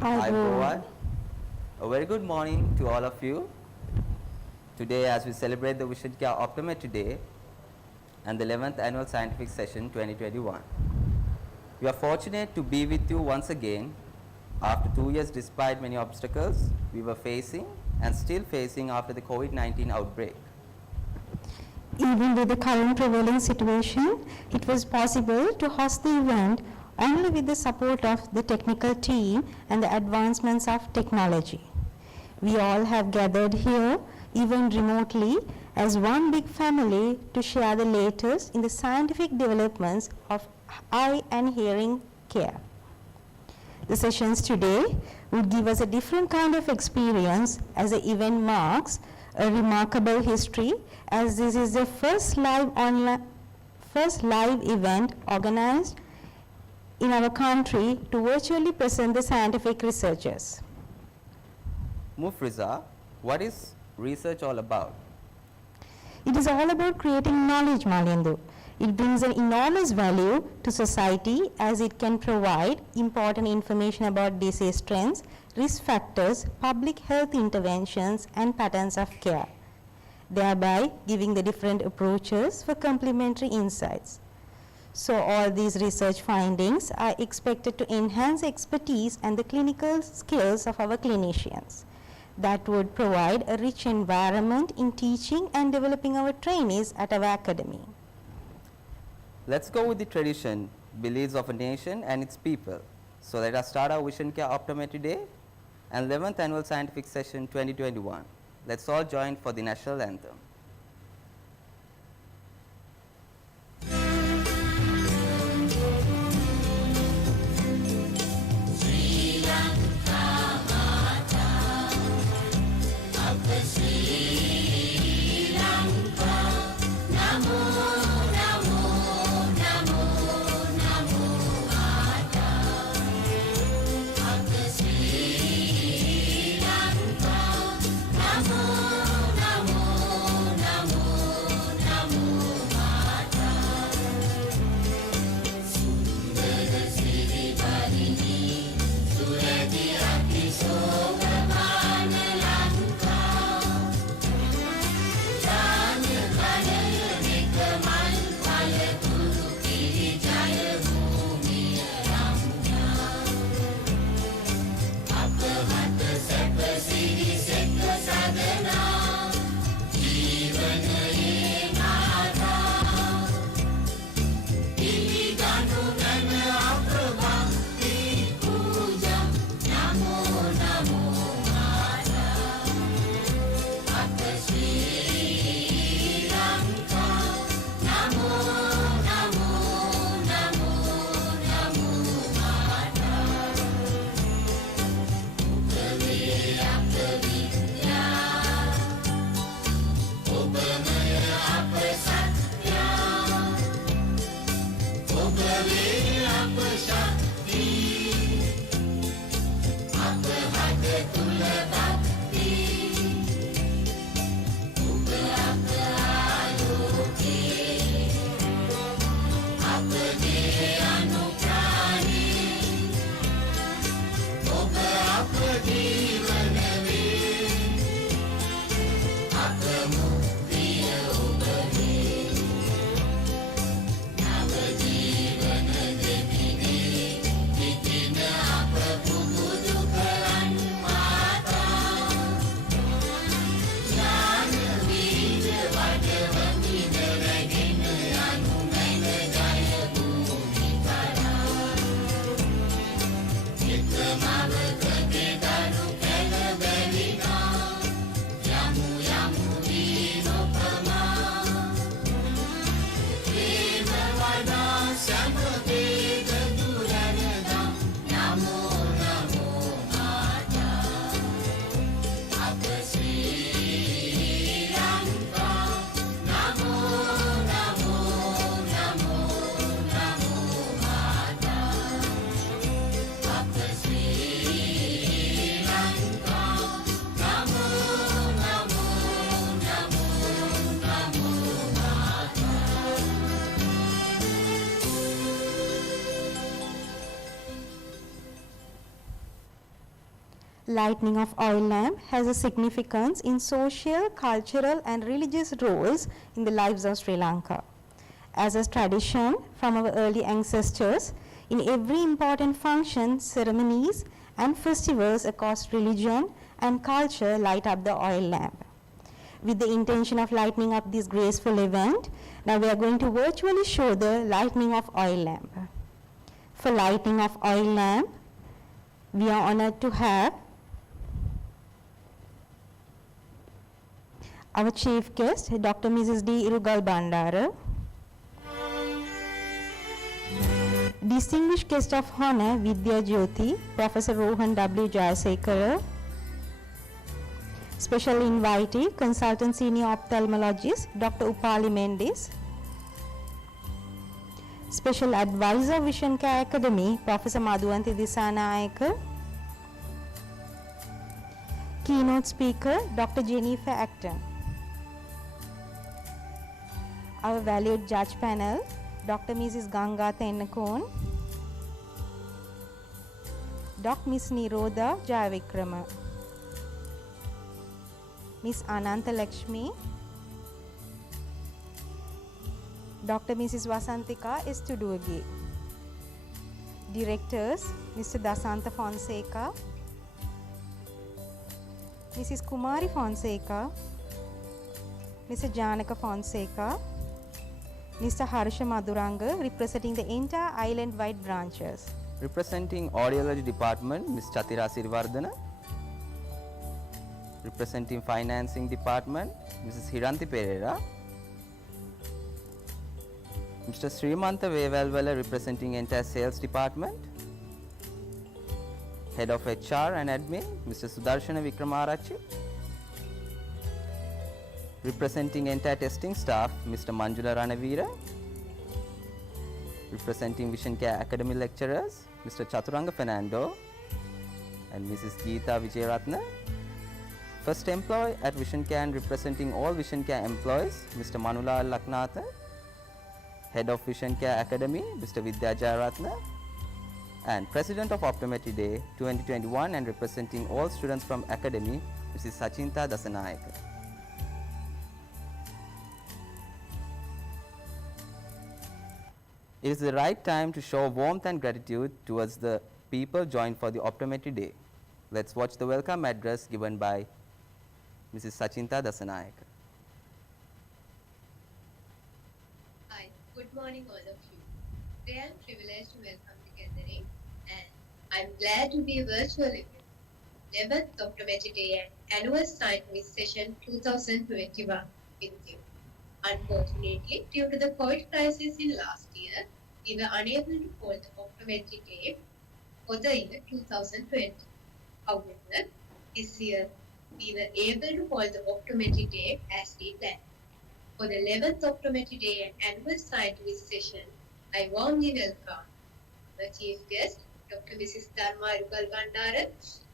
Hi, Board. A very good morning to all of you. Today, as we celebrate the Vision Care Optometry Day and the 11th Annual Scientific Session 2021, we are fortunate to be with you once again after 2 years despite many obstacles we were facing and still facing after the COVID-19 outbreak. Even with the current prevailing situation, it was possible to host the event only with the support of the technical team and the advancements of technology. We all have gathered here, even remotely, as one big family to share the latest in the scientific developments of eye and hearing care. The sessions today would give us a different kind of experience as the event marks a remarkable history, as this is the first live event organized in our country to virtually present the scientific researchers. Mufriza, what is research all about? It is all about creating knowledge, Malindu. It brings an enormous value to society as it can provide important information about disease trends, risk factors, public health interventions, and patterns of care, thereby giving the different approaches for complementary insights. So all these research findings are expected to enhance expertise and the clinical skills of our clinicians. That would provide a rich environment in teaching and developing our trainees at our academy. Let's go with the tradition, beliefs of a nation and its people. So let us start our Vision Care Optometry Day and 11th Annual Scientific Session 2021. Let's all join for the national anthem. Lighting of oil lamp has a significance in social, cultural and religious roles in the lives of Sri Lanka. As a tradition from our early ancestors, in every important function, ceremonies and festivals across religion and culture light up the oil lamp. With the intention of lighting up this graceful event, now we are going to virtually show the lighting of oil lamp. For lighting of oil lamp, we are honored to have our chief guest, Dr. Mrs. D. Irugal Bandara. Distinguished guest of honor, Vidya Jyoti, Professor Rohan W. Jayasekara. Special invitee, Consultant Senior Ophthalmologist, Dr. Upali Mendis. Special Advisor, Vision Care Academy, Professor Madhuwanti Disanayaka. Keynote Speaker, Dr. Jennifer Acton. Our valued judge panel, Dr. Mrs. Ganga Tennakon, Dr. Ms. Nirodha Jayavikrama, Ms. Ananta Lakshmi, Dr. Mrs. Vasantika Estuduagi, Directors, Mr. Dasanta Fonseca, Mrs. Kumari Fonseca, Mr. Janaka Fonseca, Mr. Harsha Maduranga, representing the entire island-wide branches. Representing Audiology Department, Ms. Chatira Sirivardhana. Representing Financing Department, Mrs. Hiranti Pereira. Mr. Srimanta Vevalvala, representing entire Sales Department. Head of HR and Admin, Mr. Sudarshana Vikramarachi. Representing entire testing staff, Mr. Manjula Ranavira. Representing Vision Care Academy lecturers, Mr. Chaturanga Fernando and Mrs. Geeta Vijayaratna. First employee at Vision Care and representing all Vision Care employees, Mr. Manulal Laknatha. Head of Vision Care Academy, Mr. Vidya Jayaratna. And President of Optometry Day 2021 and representing all students from Academy, Mrs. Sachinta Dasanayaka. It is the right time to show warmth and gratitude towards the people joined for the Optometry Day. Let's watch the welcome address given by Mrs. Sachinta Dasanayaka. Hi, good morning all of you. Today I am privileged to welcome the gathering and I am glad to be virtually with 11th Optometry Day and Annual Scientific Session 2021 with you. Unfortunately, due to the COVID crisis in last year, we were unable to hold the Optometry Day for the year 2020. However, this year, we were able to hold the Optometry Day as we planned. For the 11th Optometry Day and Annual Scientific Session, I warmly welcome our Chief Guest, Dr. Mrs. Dharma Irugal Bandara,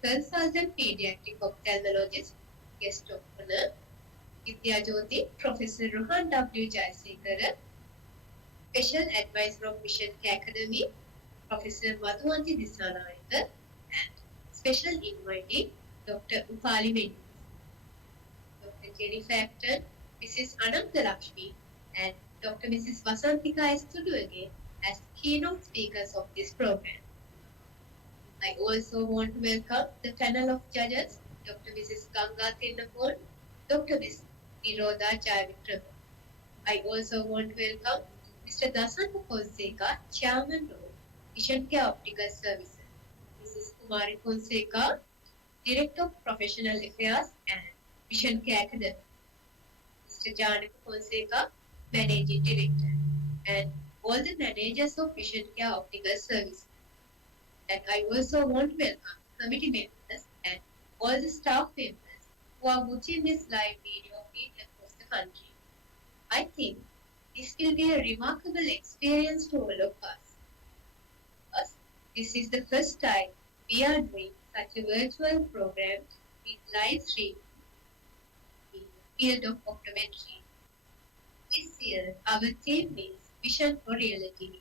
Consultant Pediatric Ophthalmologist, Guest of Honor, Vidya Jyoti, Professor Rohan W. Jayasekara, Special Advisor of Vision Care Academy, Professor Madhuwanti Disanayaka, and Special Invitee, Dr. Upali Mendis, Dr. Jennifer Acton, Mrs. Ananta Lakshmi, and Dr. Mrs. Vasantika Estuduagi as keynote speakers of this program. I also want to welcome the panel of judges, Dr. Mrs. Ganga Tennakon, Dr. Ms. Nirodha Jayavikrama. I also want to welcome Mr. Dasanta Fonseca, Chairman of Vision Care Optical Services, Mrs. Kumari Fonseca, Director of Professional Affairs and Vision Care Academy, Mr. Janaka Fonseca, Managing Director, and all the managers of Vision Care Optical Services. And I also want to welcome committee members and all the staff members who are watching this live video feed across the country. I think this will be a remarkable experience to all of us. Because this is the first time we are doing such a virtual program with live stream in the field of optometry. This year, our theme is Vision for Reality.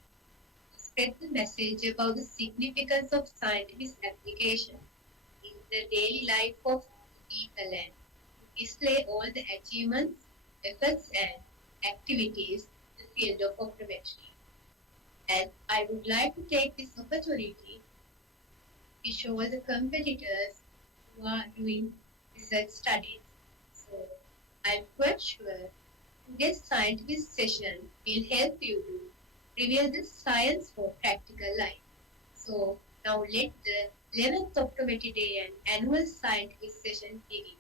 To spread the message about the significance of scientific application in the daily life of people and to display all the achievements, efforts, and activities in the field of optometry. And I would like to take this opportunity to show the competitors who are doing research studies. So I'm quite sure today's scientific session will help you to reveal the science for practical life. So now let the 11th Optometry Day and annual scientific session begin.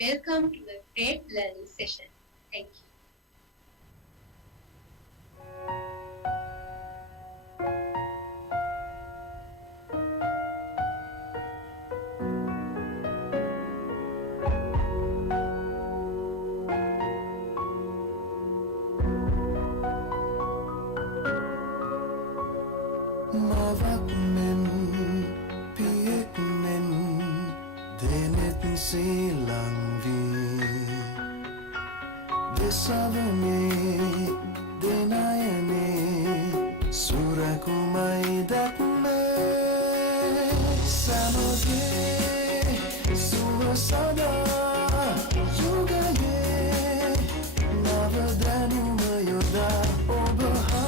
Welcome to the great learning session. Thank you. Mavak men, piek men, denet silang vi. Desavane, denayane, surakumai dakme. Samage, suasada, yugaye, navadanu yoda obaha.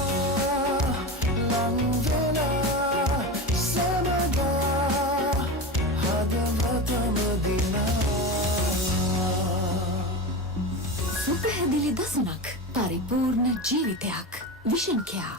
සුපැහැදිලි දසුනක් පරිපූර්ණ ජීවිතයක් vision care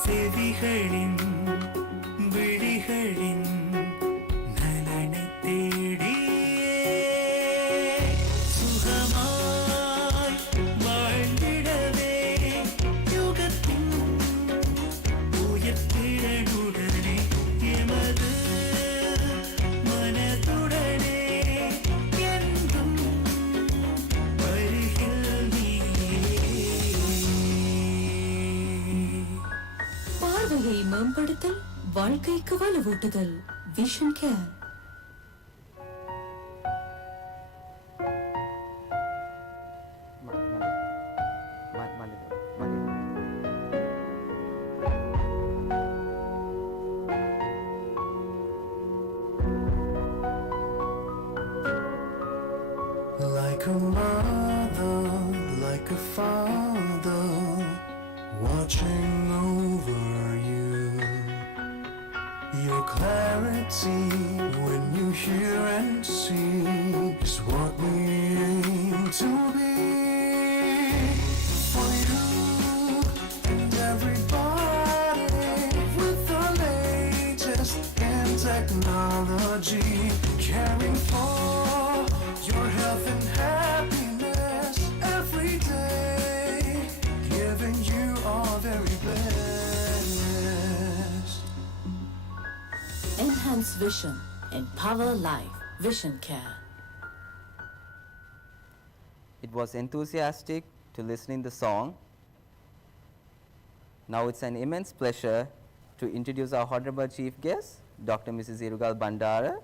செவிகளின் விழிகளின் நலனை தேடியே சுகமாய் வாழ்ந்திடவே யுகத்தின் உயர்த்திடனுடனே எமது மனதுடனே என்றும் வருகில் பார்வையை மேம்படுத்தல் வாழ்க்கைக்கு வலுவூட்டுதல் vision care Like a mother, like a father, watching over you. Your clarity when you hear and see is what we aim to be. For you and everybody with the latest in technology, caring for your health and happiness every day, giving you all very blessed. Enhance vision, empower life, vision care. It was enthusiastic to listening the song. Now it's an immense pleasure to introduce our Honorable Chief Guest, Dr. Mrs. Irugal Bandara,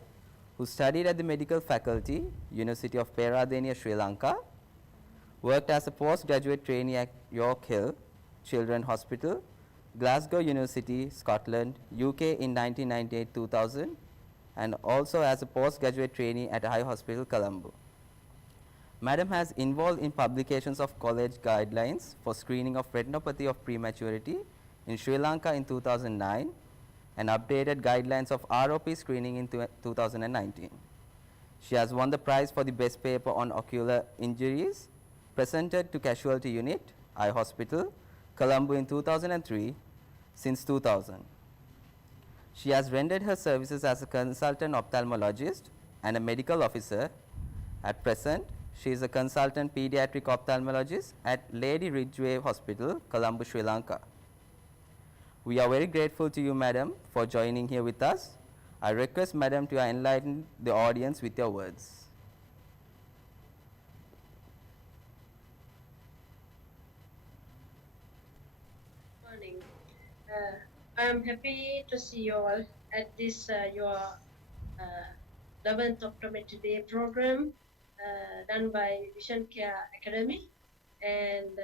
who studied at the Medical Faculty, University of Peradeniya, Sri Lanka, worked as a postgraduate trainee at York Hill Children's Hospital, Glasgow University, Scotland, UK in 1998-2000, and also as a postgraduate trainee at Eye Hospital, Colombo. Madam has involved in publications of college guidelines for screening of retinopathy of prematurity in Sri Lanka in 2009 and updated guidelines of ROP screening in 2019. She has won the prize for the best paper on ocular injuries presented to Casualty Unit, Eye Hospital, Colombo in 2003 since 2000. She has rendered her services as a consultant ophthalmologist and a medical officer. At present, she is a consultant pediatric ophthalmologist at Lady Ridgeway Hospital, Colombo, Sri Lanka. We are very grateful to you, Madam, for joining here with us. I request Madam to enlighten the audience with your words. I'm happy to see you all at this your 11th Optometry Day program done by Vision Care Academy, and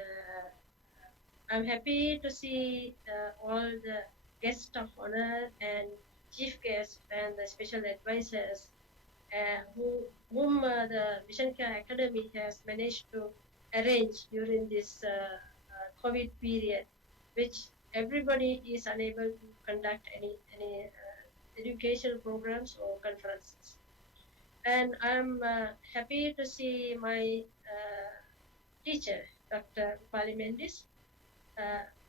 I'm happy to see all the guests of honor and chief guests and the special advisors whom the Vision Care Academy has managed to arrange during this COVID period, which everybody is unable to conduct any educational programs or conferences. And I'm happy to see my teacher, Dr. Upali Mendis,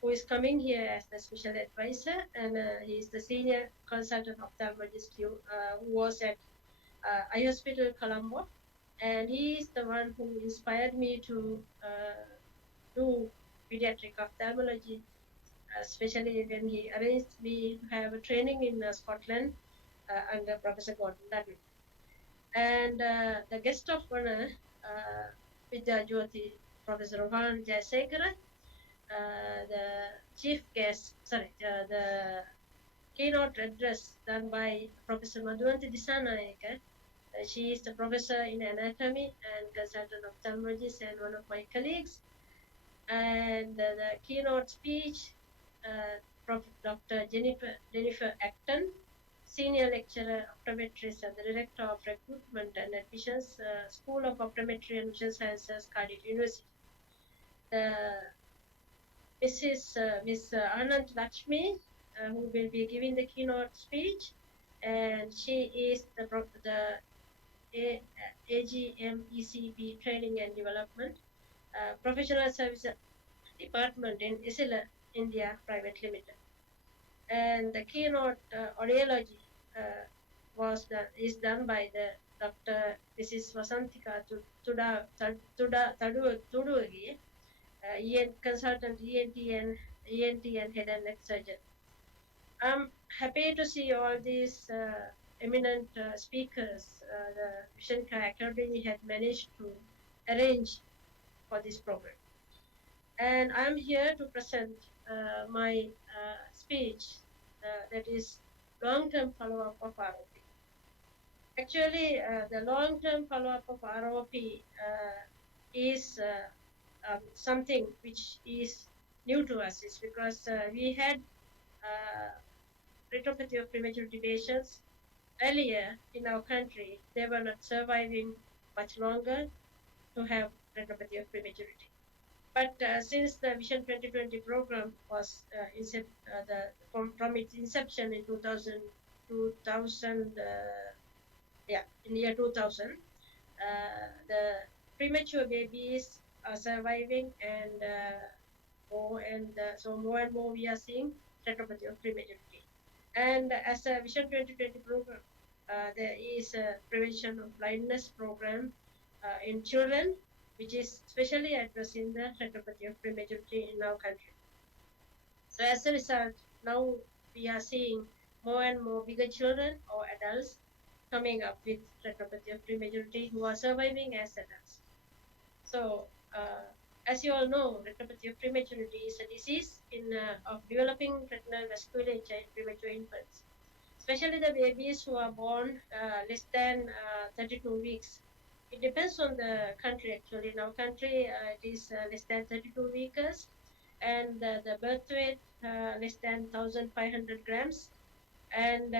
who is coming here as the special advisor, and he is the senior consultant ophthalmologist who was at Eye Hospital Colombo, and he is the one who inspired me to do pediatric ophthalmology, especially when he arranged me to have a training in Scotland under Professor Gordon Dudley. And the guest of honor, Vidya Jyoti, Professor Rohan Jayasekara, the chief guest, the keynote address done by Professor Madhuvanti Disanayake. She is the professor in anatomy and consultant ophthalmologist and one of my colleagues. And the keynote speech, Dr. Jennifer Acton, senior lecturer optometrist and the director of recruitment and admissions, School of Optometry and Vision Sciences, Cardiff University. Miss Anand Lakshmi, who will be giving the keynote speech, and she is the AGM ECP Training and Development Professional Service Department in Isla, India Private Limited. And the keynote audiology is done by the Dr. Mrs. Vasantika Tuduagi, consultant ENT and head and neck surgeon. I'm happy to see all these eminent speakers the Vision Care Academy had managed to arrange for this program. And I'm here to present my speech that is long-term follow-up of ROP. Actually, the long-term follow-up of ROP is something which is new to us. It's because we had retinopathy of prematurity patients earlier in our country. They were not surviving much longer to have retinopathy of prematurity. But since the Vision 2020 program was from its inception in 2000, in the year 2000, the premature babies are surviving, and so more and more we are seeing retinopathy of prematurity. And as a Vision 2020 program, there is a prevention of blindness program in children, which is specially addressing the retinopathy of prematurity in our country. So as a result, now we are seeing more and more bigger children or adults coming up with retinopathy of prematurity who are surviving as adults. So as you all know, retinopathy of prematurity is a disease of developing retinal vasculature in premature infants, especially the babies who are born less than 32 weeks. It depends on the country. Actually, in our country, it is less than 32 weeks, and the birth weight less than 1,500 grams, and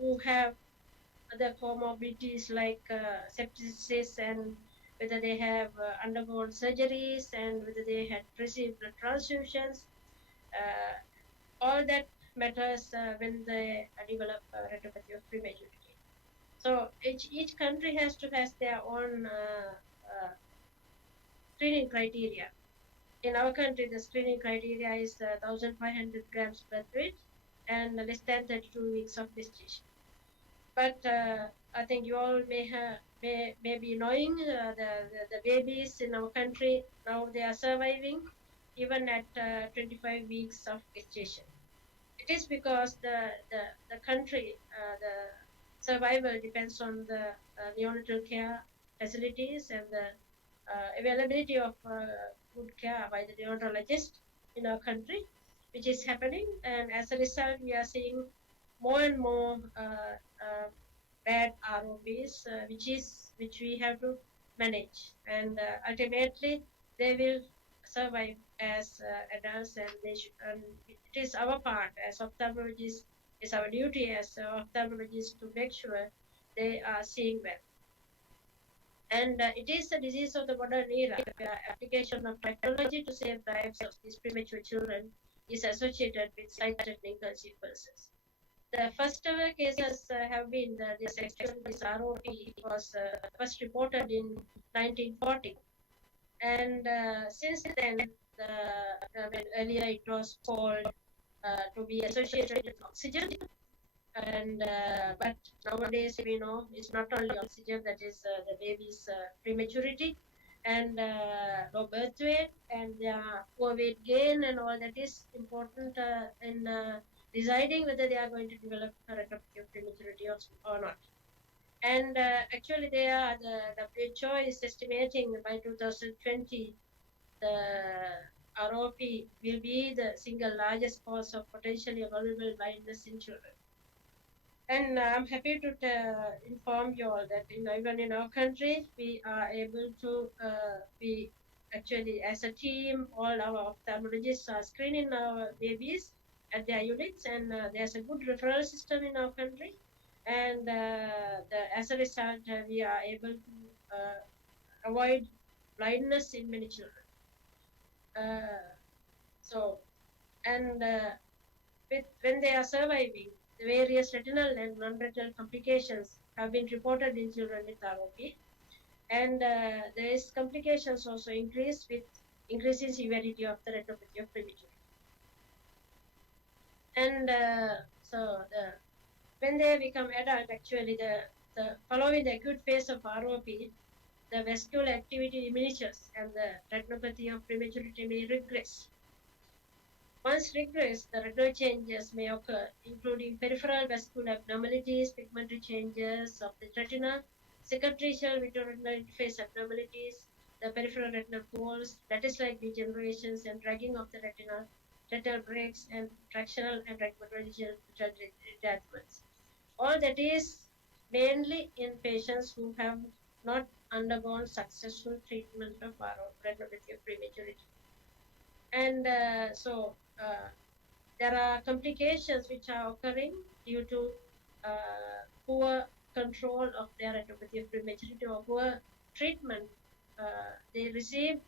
who have other comorbidities like sepsis, and whether they have undergone surgeries and whether they had received blood transfusions. All that matters when they develop retinopathy of prematurity. So each country has their own screening criteria. In our country, the screening criteria is 1,500 grams birth weight and less than 32 weeks of gestation. But I think you all may be knowing the babies in our country now they are surviving even at 25 weeks of gestation. It is because the country the survival depends on the neonatal care facilities and the availability of good care by the neonatologist in our country. which is happening, and as a result, we are seeing more and more bad ROPs, which we have to manage, and ultimately they will survive as adults, and and it is our part as ophthalmologists, it's our duty as ophthalmologists to make sure they are seeing well. And it is a disease of the modern era where application of technology to save lives of these premature children is associated with sight-threatening consequences. The first ever cases have been this ROP was first reported in 1940, and since then, earlier it was called to be associated with oxygen, and but nowadays we know it's not only oxygen, that is the baby's prematurity and low birth weight and poor weight gain, and all that is important in deciding whether they are going to develop a retinopathy of prematurity or not. And actually, the WHO is estimating by 2020 the ROP will be the single largest cause of potentially vulnerable blindness in children. And I'm happy to inform you all that even in our country, we are able to we actually as a team, all our ophthalmologists are screening our babies at their units, and there's a good referral system in our country. And as a result, we are able to avoid blindness in many children. So, and when they are surviving, the various retinal and non-retinal complications have been reported in children with ROP, and there is complications also increase with increasing severity of the retinopathy of prematurity. And when they become adult, actually the following the acute phase of ROP, the vascular activity diminishes and the retinopathy of prematurity may regress. Once regressed, the retinal changes may occur, including peripheral vascular abnormalities, pigmentary changes of the retina, cicatricial vitreoretinal interface abnormalities, the peripheral retinal folds, lattice-like degenerations and dragging of the retina, retinal breaks, and tractional and reticular detachments. All that is mainly in patients who have not undergone successful treatment of retinopathy of prematurity. And there are complications which are occurring due to poor control of their retinopathy of prematurity or poor treatment they receive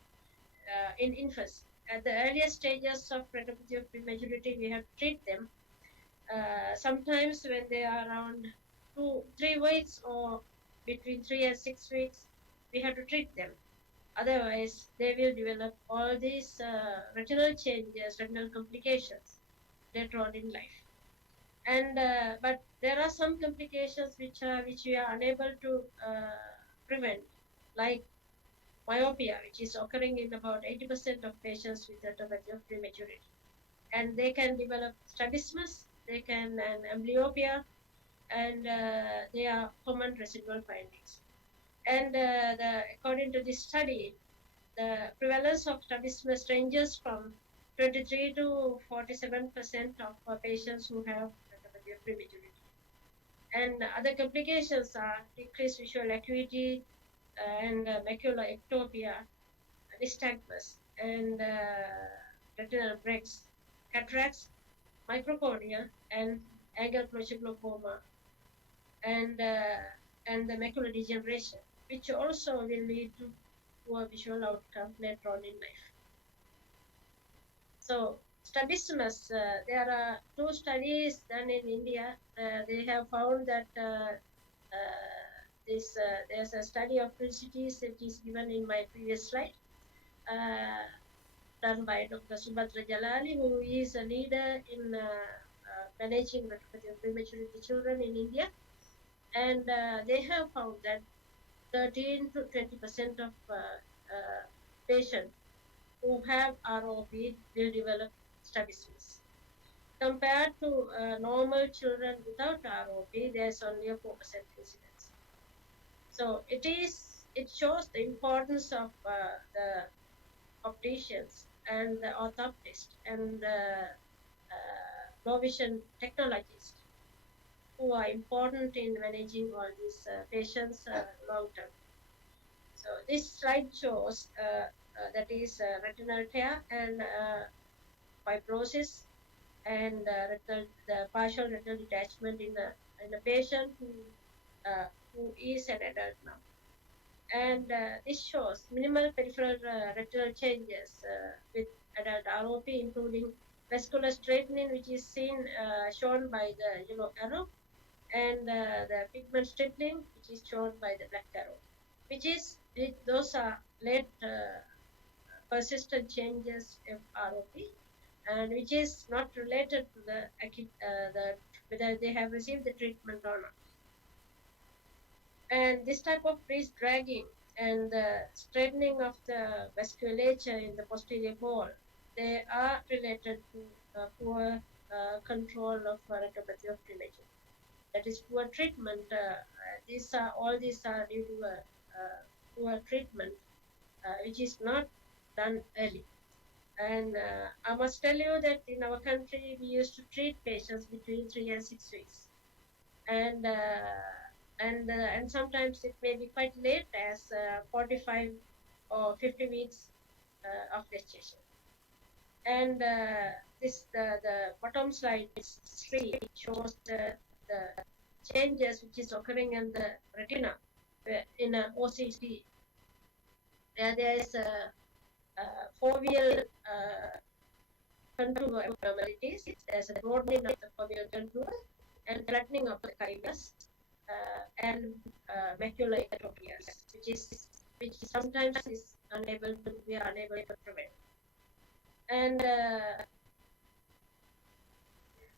in infancy. At the earliest stages of retinopathy of prematurity, we have to treat them. Sometimes when they are around 3 weeks or between 3 and 6 weeks, we have to treat them. Otherwise, they will develop all these retinal changes, retinal complications later on in life. And but there are some complications which we are unable to prevent, like myopia, which is occurring in about 80% of patients with retinopathy of prematurity, and they can develop strabismus, they can and amblyopia, and they are common residual findings. And according to this study, the prevalence of strabismus ranges from 23 to 47% of patients who have retinopathy of prematurity. And other complications are decreased visual acuity and macular ectopia, nystagmus, and retinal breaks, cataracts, microcornea, and ankylosing glaucoma, and the macular degeneration, which also will lead to poor visual outcome later on in life. So strabismus, there are 2 studies done in India. They have found that there's a study of principles that is given in my previous slide, done by Dr. Subhadra Jalali, who is a leader in managing retinopathy of prematurity children in India. And they have found that 13 to 20% of patients who have ROP will develop strabismus. Compared to normal children without ROP, there's only a 4% incidence. So it shows the importance of the opticians and the orthoptist and low vision technologists who are important in managing all these patients long term. So this slide shows that is retinal tear and fibrosis and the partial retinal detachment in a patient who is an adult now. And this shows minimal peripheral retinal changes with adult ROP, including vascular straightening, which is shown by the yellow arrow, and the pigment stippling, which is shown by the black arrow, those are late persistent changes of ROP, and which is not related to the whether they have received the treatment or not. And this type of breeze dragging and the straightening of the vasculature in the posterior ball, they are related to poor control of retinopathy of premature. That is poor treatment. These are due to poor treatment, which is not done early. And I must tell you that in our country, we used to treat patients between 3 and 6 weeks, and sometimes it may be quite late, as 45 or 50 weeks of gestation. And the bottom slide 3 shows the changes which is occurring in the retina in a OCT. There is a foveal contour abnormalities. There's a broadening of the foveal contour and flattening of the chylus and macular atropias, which sometimes we are unable to prevent. And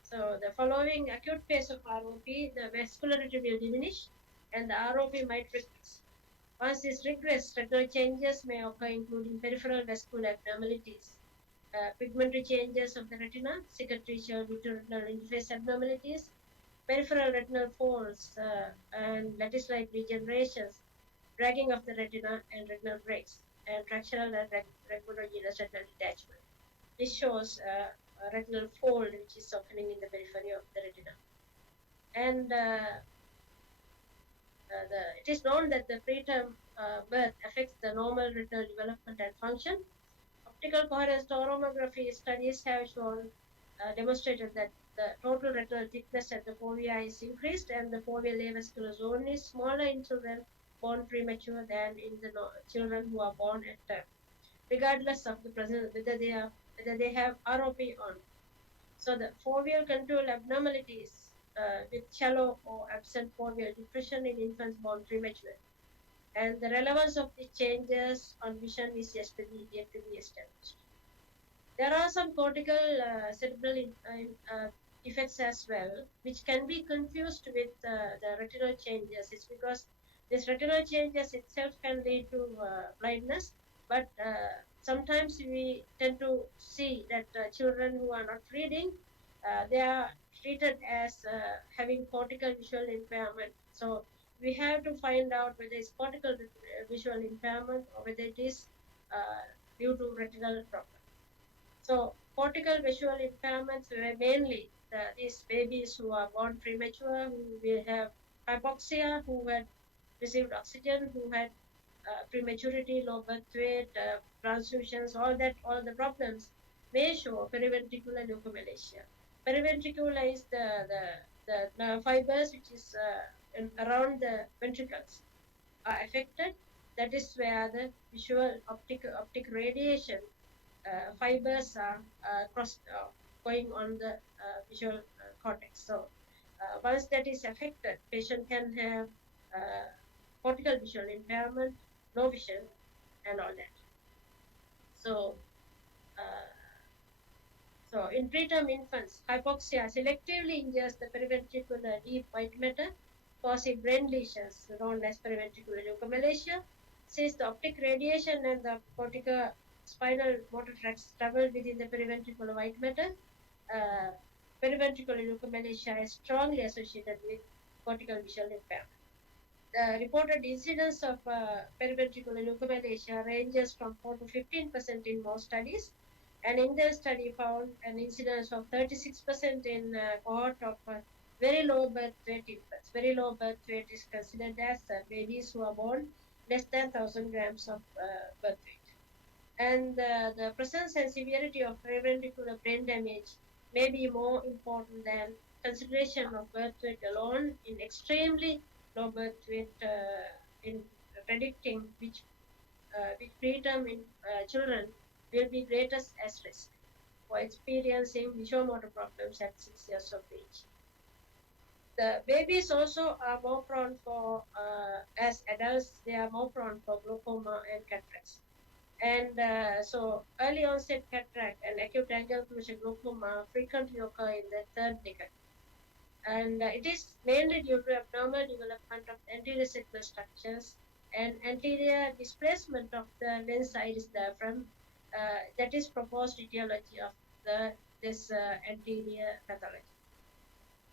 so the following acute phase of ROP, the vascularity will diminish and the ROP might regress. Once this regress, retinal changes may occur, including peripheral vascular abnormalities, pigmentary changes of the retina, cicatricial vitreoretinal interface abnormalities, peripheral retinal folds, and lattice-like degenerations, dragging of the retina and retinal breaks, and tractional and regular-genus retinal detachment. This shows a retinal fold which is occurring in the periphery of the retina. And it is known that the preterm birth affects the normal retinal development and function. Optical coherence tomography studies have demonstrated that the total retinal thickness at the fovea is increased and the foveal avascular zone is smaller in children born premature than in the children who are born at term, regardless of the presence whether they have ROP on. So the foveal contour abnormalities with shallow or absent foveal depression in infants born premature, and the relevance of the changes on vision is yet to be established. There are some cortical cerebral effects as well, which can be confused with the retinal changes. It's because this retinal changes itself can lead to blindness, but sometimes we tend to see that children who are not reading, they are treated as having cortical visual impairment. So we have to find out whether it's cortical visual impairment or whether it is due to retinal problem. So cortical visual impairments were mainly these babies who are born premature, who will have hypoxia, who had received oxygen, who had prematurity, low birth weight, transfusions, all the problems may show periventricular leukomalacia. Periventricular is the nerve fibers which is around the ventricles are affected. That is where the visual optic radiation fibers are going on the visual cortex. So once that is affected, patient can have cortical visual impairment, no vision, and all that. So, in preterm infants, hypoxia selectively injures the periventricular deep white matter, causing brain lesions known as periventricular leukomalacia. Since the optic radiation and the cortical spinal motor tracts travel within the periventricular white matter, periventricular leukomalacia is strongly associated with cortical visual impairment. The reported incidence of periventricular leukomalacia ranges from 4 to 15% in most studies, An Indian study found an incidence of 36% in cohort of very low birth weight infants. Very low birth weight is considered as babies who are born less than 1,000 grams of birth weight. And the presence and severity of perpendicular brain damage may be more important than consideration of birth weight alone in extremely low birth weight in predicting which preterm in children will be greatest at risk for experiencing visual-motor problems at 6 years of age. The babies also are more prone for, as adults, they are more prone for glaucoma and cataracts. And so early onset cataract and acute angular closure glaucoma frequently occur in the third decade. And it is mainly due to abnormal development of anterior segmental structures and anterior displacement of the lens iris diaphragm. That is proposed etiology of this anterior pathology.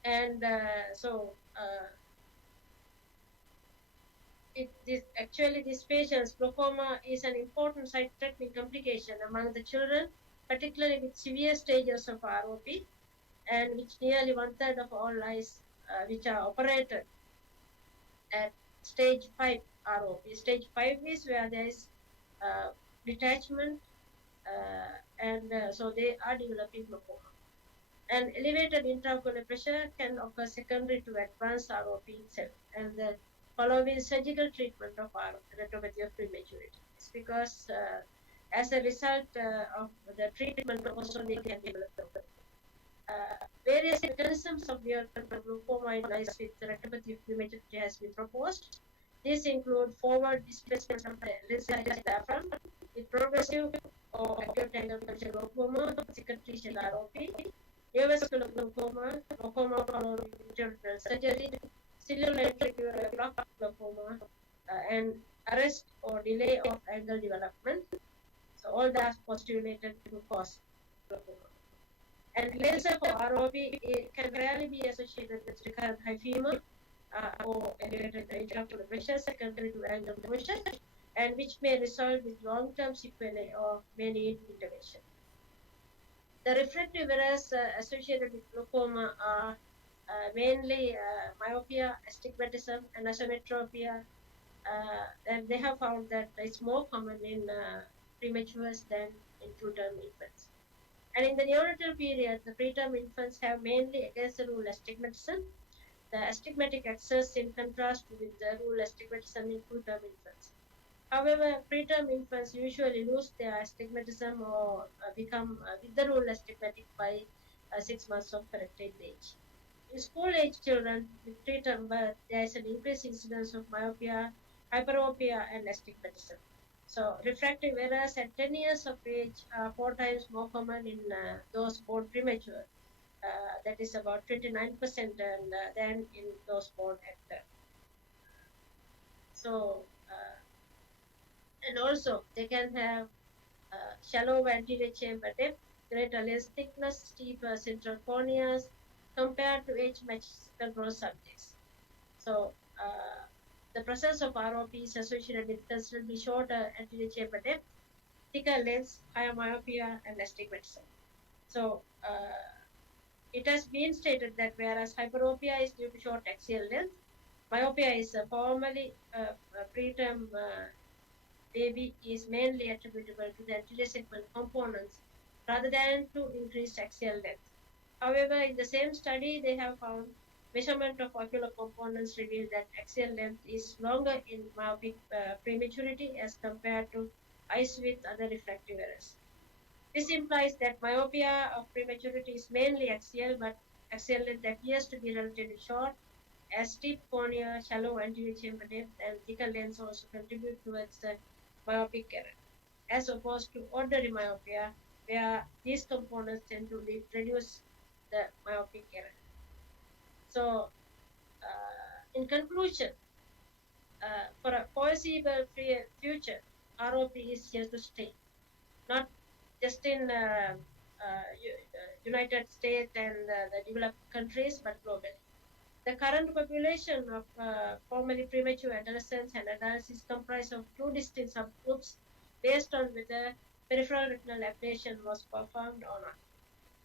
And this patient's glaucoma is an important sight-threatening complication among the children, particularly with severe stages of ROP, and which nearly one-third of all eyes which are operated at stage 5 ROP. Stage 5 is where there is detachment, and so they are developing glaucoma. And elevated intraocular pressure can occur secondary to advanced ROP itself, and the following surgical treatment of retinopathy of prematurity. It's because as a result of the treatment, also they can develop various mechanisms of glaucoma in eyes with retinopathy of prematurity has been proposed. These include forward displacement of the lens iris diaphragm with progressive or acute angle closure glaucoma, cicatricial ROP, neovascular glaucoma, glaucoma following intraocular surgery, ciliary block glaucoma, and arrest or delay of angle development. So all that postulated to cause glaucoma. And laser for ROP can rarely be associated with recurrent hyphema or elevated intraocular pressure secondary to angle closure, and which may result with long-term sequelae or may need intervention. The refractive errors associated with glaucoma are mainly myopia, astigmatism, and asometropia. And they have found that it's more common in prematures than in full-term infants. And in the neonatal period, the preterm infants have mainly against the rule astigmatism. The astigmatic axis in contrast with the rule astigmatism in full-term infants. However, preterm infants usually lose their astigmatism or become with the rule astigmatic by 6 months of corrected age. In school-age children with preterm birth, there is an increased incidence of myopia, hyperopia, and astigmatism. So, refractive errors at 10 years of age are 4 times more common in those born premature. That is about 29% and, than in those born at birth. So, and also they can have shallow anterior chamber depth, greater lens thickness, steeper central corneas compared to age-matched control subjects. So, the presence of ROP is associated with considerably shorter anterior chamber depth, thicker lens, higher myopia, and astigmatism. So, it has been stated that whereas hyperopia is due to short axial length, myopia is formally preterm baby is mainly attributable to the anterior segment components rather than to increased axial length. However, in the same study, they have found measurement of ocular components revealed that axial length is longer in myopic prematurity as compared to eyes with other refractive errors. This implies that myopia of prematurity is mainly axial, but axial length appears to be relatively short, as steep cornea, shallow anterior chamber depth, and thicker lens also contribute towards the myopic error, as opposed to ordinary myopia, where these components tend to reduce the myopic error. So, in conclusion, for a foreseeable future, ROP is here to stay, not just in United States and the developed countries, but globally. The current population of formerly premature adolescents and adults is comprised of two distinct subgroups based on whether peripheral retinal ablation was performed or not.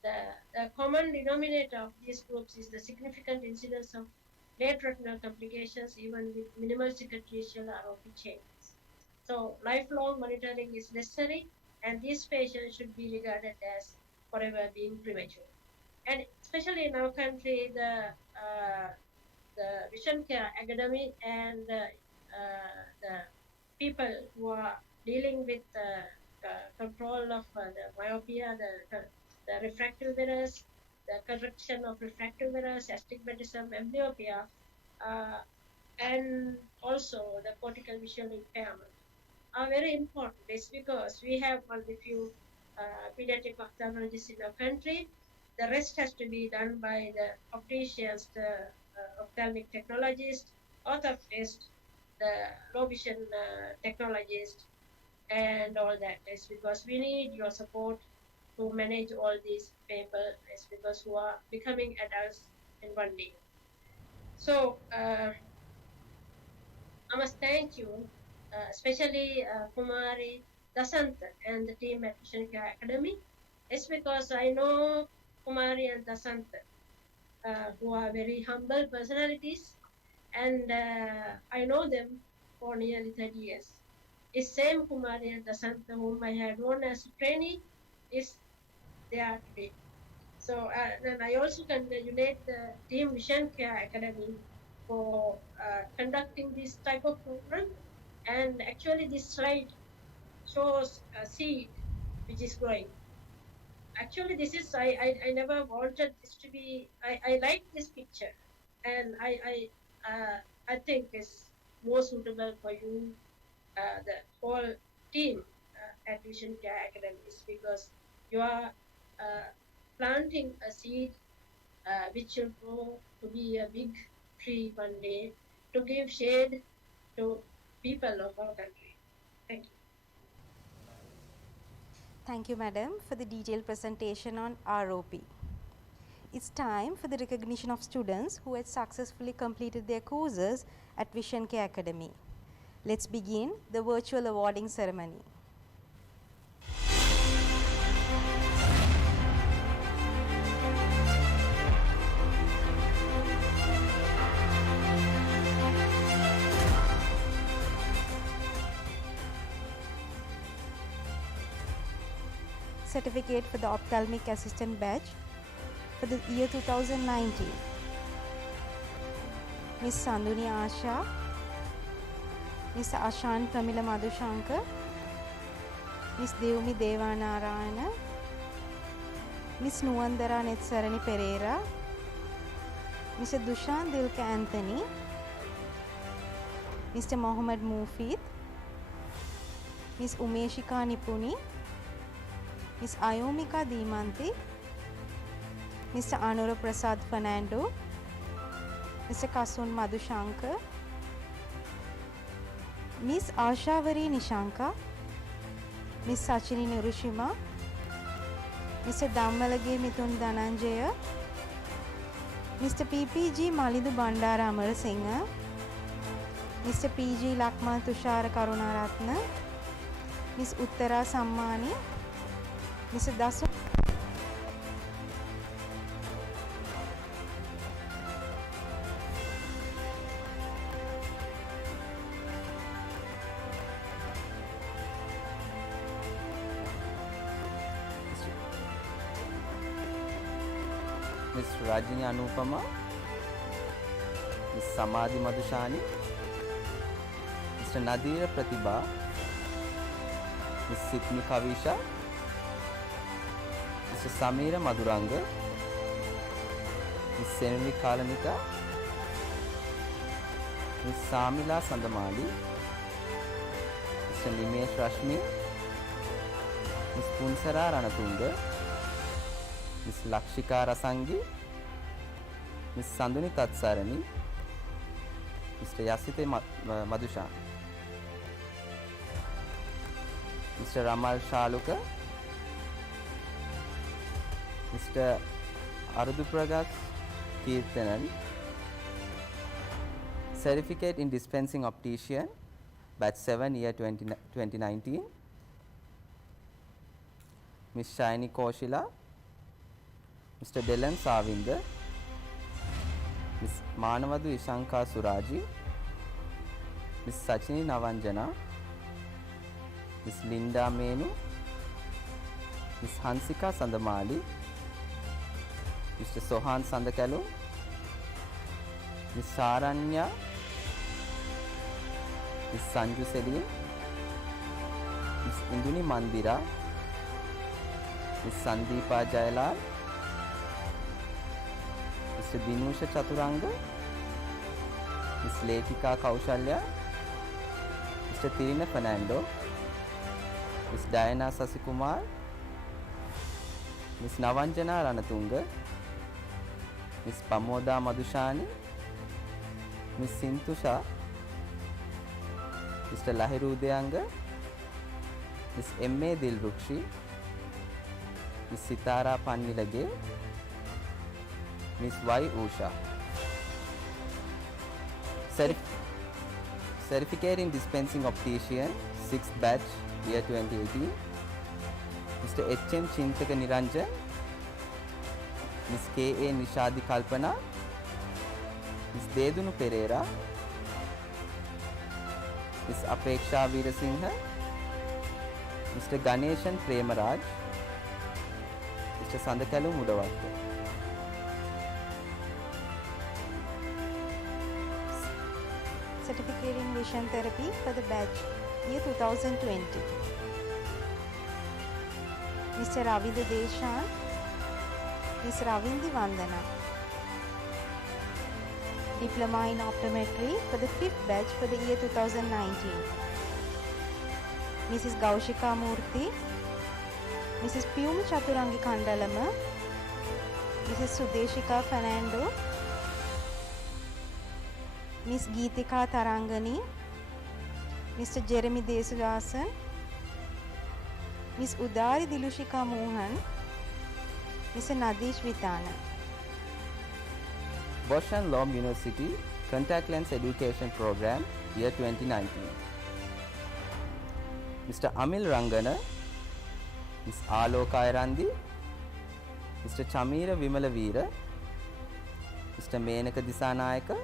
The common denominator of these groups is the significant incidence of late retinal complications even with minimal cicatricial ROP changes. So lifelong monitoring is necessary, and these patients should be regarded as forever being premature. And especially in our country, the Vision Care Academy and the people who are dealing with control of the myopia, the refractive errors, the correction of refractive errors, astigmatism, amblyopia, uh, and also the cortical visual impairment are very important. It's because we have only few pediatric ophthalmologists in our country. The rest has to be done by the opticians, the ophthalmic technologist, orthoptist, the low vision technologist, and all that. It's because we need your support to manage all these people. It's because who are becoming adults in one day. So I must thank you, especially Kumari Dasanta and the team at Vision Care Academy. It's because I know Kumari and Dasanta, who are very humble personalities, and I know them for nearly 30 years. It's same Kumari and Dasanta whom I had known as a trainee is there today. So and I also congratulate the team Vision Care Academy for conducting this type of program. And actually, this slide shows a seed which is growing. Actually, this is I never wanted this to be. I like this picture, and I think it's more suitable for you, the whole team at Vision Care Academy, is because you are uh, planting a seed which will grow to be a big tree one day to give shade to people of our country. Thank you. Thank you, madam, for the detailed presentation on ROP. It's time for the recognition of students who had successfully completed their courses at Vision Care Academy. Let's begin the virtual awarding ceremony. Certificate for the ophthalmic assistant batch for the year 2019. Miss Sanduni Asha, Miss Ashan Pramila Madhushankar, Miss Devumi Devanarayana, Miss Nuwandara Netsarani Pereira, Mr. Dushan Dilka Anthony, Mr. Mohammad Mufid, Miss Umeshika Nipuni, Miss Ayomika Dimanti, Mr. Anura Prasad Fernando, Mr. Kasun Madhushankar, Miss Ashavari Nishanka, Miss Sachini Nirushima, Mr. Dammalage Mithun Dhananjaya, Mr. PPG Malidu Bandara Amarasinghe, Mr. PG Lakmal Tushara Karunaratna, Miss Uttara Sammani, Mr. Dasu Miss Rajini Anupama, Miss Samadhi Madhushani, Mr. Nadira Pratibha, Miss Sitmi Kavisha, Mr. Samira Madhuranga, Miss Senvi Kalanika, Miss Samila Sandamali, Mr. Nimesh Rashmi, Miss Punsara Ranatunga, Miss Lakshika Rasangi, Miss Sanduni Tatsarani, Mr. Yasite Madhushan, Mr. Ramal Shaluka, Mr. Arudupragat Kirtanan, Certificate in Dispensing Optician, Batch 7, Year 2019, Miss Shiny Koshila, Mr. Dylan Savinder, Miss Manavadu Ishanka Suraji, Miss Sachini Navanjana, Miss Linda Menu, Miss Hansika Sandamali, Mr. Sohan Sandakalu, Miss Saranya, Miss Sanju Selim, Miss Induni Mandira, Miss Sandeepa Jayalal, Mr. Dinusha Chaturanga, Miss Lekika Kaushalya, Mr. Tirina Fernando, Miss Diana Sasikumar, Miss Navanjana Ranatunga, Miss Pamoda Madhushani, Miss Sintusha, Mr. Lahiru Udayanga, Miss M.A. Dilrukshi, Miss Sitara Pannilage, Miss Y. Usha. Certificate in Dispensing Optician, 6th batch, year 2018, Mr. H.M. Chintaka Niranjan, Miss K.A. Nishadi Kalpana, Miss Dedunu Pereira, Miss Apeksha Veerasinghe, Mr. Ganeshan Premaraj, Mr. Sandakalu Mudavatta. Certificate in Vision Therapy for the batch year 2020. Mr. Ravindra Deshan, Ms. Ravindi Vandana. Diploma in Optometry for the 5th batch for the year 2019. Mrs. Gaushika Murthy, Mrs. Piyuma Chaturangi Kandalama, Mrs. Sudeshika Fernando, Miss Geetika Tarangani, Mr. Jeremy Desudasan, Miss Udari Dilushika Mohan, Mr. Nadish Vitana. Bosch and Lomb University Contact Lens Education Program, year 2019. Mr. Amil Rangana, Ms. Aloka Irandi, Mr. Chamira Vimalaveera, Mr. Menaka Disanayaka,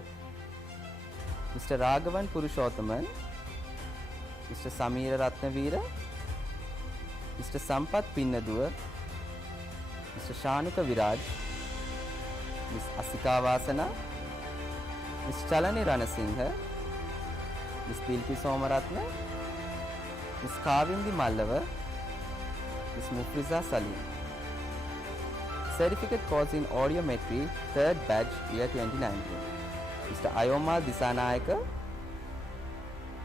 Mr. Raghavan Purushothaman, Mr. Samira Ratnaveera, Mr. Sampath Pinnaduwa, Mr. Shanuka Viraj, Ms. Asika Vasana, Ms. Chalani Ranasinghe, Ms. Pilpi Somaratna, Ms. Kavindi Mallava, Ms. Mufriza Salim. Certificate course in Audiometry, 3rd batch, year 2019. Mr. Ayoma Disanayaka,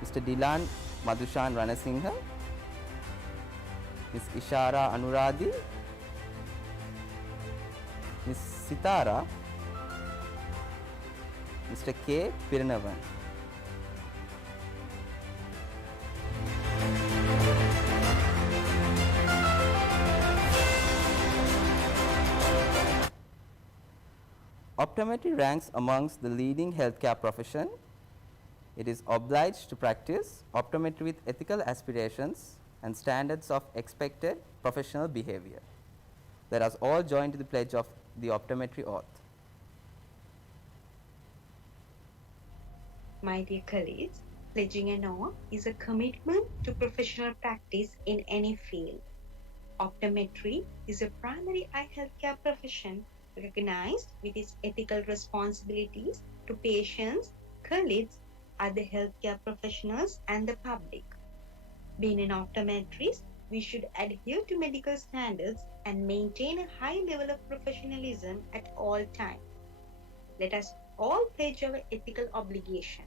Mr. Dilan Madhushan Ranasinghe, Ms. Ishara Anuradi, Ms. Sitara, Mr. K. Piranavan. Optometry ranks amongst the leading healthcare profession. It is obliged to practice optometry with ethical aspirations and standards of expected professional behavior. Let us all join to the pledge of the optometry oath. My dear colleagues, pledging an oath is a commitment to professional practice in any field. Optometry is a primary eye healthcare profession recognized with its ethical responsibilities to patients, colleagues, other healthcare professionals, and the public. Being an optometrist, we should adhere to medical standards and maintain a high level of professionalism at all times. Let us all pledge our ethical obligation.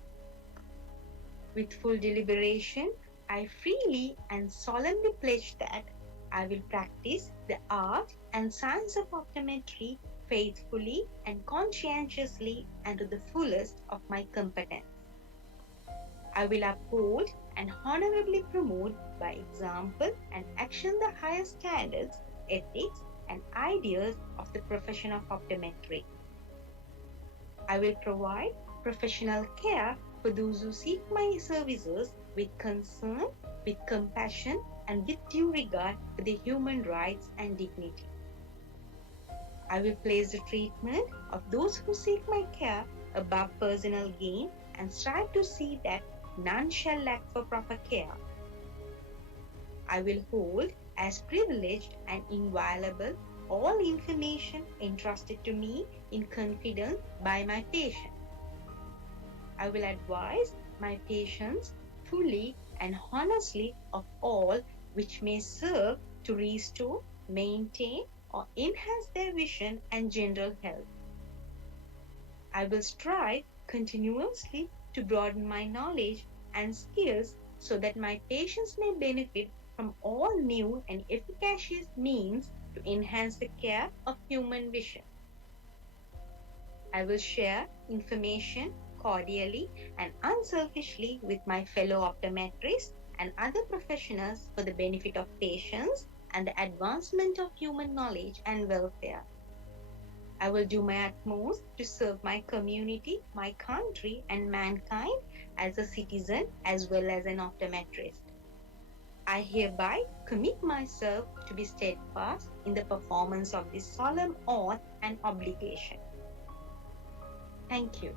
With full deliberation, I freely and solemnly pledge that I will practice the art and science of optometry faithfully and conscientiously and to the fullest of my competence. I will uphold and honorably promote by example and action the highest standards, ethics, and ideas of the profession of optometry. I will provide professional care for those who seek my services with concern, with compassion, and with due regard for the human rights and dignity. I will place the treatment of those who seek my care above personal gain and strive to see that none shall lack for proper care. I will hold as privileged and inviolable all information entrusted to me in confidence by my patient. I will advise my patients fully and honestly of all which may serve to restore, maintain, or enhance their vision and general health. I will strive continuously to broaden my knowledge and skills so that my patients may benefit from all new and efficacious means to enhance the care of human vision. I will share information cordially and unselfishly with my fellow optometrists and other professionals for the benefit of patients and the advancement of human knowledge and welfare. I will do my utmost to serve my community, my country, and mankind as a citizen as well as an optometrist. I hereby commit myself to be steadfast in the performance of this solemn oath and obligation. Thank you.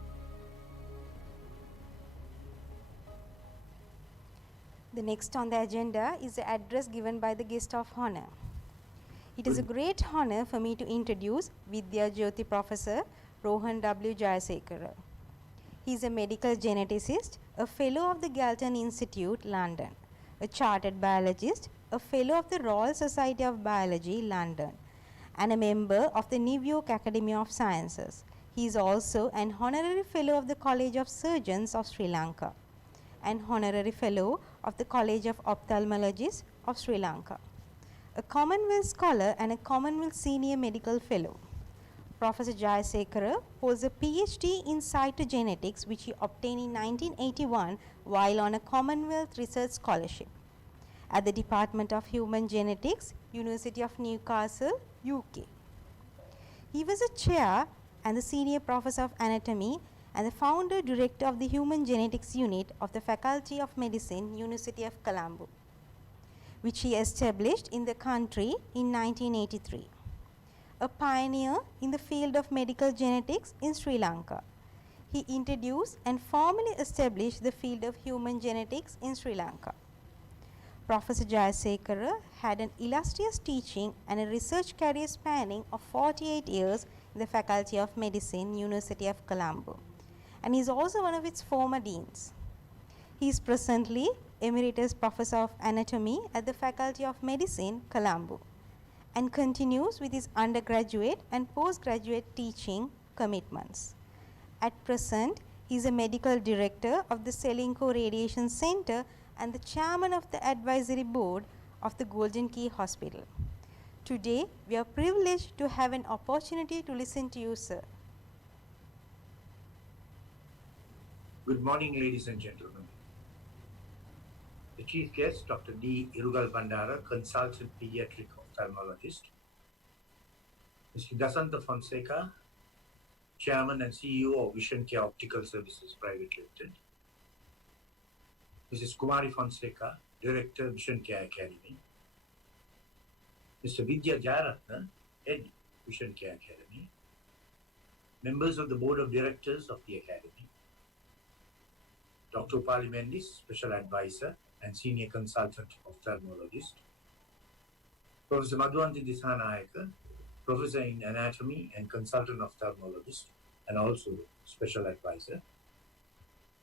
The next on the agenda is the address given by the guest of honor. It is a great honor for me to introduce Vidya Jyoti Professor Rohan W. Jayasekara. He is a medical geneticist, a fellow of the Galton Institute, London, a chartered biologist, a fellow of the Royal Society of Biology, London, and a member of the New York Academy of Sciences. He is also an honorary fellow of the College of Surgeons of Sri Lanka, an honorary fellow of the College of Ophthalmologists of Sri Lanka, a Commonwealth Scholar and a Commonwealth Senior Medical Fellow. Professor Jayasekara holds a PhD in cytogenetics which he obtained in 1981 while on a Commonwealth Research Scholarship at the Department of Human Genetics, University of Newcastle, UK. He was a chair and the senior professor of anatomy and the founder director of the Human Genetics Unit of the Faculty of Medicine, University of Colombo, which he established in the country in 1983. A pioneer in the field of medical genetics in Sri Lanka. He introduced and formally established the field of human genetics in Sri Lanka. Professor Jayasekara had an illustrious teaching and a research career spanning of 48 years in the Faculty of Medicine, University of Colombo, and is also one of its former deans. He is presently Emeritus Professor of Anatomy at the Faculty of Medicine, Colombo, and continues with his undergraduate and postgraduate teaching commitments. At present, he is a medical director of the Selinko Radiation Center and the chairman of the advisory board of the Golden Key Hospital. Today, we are privileged to have an opportunity to listen to you, sir. Good morning, ladies and gentlemen. The chief guest, Dr. D. Irugal Bandara, consultant pediatric ophthalmologist. Mr. Dasanta Fonseca, chairman and CEO of Vision Care Optical Services Private Limited. Mrs. Kumari Fonseca, director, Vision Care Academy. Mr. Vidya Jayaratna, head, Vision Care Academy. Members of the board of directors of the academy. Dr. Upali Mendis, special advisor and senior consultant ophthalmologist. Professor Madhuvanti Disanayaka, professor in anatomy and consultant ophthalmologist and also special advisor.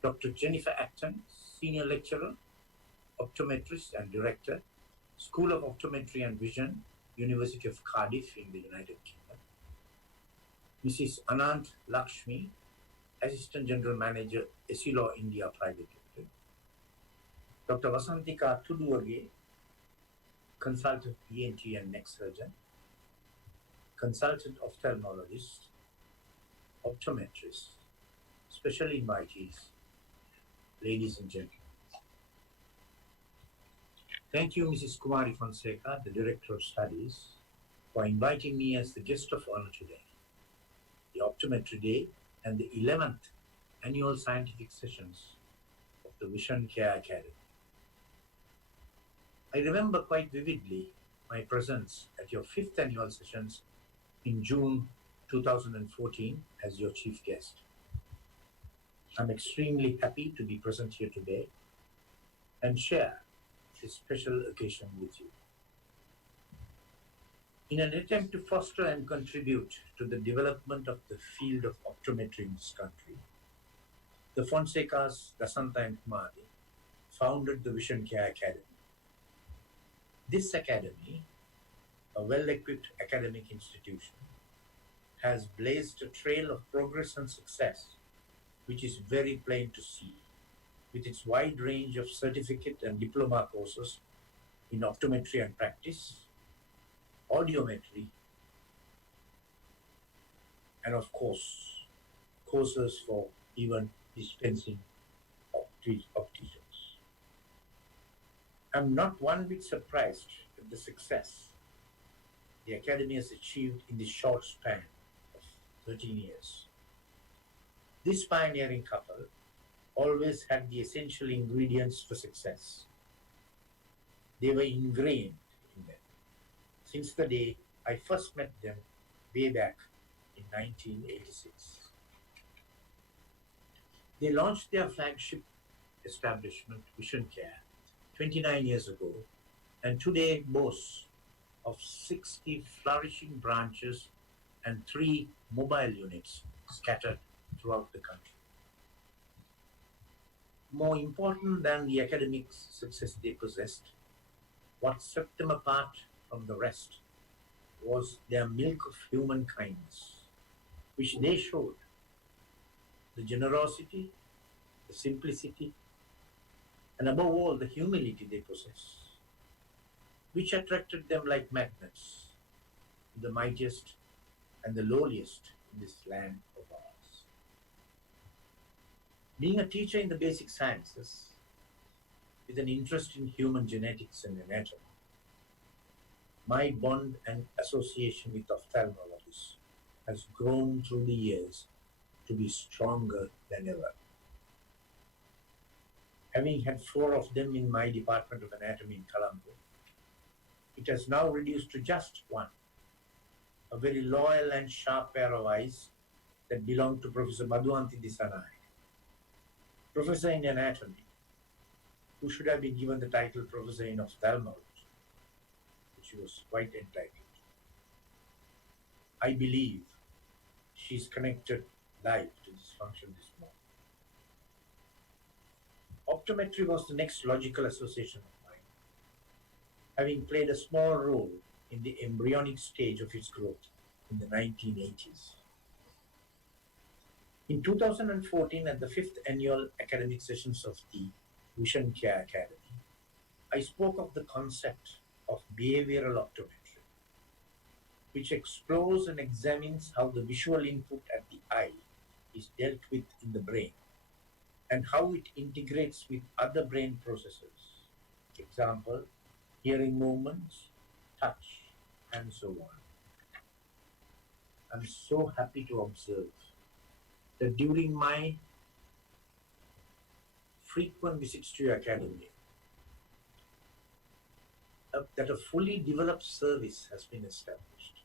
Dr. Jennifer Acton, senior lecturer, optometrist and director, School of Optometry and Vision, University of Cardiff in the United Kingdom. Mrs. Anant Lakshmi, Assistant General Manager, Essilor India Private Limited. Dr. Vasantika Tuduage, Consultant ENT and neck surgeon, Consultant Ophthalmologist, Optometrist, special invitees, ladies and gentlemen. Thank you, Mrs. Kumari Fonseca, the Director of Studies, for inviting me as the guest of honor today, the Optometry Day and the 11th annual scientific sessions of the Vision Care Academy. I remember quite vividly my presence at your 5th annual sessions in June 2014 as your chief guest. I'm extremely happy to be present here today and share this special occasion with you. In an attempt to foster and contribute to the development of the field of optometry in this country, the Fonseca's Dasanta and Kumari founded the Vision Care Academy. This academy, a well-equipped academic institution, has blazed a trail of progress and success, which is very plain to see, with its wide range of certificate and diploma courses in optometry and practice, audiometry, and of course, courses for even dispensing opticians. I'm not one bit surprised at the success the Academy has achieved in this short span of 13 years. This pioneering couple always had the essential ingredients for success. They were ingrained in them since the day I first met them way back in 1986. They launched their flagship establishment, Vision Care, 29 years ago, and today boasts of 60 flourishing branches and 3 mobile units scattered throughout the country. More important than the academic success they possessed, what set them apart from the rest was their milk of human kindness, which they showed. The generosity, the simplicity, and above all, the humility they possess, which attracted them like magnets to the mightiest and the lowliest in this land of ours. Being a teacher in the basic sciences, with an interest in human genetics and anatomy, my bond and association with ophthalmologists has grown through the years to be stronger than ever. Having had 4 of them in my Department of Anatomy in Colombo, it has now reduced to just 1, a very loyal and sharp pair of eyes that belong to Professor Madhuanti Disanai, Professor in Anatomy, who should have been given the title Professor in Ophthalmology, which he was quite entitled to. I believe she is connected live to this function this morning. Optometry was the next logical association of mine, having played a small role in the embryonic stage of its growth in the 1980s. In 2014, at the 5th annual academic sessions of the Vision Care Academy, I spoke of the concept of behavioral optometry, which explores and examines how the visual input at the eye is dealt with in the brain and how it integrates with other brain processes. Example, hearing movements, touch, and so on. I'm so happy to observe that during my frequent visits to your academy, that a fully developed service has been established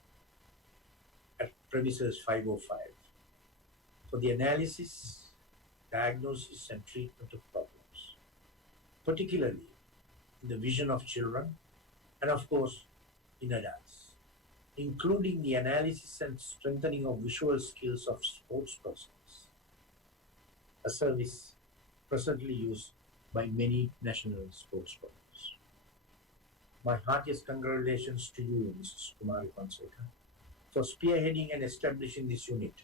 at premises 505 for the analysis, diagnosis, and treatment of problems, particularly in the vision of children and, of course, in adults, including the analysis and strengthening of visual skills of sports persons, a service presently used by many national sports persons. My heartiest congratulations to you, Mrs. Kumari Fonseca, for spearheading and establishing this unit,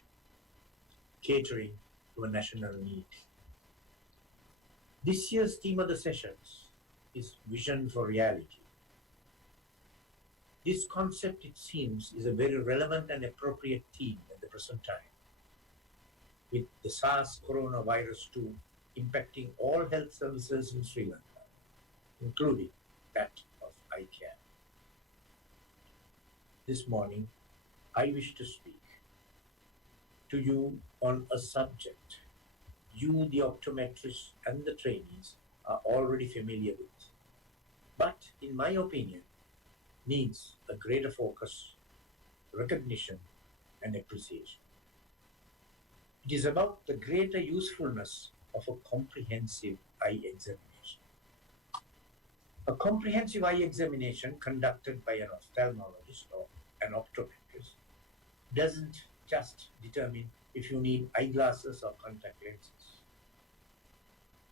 catering to a national need. This year's theme of the sessions is Vision for Reality. This concept, it seems, is a very relevant and appropriate theme at the present time, with the SARS coronavirus 2 impacting all health services in Sri Lanka, including that of eye care. This morning, I wish to speak to you on a subject you, the optometrists and the trainees, are already familiar with, but in my opinion, needs a greater focus, recognition, and appreciation. It is about the greater usefulness of a comprehensive eye examination. A comprehensive eye examination conducted by an ophthalmologist or an optometrist doesn't just determine if you need eyeglasses or contact lenses.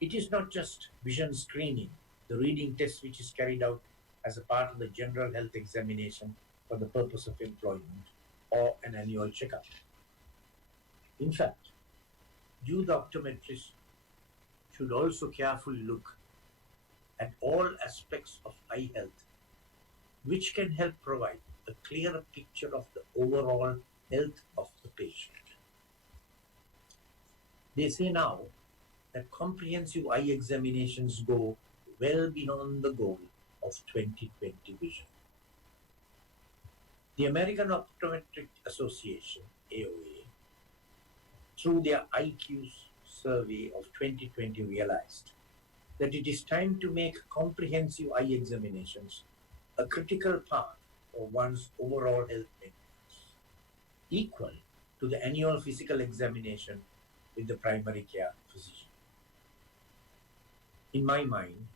It is not just vision screening, the reading test which is carried out as a part of the general health examination for the purpose of employment or an annual checkup. In fact, you, the optometrist, should also carefully look at all aspects of eye health, which can help provide a clearer picture of the overall health of the patient. They say now that comprehensive eye examinations go well beyond the goal of 20/20 vision. The American Optometric Association, AOA, through their IQs survey of 2020 realized that it is time to make comprehensive eye examinations a critical part of one's overall health maintenance, equal to the annual physical examination with the primary care physician. In my mind,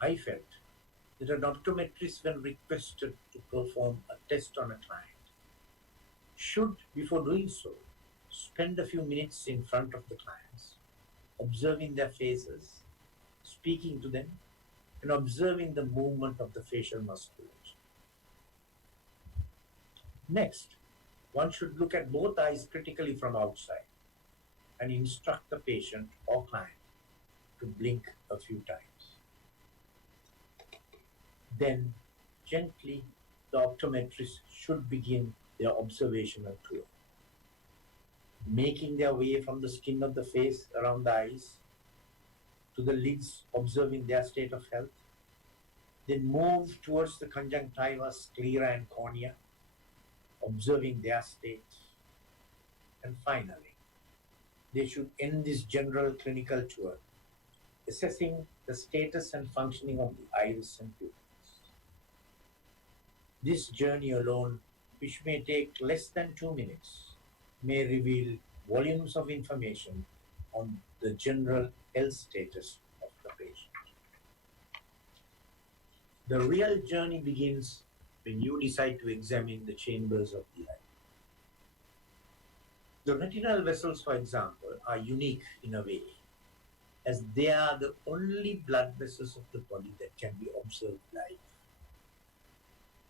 I felt that an optometrist, when requested to perform a test on a client, should, before doing so, spend a few minutes in front of the clients, observing their faces, speaking to them, and observing the movement of the facial musculature. Next, one should look at both eyes critically from outside and instruct the patient or client to blink a few times. Then, gently, the optometrist should begin their observational tour, making their way from the skin of the face around the eyes to the lids, observing their state of health, then move towards the conjunctiva, sclera, and cornea, observing their state, and finally, they should end this general clinical tour, assessing the status and functioning of the iris and pupils. This journey alone, which may take less than 2 minutes, may reveal volumes of information on the general health status of the patient. The real journey begins when you decide to examine the chambers of the eye. The retinal vessels, for example, are unique in a way, as they are the only blood vessels of the body that can be observed live.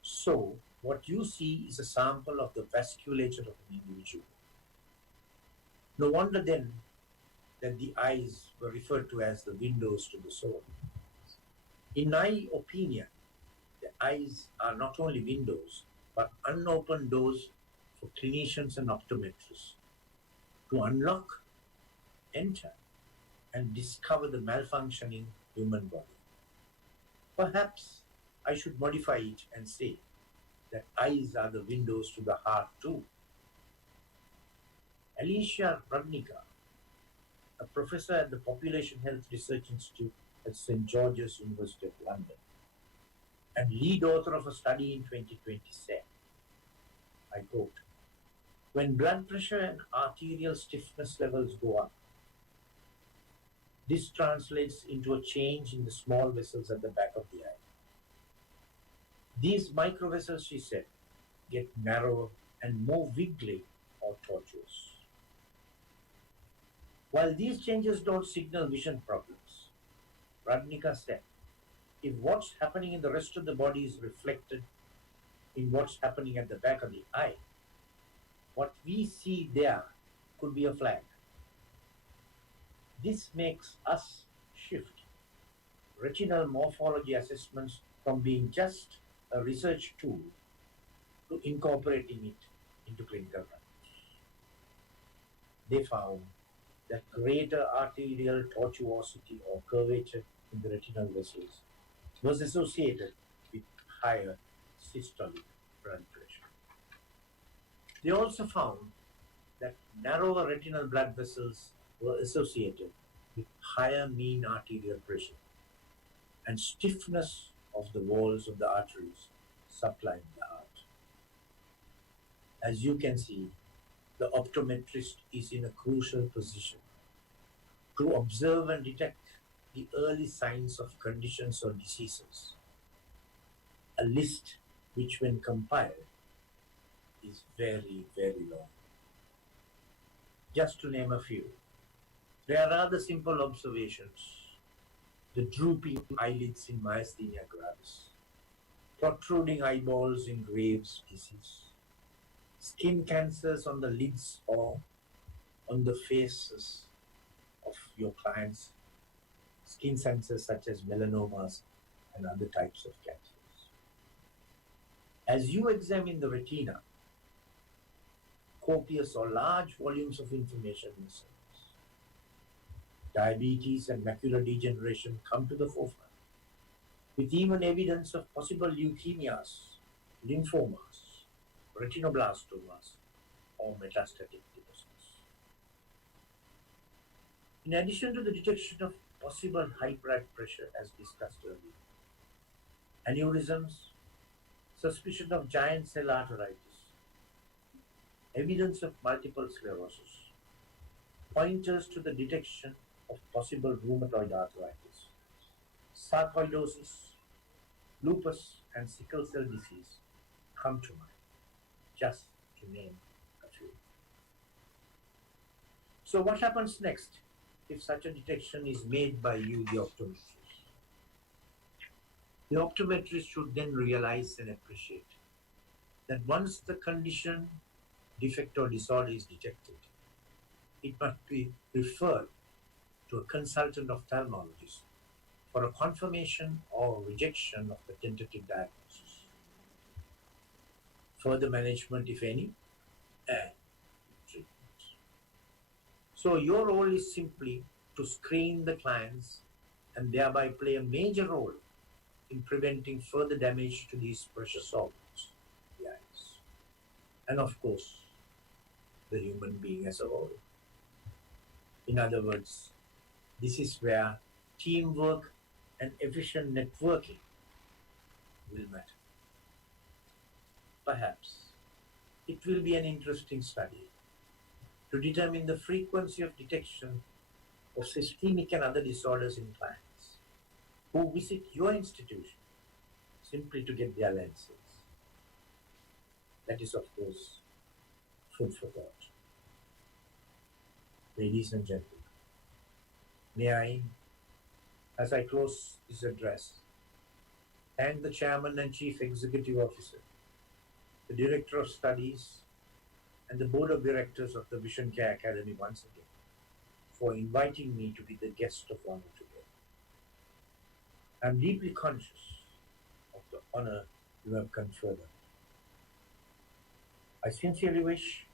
So, what you see is a sample of the vasculature of an individual. No wonder then that the eyes were referred to as the windows to the soul. In my opinion, the eyes are not only windows, but unopened doors for clinicians and optometrists to unlock, enter, and discover the malfunctioning human body. Perhaps I should modify it and say that eyes are the windows to the heart too. Alicia Rudnicka, a professor at the Population Health Research Institute at St. George's University of London, and lead author of a study in 2020 said, I quote, when blood pressure and arterial stiffness levels go up, this translates into a change in the small vessels at the back of the eye. These microvessels, she said, get narrower and more wiggly or tortuous. While these changes don't signal vision problems, Rudnicka said, if what's happening in the rest of the body is reflected in what's happening at the back of the eye, what we see there could be a flag. This makes us shift retinal morphology assessments from being just a research tool to incorporating it into clinical practice. They found that greater arterial tortuosity or curvature in the retinal vessels was associated with higher systolic blood pressure. They also found that narrower retinal blood vessels were associated with higher mean arterial pressure, and stiffness of the walls of the arteries supplying the heart. As you can see, the optometrist is in a crucial position to observe and detect the early signs of conditions or diseases, a list which, when compiled, is very, very long. Just to name a few, there are rather simple observations: the drooping eyelids in myasthenia gravis, protruding eyeballs in Graves' disease, skin cancers on the lids or on the faces of your clients, skin cancers such as melanomas and other types of cancers. As you examine the retina, copious or large volumes of information in cells, diabetes and macular degeneration come to the forefront, with even evidence of possible leukemias, lymphomas, retinoblastomas, or metastatic diseases. In addition to the detection of possible high blood pressure, as discussed earlier, aneurysms, suspicion of giant cell arteritis, evidence of multiple sclerosis, pointers to the detection of possible rheumatoid arthritis, sarcoidosis, lupus, and sickle cell disease come to mind, just to name a few. So what happens next if such a detection is made by you, the optometrist? The optometrist should then realize and appreciate that once the condition, defect, or disorder is detected, it must be referred to a consultant ophthalmologist for a confirmation or rejection of the tentative diagnosis, further management, if any, and treatment. So your role is simply to screen the clients and thereby play a major role in preventing further damage to these precious organs, the eyes, and of course, the human being as a whole. In other words, this is where teamwork and efficient networking will matter. Perhaps it will be an interesting study to determine the frequency of detection of systemic and other disorders in clients who visit your institution simply to get their lenses. That is, of course, food for thought. Ladies and gentlemen, may I, as I close this address, thank the Chairman and Chief Executive Officer, the Director of Studies, and the Board of Directors of the Vision Care Academy once again for inviting me to be the guest of honor today. I'm deeply conscious of the honor you have conferred on me. I sincerely wish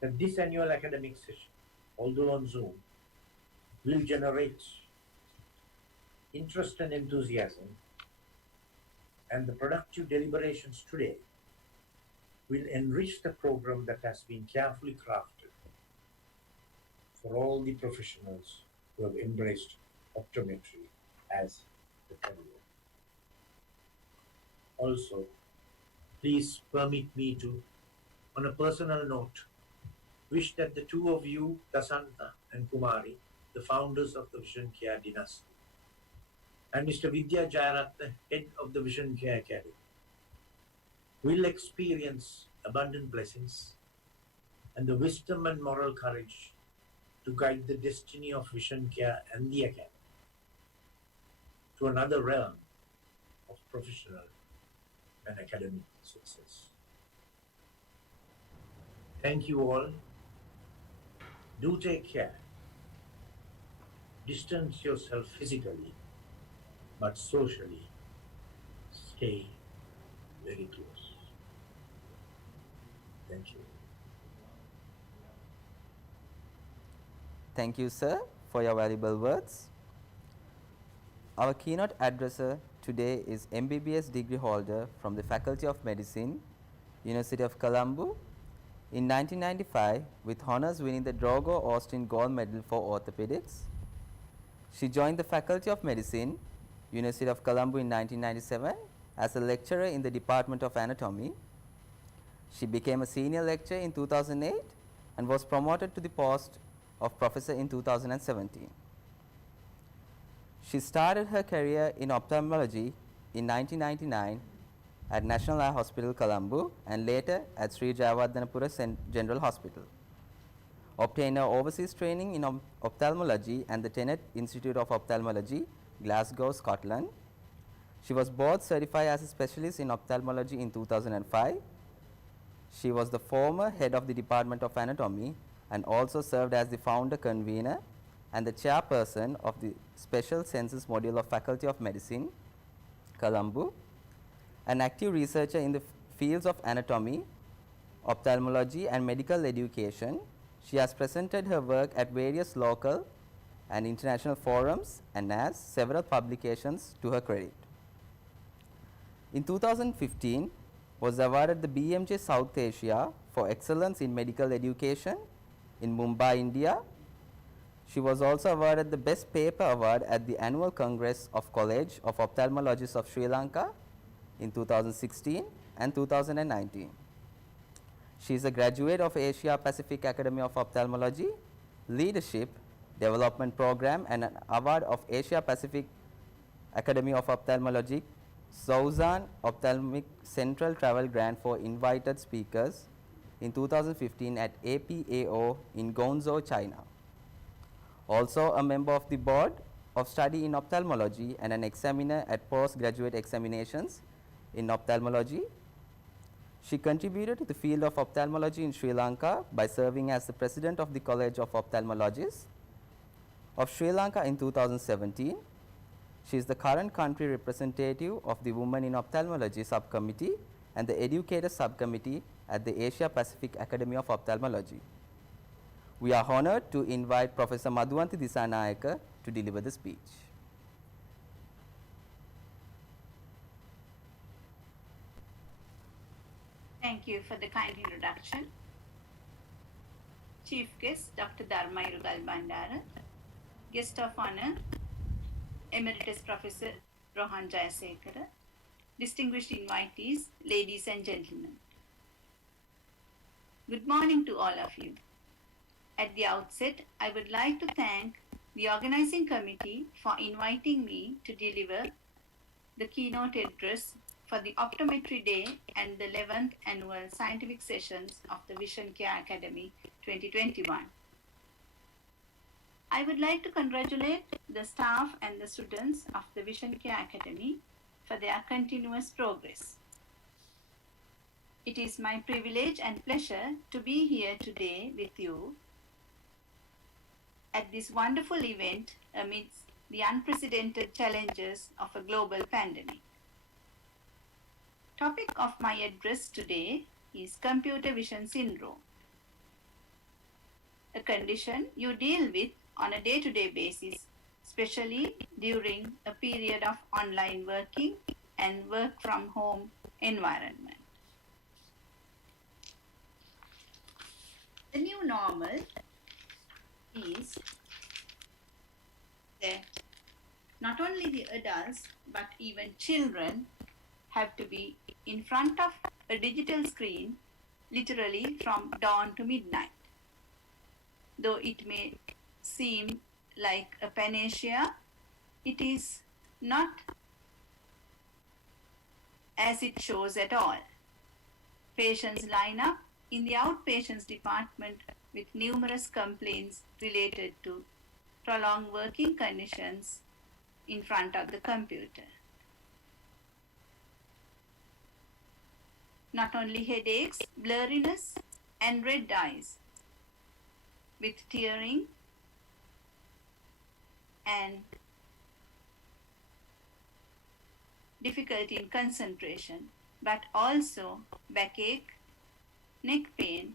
that this annual academic session, although on Zoom, will generate interest and enthusiasm, and the productive deliberations today will enrich the program that has been carefully crafted for all the professionals who have embraced optometry as the career. Also, please permit me to, on a personal note, wish that the two of you, Dasanta and Kumari, the founders of the Vision Care dynasty, and Mr. Vidya Jayaratna, head of the Vision Care Academy, will experience abundant blessings and the wisdom and moral courage to guide the destiny of Vision Care and the Academy to another realm of professional and academic success. Thank you all. Do take care. Distance yourself physically, but socially stay very close. Thank you. Thank you, sir, for your valuable words. Our keynote addresser today is MBBS degree holder from the Faculty of Medicine, University of Colombo, in 1995 with honors winning the Drogo Austin Gold Medal for Orthopedics. She joined the Faculty of Medicine University of Colombo in 1997 as a lecturer in the Department of Anatomy. She became a senior lecturer in 2008 and was promoted to the post of professor in 2017. She started her career in ophthalmology in 1999 at National Eye Hospital, Colombo, and later at Sri Jayawardhanapura General Hospital. Obtained her overseas training in ophthalmology and the Tenet Institute of Ophthalmology, Glasgow, Scotland. She was board certified as a specialist in ophthalmology in 2005. She was the former head of the Department of Anatomy and also served as the founder convener and the chairperson of the Special Senses Module of Faculty of Medicine, Colombo, an active researcher in the fields of anatomy, ophthalmology and medical education. She has presented her work at various local and international forums and has several publications to her credit. In 2015, was awarded the BMJ South Asia for excellence in medical education in Mumbai, India. She was also awarded the Best Paper Award at the Annual Congress of College of Ophthalmologists of Sri Lanka in 2016 and 2019. She is a graduate of Asia Pacific Academy of Ophthalmology, Leadership Development Program and an award of Asia Pacific Academy of Ophthalmology Zhouzhan Ophthalmic Central Travel Grant for invited speakers in 2015 at APAO in Guangzhou, China. Also a member of the board of study in ophthalmology and an examiner at postgraduate examinations in ophthalmology. She contributed to the field of ophthalmology in Sri Lanka by serving as the president of the College of Ophthalmologists of Sri Lanka in 2017. She is the current country representative of the Women in Ophthalmology Subcommittee and the Educator Subcommittee at the Asia Pacific Academy of Ophthalmology. We are honored to invite Professor Madhuwanti Disanayake to deliver the speech. Thank you for the kind introduction. Chief guest Dr. Dharma Irugal Bandara, guest of honor Emeritus Professor Rohan Jayasekara, distinguished invitees, ladies and gentlemen. Good morning to all of you. At the outset, I would like to thank the organizing committee for inviting me to deliver the keynote address for the Optometry Day and the 11th Annual Scientific Sessions of the Vision Care Academy 2021. I would like to congratulate the staff and the students of the Vision Care Academy for their continuous progress. It is my privilege and pleasure to be here today with you at this wonderful event amidst the unprecedented challenges of a global pandemic. Topic of my address today is computer vision syndrome, a condition you deal with on a day-to-day basis, especially during a period of online working and work from home environment. The new normal is that not only the adults but even children have to be in front of a digital screen literally from dawn to midnight. Though it may seem like a panacea, it is not as it shows at all. Patients line up in the outpatients department with numerous complaints related to prolonged working conditions in front of the computer. Not only headaches, blurriness, and red eyes with tearing and difficulty in concentration, but also backache, neck pain,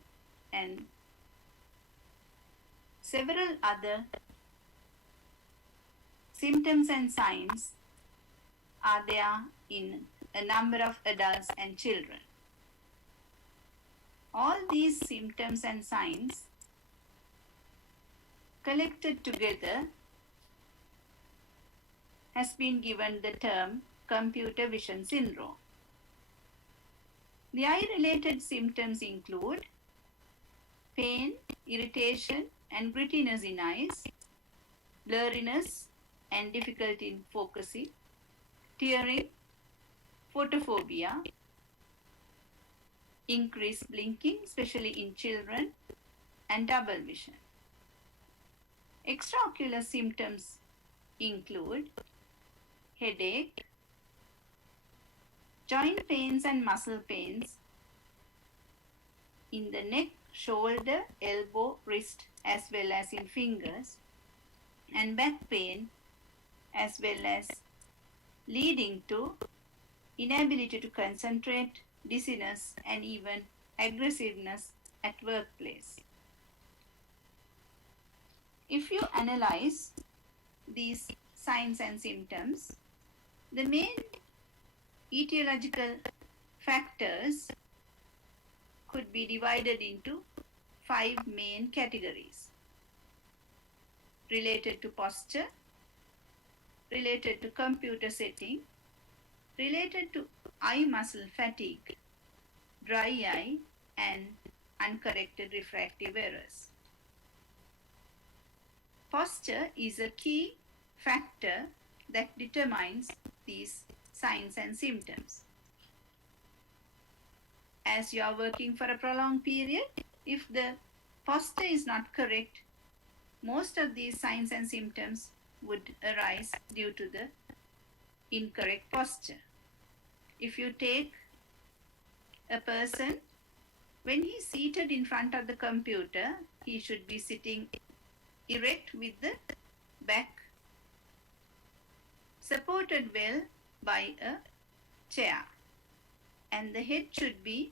and several other symptoms and signs are there in a number of adults and children. All these symptoms and signs collected together has been given the term computer vision syndrome. The eye-related symptoms include pain, irritation, and grittiness in eyes, blurriness and difficulty in focusing, tearing, photophobia, increased blinking, especially in children, and double vision. Extraocular symptoms include headache, joint pains and muscle pains in the neck, shoulder, elbow, wrist, as well as in fingers, and back pain, as well as leading to inability to concentrate, dizziness, and even aggressiveness at workplace. If you analyze these signs and symptoms, the main etiological factors could be divided into 5 main categories: related to posture, related to computer setting, related to eye muscle fatigue, dry eye, and uncorrected refractive errors. Posture is a key factor that determines these signs and symptoms. As you are working for a prolonged period, if the posture is not correct, most of these signs and symptoms would arise due to the incorrect posture. If you take a person, when he is seated in front of the computer, he should be sitting erect with the back supported well by a chair, and the head should be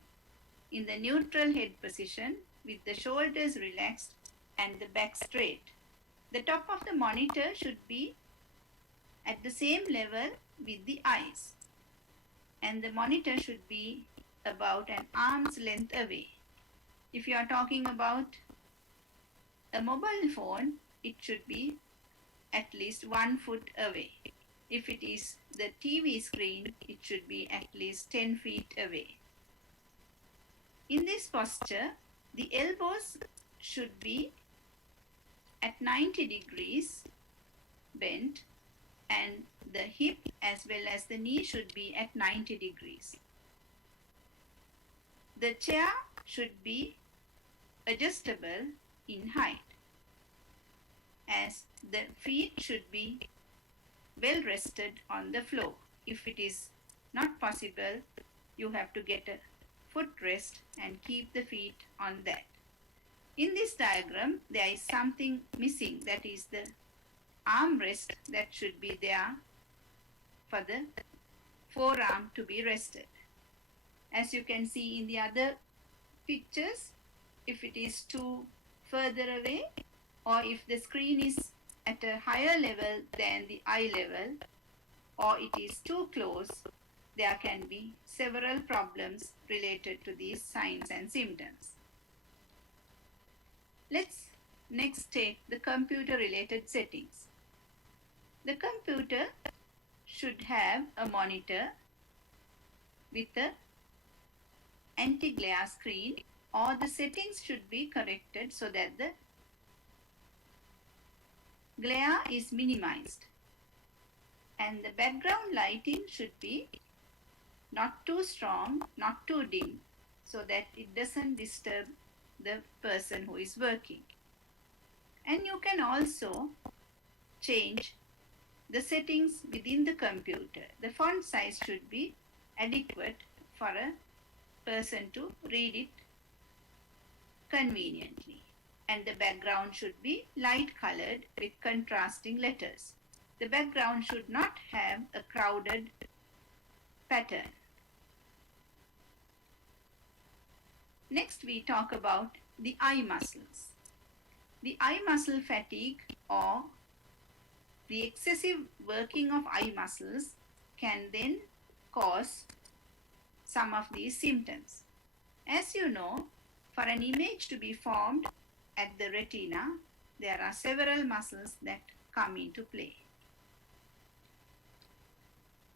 in the neutral head position with the shoulders relaxed and the back straight. The top of the monitor should be at the same level with the eyes, and the monitor should be about an arm's length away. If you are talking about a mobile phone, it should be at least 1 foot away. If it is the TV screen, it should be at least 10 feet away. In this posture, the elbows should be at 90 degrees bent, and the hip as well as the knee should be at 90 degrees. The chair should be adjustable in height, as the feet should be well rested on the floor. If it is not possible, you have to get a footrest and keep the feet on that. In this diagram, there is something missing, that is the armrest that should be there for the forearm to be rested. As you can see in the other pictures, if it is too further away, or if the screen is at a higher level than the eye level, or it is too close, there can be several problems related to these signs and symptoms. Let's next take the computer related settings. The computer should have a monitor with a anti-glare screen, or the settings should be corrected so that the glare is minimized, and the background lighting should be not too strong, not too dim, so that it doesn't disturb the person who is working. And you can also change the settings within the computer. The font size should be adequate for a person to read it conveniently, and the background should be light colored with contrasting letters. The background should not have a crowded pattern. Next, we talk about the eye muscles. The eye muscle fatigue, or the excessive working of eye muscles, can then cause some of these symptoms. As you know, for an image to be formed at the retina, there are several muscles that come into play.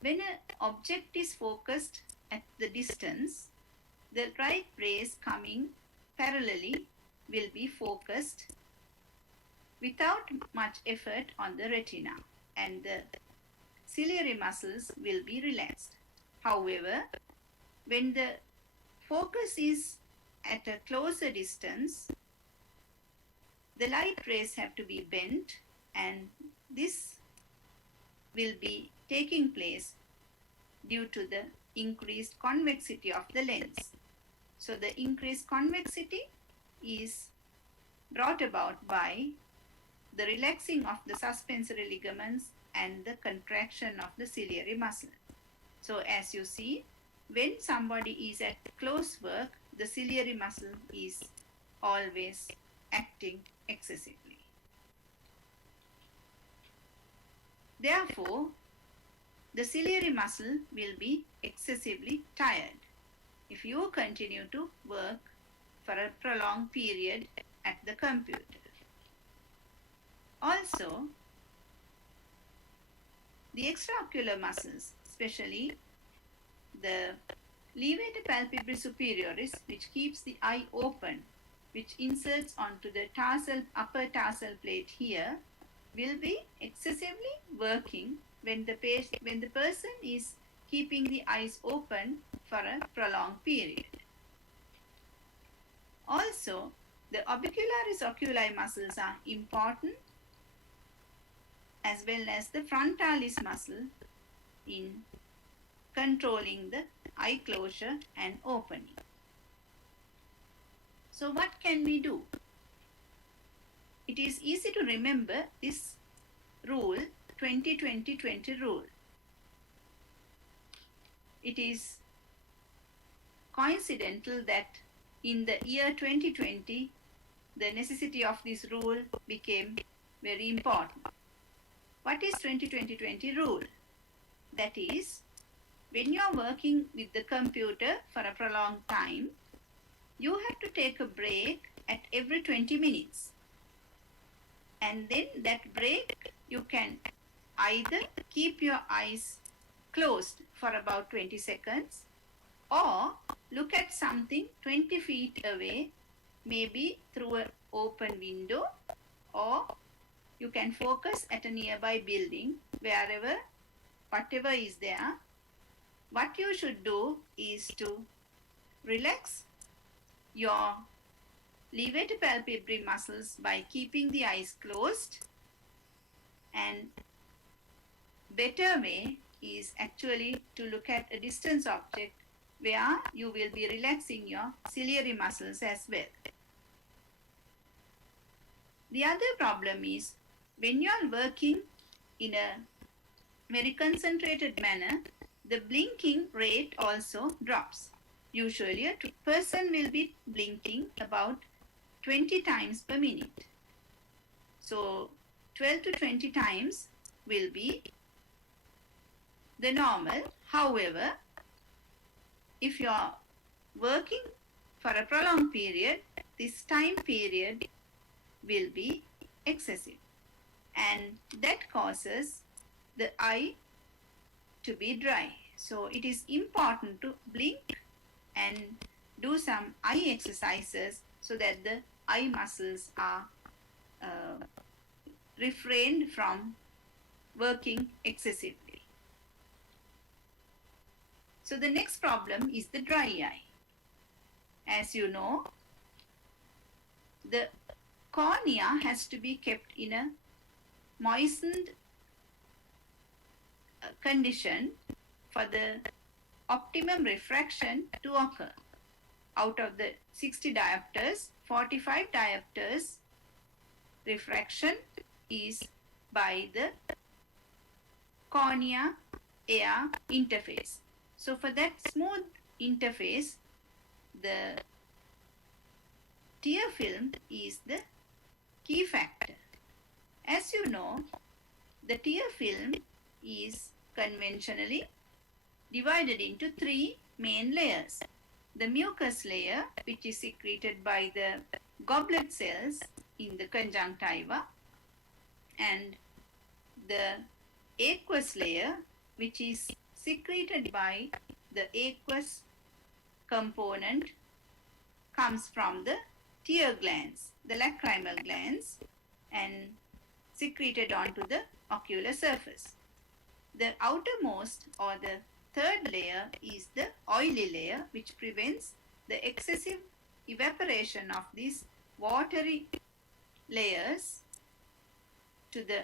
When an object is focused at the distance, the light rays coming parallelly will be focused without much effort on the retina, and the ciliary muscles will be relaxed. However, when the focus is at a closer distance, the light rays have to be bent, and this will be taking place due to the increased convexity of the lens. So the increased convexity is brought about by the relaxing of the suspensory ligaments and the contraction of the ciliary muscle. So as you see, when somebody is at close work, the ciliary muscle is always acting excessively. Therefore, the ciliary muscle will be excessively tired if you continue to work for a prolonged period at the computer. Also, the extraocular muscles, especially the levator palpebrae superioris, which keeps the eye open, which inserts onto the upper tarsal plate here, will be excessively working when the person is keeping the eyes open for a prolonged period. Also, the orbicularis oculi muscles are important, as well as the frontalis muscle in controlling the eye closure and opening. So what can we do? It is easy to remember this rule, 20-20-20 rule. It is coincidental that in the year 2020, the necessity of this rule became very important. What is 20-20-20 rule? That is, when you are working with the computer for a prolonged time, you have to take a break at every 20 minutes. And then that break, you can either keep your eyes closed for about 20 seconds or look at something 20 feet away, maybe through an open window, or you can focus at a nearby building, whatever is there. What you should do is to relax your levator palpebrae muscles by keeping the eyes closed, and better way is actually to look at a distance object where you will be relaxing your ciliary muscles as well. The other problem is when you are working in a very concentrated manner, the blinking rate also drops. Usually a person will be blinking about 20 times per minute. So 12 to 20 times will be the normal. However, if you are working for a prolonged period, this time period will be excessive, and that causes the eye to be dry. So it is important to blink and do some eye exercises so that the eye muscles are refrained from working excessively. So the next problem is the dry eye. As you know, the cornea has to be kept in a moistened condition for the optimum refraction to occur. Out of the 60 diopters, 45 diopters refraction is by the cornea-ear interface. So for that smooth interface, the tear film is the key factor. As you know, the tear film is conventionally divided into three main layers. The mucus layer, which is secreted by the goblet cells in the conjunctiva, and the aqueous layer, which is secreted by the aqueous component comes from the tear glands, the lacrimal glands, and secreted onto the ocular surface. The outermost or the third layer is the oily layer, which prevents the excessive evaporation of these watery layers to the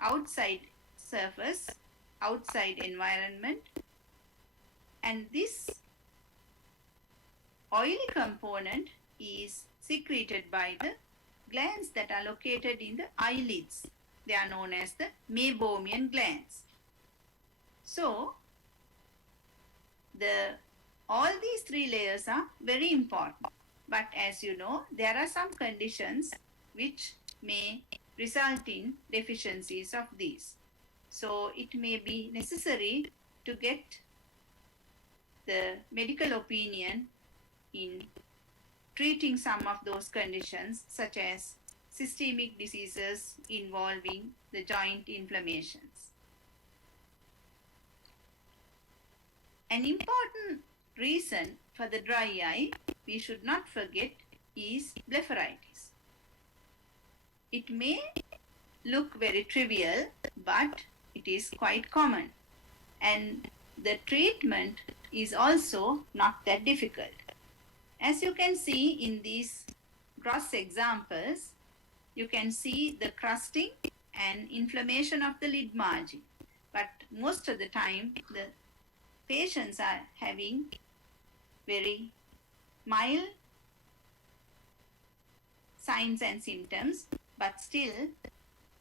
outside surface, outside environment, and this oily component is secreted by the glands that are located in the eyelids. They are known as the meibomian glands. So, all these three layers are very important. But as you know, there are some conditions which may result in deficiencies of these. So, it may be necessary to get the medical opinion in treating some of those conditions, such as systemic diseases involving the joint inflammations. An important reason for the dry eye we should not forget is blepharitis. It may look very trivial, but it is quite common, and the treatment is also not that difficult. As you can see in these gross examples, you can see the crusting and inflammation of the lid margin, but most of the time the patients are having very mild signs and symptoms, but still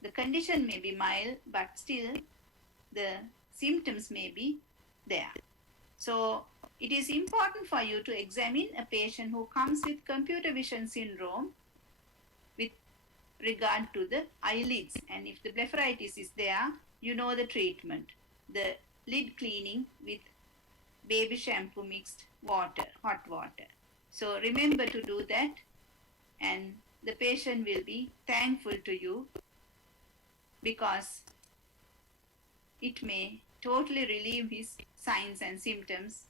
the condition may be mild, but still the symptoms may be there. So it is important for you to examine a patient who comes with computer vision syndrome with regard to the eyelids, and if the blepharitis is there, you know the treatment, the lid cleaning with baby shampoo mixed water, hot water. So remember to do that, and the patient will be thankful to you because it may totally relieve his signs and symptoms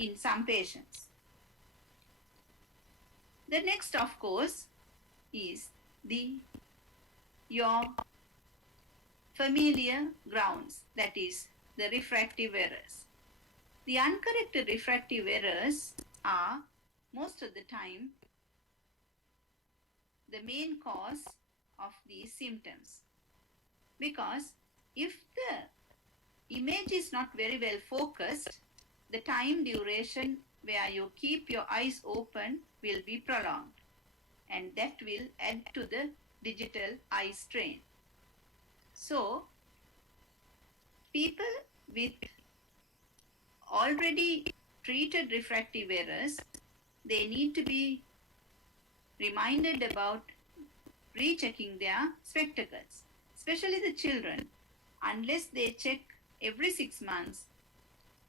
in some patients. The next, of course, is your familiar grounds, that is the refractive errors. The uncorrected refractive errors are most of the time the main cause of these symptoms, because if the image is not very well focused, the time duration where you keep your eyes open will be prolonged, and that will add to the digital eye strain. So, people with already treated refractive errors, they need to be reminded about rechecking their spectacles, especially the children. Unless they check every 6 months,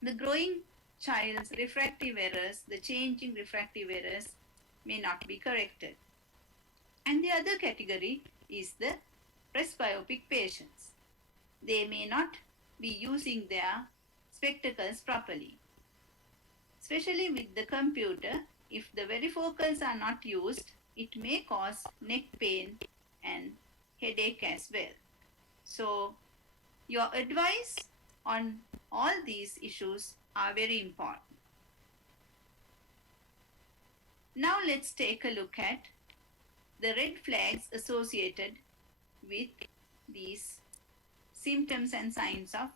the growing child's refractive errors, the changing refractive errors, may not be corrected. And the other category is the presbyopic patients. They may not be using their spectacles properly. Especially with the computer, if the varifocals are not used, it may cause neck pain and headache as well. So, your advice on all these issues are very important. Now let's take a look at the red flags associated with these symptoms and signs of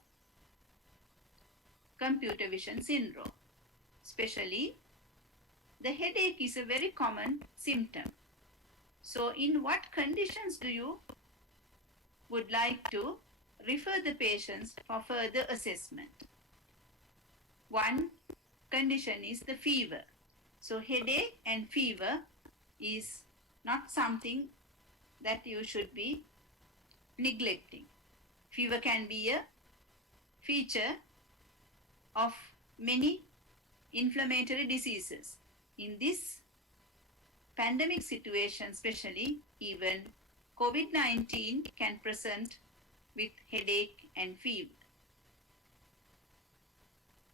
computer vision syndrome. Especially, the headache is a very common symptom. So, in what conditions do you would like to refer the patients for further assessment? One condition is the fever. So, headache and fever is not something that you should be neglecting. Fever can be a feature of many inflammatory diseases. In this pandemic situation especially, even COVID-19 can present with headache and fever.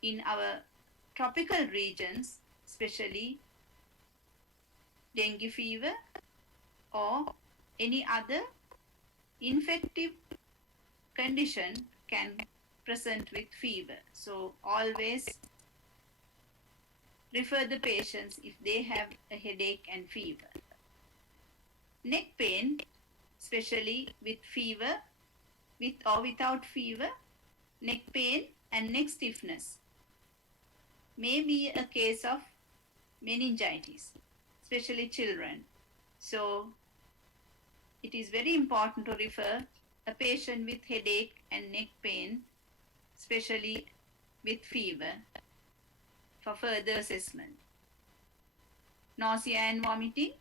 In our tropical regions, especially dengue fever or any other infective condition can present with fever. So always refer the patients if they have a headache and fever. Neck pain, especially with fever, with or without fever, neck pain and neck stiffness may be a case of meningitis, especially children. So it is very important to refer a patient with headache and neck pain, especially with fever, for further assessment. Nausea and vomiting,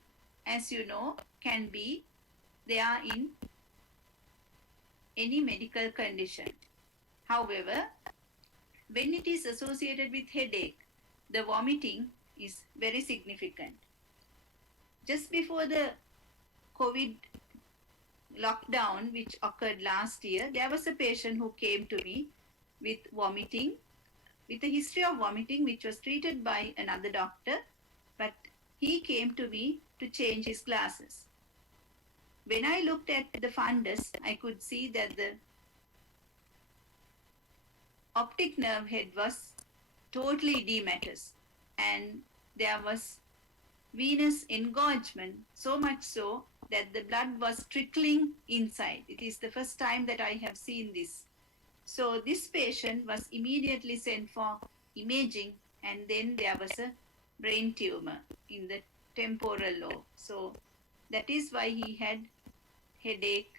as you know, can be there in any medical condition. However, when it is associated with headache, the vomiting is very significant. Just before the COVID lockdown, which occurred last year, there was a patient who came to me with vomiting, with a history of vomiting, which was treated by another doctor, but he came to me to change his glasses. When I looked at the fundus, I could see that the optic nerve head was totally edematous and there was venous engorgement, so much so that the blood was trickling inside. It is the first time that I have seen this. So this patient was immediately sent for imaging, and then there was a brain tumor in the temporal lobe. So that is why he had headache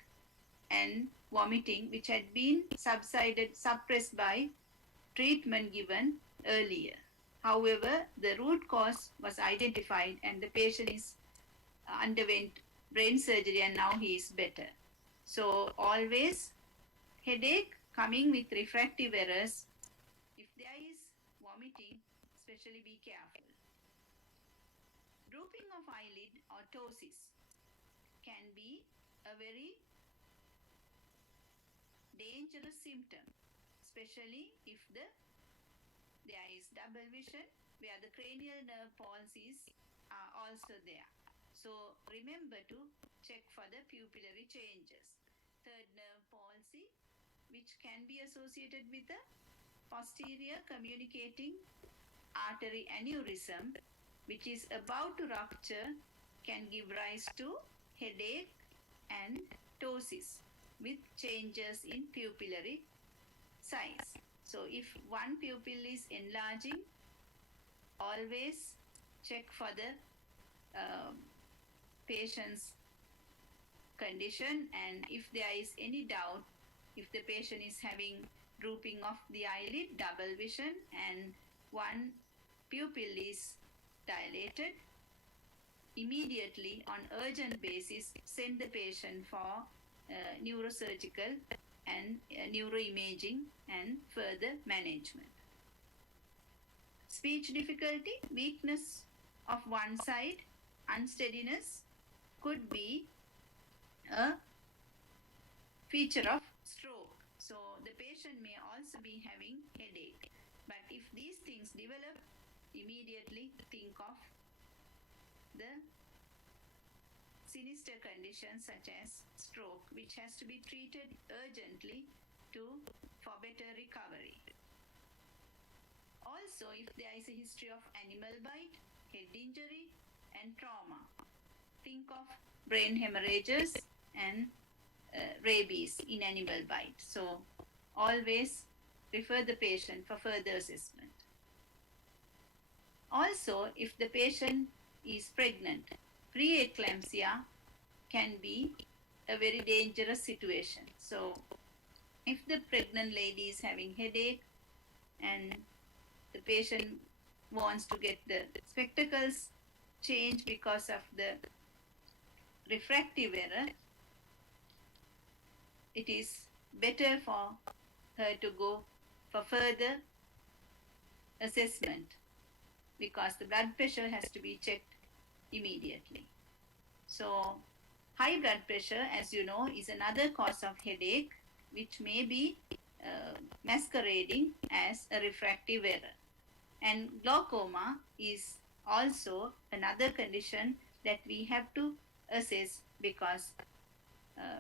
and vomiting, which had been suppressed by treatment given earlier. However, the root cause was identified and the patient underwent brain surgery and now he is better. So always headache coming with refractive errors. If there is vomiting, especially be careful. Drooping of eyelid or ptosis can be a very dangerous symptom, especially if there is double vision where the cranial nerve palsies are also there. So remember to check for the pupillary changes. Third nerve palsy, which can be associated with a posterior communicating artery aneurysm, which is about to rupture, can give rise to headache and ptosis with changes in pupillary size. So if one pupil is enlarging, always check for the patient's condition, and if there is any doubt, if the patient is having drooping of the eyelid, double vision, and one pupil is dilated, immediately on urgent basis send the patient for neurosurgical and neuroimaging and further management. Speech difficulty, weakness of one side, unsteadiness could be a feature of stroke. So the patient may also be having headache. But if these things develop, immediately think of the sinister conditions such as stroke, which has to be treated urgently for better recovery. Also, if there is a history of animal bite, head injury, and trauma, think of brain hemorrhages and rabies in animal bite. So always refer the patient for further assessment. Also, if the patient is pregnant, preeclampsia can be a very dangerous situation. So if the pregnant lady is having headache and the patient wants to get the spectacles changed because of the refractive error, it is better for her to go for further assessment because the blood pressure has to be checked immediately. So high blood pressure, as you know, is another cause of headache, which may be masquerading as a refractive error. And glaucoma is also another condition that we have to assess, because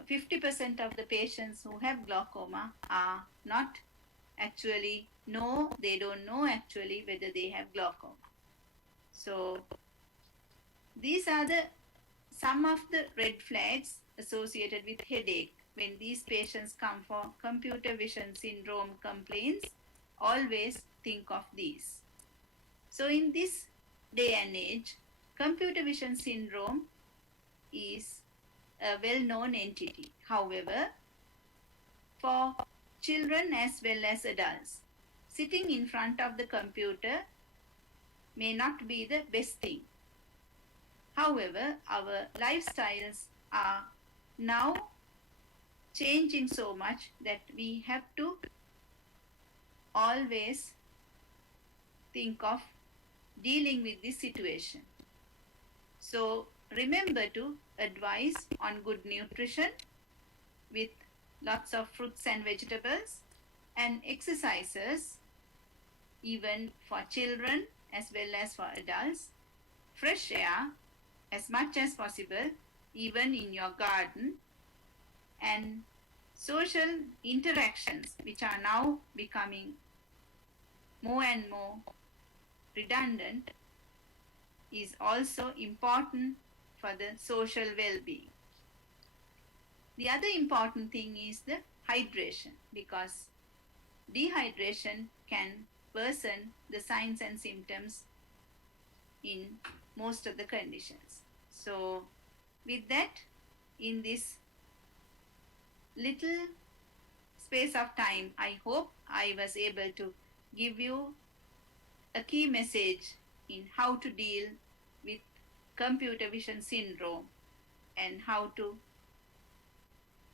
50% of the patients who have glaucoma are not actually they don't know actually whether they have glaucoma. So these are some of the red flags associated with headache. When these patients come for computer vision syndrome complaints, always think of these. So in this day and age, computer vision syndrome is a well-known entity. However, for children as well as adults, sitting in front of the computer may not be the best thing. However, our lifestyles are now changing so much that we have to always think of dealing with this situation. So remember to advise on good nutrition with lots of fruits and vegetables, and exercises even for children as well as for adults, fresh air as much as possible even in your garden, and social interactions, which are now becoming more and more redundant, is also important for the social well-being. The other important thing is the hydration, because dehydration can worsen the signs and symptoms in most of the conditions. So with that, in this little space of time, I hope I was able to give you a key message in how to deal with computer vision syndrome and how to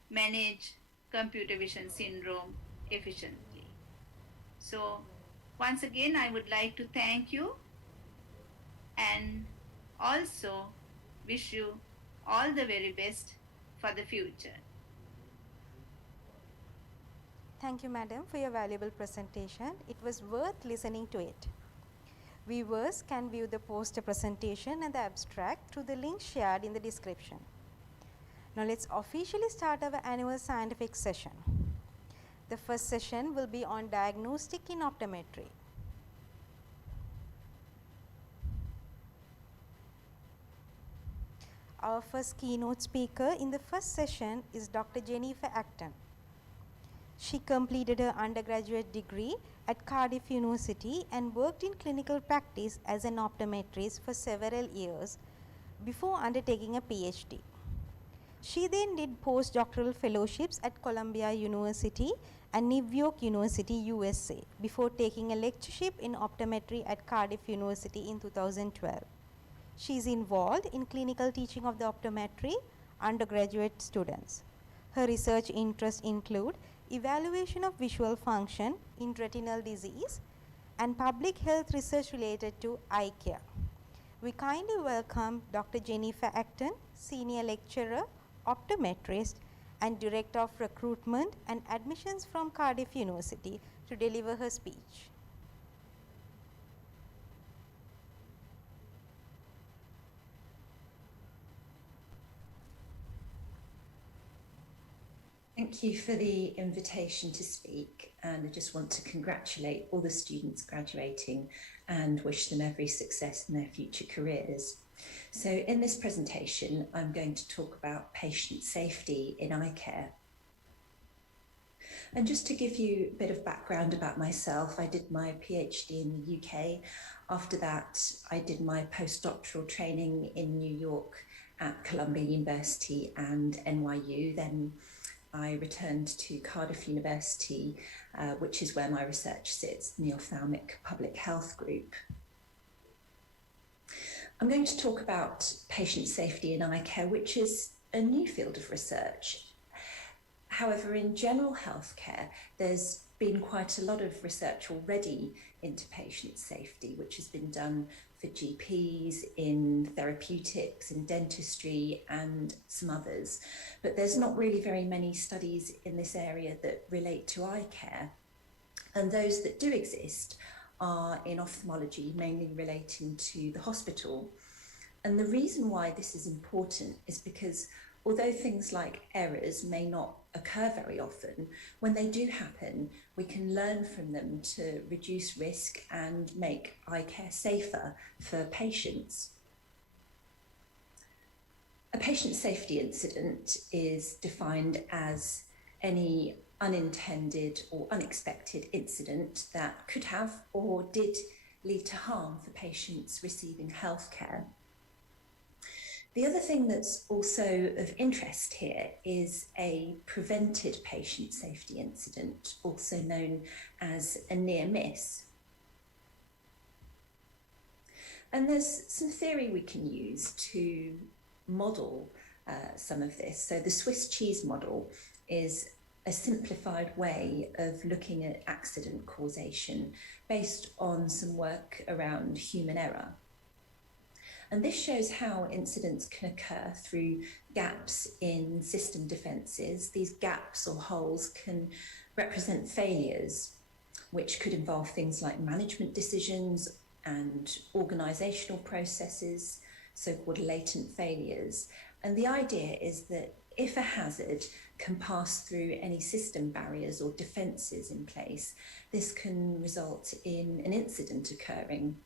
manage computer vision syndrome efficiently. So once again, I would like to thank you and also wish you all the very best for the future. Thank you, madam, for your valuable presentation. It was worth listening to it. Viewers can view the poster presentation and the abstract through the link shared in the description. Now let's officially start our annual scientific session. The first session will be on diagnostic in optometry. Our first keynote speaker in the first session is Dr. Jennifer Acton. She completed her undergraduate degree at Cardiff University and worked in clinical practice as an optometrist for several years before undertaking a PhD. She then did postdoctoral fellowships at Columbia University and New York University, USA, before taking a lectureship in optometry at Cardiff University in 2012. She is involved in clinical teaching of the optometry undergraduate students. Her research interests include evaluation of visual function in retinal disease and public health research related to eye care. We kindly welcome Dr. Jennifer Acton, Senior Lecturer, Optometrist, and Director of Recruitment and Admissions from Cardiff University, to deliver her speech. Thank you for the invitation to speak, and I just want to congratulate all the students graduating and wish them every success in their future careers. So in this presentation, I'm going to talk about patient safety in eye care. And just to give you a bit of background about myself, I did my PhD in the UK. After that, I did my postdoctoral training in New York at Columbia University and NYU. Then I returned to Cardiff University, which is where my research sits, in the Ophthalmic Public Health Group. I'm going to talk about patient safety in eye care, which is a new field of research. However, in general healthcare, there's been quite a lot of research already into patient safety, which has been done for GPs, in therapeutics, in dentistry, and some others. But there's not really very many studies in this area that relate to eye care. And those that do exist are in ophthalmology, mainly relating to the hospital. And the reason why this is important is because although things like errors may not occur very often, when they do happen, we can learn from them to reduce risk and make eye care safer for patients. A patient safety incident is defined as any unintended or unexpected incident that could have or did lead to harm for patients receiving healthcare. The other thing that's also of interest here is a prevented patient safety incident, also known as a near miss. And there's some theory we can use to model some of this. So the Swiss cheese model is a simplified way of looking at accident causation based on some work around human error. And this shows how incidents can occur through gaps in system defenses. These gaps or holes can represent failures, which could involve things like management decisions and organizational processes, so-called latent failures. And the idea is that if a hazard can pass through any system barriers or defenses in place, this can result in an incident occurring.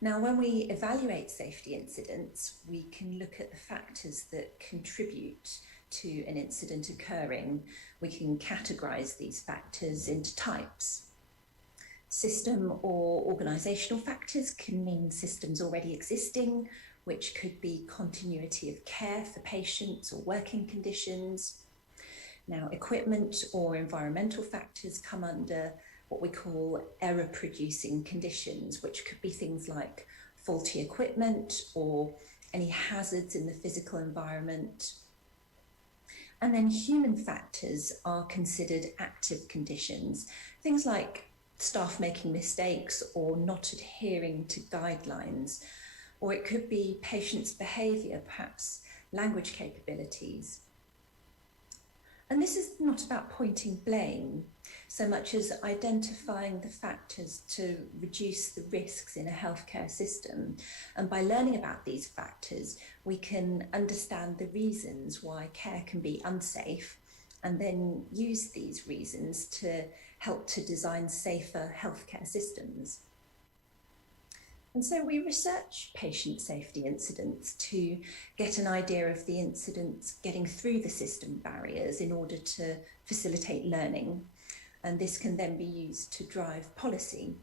Now, when we evaluate safety incidents, we can look at the factors that contribute to an incident occurring. We can categorize these factors into types. System or organizational factors can mean systems already existing, which could be continuity of care for patients or working conditions. Now, equipment or environmental factors come under what we call error-producing conditions, which could be things like faulty equipment or any hazards in the physical environment. And then human factors are considered active conditions, things like staff making mistakes or not adhering to guidelines, or it could be patients' behaviour, perhaps language capabilities. And this is not about pointing blame so much as identifying the factors to reduce the risks in a healthcare system. And by learning about these factors, we can understand the reasons why care can be unsafe and then use these reasons to help to design safer healthcare systems. And so we research patient safety incidents to get an idea of the incidents getting through the system barriers in order to facilitate learning. And this can then be used to drive policy.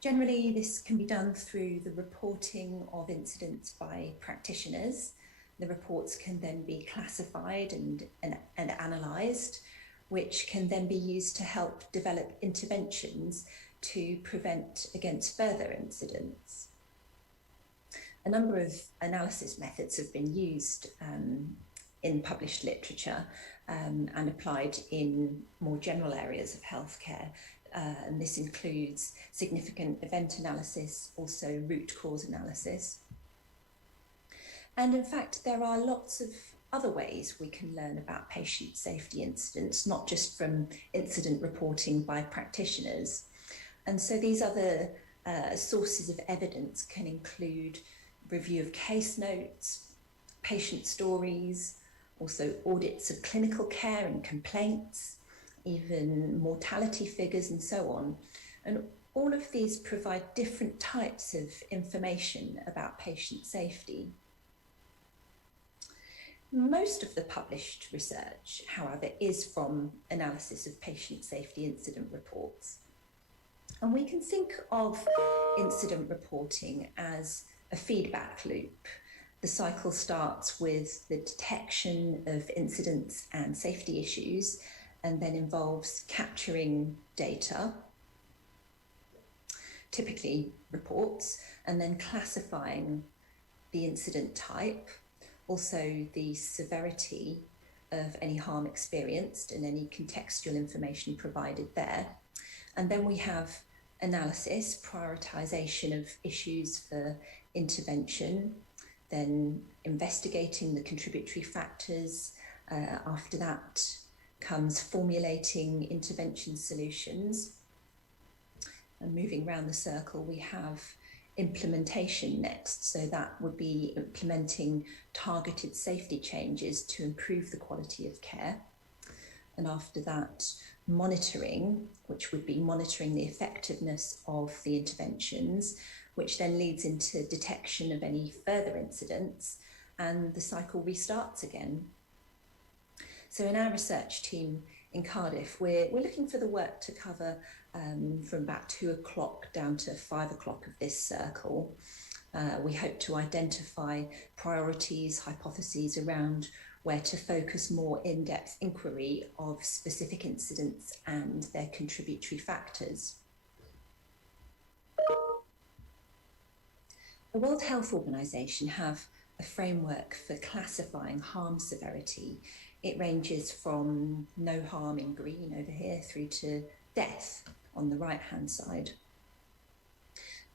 Generally, this can be done through the reporting of incidents by practitioners. The reports can then be classified and analysed, which can then be used to help develop interventions to prevent against further incidents. A number of analysis methods have been used in published literature and applied in more general areas of healthcare. And this includes significant event analysis, also root cause analysis. And in fact, there are lots of other ways we can learn about patient safety incidents, not just from incident reporting by practitioners. And so these other sources of evidence can include review of case notes, patient stories, also audits of clinical care and complaints, even mortality figures and so on. And all of these provide different types of information about patient safety. Most of the published research, however, is from analysis of patient safety incident reports. And we can think of incident reporting as a feedback loop. The cycle starts with the detection of incidents and safety issues, and then involves capturing data, typically reports, and then classifying the incident type, also the severity of any harm experienced and any contextual information provided there. And then we have analysis, prioritization of issues for intervention, then investigating the contributory factors. After that comes formulating intervention solutions. And moving around the circle, we have implementation next. So that would be implementing targeted safety changes to improve the quality of care. And after that, monitoring, which would be monitoring the effectiveness of the interventions, which then leads into detection of any further incidents, and the cycle restarts again. So in our research team in Cardiff, we're looking for the work to cover from about 2 o'clock down to 5 o'clock of this circle. We hope to identify priorities, hypotheses around where to focus more in-depth inquiry of specific incidents and their contributory factors. The World Health Organization have a framework for classifying harm severity. It ranges from no harm in green over here through to death on the right-hand side.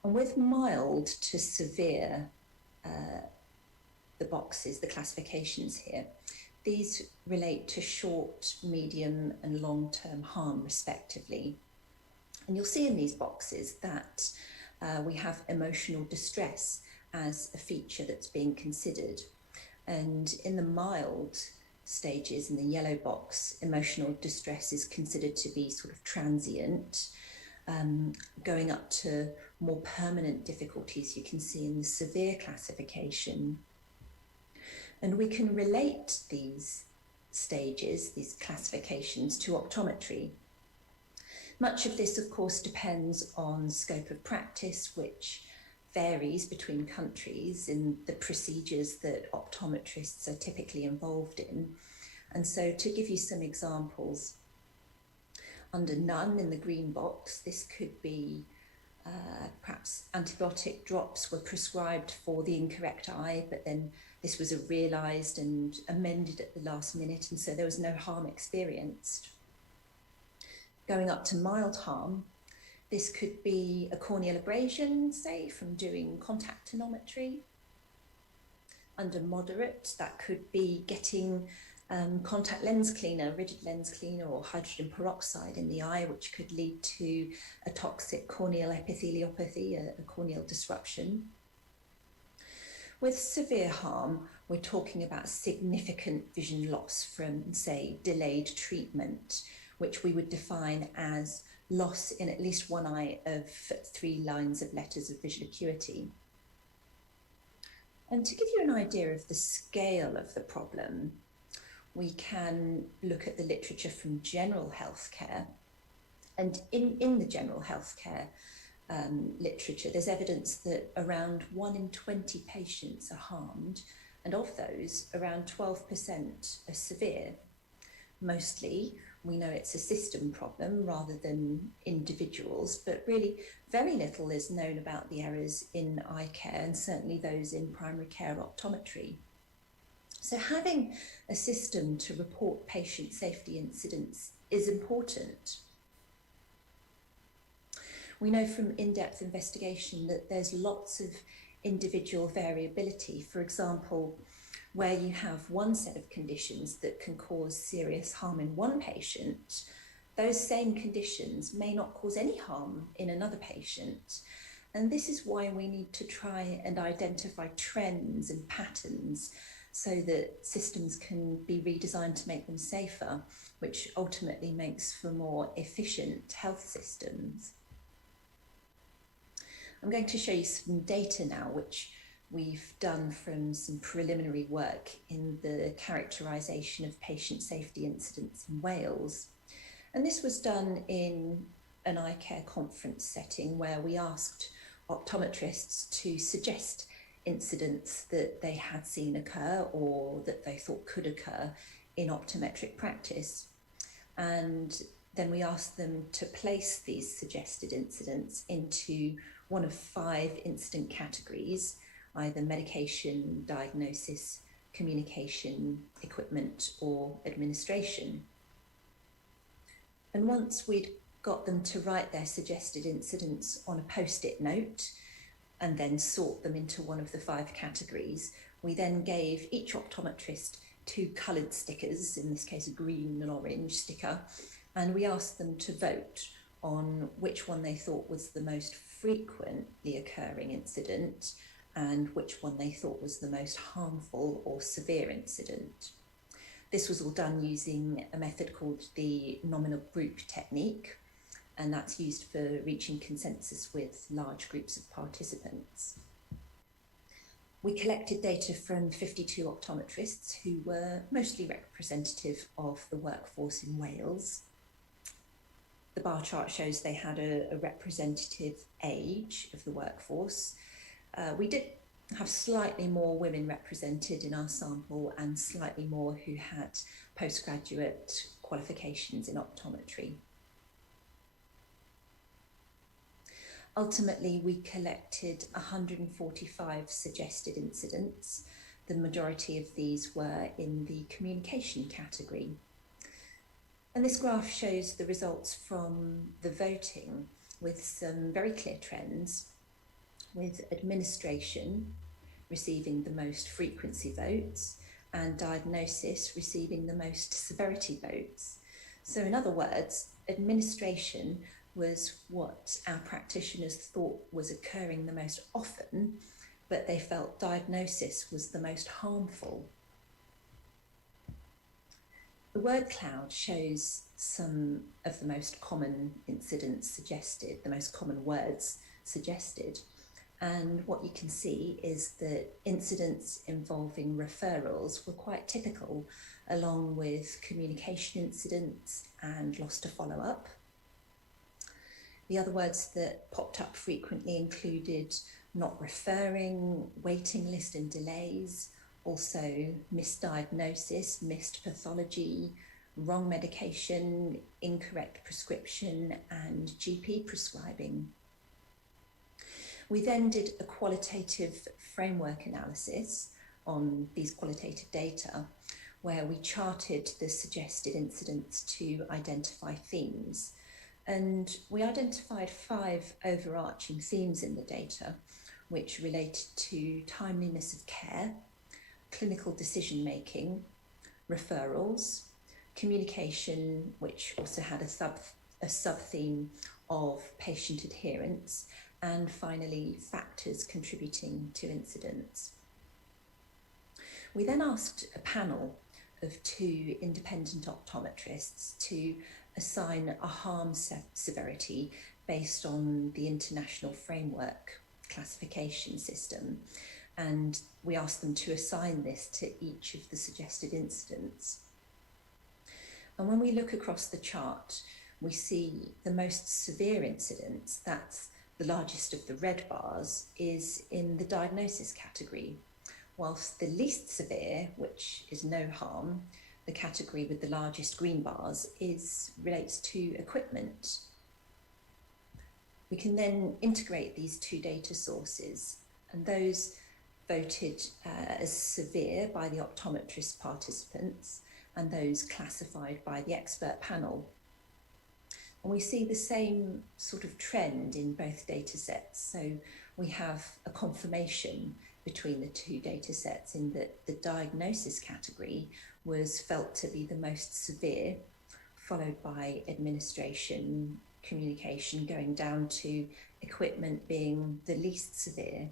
And with mild to severe, the boxes, the classifications here, these relate to short, medium and long-term harm respectively. And you'll see in these boxes that we have emotional distress as a feature that's being considered. And in the mild stages, in the yellow box, emotional distress is considered to be sort of transient, going up to more permanent difficulties you can see in the severe classification. And we can relate these stages, these classifications, to optometry. Much of this, of course, depends on scope of practice, which varies between countries in the procedures that optometrists are typically involved in. And so to give you some examples, under none in the green box, this could be perhaps antibiotic drops were prescribed for the incorrect eye, but then this was realised and amended at the last minute, and so there was no harm experienced. Going up to mild harm, this could be a corneal abrasion, say, from doing contact tonometry. Under moderate, that could be getting contact lens cleaner, rigid lens cleaner, or hydrogen peroxide in the eye, which could lead to a toxic corneal epitheliopathy, a corneal disruption. With severe harm, we're talking about significant vision loss from, say, delayed treatment, which we would define as loss in at least one eye of 3 lines of letters of visual acuity. And to give you an idea of the scale of the problem, we can look at the literature from general healthcare. And in the general healthcare literature, there's evidence that around 1 in 20 patients are harmed, and of those, around 12% are severe. Mostly, we know it's a system problem rather than individuals, but really very little is known about the errors in eye care, and certainly those in primary care optometry. So having a system to report patient safety incidents is important. We know from in-depth investigation that there's lots of individual variability. For example, where you have one set of conditions that can cause serious harm in one patient, those same conditions may not cause any harm in another patient. And this is why we need to try and identify trends and patterns so that systems can be redesigned to make them safer, which ultimately makes for more efficient health systems. I'm going to show you some data now, which we've done from some preliminary work in the characterisation of patient safety incidents in Wales. And this was done in an eye care conference setting where we asked optometrists to suggest incidents that they had seen occur or that they thought could occur in optometric practice. And then we asked them to place these suggested incidents into one of 5 incident categories, either medication, diagnosis, communication, equipment, or administration. And once we'd got them to write their suggested incidents on a post-it note and then sort them into one of the 5 categories. We then gave each optometrist 2 coloured stickers, in this case a green and orange sticker, and we asked them to vote on which one they thought was the most frequently occurring incident and which one they thought was the most harmful or severe incident. This was all done using a method called the nominal group technique, and that's used for reaching consensus with large groups of participants. We collected data from 52 optometrists who were mostly representative of the workforce in Wales. The bar chart shows they had a representative age of the workforce. We did have slightly more women represented in our sample and slightly more who had postgraduate qualifications in optometry. Ultimately, we collected 145 suggested incidents. The majority of these were in the communication category. And this graph shows the results from the voting with some very clear trends, with administration receiving the most frequency votes and diagnosis receiving the most severity votes. So in other words, administration was what our practitioners thought was occurring the most often, but they felt diagnosis was the most harmful. The word cloud shows some of the most common incidents suggested, the most common words suggested. And what you can see is that incidents involving referrals were quite typical, along with communication incidents and loss to follow-up. The other words that popped up frequently included not referring, waiting list and delays, also misdiagnosis, missed pathology, wrong medication, incorrect prescription, and GP prescribing. We then did a qualitative framework analysis on these qualitative data, where we charted the suggested incidents to identify themes. And we identified 5 overarching themes in the data, which related to timeliness of care, clinical decision-making, referrals, communication, which also had a sub-theme of patient adherence, and finally, factors contributing to incidents. We then asked a panel of 2 independent optometrists to assign a harm severity based on the international framework classification system. And we asked them to assign this to each of the suggested incidents. And when we look across the chart, we see the most severe incidents, that's the largest of the red bars, is in the diagnosis category, whilst the least severe, which is no harm, the category with the largest green bars, relates to equipment. We can then integrate these 2 data sources, and those voted as severe by the optometrist participants and those classified by the expert panel. And we see the same sort of trend in both data sets. So we have a confirmation between the 2 data sets in that the diagnosis category was felt to be the most severe, followed by administration, communication, going down to equipment being the least severe.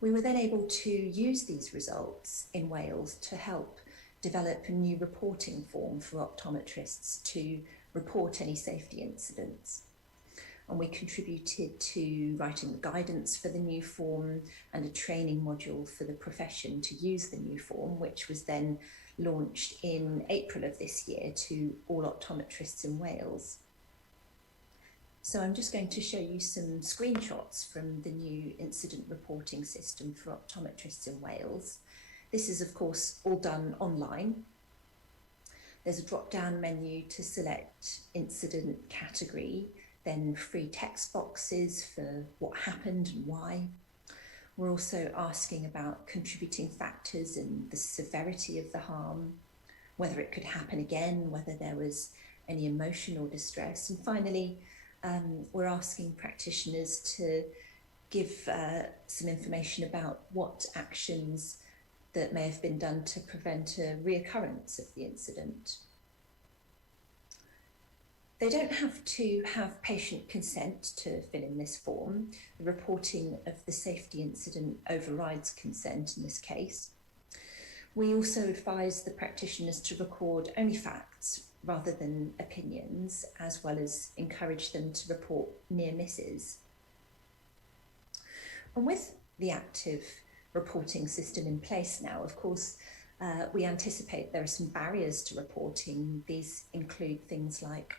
We were then able to use these results in Wales to help develop a new reporting form for optometrists to report any safety incidents. And we contributed to writing the guidance for the new form and a training module for the profession to use the new form, which was then launched in April of this year to all optometrists in Wales. So I'm just going to show you some screenshots from the new incident reporting system for optometrists in Wales. This is, of course, all done online. There's a drop-down menu to select incident category, then free text boxes for what happened and why. We're also asking about contributing factors and the severity of the harm, whether it could happen again, whether there was any emotional distress. And finally, we're asking practitioners to give some information about what actions that may have been done to prevent a reoccurrence of the incident. They don't have to have patient consent to fill in this form. The reporting of the safety incident overrides consent in this case. We also advise the practitioners to record only facts rather than opinions, as well as encourage them to report near misses. And with the active reporting system in place now, of course, we anticipate there are some barriers to reporting. These include things like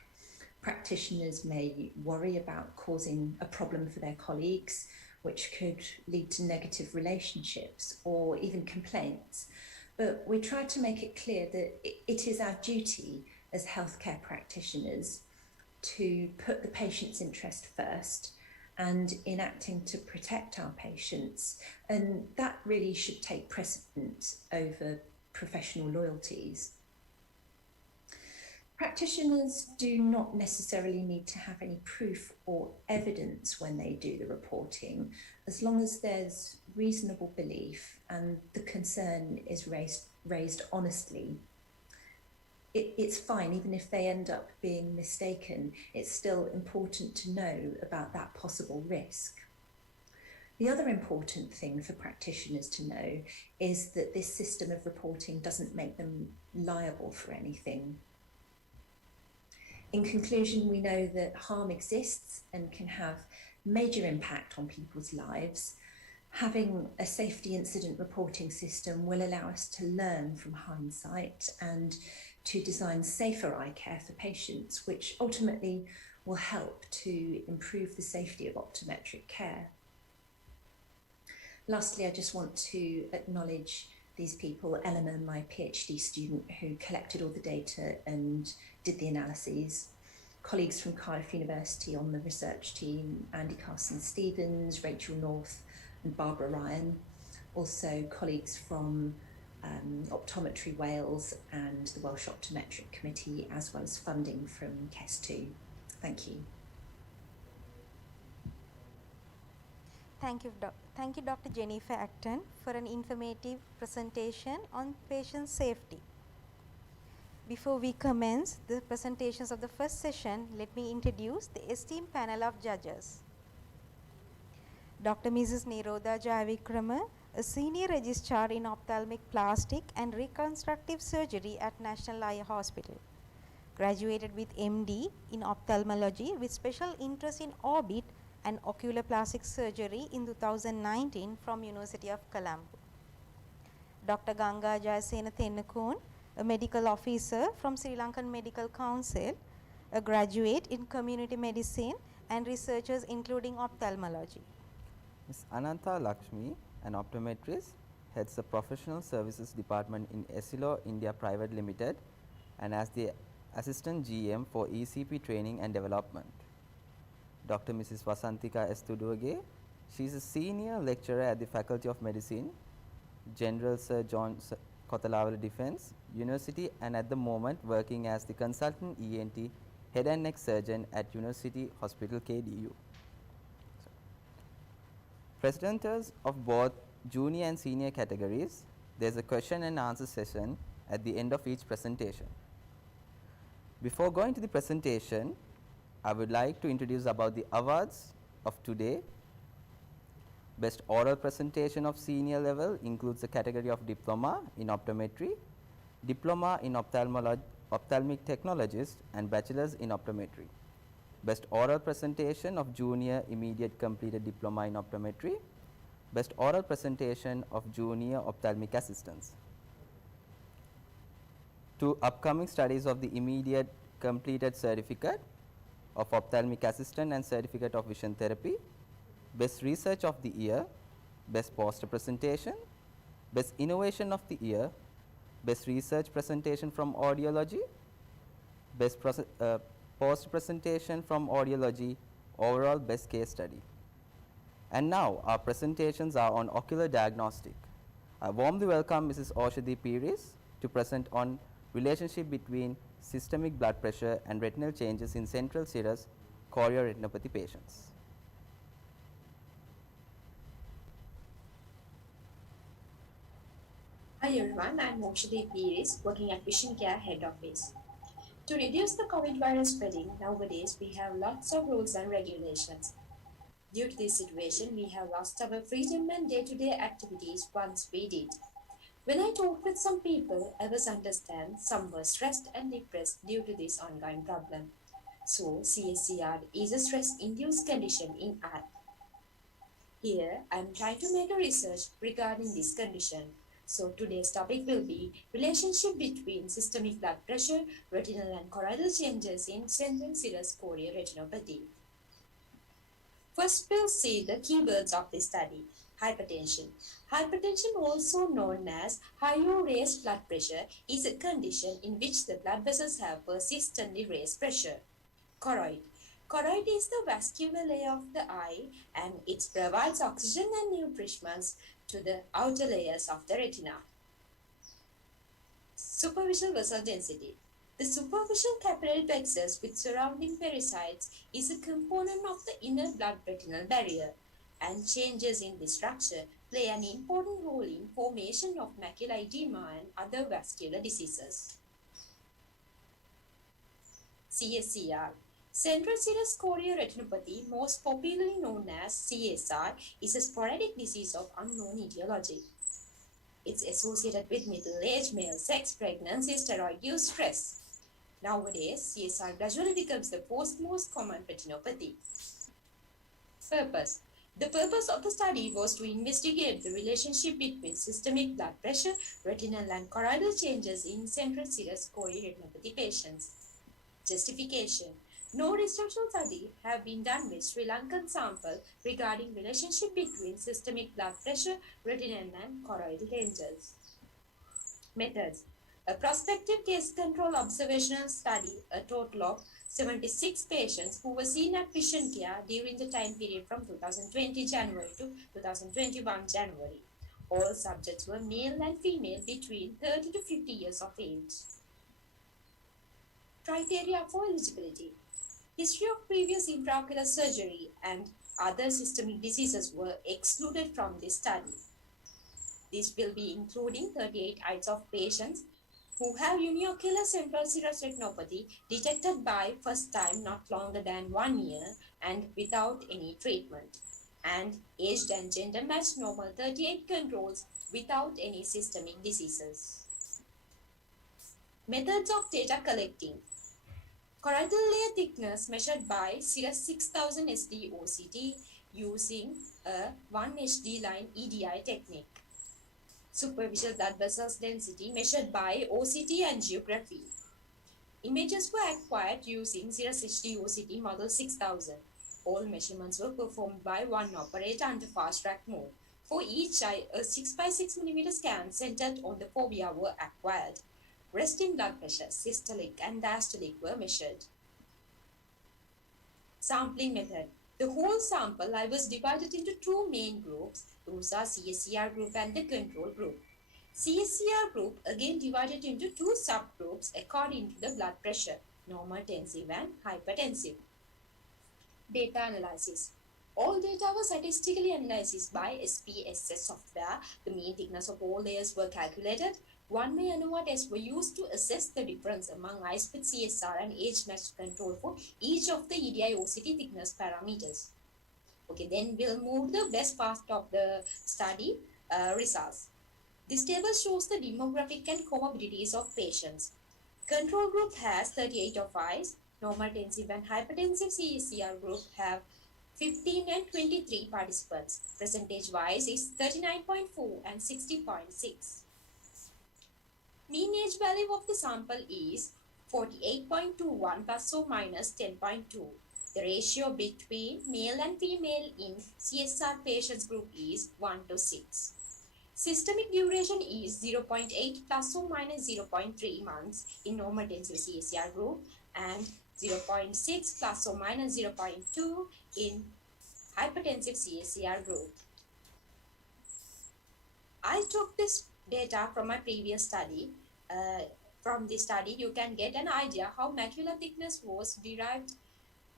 practitioners may worry about causing a problem for their colleagues, which could lead to negative relationships or even complaints. But we try to make it clear that it is our duty as healthcare practitioners to put the patient's interest first and in acting to protect our patients. And that really should take precedence over professional loyalties. Practitioners do not necessarily need to have any proof or evidence when they do the reporting, as long as there's reasonable belief and the concern is raised honestly. It's fine, even if they end up being mistaken, it's still important to know about that possible risk. The other important thing for practitioners to know is that this system of reporting doesn't make them liable for anything. In conclusion, we know that harm exists and can have major impact on people's lives. Having a safety incident reporting system will allow us to learn from hindsight and to design safer eye care for patients, which ultimately will help to improve the safety of optometric care. Lastly, I just want to acknowledge these people, Eleanor, my PhD student who collected all the data and did the analyses, colleagues from Cardiff University on the research team, Andy Carson-Stevens, Rachel North and Barbara Ryan, also colleagues from Optometry Wales and the Welsh Optometric Committee, as well as funding from KES2. Thank you. Thank you, Dr. Jennifer Acton, for an informative presentation on patient safety. Before we commence the presentations of the first session, let me introduce the esteemed panel of judges. Dr. Mrs. Nirodha Jayavikrama, a senior registrar in ophthalmic plastic and reconstructive surgery at National Eye Hospital. Graduated with MD in ophthalmology with special interest in orbit and ocular plastic surgery in 2019 from University of Colombo. Dr. Ganga Jayasena Tennakon, a medical officer from Sri Lankan Medical Council, a graduate in community medicine and researchers including ophthalmology. Ms. Ananta Lakshmi, an optometrist, heads the Professional Services Department in Essilor India Private Limited and as the Assistant GM for ECP Training and Development. Dr. Mrs. Vasantika S. Tuduage, she is a senior lecturer at the Faculty of Medicine, General Sir John Kotalawala Defence University, and at the moment working as the consultant ENT head and neck surgeon at University Hospital KDU. Presenters of both junior and senior categories, there is a question and answer session at the end of each presentation. Before going to the presentation, I would like to introduce about the awards of today. Best oral presentation of senior level includes the category of Diploma in Optometry, Diploma in Ophthalmic Technologist and Bachelor's in Optometry. Best oral presentation of Junior Immediate Completed Diploma in Optometry, Best oral presentation of Junior Ophthalmic Assistants. 2 upcoming studies of the Immediate Completed Certificate of Ophthalmic Assistant and Certificate of Vision Therapy, Best Research of the Year, Best Poster Presentation, Best Innovation of the Year, Best Research Presentation from Audiology, Best Poster Presentation from Audiology, Overall Best Case Study. And now our presentations are on ocular diagnostic. I warmly welcome Mrs. Oshadi Piris to present on relationship between systemic blood pressure, and retinal changes in central serous chorioretinopathy patients. Hi everyone, I'm Mokshadee Piris, working at Vision Care Head Office. To reduce the COVID virus spreading, nowadays we have lots of rules and regulations. Due to this situation, we have lost our freedom and day-to-day activities once we did. When I talked with some people, I was understand some were stressed and depressed due to this ongoing problem. So CSCR is a stress-induced condition in eye. Here, I am trying to make a research regarding this condition. So today's topic will be relationship between systemic blood pressure, retinal and choroidal changes in central serous chorioretinopathy. First, we'll see the keywords of this study. Hypertension. Hypertension, also known as high or raised blood pressure, is a condition in which the blood vessels have persistently raised pressure. Choroid. Choroid is the vascular layer of the eye and it provides oxygen and nutrition to the outer layers of the retina. Superficial vessel density. The superficial capillary plexus with surrounding pericytes is a component of the inner blood-retinal barrier, and changes in this structure play an important role in formation of macular edema and other vascular diseases. CSCR. Central serous chorioretinopathy, most popularly known as CSR, is a sporadic disease of unknown etiology. It's associated with middle-aged male sex, pregnancy, steroid use, stress. Nowadays, CSR gradually becomes the fourth most common retinopathy. Purpose. The purpose of the study was to investigate the relationship between systemic blood pressure, retinal and choroidal changes in central serous chorioretinopathy patients. Justification. No researchal study have been done with Sri Lankan sample regarding relationship between systemic blood pressure, retinal and choroidal changes. Methods. A prospective case control observational study, a total of 76 patients who were seen at Vision Care during the time period from 2020 January to 2021 January. All subjects were male and female between 30 to 50 years of age. Criteria for eligibility. History of previous intraocular surgery and other systemic diseases were excluded from this study. This will be including 38 eyes of patients who have uniocular central serous retinopathy detected by first time not longer than 1 year and without any treatment, and aged and gender matched normal 38 controls without any systemic diseases. Methods of data collecting. Choroidal layer thickness measured by Cirrus 6000 SD OCT using a 1 HD line EDI technique. Superficial blood vessels density measured by OCT angiography. Images were acquired using Cirrus HD OCT model 6000. All measurements were performed by one operator under fast track mode. For each eye, a 6 by 6 mm scan centered on the fovea were acquired. Resting blood pressure, systolic and diastolic were measured. Sampling method. The whole sample I was divided into two main groups. Those are CSCR group and the control group. CSCR group again divided into two subgroups according to the blood pressure, normotensive and hypertensive. Data analysis. All data was statistically analyzed by SPSS software. The mean thickness of all layers were calculated. One-way ANOVA tests were used to assess the difference among eyes with CSR and age-matched control for each of the EDI OCT thickness parameters. Okay, then we'll move to the best part of the study results. This table shows the demographic and comorbidities of patients. Control group has 38 of eyes. Normotensive and hypertensive CSCR group have 15 and 23 participants. Percentage-wise is 39.4 and 60.6. Mean age value of the sample is 48.21 plus or minus 10.2. The ratio between male and female in CSR patients group is 1 to 6. Systemic duration is 0.8 plus or minus 0.3 months in normotensive CSR group and 0.6 plus or minus 0.2 in hypertensive CSCR group. I took this data from my previous study. From this study, you can get an idea how macular thickness was derived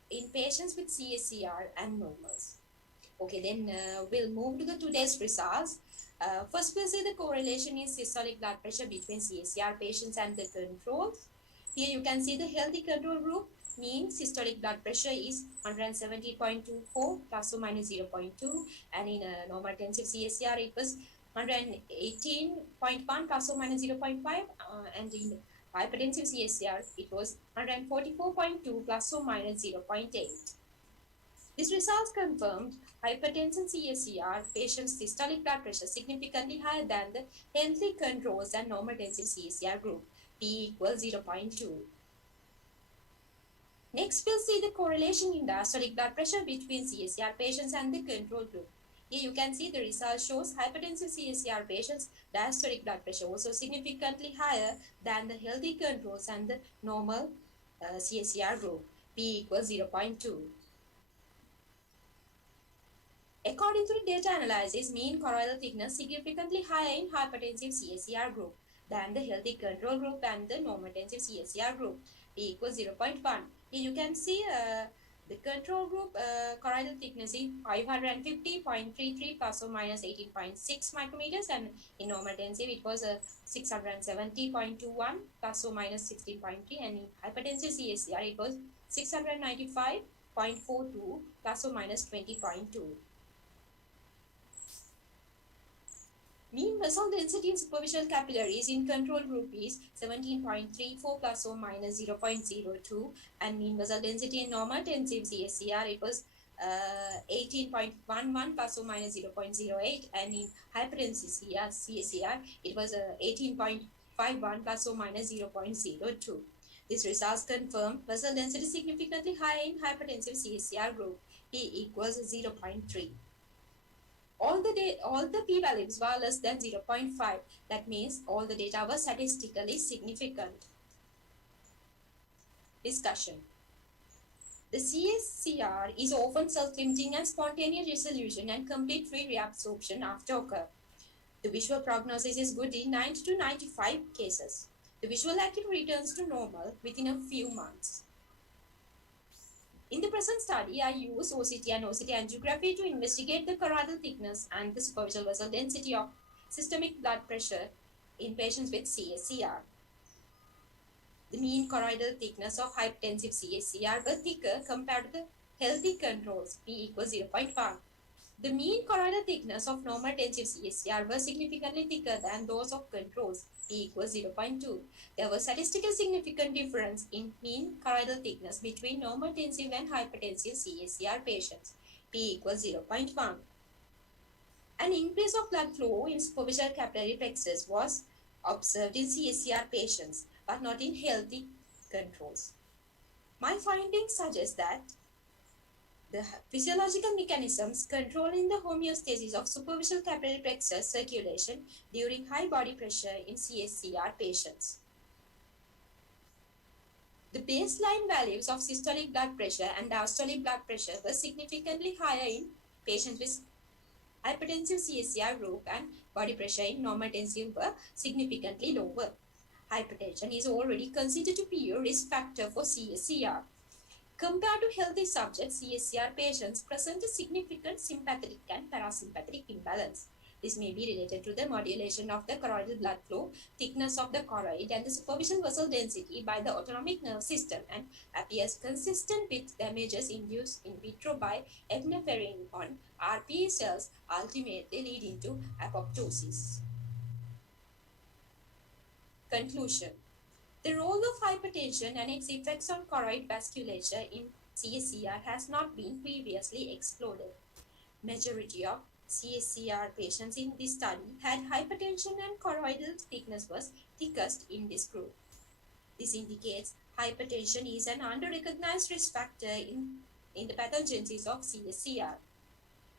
in patients with CSCR and normals. Okay, then we'll move to the today's results. First, we'll see the correlation in systolic blood pressure between CSCR patients and the controls. Here you can see the healthy control group mean systolic blood pressure is 170.24 plus or minus 0.2, and in a normal intensive CSCR it was 118.1 plus or minus 0.5, and in hypertensive CSCR it was 144.2 plus or minus 0.8. These results confirmed hypertension CSCR patients' systolic blood pressure significantly higher than the healthy controls and normal intensive CSCR group, P equals 0.2. Next, we'll see the correlation in diastolic blood pressure between CSCR patients and the control group. Here you can see the result shows hypertensive CSCR patients' diastolic blood pressure also significantly higher than the healthy controls and the normal CSCR group, P equals 0.2. According to the data analysis, mean choroidal thickness significantly higher in hypertensive CSCR group than the healthy control group and the normotensive CSCR group, P equals 0.1. Here you can see the control group choroidal thickness is 550.33 plus or minus 18.6 micrometers, and in normotensive it was 670.21 plus or minus 16.3, and in hypertensive CSCR it was 695.42 plus or minus 20.2. Mean vessel density in superficial capillaries in control group is 17.34 plus or minus 0.02, and mean vessel density in normal intensive CSCR it was 18.11 plus or minus 0.08, and in hypertensive CSCR it was 18.51 plus or minus 0.02. These results confirm vessel density significantly higher in hypertensive CSCR group, P equals 0.3. All the p-values were less than 0.5. That means all the data were statistically significant. Discussion. The CSCR is often self-limiting and spontaneous resolution and complete free reabsorption after occur. The visual prognosis is good in 90 to 95 cases. The visual acuity returns to normal within a few months. In the present study, I use OCT and OCT angiography to investigate the choroidal thickness and the superficial vessel density of systemic blood pressure in patients with CSCR. The mean choroidal thickness of hypertensive CSCR were thicker compared to the healthy controls, P equals 0.1. The mean choroidal thickness of normal intensive CSCR were significantly thicker than those of controls, P equals 0.2. There was statistically significant difference in mean choroidal thickness between normal intensive and hypertensive CSCR patients, P equals 0.1. An increase of blood flow in superficial capillary plexus was observed in CSCR patients, but not in healthy controls. My findings suggest that the physiological mechanisms controlling the homeostasis of superficial capillary plexus circulation during high body pressure in CSCR patients. The baseline values of systolic blood pressure and diastolic blood pressure were significantly higher in patients with hypertensive CSCR group, and body pressure in normotensive were significantly lower. Hypertension is already considered to be a risk factor for CSCR. Compared to healthy subjects, CSCR patients present a significant sympathetic and parasympathetic imbalance. This may be related to the modulation of the choroidal blood flow, thickness of the choroid, and the superficial vessel density by the autonomic nerve system, and appears consistent with damages induced in vitro by epinephrine on RPE cells, ultimately leading to apoptosis. Conclusion. The role of hypertension and its effects on choroid vasculature in CSCR has not been previously explored. Majority of CSCR patients in this study had hypertension, and choroidal thickness was thickest in this group. This indicates hypertension is an under-recognized risk factor in the pathogenesis of CSCR.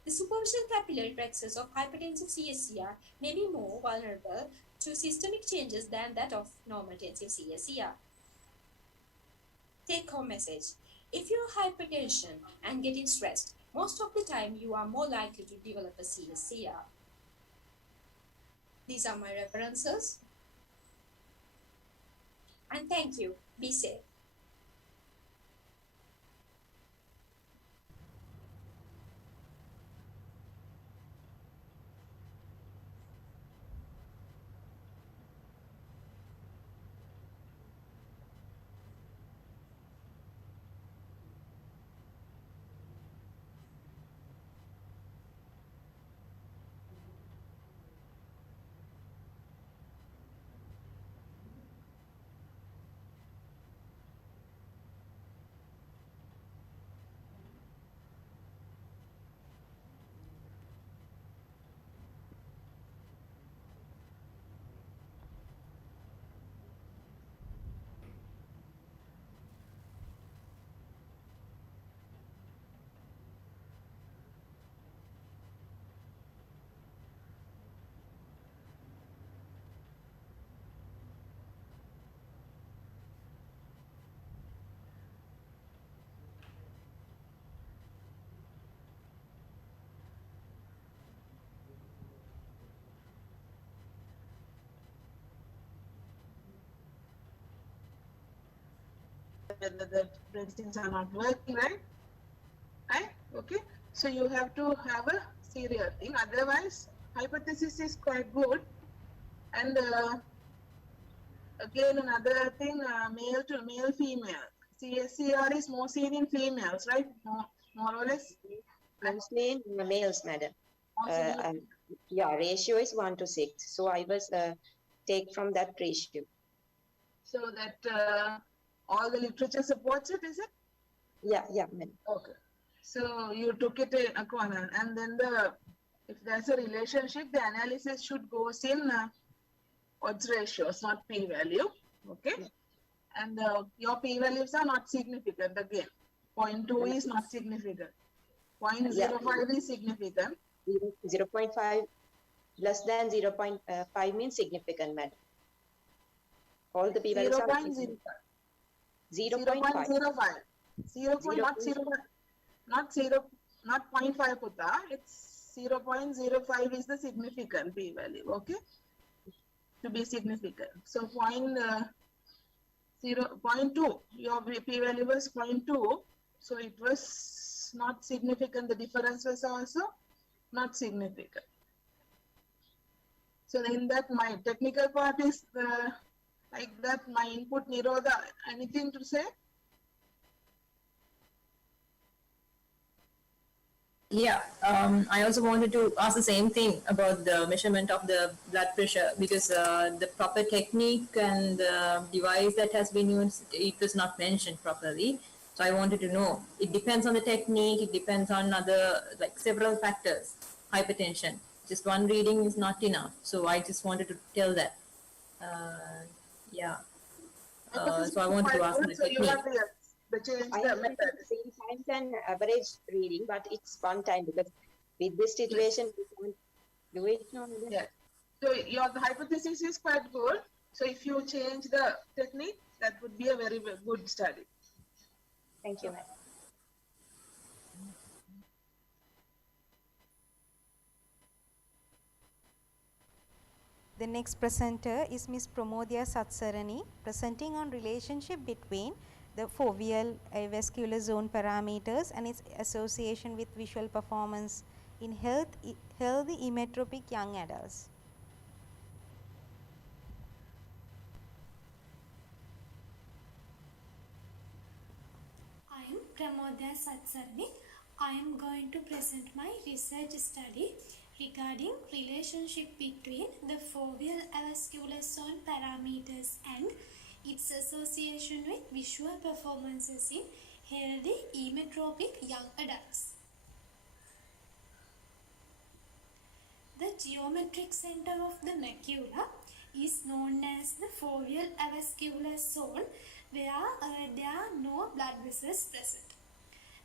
The superficial capillary plexus of hypertensive CSCR may be more vulnerable to systemic changes than that of normotensive CSCR. Take-home message. If you have hypertension and getting stressed, most of the time you are more likely to develop a CSCR. These are my references. and thank you. Be safe. whether the medicines are not working, right? Right? Okay. So you have to have a serial thing. Otherwise, hypothesis is quite good. And again, another thing, male to male, female. CSCR is more seen in females, right? More or less. Mostly in males, madam. Yeah, ratio is 1 to 6. So I was take from that ratio. So that all the literature supports it, is it? Yeah, madam. Okay. So you took it in account, and then if there's a relationship, the analysis should go in odds ratios, not p-value. Okay. Yeah. And your p-values are not significant again. 0.2 is not significant. 0.05 is significant. 0.5 less than 0.5 means significant, madam. All the p-values are 0.05. 0.05. Not 0.5 putta. It's 0.05 is the significant p-value. Okay. To be significant. So 0.2, your p-value was 0.2. So it was not significant. The difference was also not significant. So in that, my technical part is like that. My input, Nirodha, anything to say? Yeah, I also wanted to ask the same thing about the measurement of the blood pressure, because the proper technique and the device that has been used, it was not mentioned properly. So I wanted to know, it depends on the technique, it depends on other, like several factors. Hypertension, just one reading is not enough. So I just wanted to tell that. Yeah. So I wanted to ask the technique. I am same times and average reading, but it's one time because with this situation we can't do it now. Yeah. So your hypothesis is quite good. So if you change the technique, that would be a very good study. Thank you, ma'am. The next presenter is Ms. Pramodya Satsarani, presenting on relationship between the foveal vascular zone parameters and its association with visual performance in healthy emmetropic young adults. I am Pramodya Satsarani. I am going to present my research study regarding relationship between the foveal avascular zone parameters and its association with visual performances in healthy emmetropic young adults. The geometric center of the macula is known as the foveal avascular zone, where there are no blood vessels present.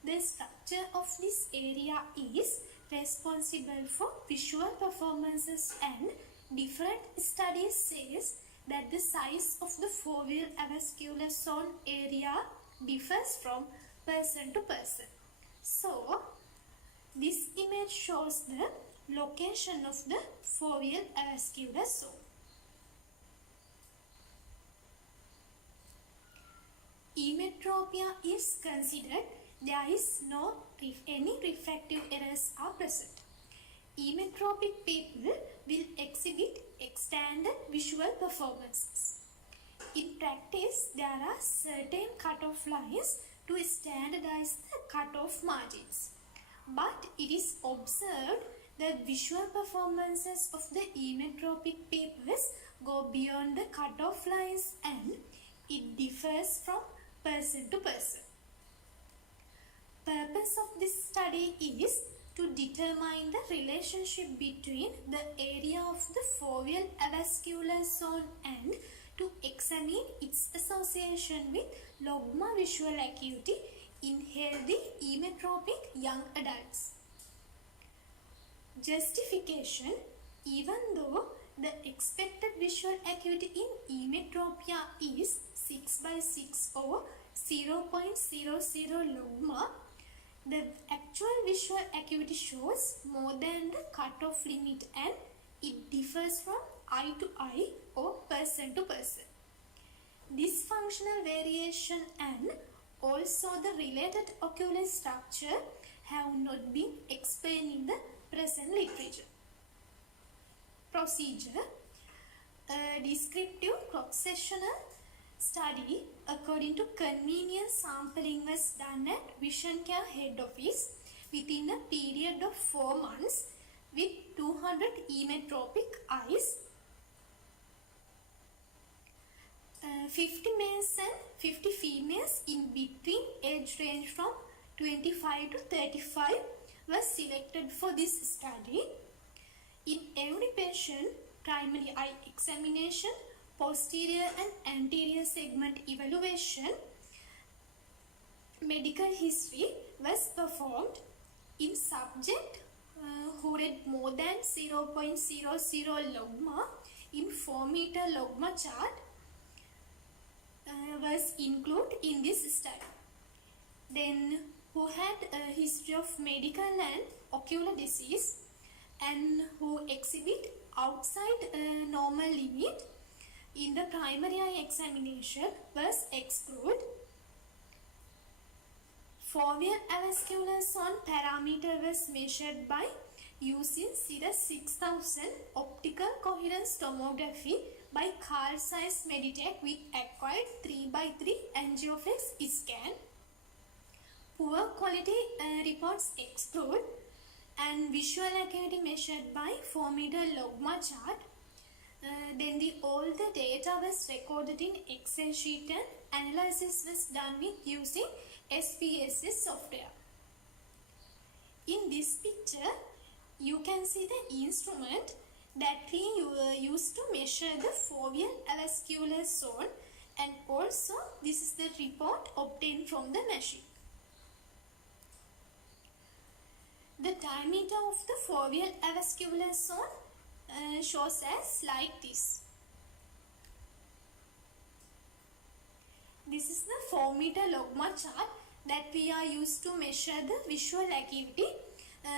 The structure of this area is responsible for visual performances, and different studies says that the size of the foveal avascular zone area differs from person to person. So, this image shows the location of the foveal avascular zone. emetropia is considered, there is no any refractive errors are present. Emetropic people will exhibit extended visual performances. In practice, there are certain cutoff lines to standardize the cutoff margins. But it is observed that visual performances of the emetropic papers go beyond the cutoff lines and it differs from person to person. Purpose of this study is to determine the relationship between the area of the foveal avascular zone and to examine its association with logma visual acuity in healthy emetropic young adults. Justification: even though the expected visual acuity in emetropia is 6 by 6 or 0.00 logma, the actual visual acuity shows more than the cutoff limit and it differs from eye to eye or person to person. This functional variation and also the related ocular structure have not been explained in the present literature. Procedure: a descriptive cross-sectional study according to convenience sampling was done at Vision Care Head Office within a period of 4 months with 200 emetropic eyes. 50 males and 50 females in between age range from 25 to 35 was selected for this study. In every patient, primary eye examination, posterior and anterior segment evaluation, medical history was performed. In subject who read more than 0.00 logma in 4 meter logma chart was included in this study. Then who had a history of medical and ocular disease and who exhibit outside normal limit in the primary eye examination was excluded. Foveal avascular zone parameter was measured by using Cirrus 6000 optical coherence tomography by Carl Zeiss Meditech with acquired 3x3 angioflex scan. Poor quality reports exclude and visual acuity measured by 4 meter logma chart. Then all the data was recorded in Excel sheet and analysis was done with using SPSS software. In this picture, you can see the instrument that we used to measure the foveal avascular zone, and also this is the report obtained from the machine. The diameter of the foveal avascular zone shows as like this. This is the 4 meter logma chart that we are used to measure the visual acuity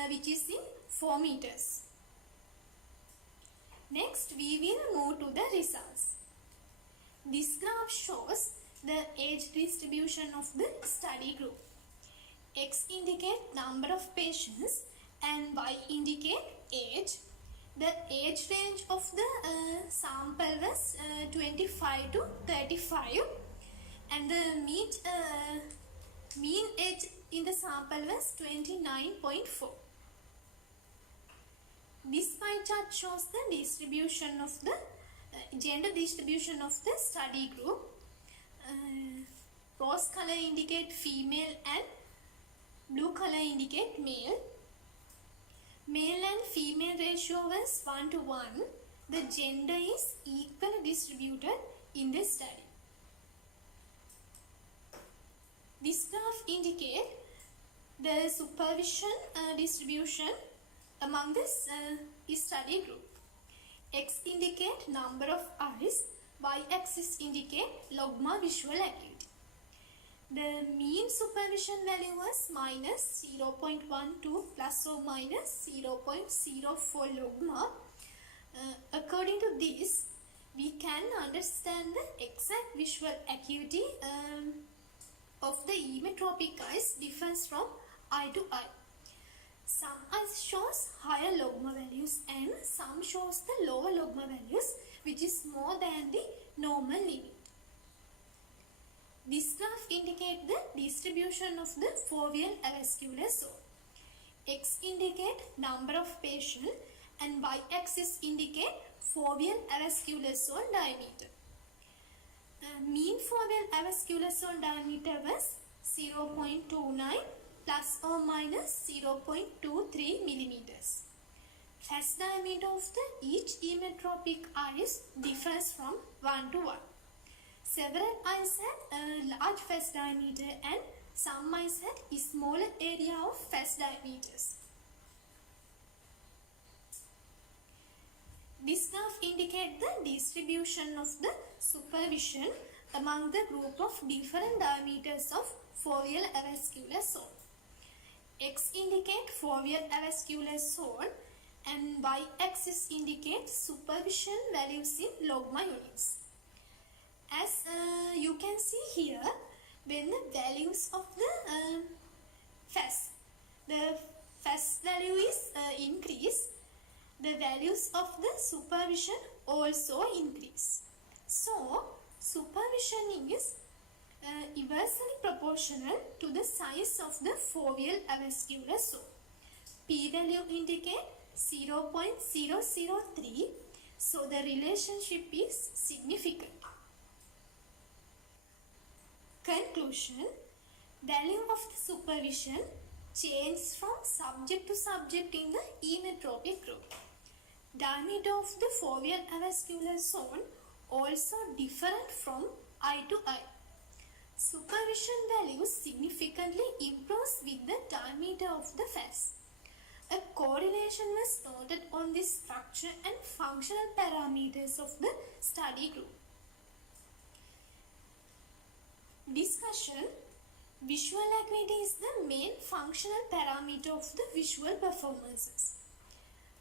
which is in 4 meters. Next we will move to the results. This graph shows the age distribution of the study group. X indicate number of patients and Y indicate age. The age range of the sample was 25 to 35 and the mean age in the sample was 29.4. This pie chart shows the distribution of the gender distribution of the study group. Rose color indicate female and blue color indicate male. Male and female ratio was 1 to 1. The gender is equally distributed in this study. This graph indicates the supervision distribution among this study group. X indicate number of eyes, y-axis indicate logma visual acuity. The mean supervision value was minus 0.12 plus or minus 0.04 logma. According to this, we can understand the exact visual acuity of the emmetropic eyes differs from eye to eye. Some eyes shows higher logma values and some shows the lower logma values, which is more than the normal limit. This graph indicates the distribution of the foveal avascular zone. X indicate number of patients and y-axis indicate foveal avascular zone diameter. Mean foveal avascular zone diameter was 0.29 plus or minus 0.23 millimeters. Face diameter of each emmetropic eyes differs from 1 to 1. Several eyes had a large face diameter and some eyes had a smaller area of face diameters. This graph indicates the distribution of the supervision among the group of different diameters of foveal avascular zone. X indicate foveal avascular zone and y-axis indicates supervision values in logma units. As you can see here, when the values of the face value is increased, the values of the supervision also increase. So, supervision is inversely proportional to the size of the foveal avascular zone. P-value indicate 0.003, so the relationship is significant. Conclusion: value of the supervision changes from subject to subject in the emmetropic group. Diameter of the foveal avascular zone also different from eye to eye. Supervision values significantly improves with the diameter of the face. A correlation was noted on the structure and functional parameters of the study group. Discussion: visual acuity is the main functional parameter of the visual performances.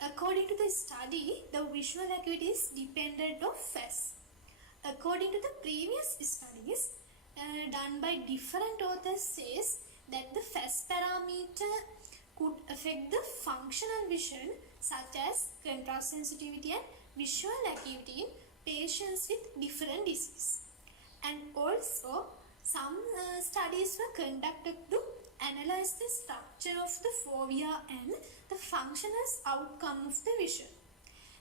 According to the study, the visual acuity is dependent of face. According to the previous studies done by different authors says that the face parameter could affect the functional vision such as contrast sensitivity and visual acuity in patients with different disease. And also some studies were conducted to analyze the structure of the fovea and the functional outcome of the vision.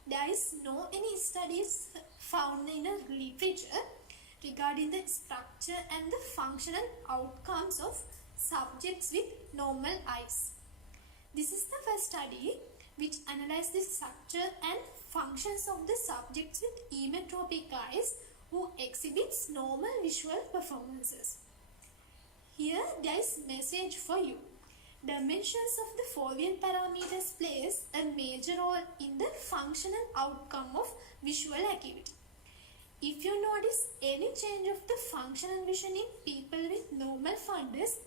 There is no any studies found in a literature regarding the structure and the functional outcomes of subjects with normal eyes. This is the first study which analyzed the structure and functions of the subjects with emmetropic eyes who exhibits normal visual performances. Here there is message for you. Dimensions of the foveal parameters plays a major role in the functional outcome of visual acuity. If you notice any change of the functional vision in people with normal fundus,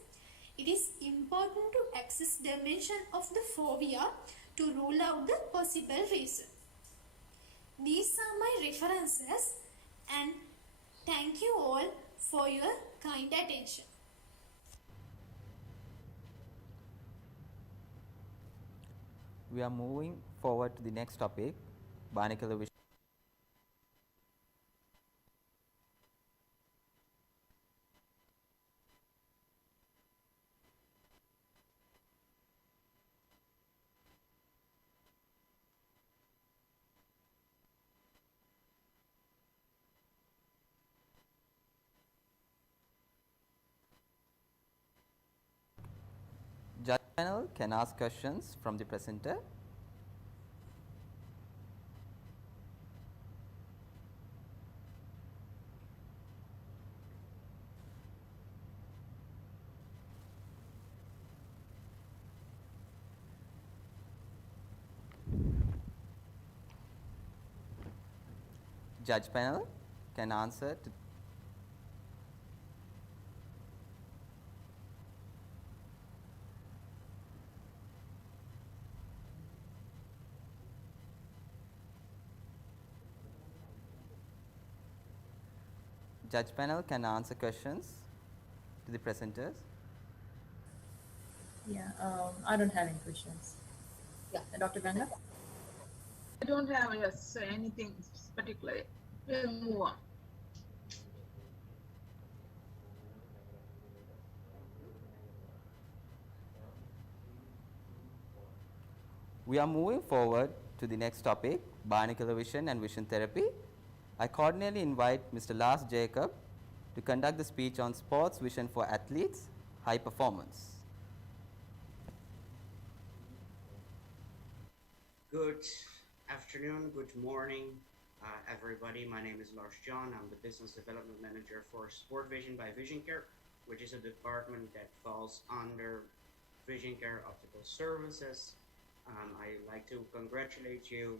it is important to access dimension of the fovea to rule out the possible reason. These are my references and thank you all for your kind attention. We are moving forward to the next topic, binocular vision. Judge panel can ask questions from the presenter. Judge panel can answer to Judge panel can answer questions to the presenters? Yeah, I don't have any questions. Yeah. Dr. Ganga? I don't have yes anything particular. We'll move on. We are moving forward to the next topic, binocular vision and vision therapy. I cordially invite Mr. Lars Jacob to conduct the speech on sports vision for athletes, high performance. Good afternoon, good morning, everybody. My name is Lars John. I'm the Business Development Manager for Sport Vision by Vision Care, which is a department that falls under Vision Care Optical Services. I'd like to congratulate you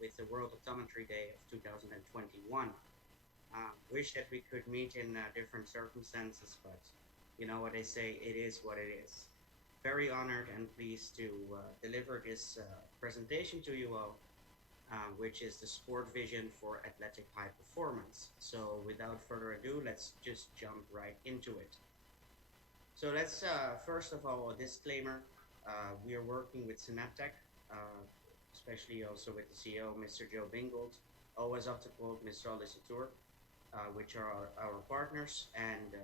with the World Optometry Day of 2021. Wish that we could meet in different circumstances, but you know what they say, it is what it is. Very honored and pleased to deliver this presentation to you all, which is the Sport Vision for Athletic High Performance. So without further ado, let's just jump right into it. So let's, first of all, a disclaimer. We are working with Synaptech, especially also with the CEO, Mr. Joe Bingold, OS Optical, Mr. Ali Satur, which are our partners, and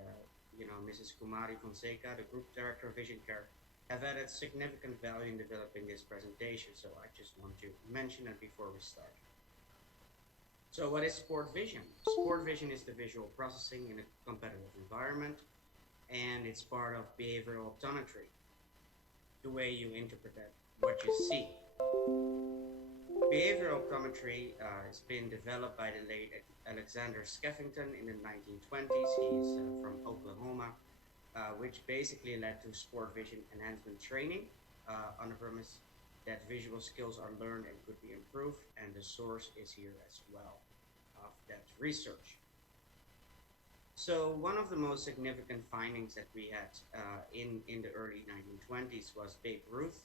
you know, Mrs. Kumari Fonseca, the Group Director of Vision Care, have added significant value in developing this presentation, so I just want to mention it before we start. So what is sport vision? Sport vision is the visual processing in a competitive environment, and it's part of behavioral optometry, the way you interpret what you see. Behavioral optometry has been developed by the late Alexander Skeffington in the 1920s. He's from Oklahoma, which basically led to sport vision enhancement training on the premise that visual skills are learned and could be improved, and the source is here as well of that research. So one of the most significant findings that we had in the early 1920s was Babe Ruth,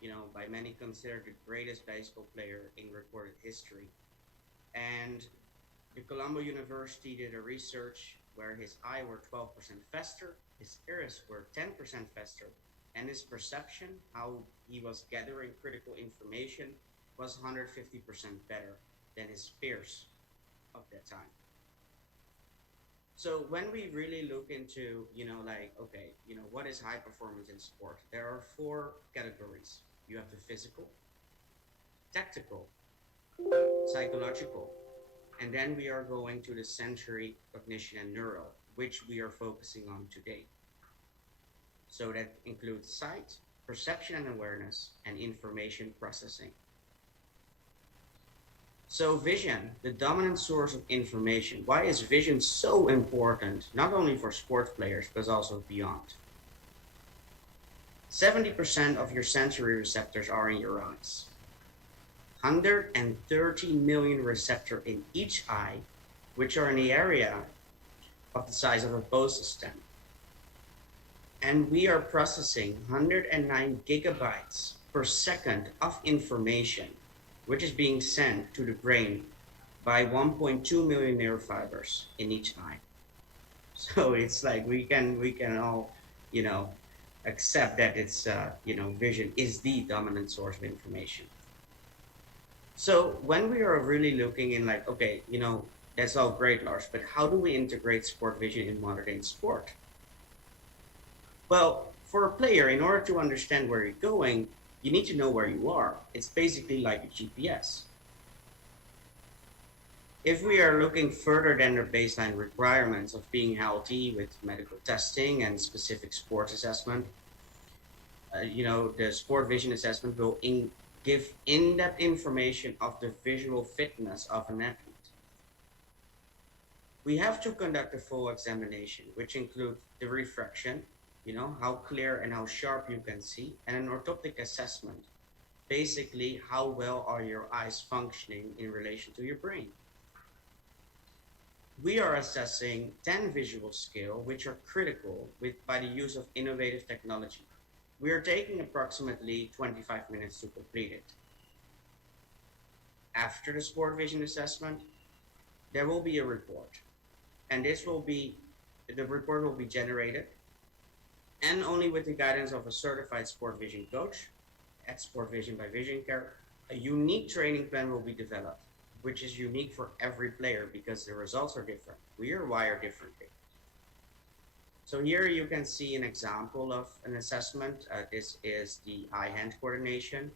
you know, by many considered the greatest baseball player in recorded history. And the Colombo University did a research where his eye were 12% faster, his iris were 10% faster, and his perception, how he was gathering critical information, was 150% better than his peers of that time. So when we really look into, you know, like, okay, you know, what is high performance in sport? There are 4 categories. You have the physical, tactical, psychological, and then we are going to the sensory, cognition, and neural, which we are focusing on today. So that includes sight, perception and awareness, and information processing. So vision, the dominant source of information. Why is vision so important, not only for sports players, but also beyond? 70% of your sensory receptors are in your eyes. 130 million receptors in each eye, which are in the area of the size of a postage stamp. And we are processing 109 gigabytes per second of information, which is being sent to the brain by 1.2 million neurofibers in each eye. So it's like we can all, you know, accept that it's, you know, vision is the dominant source of information. So when we are really looking in like, okay, you know, that's all great, Lars, but how do we integrate sport vision in modern day sport? Well, for a player, in order to understand where you're going, you need to know where you are. It's basically like a GPS. If we are looking further than the baseline requirements of being healthy with medical testing and specific sports assessment, you know, the sport vision assessment will give in-depth information of the visual fitness of an athlete. We have to conduct a full examination, which includes the refraction, you know, how clear and how sharp you can see, and an orthoptic assessment, basically how well are your eyes functioning in relation to your brain. We are assessing 10 visual skills, which are critical by the use of innovative technology. We are taking approximately 25 minutes to complete it. After the sport vision assessment, there will be a report, and this will be the report will be generated, and only with the guidance of a certified sport vision coach at Sport Vision by Vision Care, a unique training plan will be developed, which is unique for every player because the results are different. We are wired differently. So here you can see an example of an assessment. This is the eye-hand coordination.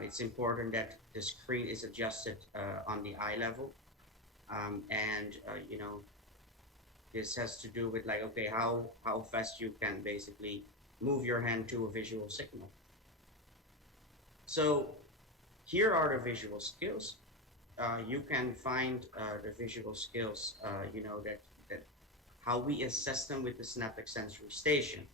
It's important that the screen is adjusted on the eye level. You know, this has to do with like, okay, how fast you can basically move your hand to a visual signal. So here are the visual skills. You can find the visual skills, you know, that how we assess them with the synaptic sensory station.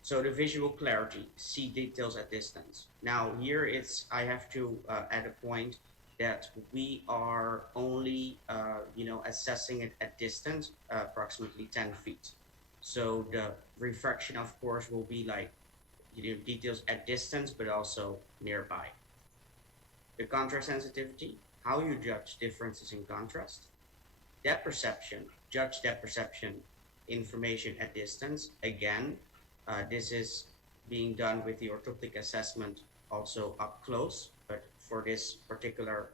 So the visual clarity, see details at distance. Now here I have to add a point that we are only, you know, assessing it at distance, approximately 10 feet. So the refraction, of course, will be like, you know, details at distance, but also nearby. The contrast sensitivity, how you judge differences in contrast. Depth perception, judge depth perception information at distance. Again, this is being done with the orthoptic assessment also up close, but for this particular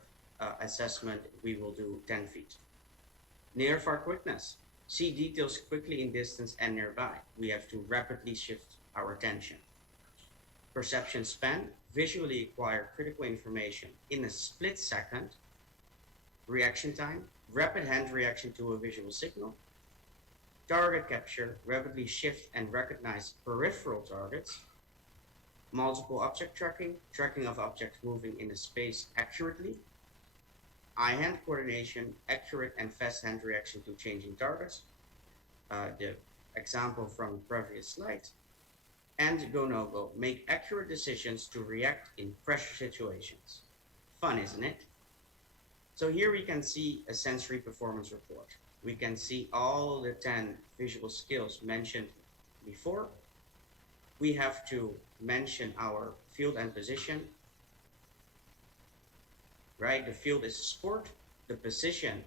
assessment, we will do 10 feet. Near far quickness, see details quickly in distance and nearby. We have to rapidly shift our attention. Perception span, visually acquire critical information in a split second. Reaction time, rapid hand reaction to a visual signal. Target capture, rapidly shift and recognize peripheral targets. Multiple object tracking, tracking of objects moving in a space accurately. Eye-hand coordination, accurate and fast hand reaction to changing targets. The example from the previous slide. And go no-go, make accurate decisions to react in pressure situations. Fun, isn't it? So here we can see a sensory performance report. We can see all the 10 visual skills mentioned before. We have to mention our field and position, right? The field is sport. The position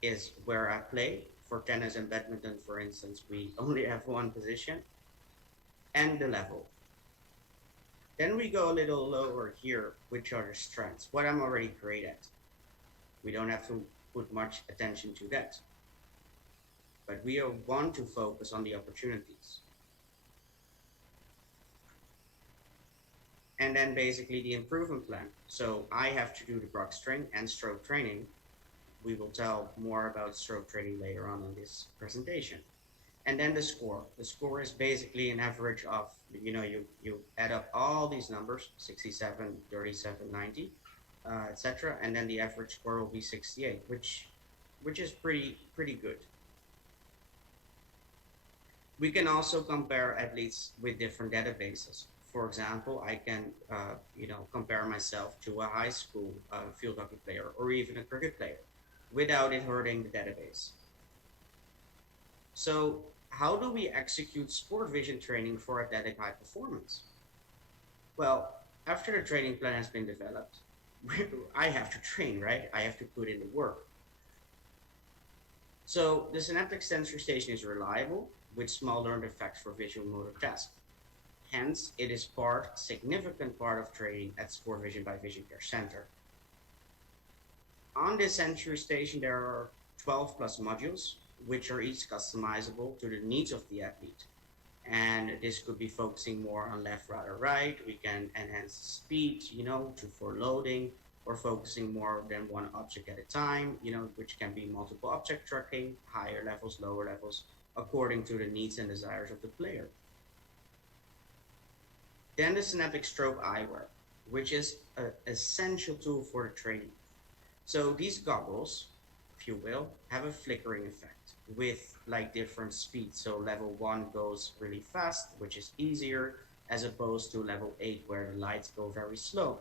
is where I play. For tennis and badminton, for instance, we only have one position. And the level. Then we go a little lower here, which are the strengths, what I'm already great at. We don't have to put much attention to that. But we want to focus on the opportunities. And then basically the improvement plan. So I have to do the Brock string and stroke training. We will tell more about stroke training later on in this presentation. And then the score. The score is basically an average of, you know, you add up all these numbers, 67, 37, 90, etc. And then the average score will be 68, which is pretty good. We can also compare athletes with different databases. For example, I can, you know, compare myself to a high school field hockey player or even a cricket player without it hurting the database. So how do we execute sport vision training for athletic high performance? Well, after the training plan has been developed, I have to train, right? I have to put in the work. So the synaptic sensory station is reliable with small learned effects for visual motor tasks. Hence, it is significant part of training at Sport Vision by Vision Care Center. On this sensory station, there are 12 plus modules, which are each customizable to the needs of the athlete. And this could be focusing more on left, right, or right. We can enhance the speed, you know, for loading, or focusing more than one object at a time, you know, which can be multiple object tracking, higher levels, lower levels, according to the needs and desires of the player. Then the synaptic stroke eyewear, which is an essential tool for the training. So these goggles, if you will, have a flickering effect with like different speeds. So level 1 goes really fast, which is easier, as opposed to level 8 where the lights go very slow.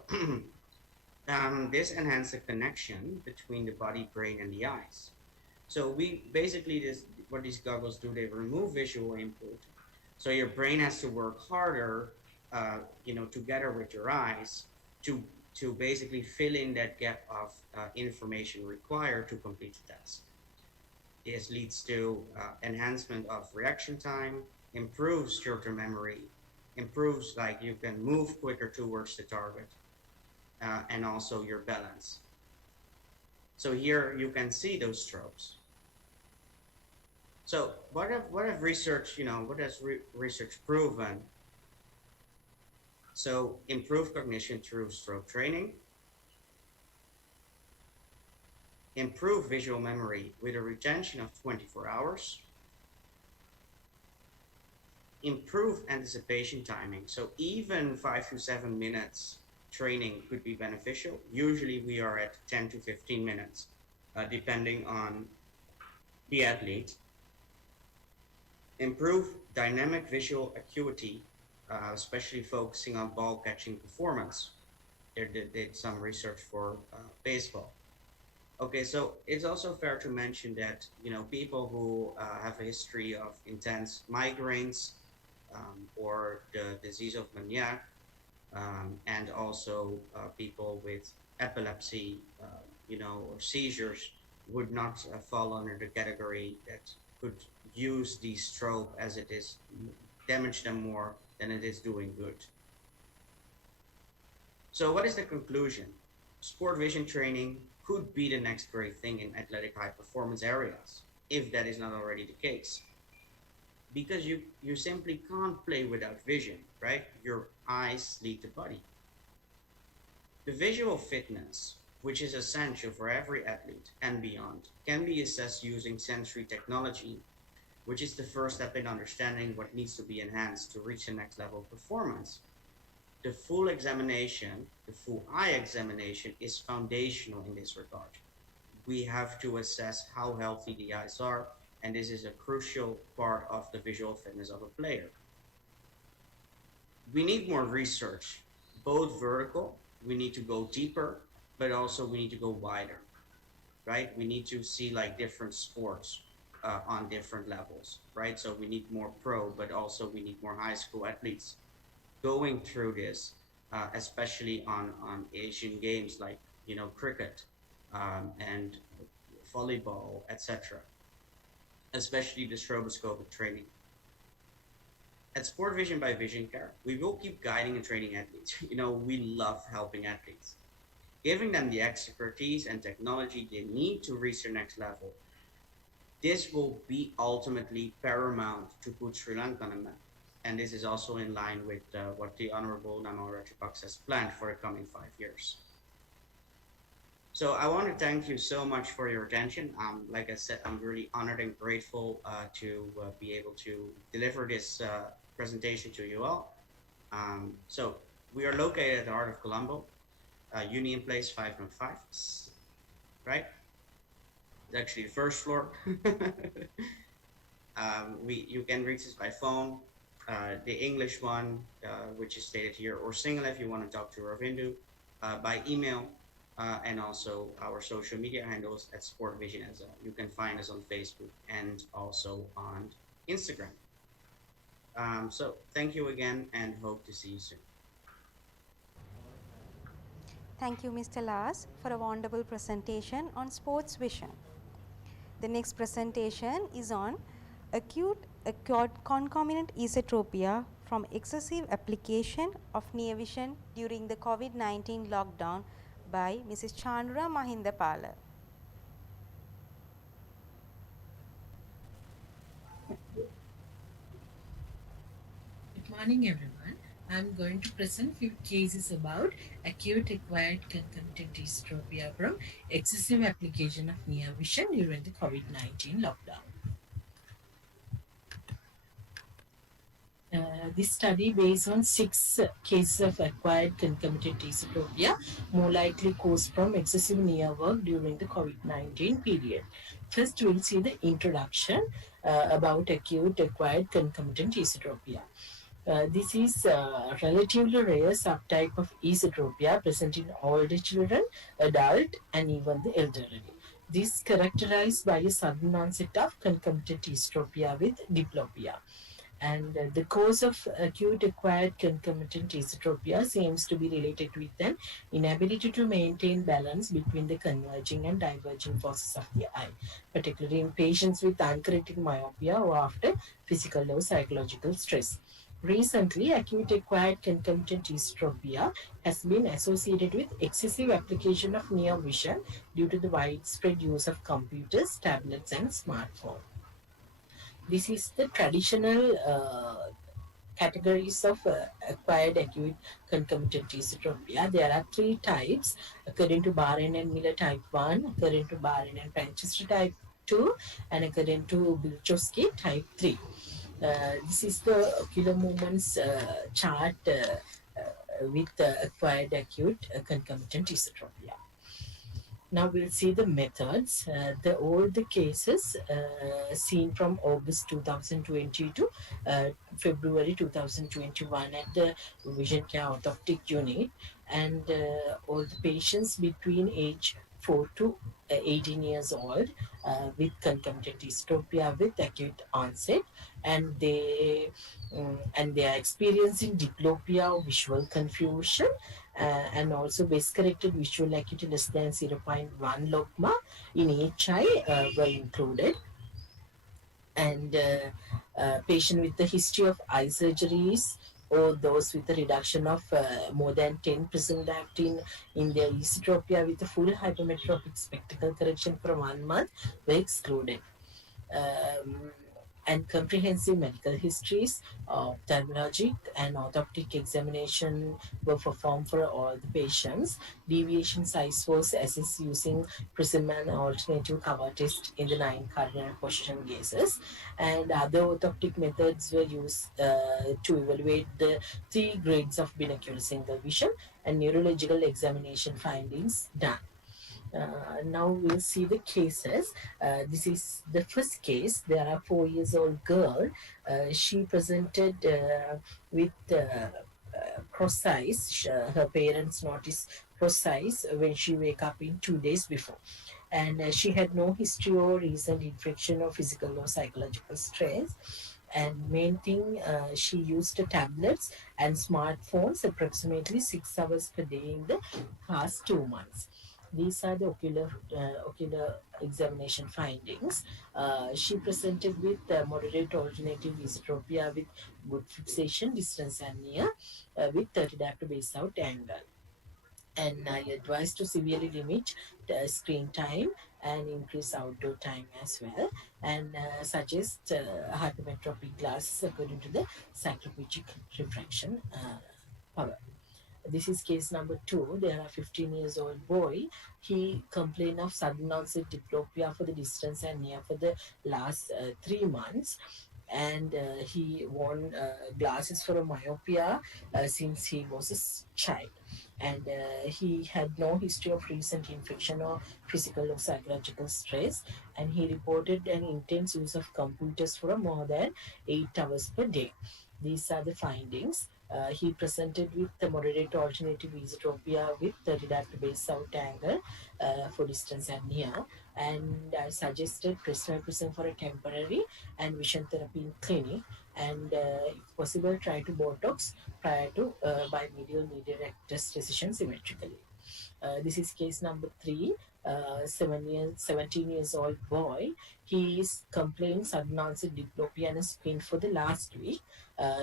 This enhances the connection between the body, brain, and the eyes. So we basically, what these goggles do, they remove visual input. So your brain has to work harder, you know, together with your eyes to basically fill in that gap of information required to complete the task. This leads to enhancement of reaction time, improves short-term memory, improves like you can move quicker towards the target, and also your balance. So here you can see those strobes. So what have research, what has research proven? So improve cognition through strobe training, improve visual memory with a retention of 24 hours, improve anticipation timing. So even 5 to 7 minutes training could be beneficial. Usually we are at 10 to 15 minutes, depending on the athlete. Improve dynamic visual acuity, especially focusing on ball catching performance. They did some research for baseball. Okay, so it's also fair to mention that people who have a history of intense migraines or the disease of Meniere, and also people with epilepsy, or seizures would not fall under the category that could use the strobe as it is damage them more than it is doing good. So what is the conclusion? Sport vision training could be the next great thing in athletic high performance areas, if that is not already the case. Because you simply can't play without vision, right? Your eyes lead the body. The visual fitness, which is essential for every athlete and beyond, can be assessed using sensory technology, which is the first step in understanding what needs to be enhanced to reach the next level of performance. The full examination, the full eye examination, is foundational in this regard. We have to assess how healthy the eyes are, and this is a crucial part of the visual fitness of a player. We need more research, both vertical, we need to go deeper, but also we need to go wider, right? We need to see like different sports on different levels, right? So we need more pro, but also we need more high school athletes going through this, especially on Asian games like cricket and volleyball, etc. Especially the stroboscopic training. At Sport Vision by Vision Care, we will keep guiding and training athletes. We love helping athletes, giving them the expertise and technology they need to reach their next level. This will be ultimately paramount to put Sri Lanka on the map. And this is also in line with what the Honorable Namal Rajapaksa has planned for the coming 5 years. So I want to thank you so much for your attention. Like I said, I'm really honored and grateful to be able to deliver this presentation to you all. So we are located at the heart of Colombo, Union Place 505, right? It's actually the first floor. You can reach us by phone, the English one, which is stated here, or Sinhala if you want to talk to Ravindu, by email, and also our social media handles at Sport Vision as well. You can find us on Facebook and also on Instagram. So thank you again and hope to see you soon. Thank you, Mr. Lars, for a wonderful presentation on sports vision. The next presentation is on acute concomitant esotropia from excessive application of near vision during the COVID-19 lockdown by Mrs. Chandra Mahindapala. Good morning, everyone. I'm going to present few cases about acute acquired concomitant dystropia from excessive application of near vision during the COVID-19 lockdown. This study based on 6 cases of acquired concomitant dystropia, more likely caused from excessive near work during the COVID-19 period. First, we'll see the introduction about acute acquired concomitant esotropia. This is a relatively rare subtype of esotropia present in older children, adult, and even the elderly. This is characterized by a sudden onset of concomitant esotropia with diplopia. And the cause of acute acquired concomitant esotropia seems to be related with an inability to maintain balance between the converging and diverging forces of the eye, particularly in patients with uncorrected myopia or after physical or psychological stress. Recently, acute acquired concomitant esotropia has been associated with excessive application of near vision due to the widespread use of computers, tablets, and smartphones. This is the traditional categories of acquired acute concomitant esotropia. There are three types according to Barren and Miller type 1, according to Barren and Manchester type 2, and according to Bilchowski type 3. This is the ocular movements chart with acquired acute concomitant esotropia. Now we'll see the methods. All the cases seen from August 2020 to February 2021 at the Vision Care Orthoptic Unit, and all the patients between age 4 to 18 years old with concomitant dystropia with acute onset, and they are experiencing diplopia or visual confusion, and also best corrected visual acuity less than 0.1 logma in each eye were included. And patient with the history of eye surgeries or those with a reduction of more than 10% dioptrin in their esotropia with a full hypermetropic spectacle correction for 1 month were excluded. And comprehensive medical histories, ophthalmologic and orthoptic examination were performed for all the patients. Deviation size was assessed using prism and alternative cover test in the 9 cardinal position gazes, and other orthoptic methods were used to evaluate the 3 grades of binocular single vision and neurological examination findings done. Now we'll see the cases. This is the first case. There are 4-year-old girl. She presented with cross eyes. Her parents noticed cross eyes when she wake up in 2 days before. And she had no history or recent infection or physical or psychological stress. And main thing, she used tablets and smartphones approximately 6 hours per day in the past 2 months. These are the ocular examination findings. She presented with moderate alternative esotropia with good fixation, distance and near, with 30 diopter base out angle. And I advise to severely limit screen time and increase outdoor time as well, and suggest hypermetropic glasses according to the cycloplegic refraction power. This is case number 2. There are 15 years old boy. He complained of sudden onset diplopia for the distance and near for the last 3 months. And he worn glasses for a myopia since he was a child. And he had no history of recent infection or physical or psychological stress. And he reported an intense use of computers for more than 8 hours per day. These are the findings. He presented with the moderate alternative esotropia with the reductive base out angle for distance and near, and I suggested presbyopia for a temporary and vision therapy in clinic, and if possible try to Botox prior to bimedial medial rectus decision symmetrically. This is case number 3. 17 years old boy. He is complaining sudden onset diplopia and pain for the last week.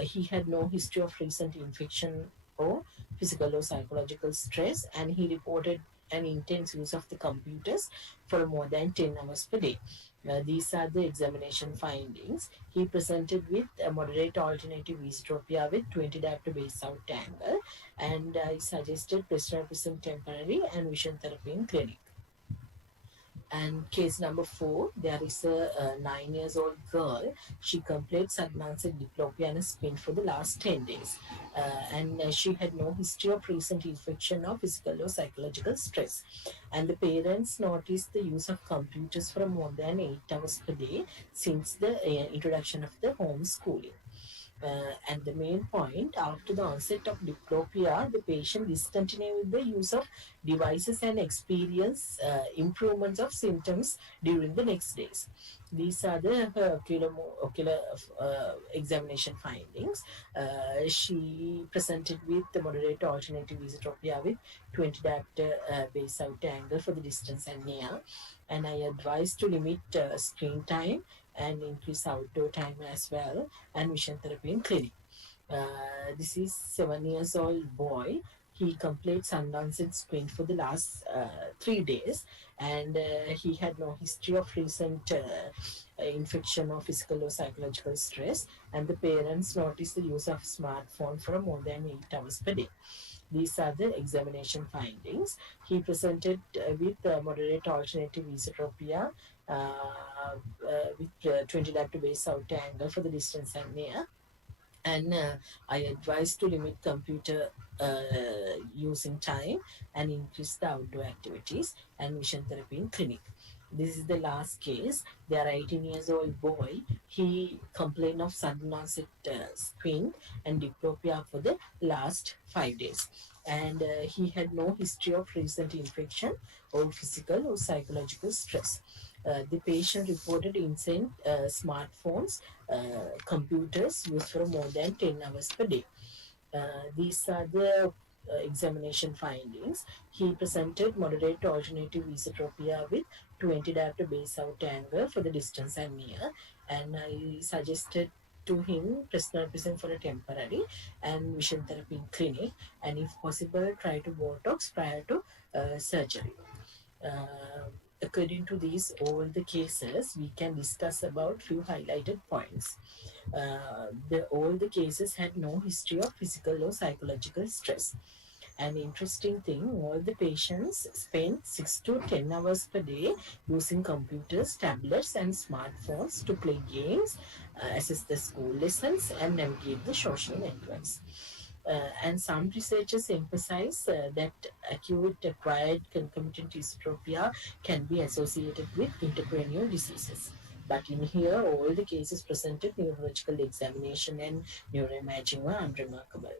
He had no history of recent infection or physical or psychological stress, and he reported an intense use of the computers for more than 10 hours per day. These are the examination findings. He presented with a moderate alternative esotropia with 20 diopter base out angle, and I suggested presbyopia temporary and vision therapy in clinic. And case number 4, there is a 9 years old girl. She complained sudden onset diplopia and spin for the last 10 days. And she had no history of recent infection or physical or psychological stress. And the parents noticed the use of computers for more than 8 hours per day since the introduction of the homeschooling. And the main point, after the onset of diplopia, the patient discontinued the use of devices and experience improvements of symptoms during the next days. These are the ocular examination findings. She presented with the moderate alternative esotropia with 20 diopter base out angle for the distance and near. And I advise to limit screen time and increase outdoor time as well, and vision therapy in clinic. This is 7 years old boy. He completes undanced squint for the last 3 days, and he had no history of recent infection or physical or psychological stress. And the parents noticed the use of smartphone for more than 8 hours per day. These are the examination findings. He presented with moderate alternative esotropia with 20 diopter base out angle for the distance and near. And I advise to limit computer using time and increase the outdoor activities and vision therapy in clinic. This is the last case. They are 18 years old boy. He complained of sudden onset squint and diplopia for the last 5 days. And he had no history of recent infection or physical or psychological stress. The patient reported insane smartphones, computers used for more than 10 hours per day. These are the examination findings. He presented moderate alternative esotropia with 20 diopter base out angle for the distance and near, and I suggested to him presbyopia for a temporary and vision therapy in clinic, and if possible try to Botox prior to surgery. According to these all the cases, we can discuss about few highlighted points. All the cases had no history of physical or psychological stress. An interesting thing, all the patients spent 6 to 10 hours per day using computers, tablets, and smartphones to play games, assess the school lessons, and navigate the social networks. And some researchers emphasize that acute acquired concomitant dystropia can be associated with intracranial diseases. But in here, all the cases presented neurological examination and neuroimaging were unremarkable,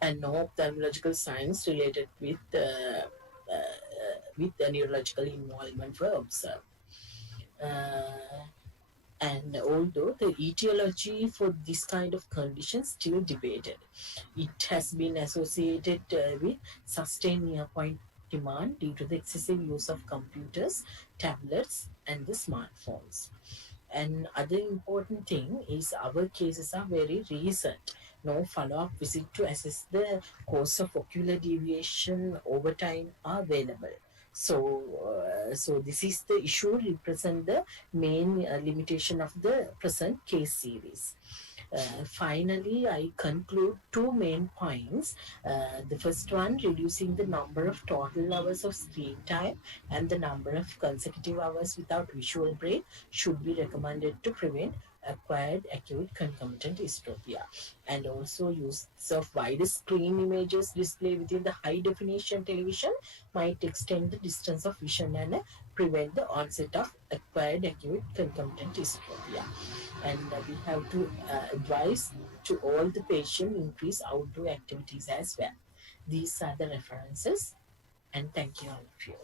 and no ophthalmological signs related with the neurological involvement were observed. And although the etiology for this kind of condition still debated, it has been associated with sustained near-point demand due to the excessive use of computers, tablets, and the smartphones. And other important thing is our cases are very recent. No follow-up visit to assess the cause of ocular deviation over time are available. So this is the issue represent the main limitation of the present case series. Finally, I conclude two main points. The first one, reducing the number of total hours of screen time and the number of consecutive hours without visual break should be recommended to prevent acquired acute concomitant dystropia. And also use of wider screen images displayed within the high definition television might extend the distance of vision and prevent the onset of acquired acute concomitant dystropia. And we have to advise to all the patients increase outdoor activities as well. These are the references, and thank you all of you.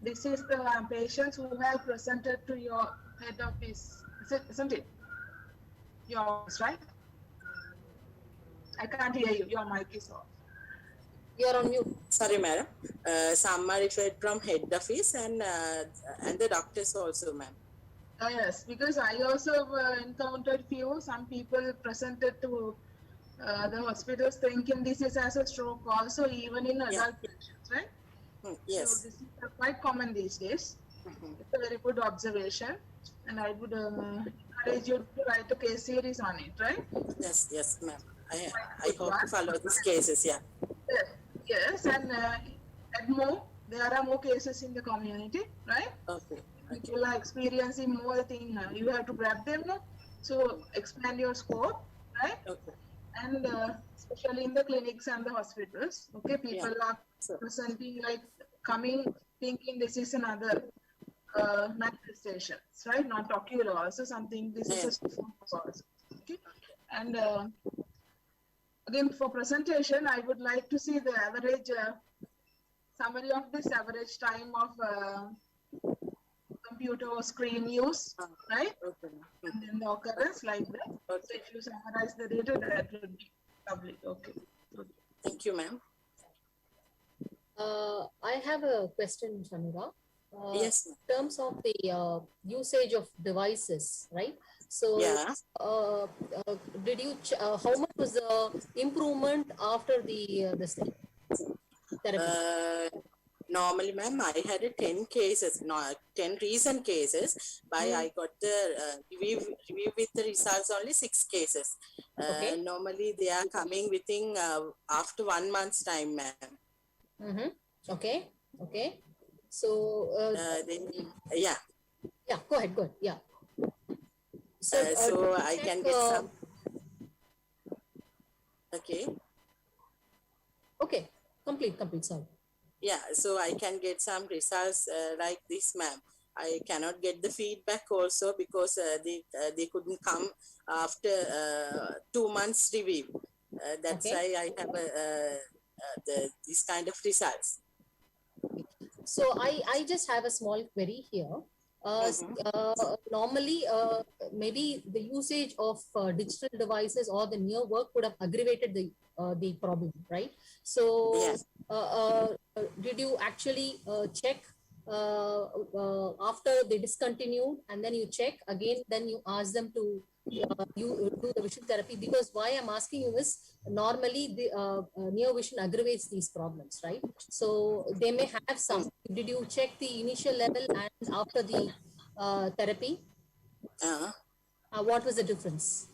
This is the patients who have presented to your head office, isn't it? Your office, right? I can't hear you. Your mic is off. You're on mute. Sorry, madam. Some are referred from head office and the doctors also, ma'am. Yes, because I also encountered some people presented to the hospitals thinking this is as a stroke also, even in adult patients, right? Yes. So this is quite common these days. It's a very good observation, and I would encourage you to write a case series on it, right? Yes, ma'am. I hope to follow these cases, yeah. Yes, and more, there are more cases in the community, right? Okay. People are experiencing more things. You have to grab them, no? So expand your scope, right? Okay. And especially in the clinics and the hospitals, okay, people are presenting like coming thinking this is another manifestations, right? Not ocular, also something. This is a cause. Okay, and again for presentation, I would like to see the average summary of this average time of computer or screen use, right? And then the occurrence like that. So if you summarize the data, that would be lovely. Okay. Good. Thank you, ma'am. I have a question, Shanura. Yes. In terms of the usage of devices, right? So, Yeah. did you? How much was the improvement after the this thing? Therapy. Normally, ma'am, I had 10 cases, no, 10 recent cases, but I got the review with the results only 6 cases. Normally, they are coming within after 1 month's time, ma'am. Okay. Okay. So, then, yeah. Yeah, go ahead. Go ahead. Yeah. So I can get some. Okay. Okay. Complete. Sorry. Yeah, so I can get some results like this, ma'am. I cannot get the feedback also because they couldn't come after 2 months review. That's why I have this kind of results. So I just have a small query here. Normally, maybe the usage of digital devices or the near work would have aggravated the problem, right? So, did you actually check after they discontinued, and then you check again? Then you ask them to you do the vision therapy, because why I'm asking you is normally the near vision aggravates these problems, right? So they may have some. Did you check the initial level and after the therapy? What was the difference?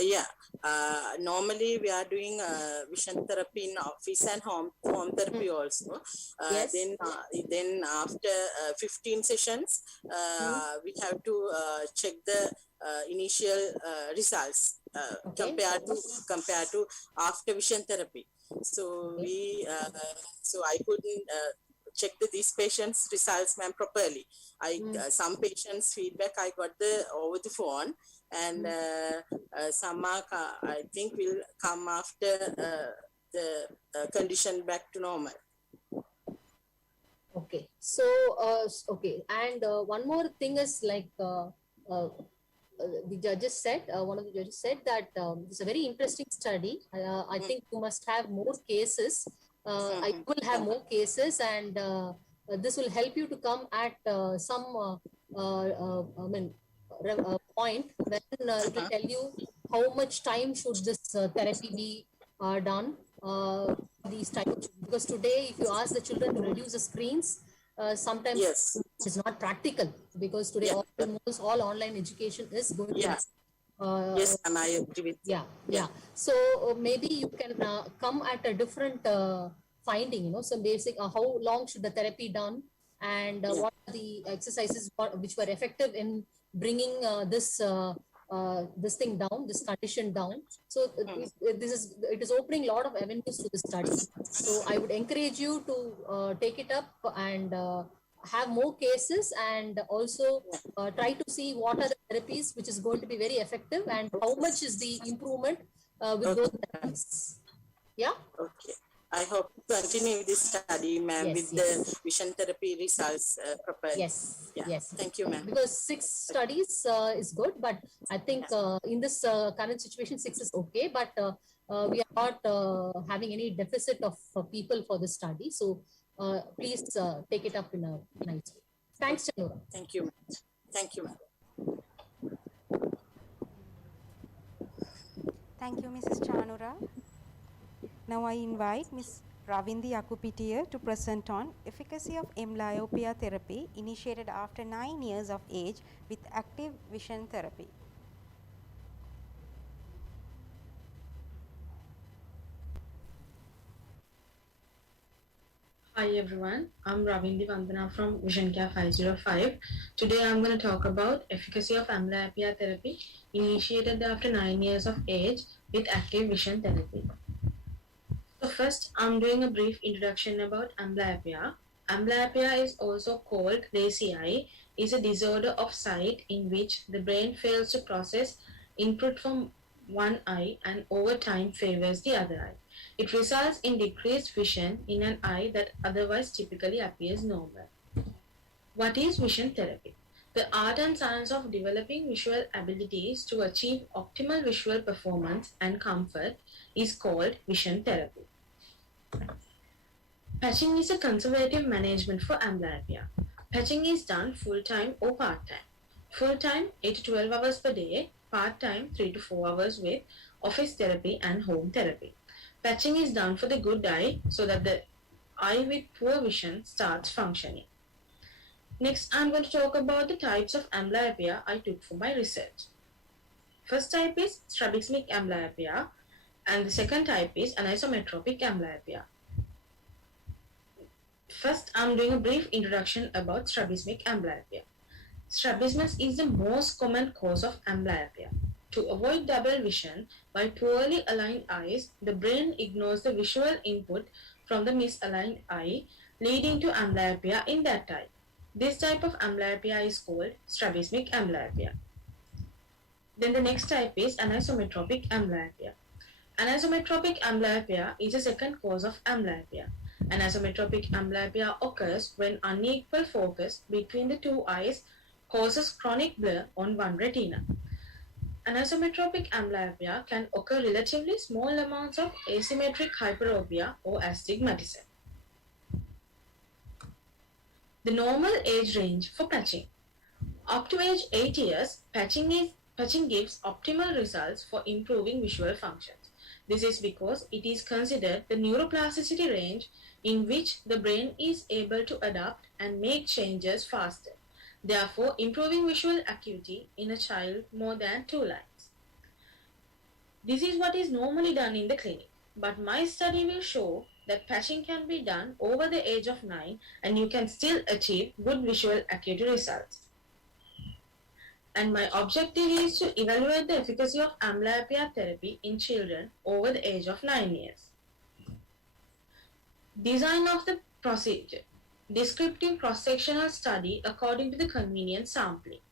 Yeah, normally we are doing vision therapy in office and home therapy also. Then after 15 sessions, we have to check the initial results compared to after vision therapy. So so I couldn't check these patients' results, ma'am, properly. Some patients' feedback I got over the phone, and some are, I think, will come after the condition back to normal. Okay, so okay, and one more thing is like the judges said, one of the judges said that it's a very interesting study. I think you must have more cases. I will have more cases, and this will help you to come at some point when it will tell you how much time should this therapy be done. These type of, because today, if you ask the children to reduce the screens, sometimes it's not practical, because today almost all online education is going to yes, and I agree with you. yeah. So maybe you can come at a different finding, some basic how long should the therapy done, and what are the exercises which were effective in bringing this thing down, this condition down. So it is opening a lot of avenues to the study. So I would encourage you to take it up and have more cases, and also try to see what are the therapies which is going to be very effective, and how much is the improvement with those therapies. Yeah. Okay. I hope to continue this study, ma'am, with the vision therapy results properly. Yes. Thank you, ma'am. Because 6 studies is good, but I think in this current situation, 6 is okay, but we are not having any deficit of people for this study. So please take it up in a nice way. Thanks, Chanura. Thank you, ma'am. Thank you, ma'am. Thank you, Mrs. Chanura. Now I invite Ms. Ravindi Akupitiya to present on efficacy of amblyopia therapy initiated after 9 years of age with active vision therapy. Hi everyone, I'm Ravindi Vandana from Vision Care 505. Today I'm going to talk about efficacy of amblyopia therapy initiated after 9 years of age with active vision therapy. So first I'm doing a brief introduction about amblyopia. Amblyopia is also called lazy eye, is a disorder of sight in which the brain fails to process input from one eye and over time favors the other eye. It results in decreased vision in an eye that otherwise typically appears normal. What is vision therapy? The art and science of developing visual abilities to achieve optimal visual performance and comfort is called vision therapy. Patching is a conservative management for amblyopia. Patching is done full-time or part-time. Full-time 8 to 12 hours per day, part-time 3 to 4 hours with office therapy and home therapy. Patching is done for the good eye so that the eye with poor vision starts functioning. Next, I'm going to talk about the types of amblyopia I took for my research. First type is strabismic amblyopia and the second type is anisometropic amblyopia. First, I'm doing a brief introduction about strabismic amblyopia. Strabismus is the most common cause of amblyopia. To avoid double vision by poorly aligned eyes, the brain ignores the visual input from the misaligned eye, leading to amblyopia in that eye. This type of amblyopia is called strabismic amblyopia. Then the next type is anisometropic amblyopia. Anisometropic amblyopia is a second cause of amblyopia. Anisometropic amblyopia occurs when unequal focus between the two eyes causes chronic blur on one retina. Anisometropic amblyopia can occur relatively small amounts of asymmetric hyperopia or astigmatism. The normal age range for patching. Up to age 8 years, patching gives optimal results for improving visual functions. This is because it is considered the neuroplasticity range in which the brain is able to adapt and make changes faster, therefore improving visual acuity in a child more than 2 lines. This is what is normally done in the clinic, but my study will show that patching can be done over the age of 9 and you can still achieve good visual acuity results. And my objective is to evaluate the efficacy of amblyopia therapy in children over the age of 9 years. Design of the procedure. Descriptive cross-sectional study according to the convenience sampling.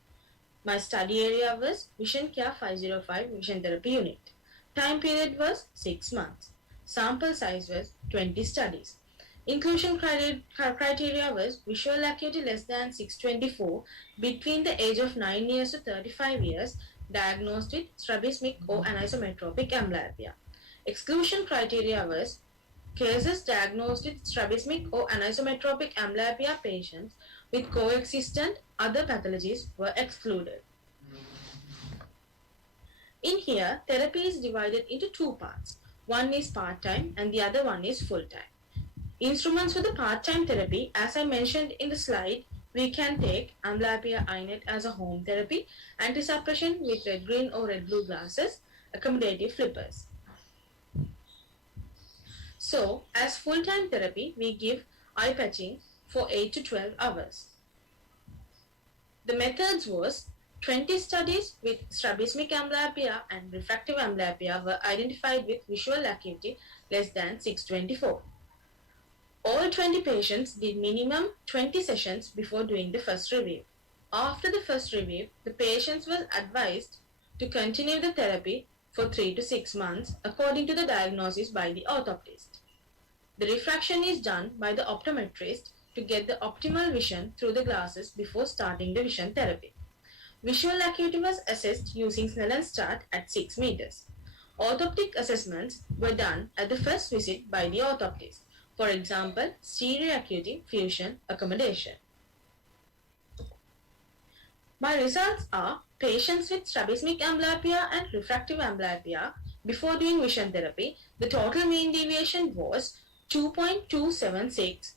My study area was Vision Care 505 Vision Therapy Unit. Time period was 6 months. Sample size was 20 studies. Inclusion criteria was visual acuity less than 624 between the age of 9 years to 35 years, diagnosed with strabismic or anisometropic amblyopia. Exclusion criteria was cases diagnosed with strabismic or anisometropic amblyopia patients with coexistent other pathologies were excluded. In here, therapy is divided into two parts. One is part-time and the other one is full-time. Instruments for the part-time therapy, as I mentioned in the slide, we can take amblyopia iNet as a home therapy, anti-suppression with red-green or red-blue glasses, accommodative flippers. So, as full-time therapy, we give eye patching for 8 to 12 hours. The methods was 20 studies with strabismic amblyopia and refractive amblyopia were identified with visual acuity less than 624. All 20 patients did minimum 20 sessions before doing the first review. After the first review, the patients were advised to continue the therapy for 3 to 6 months according to the diagnosis by the orthoptist. The refraction is done by the optometrist to get the optimal vision through the glasses before starting the vision therapy. Visual acuity was assessed using Snellen's chart at 6 meters. Orthoptic assessments were done at the first visit by the orthoptist. For example, stereo acuity, fusion, accommodation. My results are patients with strabismic amblyopia and refractive amblyopia before doing vision therapy, the total mean deviation was 2.276.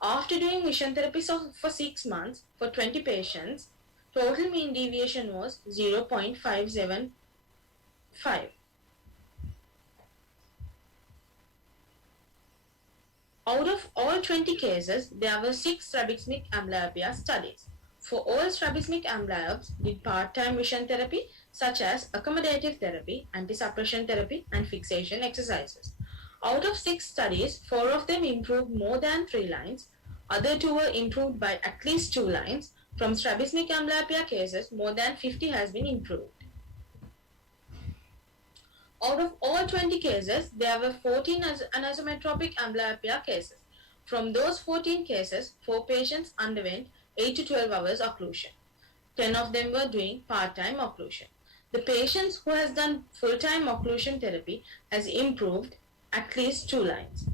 After doing vision therapy for 6 months for 20 patients, total mean deviation was 0.575. Out of all 20 cases, there were 6 strabismic amblyopia studies. For all strabismic amblyopes did part-time vision therapy such as accommodative therapy, anti-suppression therapy and fixation exercises. Out of 6 studies, 4 of them improved more than 3 lines, other 2 were improved by at least 2 lines. From strabismic amblyopia cases, more than 50 has been improved. Out of all 20 cases, there were 14 anisometropic amblyopia cases. From those 14 cases, 4 patients underwent 8 to 12 hours occlusion. 10 of them were doing part-time occlusion. The patients who has done full-time occlusion therapy has improved at least 2 lines.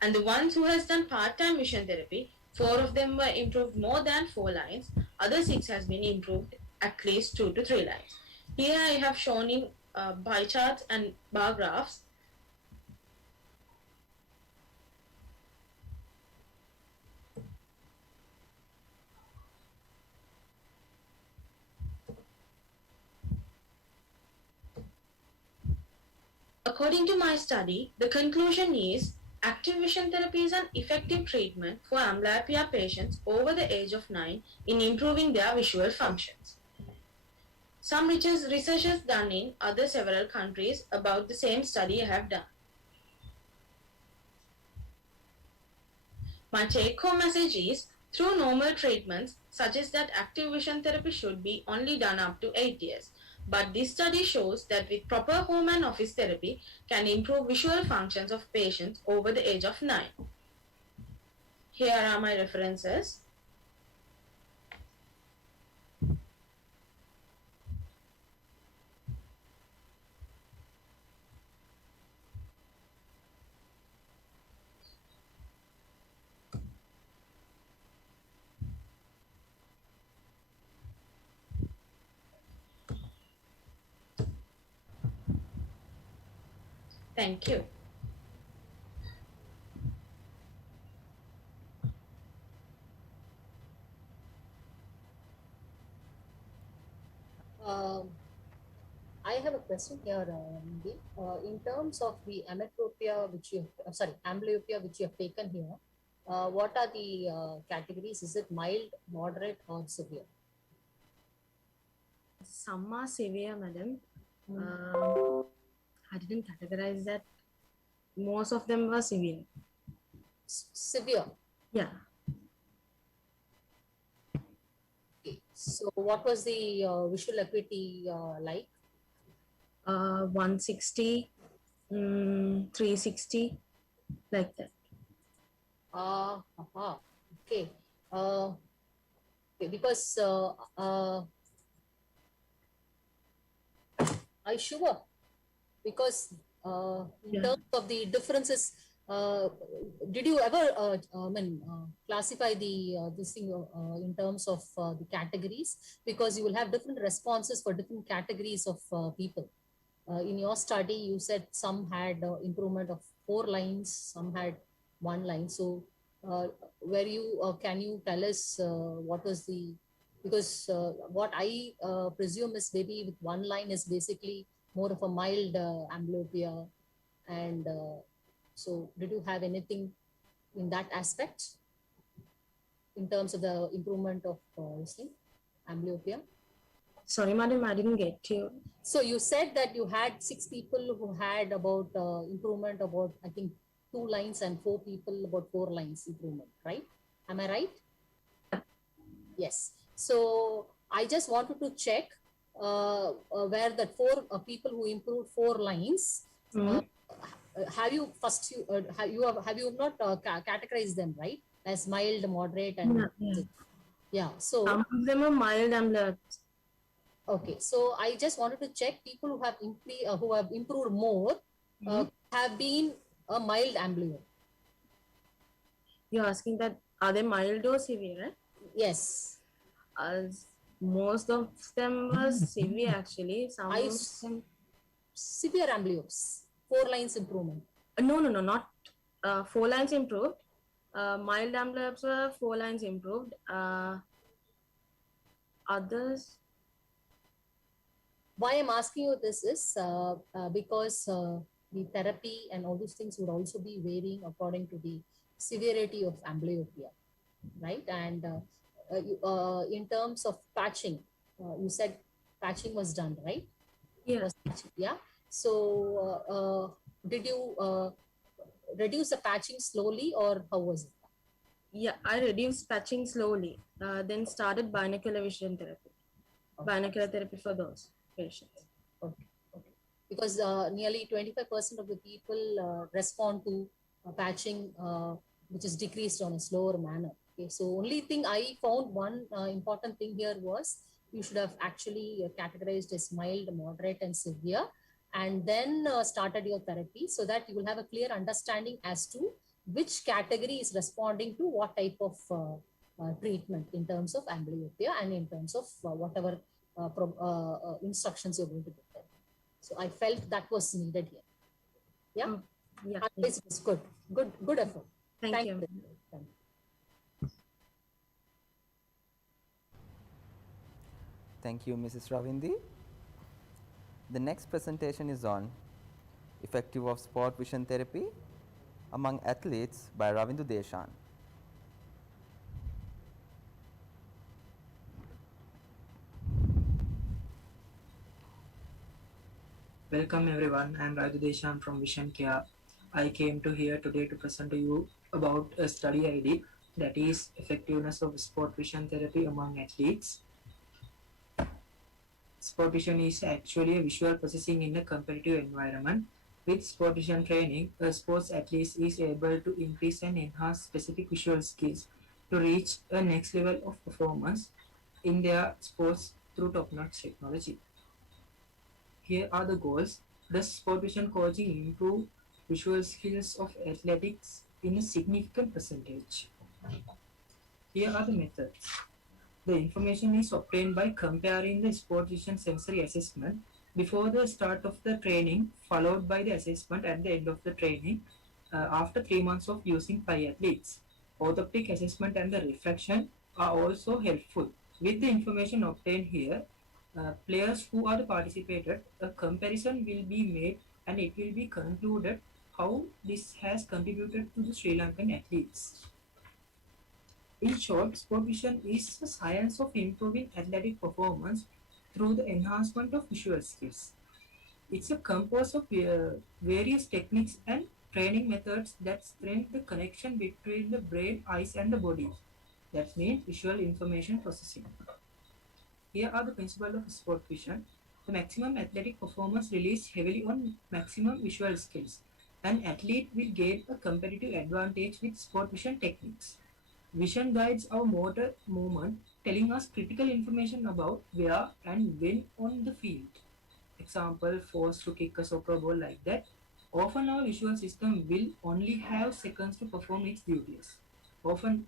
And the ones who has done part-time vision therapy, 4 of them were improved more than 4 lines. Other 6 has been improved at least 2 to 3 lines. Here I have shown in pie charts and bar graphs. According to my study, the conclusion is active vision therapy is an effective treatment for amblyopia patients over the age of 9 in improving their visual functions. Some research is done in other several countries about the same study I have done. My take-home message is, through normal treatments, suggests that active vision therapy should be only done up to 8 years. But this study shows that with proper home and office therapy can improve visual functions of patients over the age of 9. Here are my references. Thank you. I have a question here, Mindy. In terms of the ametropia, which you amblyopia, which you have taken here, what are the categories? Is it mild, moderate, or severe? Some are severe, madam. I didn't categorize that. Most of them were severe. Severe? Yeah. Okay. So what was the visual acuity like? 160, 360, like that. Okay. Okay, because are you sure? Because in terms of the differences, did you ever classify the this thing in terms of the categories? Because you will have different responses for different categories of people. In your study, you said some had improvement of 4 lines, some had 1 line. So, where you can you tell us what was the, because what I presume is maybe with 1 line is basically more of a mild amblyopia, and so did you have anything in that aspect in terms of the improvement of amblyopia? Sorry, madam, I didn't get you. So you said that you had 6 people who had about improvement about, I think, 2 lines, and 4 people about 4 lines improvement, right? Am I right? Yes. So I just wanted to check where the 4 people who improved 4 lines, have you first have you not categorized them, right, as mild, moderate, and so some of them are mild amblyopia. Okay, so I just wanted to check people who have improved more have been a mild amblyopia. You're asking that are they mild or severe? Yes. Most of them were severe actually. Some severe amblyopes, 4 lines improvement. No, not 4 lines improved. Mild amblyopes were 4 lines improved. Others. Why I'm asking you this is because the therapy and all these things would also be varying according to the severity of amblyopia, right? And in terms of patching, you said patching was done, right? Yeah. Yeah. So, did you reduce the patching slowly, or how was it? Yeah, I reduced patching slowly, then started binocular vision therapy. Binocular therapy for those patients. Okay. Okay. Because nearly 25% of the people respond to patching, which is decreased on a slower manner. Okay. So only thing I found, one important thing here was you should have actually categorized as mild, moderate, and severe, and then started your therapy, so that you will have a clear understanding as to which category is responding to what type of treatment in terms of amblyopia and in terms of whatever instructions you're going to give them. So I felt that was needed here. Yeah. Yeah. Otherwise, it was good. Good effort. Thank you. Thank you. Thank you, Mrs. Ravindi. The next presentation is on effective of sport vision therapy among athletes by Ravindu Deshan. Welcome everyone, I am Raju Deshan from Vision Care. I came to here today to present to you about a study I did, that is effectiveness of sport vision therapy among athletes. Sport vision is actually a visual processing in a competitive environment. With sport vision training, a sports athlete is able to increase and enhance specific visual skills to reach a next level of performance in their sports through top-notch technology. Here are the goals. Does sport vision coaching improve visual skills of athletics in a significant percentage? Here are the methods. The information is obtained by comparing the sport vision sensory assessment before the start of the training, followed by the assessment at the end of the training after 3 months of using 5 athletes. Orthoptic assessment and the reflection are also helpful. With the information obtained here, players who are participated, a comparison will be made and it will be concluded how this has contributed to the Sri Lankan athletes. In short, sport vision is the science of improving athletic performance through the enhancement of visual skills. It's a composed of various techniques and training methods that strengthen the connection between the brain, eyes and the body. That means visual information processing. Here are the principles of sport vision. The maximum athletic performance relies heavily on maximum visual skills. An athlete will gain a competitive advantage with sport vision techniques. Vision guides our motor movement, telling us critical information about where and when on the field. Example, force to kick a soccer ball like that. Often our visual system will only have seconds to perform its duties. Often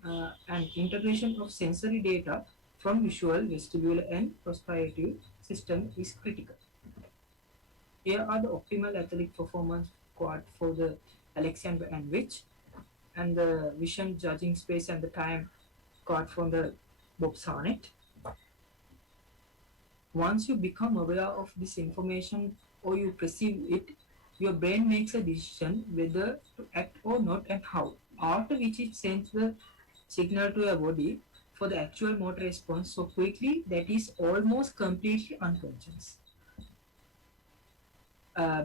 an integration of sensory data from visual, vestibular and proprioceptive system is critical. Here are the optimal athletic performance quad for the Alexander and Witch, and the vision judging space and the time quad from the Bob Sarnet. Once you become aware of this information or you perceive it, your brain makes a decision whether to act or not and how, after which it sends the signal to your body for the actual motor response so quickly that is almost completely unconscious.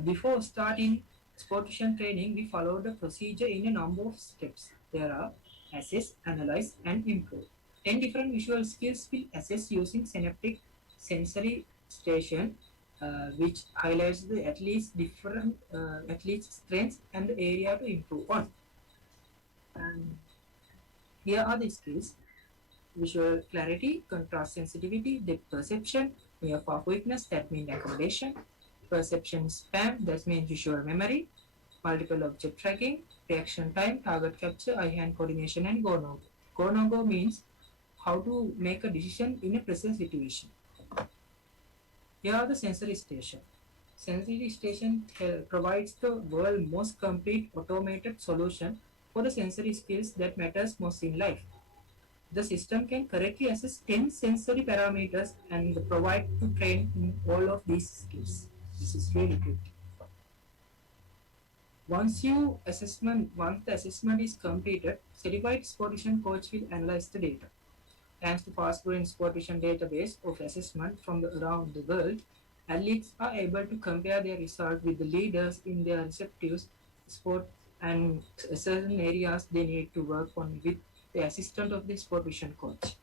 Before starting sport vision training, we followed the procedure in a number of steps. There are assess, analyze, and improve. 10 different visual skills will assess using synaptic sensory station, which highlights the athlete's different athlete's strengths and the area to improve on. And here are the skills: visual clarity, contrast sensitivity, depth perception, near far quickness, that means accommodation, perception span, that means visual memory, multiple object tracking, reaction time, target capture, eye-hand coordination, and go-no-go. Go-no-go means how to make a decision in a present situation. Here are the sensory station. Sensory station provides the world's most complete automated solution for the sensory skills that matters most in life. The system can correctly assess 10 sensory parameters and provide to train in all of these skills. This is really good. Once the assessment is completed, certified sport vision coach will analyze the data. Thanks to fast-growing sport vision database of assessment from around the world, athletes are able to compare their results with the leaders in their respective sport and certain areas they need to work on with the assistant of the sport vision coach.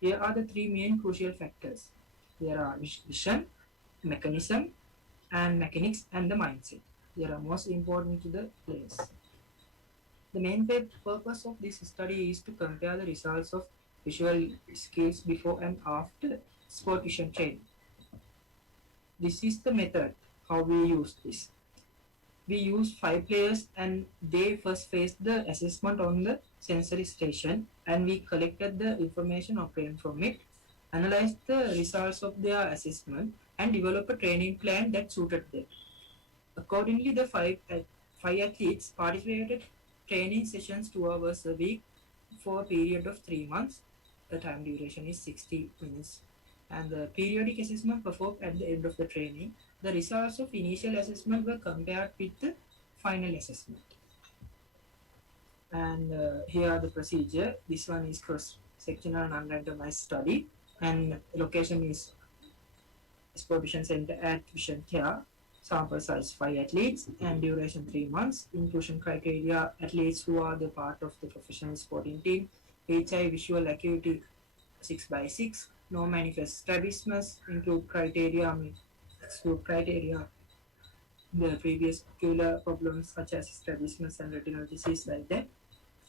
Here are the three main crucial factors. There are vision, mechanism, and mechanics, and the mindset. They are most important to the players. The main purpose of this study is to compare the results of visual skills before and after sport vision training. This is the method how we use this. We use 5 players and they first faced the assessment on the sensory station, and we collected the information obtained from it, analyzed the results of their assessment, and developed a training plan that suited them. Accordingly, the five athletes participated training sessions 2 hours a week for a period of 3 months. The time duration is 60 minutes. And the periodic assessment performed at the end of the training. The results of initial assessment were compared with the final assessment. And here are the procedure. This one is cross-sectional non-randomized study, and location is Sport Vision Center at Vision Care. Sample size 5 athletes and duration 3 months. Inclusion criteria: athletes who are the part of the professional sporting team. HI visual acuity 6/6. No manifest strabismus. Exclude criteria the previous ocular problems such as strabismus and retinal disease, like that.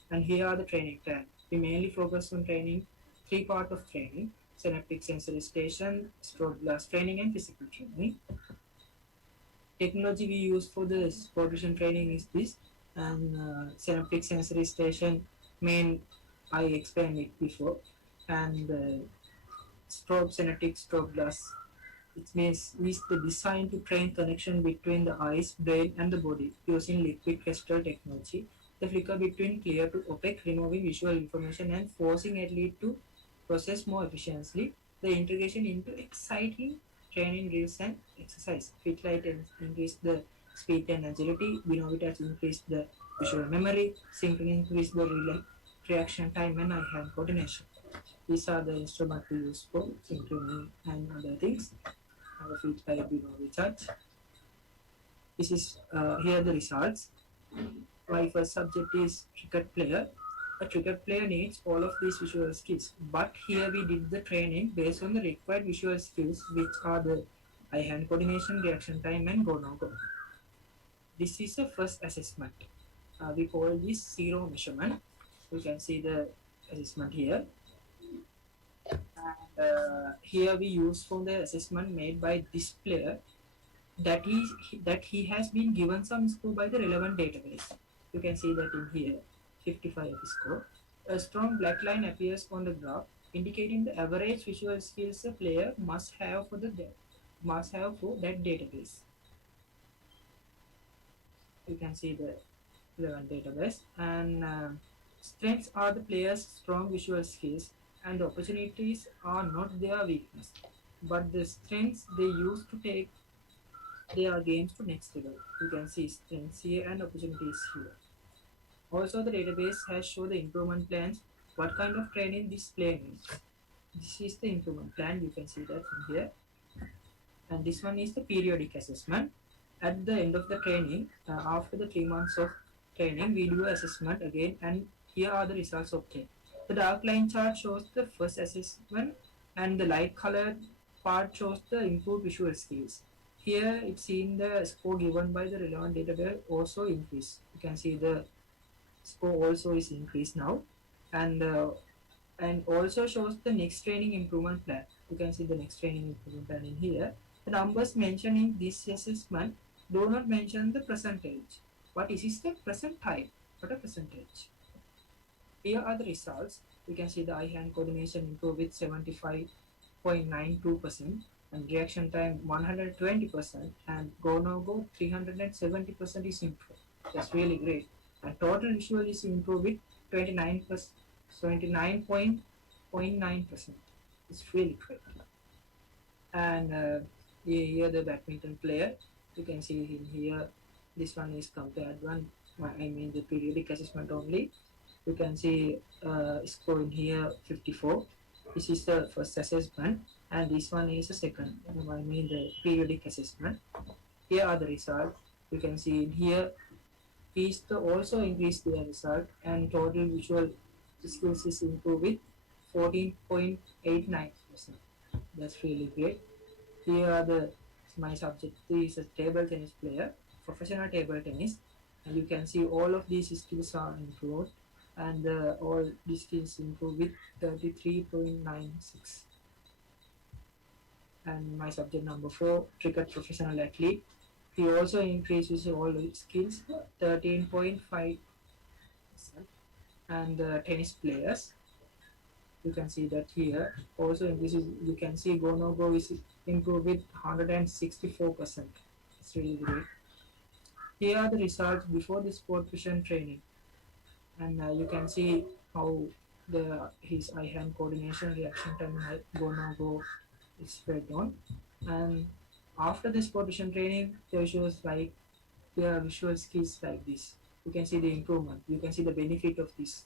And here are the training plan. We mainly focus on training 3 parts of training: synaptic sensitization, strobe glass training, and physical training. Technology we use for the sport vision training is this, and synaptic sensitization I explained it before, and strobe glass, it means is the design to train connection between the eyes, brain, and the body using liquid crystal technology. The flicker between clear to opaque, removing visual information and forcing athlete to process more efficiently. The integration into exciting training drills and exercise. Fit light increase the speed and agility. Binovitas increase the visual memory. Synchrony increase the reaction time and eye-hand coordination. These are the instruments we use for synchrony and other things. Have a fit light Binovitas. This is here the results. My first subject is cricket player. A cricket player needs all of these visual skills, but here we did the training based on the required visual skills, which are the eye-hand coordination, reaction time, and go-no-go. This is the first assessment. We call this zero measurement. You can see the assessment here. And here we use for the assessment made by this player that he has been given some score by the relevant database. You can see that in here. 55 score. A strong black line appears on the graph, indicating the average visual skills a player must have for that database. You can see the relevant database, and strengths are the player's strong visual skills, and the opportunities are not their weakness, but the strengths they use to take their games to next level. You can see strengths here and opportunities here. Also, the database has shown the improvement plans, what kind of training this player needs. This is the improvement plan, you can see that in here. And this one is the periodic assessment. At the end of the training, after the 3 months of training, we do assessment again, and here are the results obtained. The dark line chart shows the first assessment, and the light colored part shows the improved visual skills. Here it's seen the score given by the relevant database also increase. You can see the score also is increased now, and also shows the next training improvement plan. You can see the next training improvement plan in here. The numbers mentioned in this assessment do not mention the percentage. What is the percentile? What a percentage? Here are the results. You can see the eye-hand coordination improved with 75.92%, and reaction time 120%, and go-no-go 370% is improved. That's really great. And total visual is improved with 29.9%. It's really great. And here the badminton player, you can see in here This one is compared one. I mean the periodic assessment only. You can see score in here 54. This is the first assessment, and this one is the second. I mean the periodic assessment. Here are the results. You can see in here is the also increase their result, and total visual skills is improved with 14.89%. That's really great. Here are the my subject is a table tennis player, professional table tennis, and you can see all of these skills are improved, and all these skills improved with 33.96. And my subject number 4, cricket professional athlete, he also increases all its skills 13.5%. And tennis players, you can see that here also increases. You can see go no go is improved with 164%. It's really great. Here are the results before the sport vision training, and you can see how his eye hand coordination, reaction time, go no go is spread on. And after the sport vision training, there shows like their visual skills like this. You can see the improvement. You can see the benefit of this.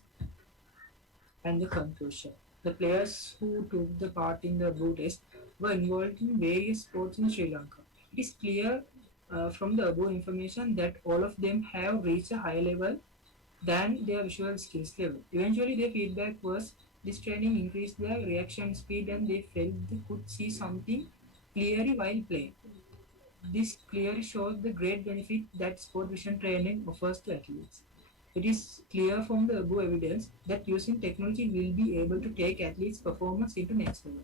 And the conclusion. The players who took the part in the blue test were involved in various sports in Sri Lanka. It is clear from the above information that all of them have reached a higher level than their visual skills level. Eventually, their feedback was this training increased their reaction speed and they felt they could see something clearly while playing. This clearly shows the great benefit that sport vision training offers to athletes. It is clear from the above evidence that using technology will be able to take athletes' performance into next level.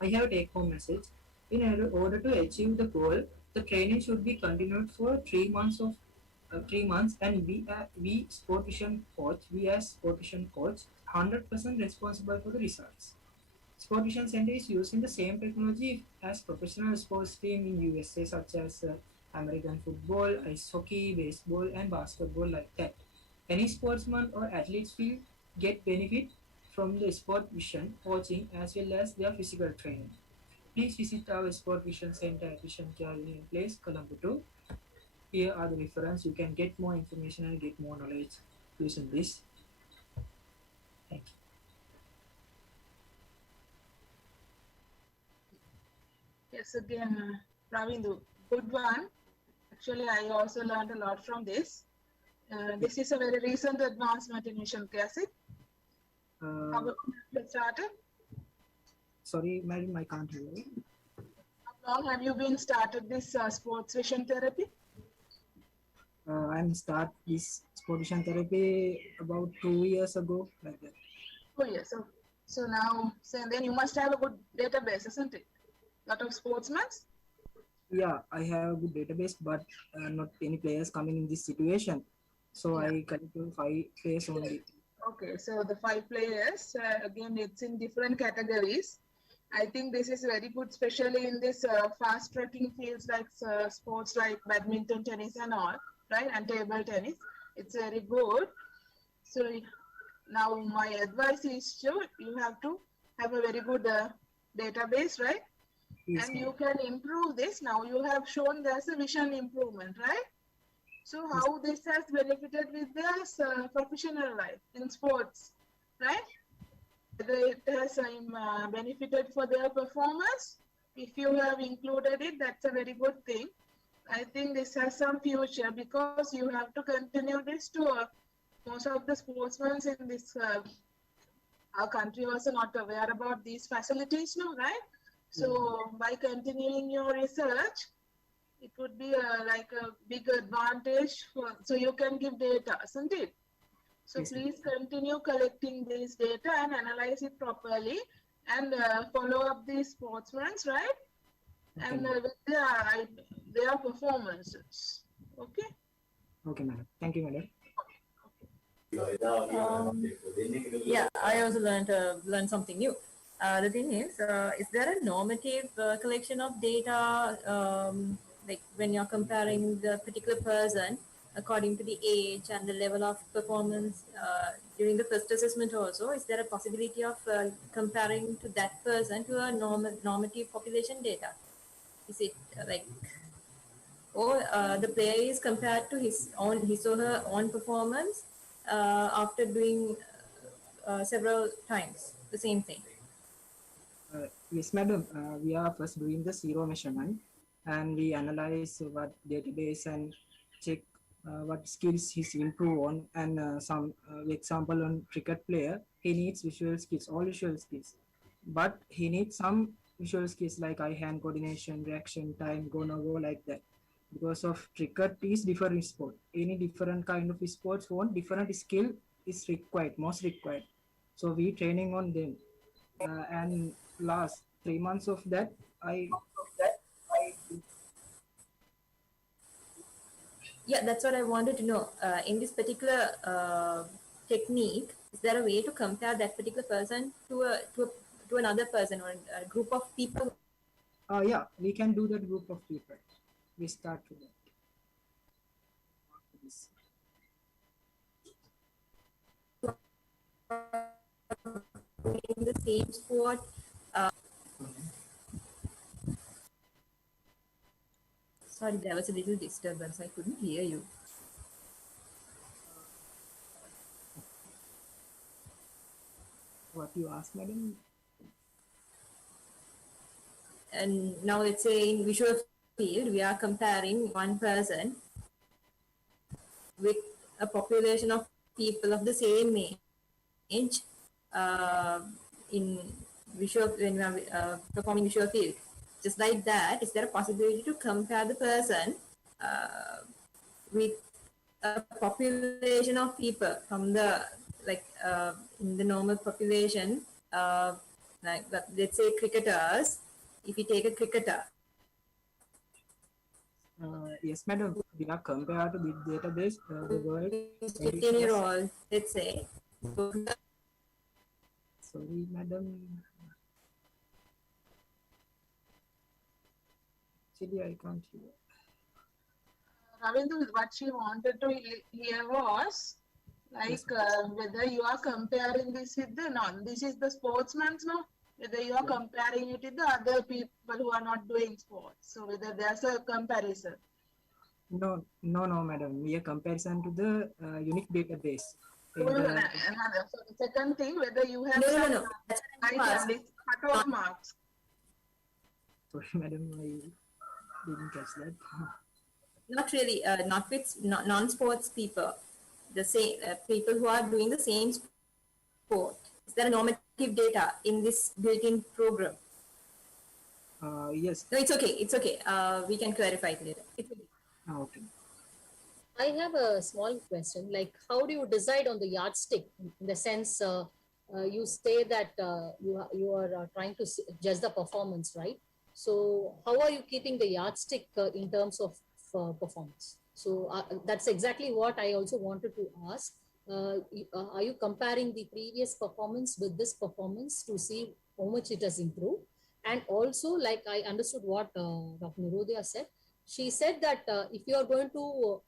I have a take-home message. In order to achieve the goal, the training should be continued for 3 months, and we sport vision coach, we as sport vision coach, 100% responsible for the results. Sport Vision Center is using the same technology as professional sports team in USA, such as American football, ice hockey, baseball, and basketball, like that. Any sportsman or athletes will get benefit from the Sport Vision coaching as well as their physical training. Please visit our Sport Vision Center at Vision Care Union Place, Colombo 2. Here are the reference. You can get more information and get more knowledge using this. Thank you. Yes, again, Ravindu, good one. Actually, I also learned a lot from this. This is a very recent advancement in vision care. How about you started? Sorry, madam, I can't hear you. How long have you been started this sports vision therapy? I'm start this sport vision therapy about 2 years ago, like that. Oh yes. So now, then you must have a good database, isn't it? Lot of sportsmen. Yeah, I have a good database, but not any players coming in this situation. So yeah. I continue 5 players only. Okay, so the 5 players, again, it's in different categories. I think this is very good, especially in this fast tracking fields like sports like badminton, tennis and all, right? And table tennis. It's very good. So now my advice is you have to have a very good database, right? Yes, and you can improve this. Now you have shown there's a vision improvement, right? So how this has benefited with their professional life in sports, right? Whether it has benefited for their performance. If you have included it, that's a very good thing. I think this has some future because you have to continue this to most of the sportsmen in this our country also not aware about these facilities now, right? So by continuing your research, it would be like a big advantage so you can give data, isn't it? So yes, please continue collecting this data and analyze it properly and follow up these sportsmen, right? Okay. And with their performances. Okay? Okay, madam. Thank you, madam. Yeah, I also learned something new. The thing is there a normative collection of data, like when you're comparing the particular person according to the age and the level of performance during the first assessment also? Is there a possibility of comparing to that person to a normative population data? Is it like or the player is compared to his or her own performance after doing several times the same thing? Yes, madam. We are first doing the zero measurement, and we analyze what database and check what skills he's improved on. And some example on cricket player, he needs visual skills, all visual skills, but he needs some visual skills like eye-hand coordination, reaction time, go no go like that. Because of cricket is different sport. Any different kind of sports want different skill is required, most required. So we training on them and last 3 months of that I Yeah, that's what I wanted to know. In this particular technique, is there a way to compare that particular person to another person or a group of people? yeah, we can do that group of people. We start with that. In the same sport. Sorry, there was a little disturbance. I couldn't hear you. What you asked, madam? And now let's say in visual field, we are comparing one person with a population of people of the same age uh, in visual when we are performing visual field. Just like that, is there a possibility to compare the person with a population of people from the in the normal population, let's say cricketers. If you take a cricketer, Yes, madam. We are compared to big database. The world. 15-year-old, let's say. Sorry, madam. Actually, I can't hear. Ravindu, what she wanted to hear was like whether you are comparing this with the this is the sportsman's no, whether you are comparing it with the other people who are not doing sports. So whether there's a comparison. No, madam. We are comparison to the unique database. Another. So the second thing, whether you have some cut-off marks. Sorry, madam. I didn't catch that. Not really, not with non-sports people, the same people who are doing the same sport. Is there a normative data in this built-in program? Yes. No, it's okay. It's okay. We can clarify it later. It's okay. Okay. I have a small question. Like, how do you decide on the yardstick? In the sense, you say that you are trying to judge the performance, right? So, how are you keeping the yardstick in terms of performance? So, that's exactly what I also wanted to ask. Are you comparing the previous performance with this performance to see how much it has improved? And also, like I understood what Dr. Nirodha said, she said that if you are going to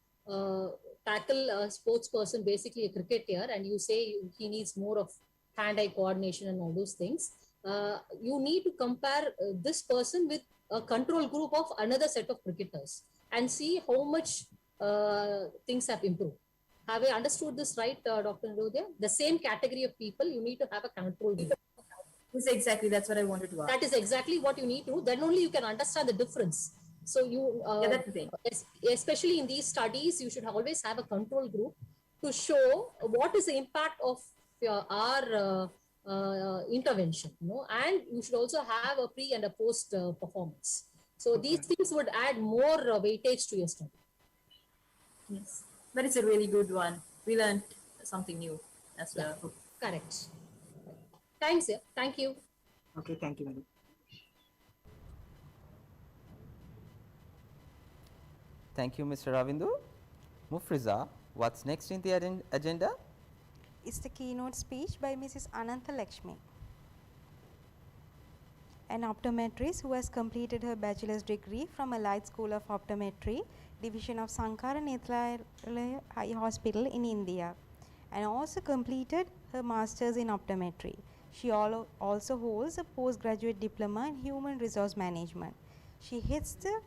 tackle a sports person, basically a cricketer, and you say he needs more of hand-eye coordination and all those things, you need to compare this person with a control group of another set of cricketers and see how much things have improved. Have I understood this right, Dr. Nirodha? The same category of people, you need to have a control group. That's what I wanted to ask. That is exactly what you need to. Then only you can understand the difference. So you, that's the thing. Especially in these studies, you should always have a control group to show what is the impact of our intervention, and you should also have a pre and a post performance. So these things would add more weightage to your study. Yes, but it's a really good one. We learned something new as well. Yeah. Correct. Thanks. Yeah. Thank you. Okay, thank you, madam. Thank you, Mr. Ravindu. Mufriza, what's next in the agenda? It's the keynote speech by Mrs. Anantha Lakshmi, an optometrist who has completed her bachelor's degree from Allied School of Optometry, Division of Sankara Nethralaya Eye Hospital in India, and also completed her master's in optometry. She also holds a postgraduate diploma in human resource management. She heads the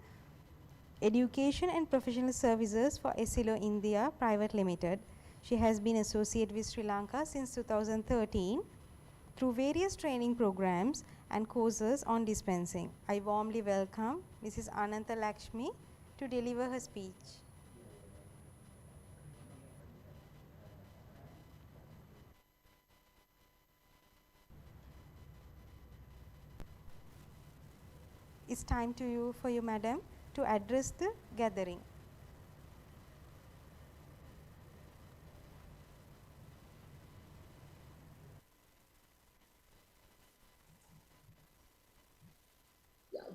Education and Professional Services for Essilor India Private Limited. She has been associated with Sri Lanka since 2013 through various training programs and courses on dispensing. I warmly welcome Mrs. Ananta Lakshmi to deliver her speech. It's time for you, madam, to address the gathering.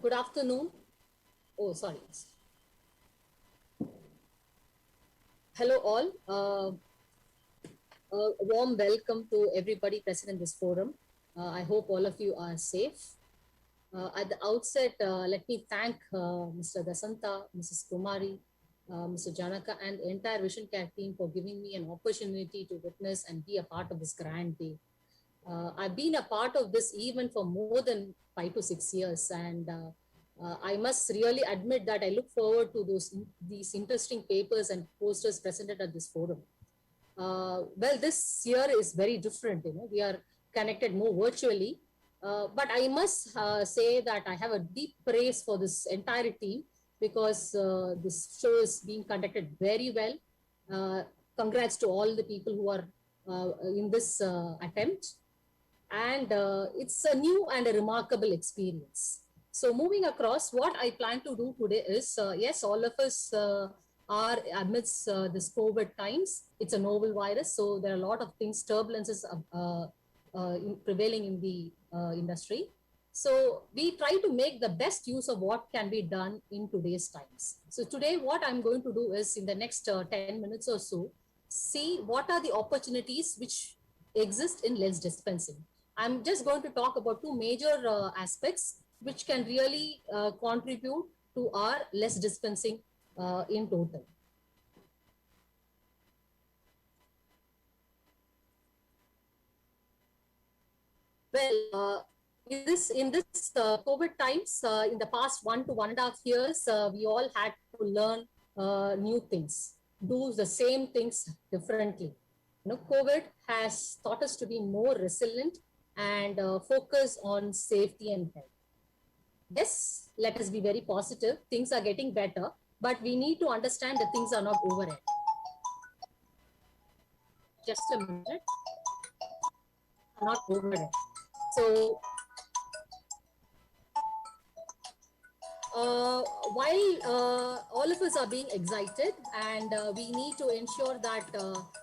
Good afternoon. Oh, sorry. Hello all. A warm welcome to everybody present in this forum. I hope all of you are safe. At the outset, let me thank Mr. Dasanta, Mrs. Kumari, Mr. Janaka, and the entire Vision Care team for giving me an opportunity to witness and be a part of this grand day. I've been a part of this event for more than 5 to 6 years, and I must really admit that I look forward to these interesting papers and posters presented at this forum. Well, this year is very different. We are connected more virtually, but I must say that I have a deep praise for this entire team because this show is being conducted very well. Congrats to all the people who are in this attempt. And it's a new and a remarkable experience. So moving across, what I plan to do today is, yes, all of us are amidst this COVID times. It's a novel virus, so there are a lot of things, turbulences prevailing in the industry. So we try to make the best use of what can be done in today's times. So today, what I'm going to do is, in the next 10 minutes or so, see what are the opportunities which exist in lens dispensing. I'm just going to talk about two major aspects which can really contribute to our less dispensing in total. Well, in this COVID times, in the past 1 to 1.5 years, we all had to learn new things, do the same things differently. COVID has taught us to be more resilient and focus on safety and health. Yes, let us be very positive. Things are getting better, but we need to understand that things are not over yet. Just a minute. Not over yet. So, while all of us are being excited, and we need to ensure that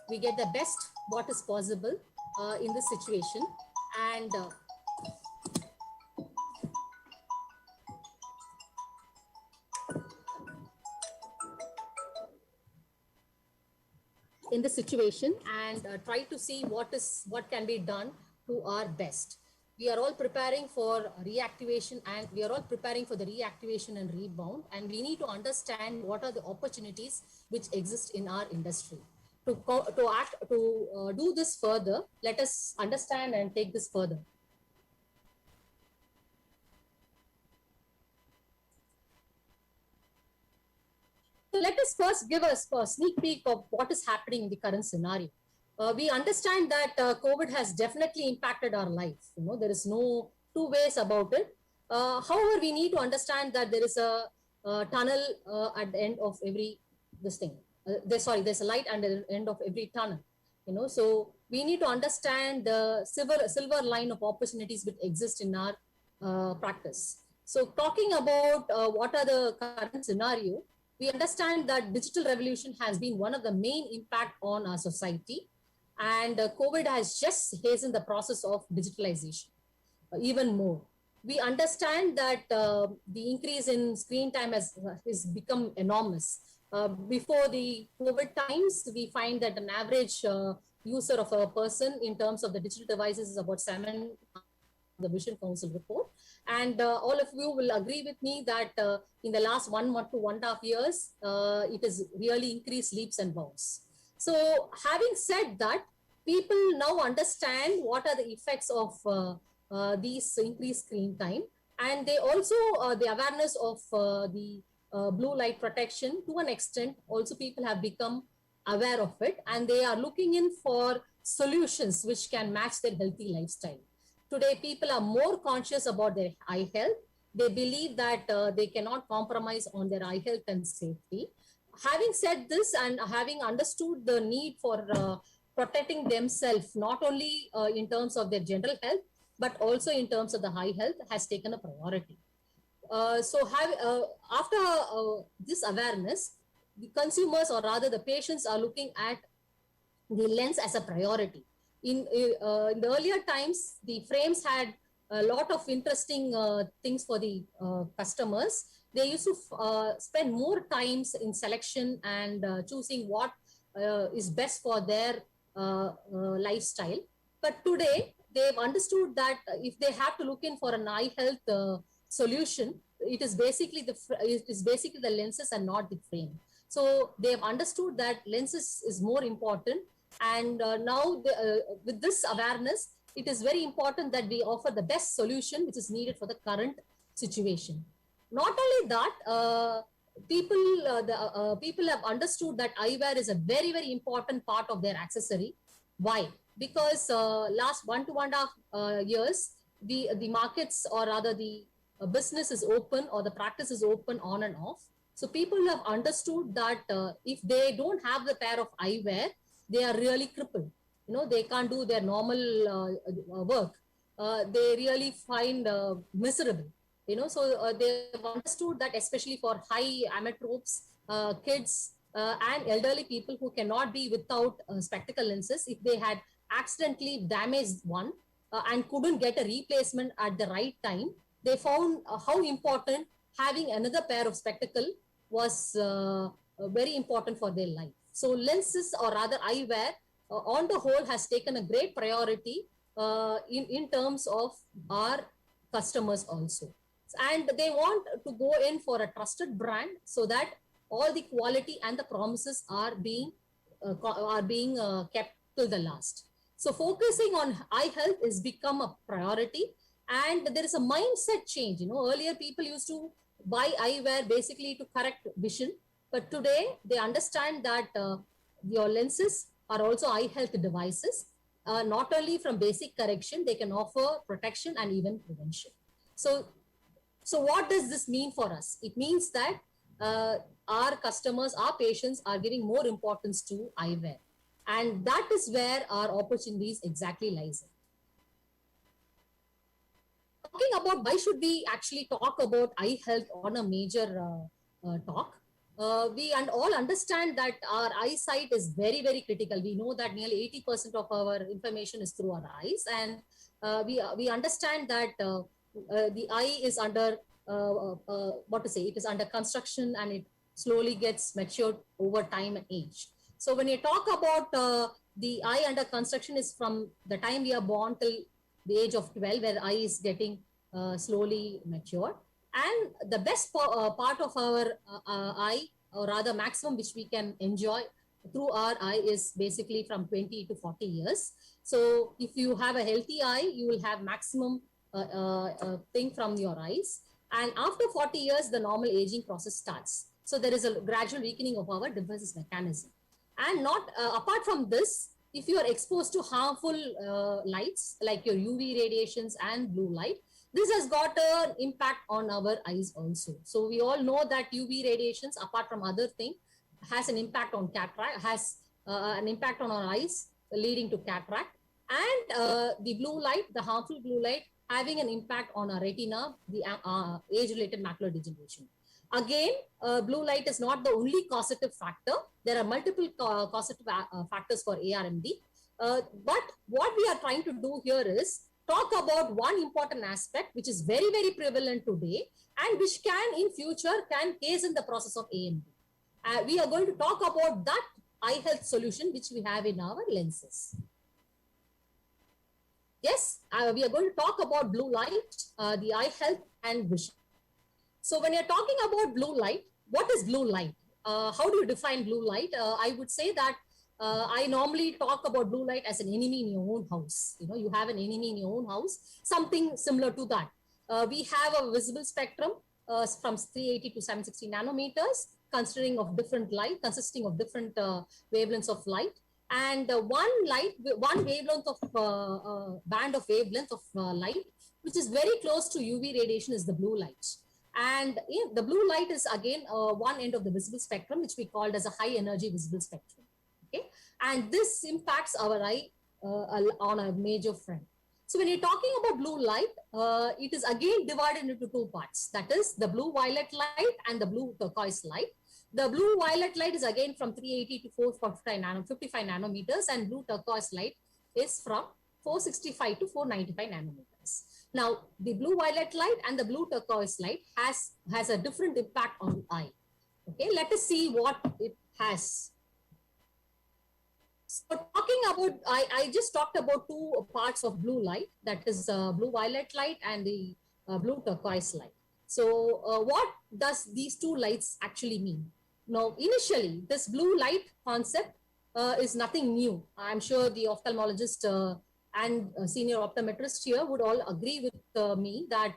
we get the best what is possible in this situation, and try to see what can be done to our best. We are all preparing for reactivation, and we are all preparing for the reactivation and rebound, and we need to understand what are the opportunities which exist in our industry. To do this further, let us understand and take this further. So let us first give us a sneak peek of what is happening in the current scenario. We understand that COVID has definitely impacted our life. There is no two ways about it. However, we need to understand that there is a tunnel at the end of every there's a light at the end of every tunnel. So we need to understand the silver line of opportunities which exist in our practice. So talking about what are the current scenario, we understand that digital revolution has been one of the main impact on our society, and COVID has just hastened the process of digitalization even more. We understand that the increase in screen time has become enormous. Before the COVID times, we find that an average user of a person in terms of the digital devices is about 7, the Vision Council report. And all of you will agree with me that in the last 1 to 1.5 years, it has really increased leaps and bounds. So having said that, people now understand what are the effects of these increased screen time, and they also the awareness of the blue light protection, to an extent, also people have become aware of it, and they are looking in for solutions which can match their healthy lifestyle. Today, people are more conscious about their eye health. They believe that they cannot compromise on their eye health and safety. Having said this, and having understood the need for protecting themselves, not only in terms of their general health, but also in terms of the eye health, has taken a priority. After this awareness, the consumers, or rather the patients, are looking at the lens as a priority. In the earlier times, the frames had a lot of interesting things for the customers. They used to spend more times in selection and choosing what is best for their lifestyle. But today, they've understood that if they have to look in for an eye health solution, it is basically the lenses and not the frame. So they have understood that lenses is more important, and now with this awareness, it is very important that we offer the best solution which is needed for the current situation. Not only that, people have understood that eyewear is a very, very important part of their accessory. Why? Because last 1.5 years, the markets, or rather the business is open, or the practice is open on and off. So people have understood that if they don't have the pair of eyewear, they are really crippled. They can't do their normal work. They really find miserable. So they've understood that, especially for high ametropes, kids, and elderly people who cannot be without spectacle lenses, if they had accidentally damaged one and couldn't get a replacement at the right time, they found how important having another pair of spectacle was very important for their life. So lenses, or rather eyewear, on the whole has taken a great priority in terms of our customers also. And they want to go in for a trusted brand, so that all the quality and the promises are being kept till the last. So focusing on eye health has become a priority, and there is a mindset change. Earlier people used to buy eyewear basically to correct vision, but today they understand that your lenses are also eye health devices. Not only from basic correction, they can offer protection and even prevention. So what does this mean for us? It means that our customers, our patients, are giving more importance to eyewear, and that is where our opportunities exactly lies in. Talking about why should we actually talk about eye health on a major talk, we all understand that our eyesight is very, very critical. We know that nearly 80% of our information is through our eyes, and we understand that the eye is under it is under construction, and it slowly gets matured over time and age. So when you talk about the eye under construction, is from the time we are born till the age of 12, where eye is getting slowly matured. And the best part of our eye, or rather maximum which we can enjoy through our eye, is basically from 20 to 40 years. So if you have a healthy eye, you will have maximum thing from your eyes. And after 40 years, the normal aging process starts. So there is a gradual weakening of our defense mechanism. And not apart from this, if you are exposed to harmful lights like your UV radiations and blue light, this has got an impact on our eyes also. So we all know that UV radiations, apart from other things, has an impact on cataract, has an impact on our eyes, leading to cataract. And the blue light, the harmful blue light, having an impact on our retina, the age-related macular degeneration. Again, blue light is not the only causative factor. There are multiple causative factors for ARMD. But what we are trying to do here is talk about one important aspect which is very, very prevalent today, and which can in future can hasten the process of AMD. We are going to talk about that eye health solution which we have in our lenses. Yes, we are going to talk about blue light, the eye health and vision. So when you're talking about blue light, what is blue light? How do you define blue light? I would say that I normally talk about blue light as an enemy in your own house. You have an enemy in your own house, something similar to that. We have a visible spectrum, from 380 to 760 nanometers, consisting of different wavelengths of light. And one wavelength of band of wavelength of light, which is very close to UV radiation, is the blue light. And the blue light is again one end of the visible spectrum, which we called as a high energy visible spectrum. Okay, and this impacts our eye on a major front. So when you're talking about blue light, it is again divided into two parts. That is the blue violet light and the blue turquoise light. The blue violet light is again from 380 to 455 nanometers, and blue turquoise light is from 465 to 495 nanometers. Now, the blue violet light and the blue turquoise light has a different impact on the eye. Okay, let us see what it has. So talking about, I just talked about two parts of blue light, that is blue violet light and the blue turquoise light. So what does these two lights actually mean? Now, initially, this blue light concept is nothing new. I'm sure the ophthalmologist and senior optometrist here would all agree with me that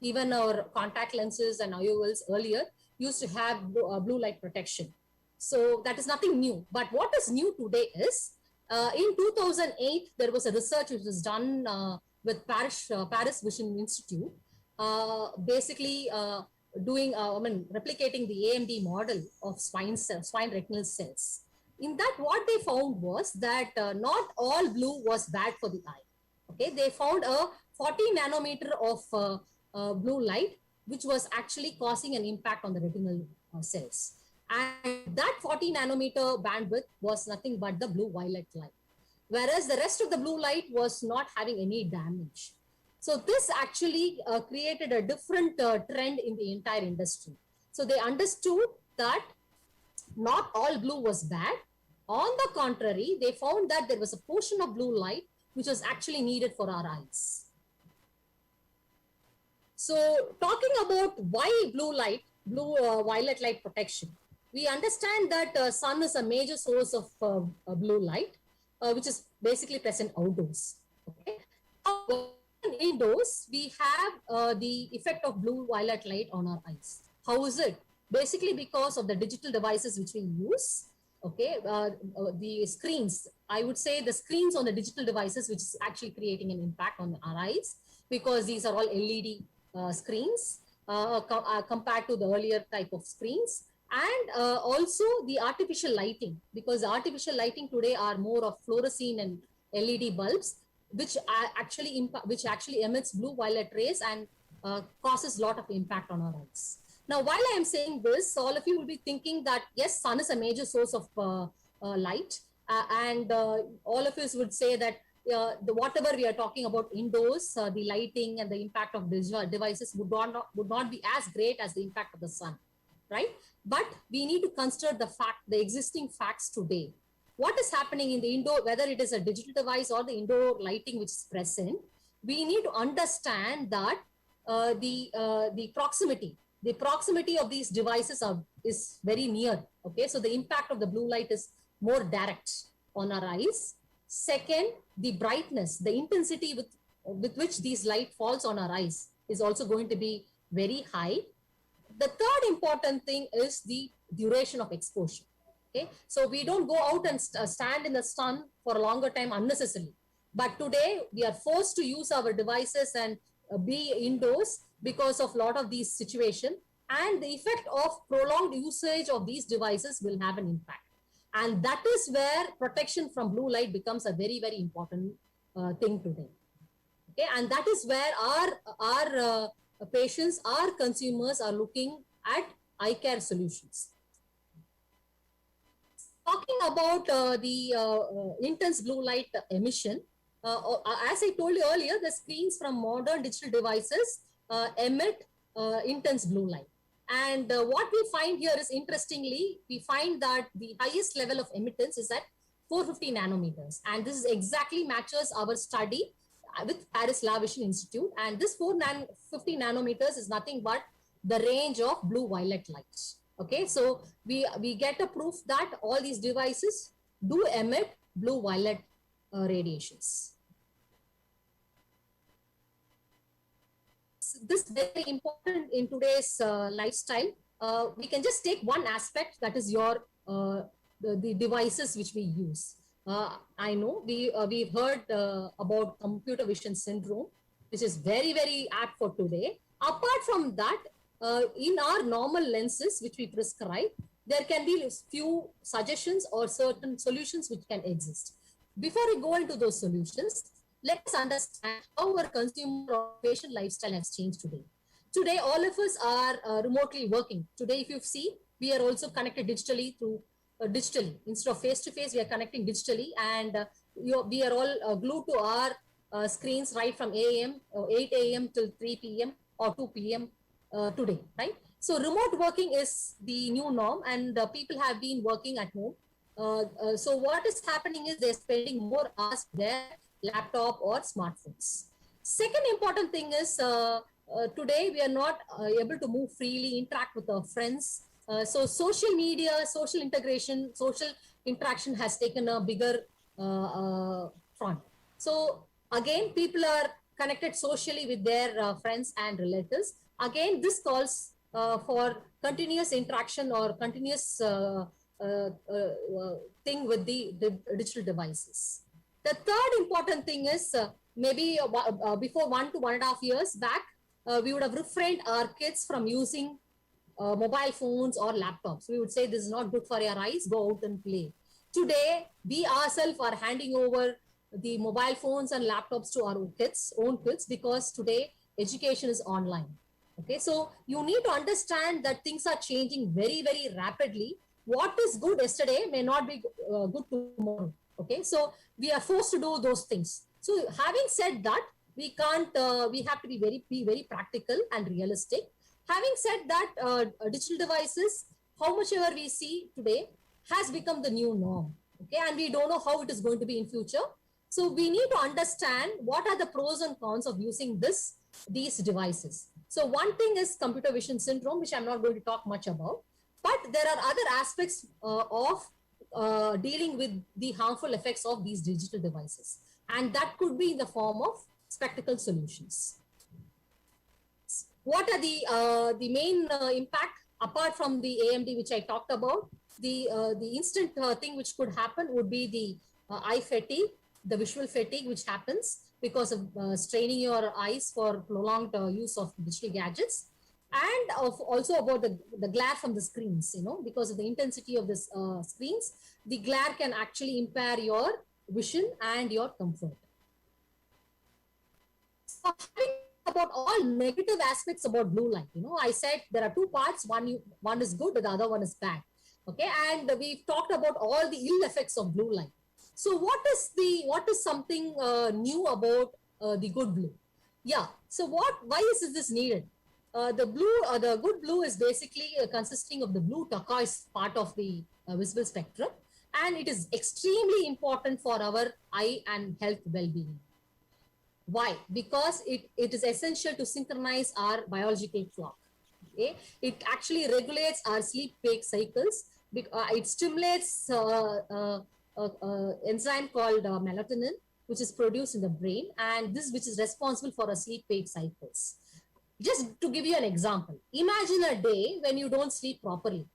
even our contact lenses and IOLs earlier used to have blue light protection. So that is nothing new. But what is new today is, in 2008, there was a research which was done with Paris Vision Institute, basically replicating the AMD model of swine retinal cells. In that, what they found was that not all blue was bad for the eye. Okay, they found a 40 nanometer of blue light, which was actually causing an impact on the retinal cells. And that 40 nanometer bandwidth was nothing but the blue violet light, whereas the rest of the blue light was not having any damage. So this actually created a different trend in the entire industry. So they understood that not all blue was bad. On the contrary, they found that there was a portion of blue light which was actually needed for our eyes. So talking about why blue violet light protection, we understand that sun is a major source of blue light, which is basically present outdoors. Okay? Indoors, we have the effect of blue violet light on our eyes. How is it? Basically because of the digital devices which we use. Okay, the screens, I would say the screens on the digital devices, which is actually creating an impact on our eyes, because these are all LED screens compared to the earlier type of screens. And also the artificial lighting, because artificial lighting today are more of fluorescent and LED bulbs, which actually emits blue violet rays and causes a lot of impact on our eyes. Now, while I am saying this, all of you will be thinking that yes, sun is a major source of light, and all of us would say that whatever we are talking about indoors, the lighting and the impact of devices would not be as great as the impact of the sun, right? But we need to consider the existing facts today. What is happening in the indoor, whether it is a digital device or the indoor lighting which is present, we need to understand that the proximity of these devices is very near. Okay, so the impact of the blue light is more direct on our eyes. Second, the brightness, the intensity with which these light falls on our eyes is also going to be very high. The third important thing is the duration of exposure. Okay, so we don't go out and stand in the sun for a longer time unnecessarily. But today we are forced to use our devices and be indoors because of a lot of these situations, and the effect of prolonged usage of these devices will have an impact. And that is where protection from blue light becomes a very, very important thing today. Okay, and that is where our patients, our consumers are looking at eye care solutions. Talking about the intense blue light emission, as I told you earlier, the screens from modern digital devices emit intense blue light. And what we find here is, interestingly, we find that the highest level of emittance is at 450 nanometers. And this exactly matches our study with Paris Vision Institute. And this 450 nanometers is nothing but the range of blue violet light. Okay, so we get a proof that all these devices do emit blue violet radiations. So this very important in today's lifestyle? We can just take one aspect, that is your the devices which we use. I know we've heard about computer vision syndrome, which is very apt for today. Apart from that, in our normal lenses which we prescribe, there can be few suggestions or certain solutions which can exist. Before we go into those solutions, let us understand how our consumer or patient lifestyle has changed today. Today, all of us are remotely working. Today, if you see, we are also connected digitally through digitally. Instead of face-to-face, we are connecting digitally, and we are all glued to our screens right from 8 a.m. till 3 p.m. or 2 p.m. Today, right? So remote working is the new norm, and people have been working at home. So what is happening is they're spending more hours with their laptop or smartphones. Second important thing is today we are not able to move freely, interact with our friends. So social media, social integration, social interaction has taken a bigger front. So again, people are connected socially with their friends and relatives. Again, this calls for continuous interaction or continuous thing with the digital devices. The third important thing is maybe before 1 to 1.5 years back, we would have refrained our kids from using mobile phones or laptops. We would say this is not good for your eyes, go out and play. Today, we ourselves are handing over the mobile phones and laptops to our own kids, because today education is online. Okay, so you need to understand that things are changing very rapidly. What is good yesterday may not be good tomorrow. Okay, so we are forced to do those things. So having said that, we can't, we have to be very practical and realistic. Having said that, digital devices, how much ever we see today, has become the new norm. Okay, and we don't know how it is going to be in future. So we need to understand what are the pros and cons of using these devices. So one thing is computer vision syndrome, which I'm not going to talk much about, but there are other aspects of dealing with the harmful effects of these digital devices, and that could be in the form of spectacle solutions. What are the main impact apart from the AMD which I talked about? The instant thing which could happen would be the eye fatigue, the visual fatigue which happens because of straining your eyes for prolonged use of digital gadgets, and also about the glare from the screens, because of the intensity of this screens, the glare can actually impair your vision and your comfort. So having about all negative aspects about blue light, I said there are two parts, one is good, the other one is bad. Okay, and we've talked about all the ill effects of blue light. So what is something new about the good blue? Yeah, so why is this needed? The good blue is basically consisting of the blue turquoise part of the visible spectrum, and it is extremely important for our eye and health well-being. Why? Because it is essential to synchronize our biological clock. Okay? It actually regulates our sleep-wake cycles. It stimulates enzyme called melatonin, which is produced in the brain, and this which is responsible for our sleep-wake cycles. Just to give you an example, imagine a day when you don't sleep properly.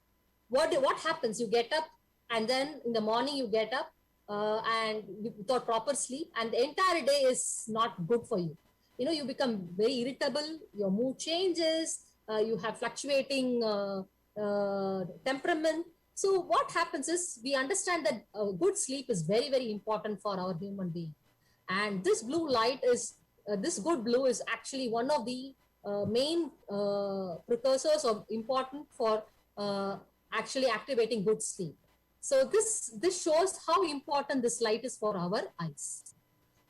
What happens? You get up, and then in the morning you get up and without proper sleep, and the entire day is not good for you. You become very irritable, your mood changes, you have fluctuating temperament. So what happens is, we understand that good sleep is very important for our human being, and this blue light is this good blue is actually one of the main precursors or important for actually activating good sleep. So this shows how important this light is for our eyes.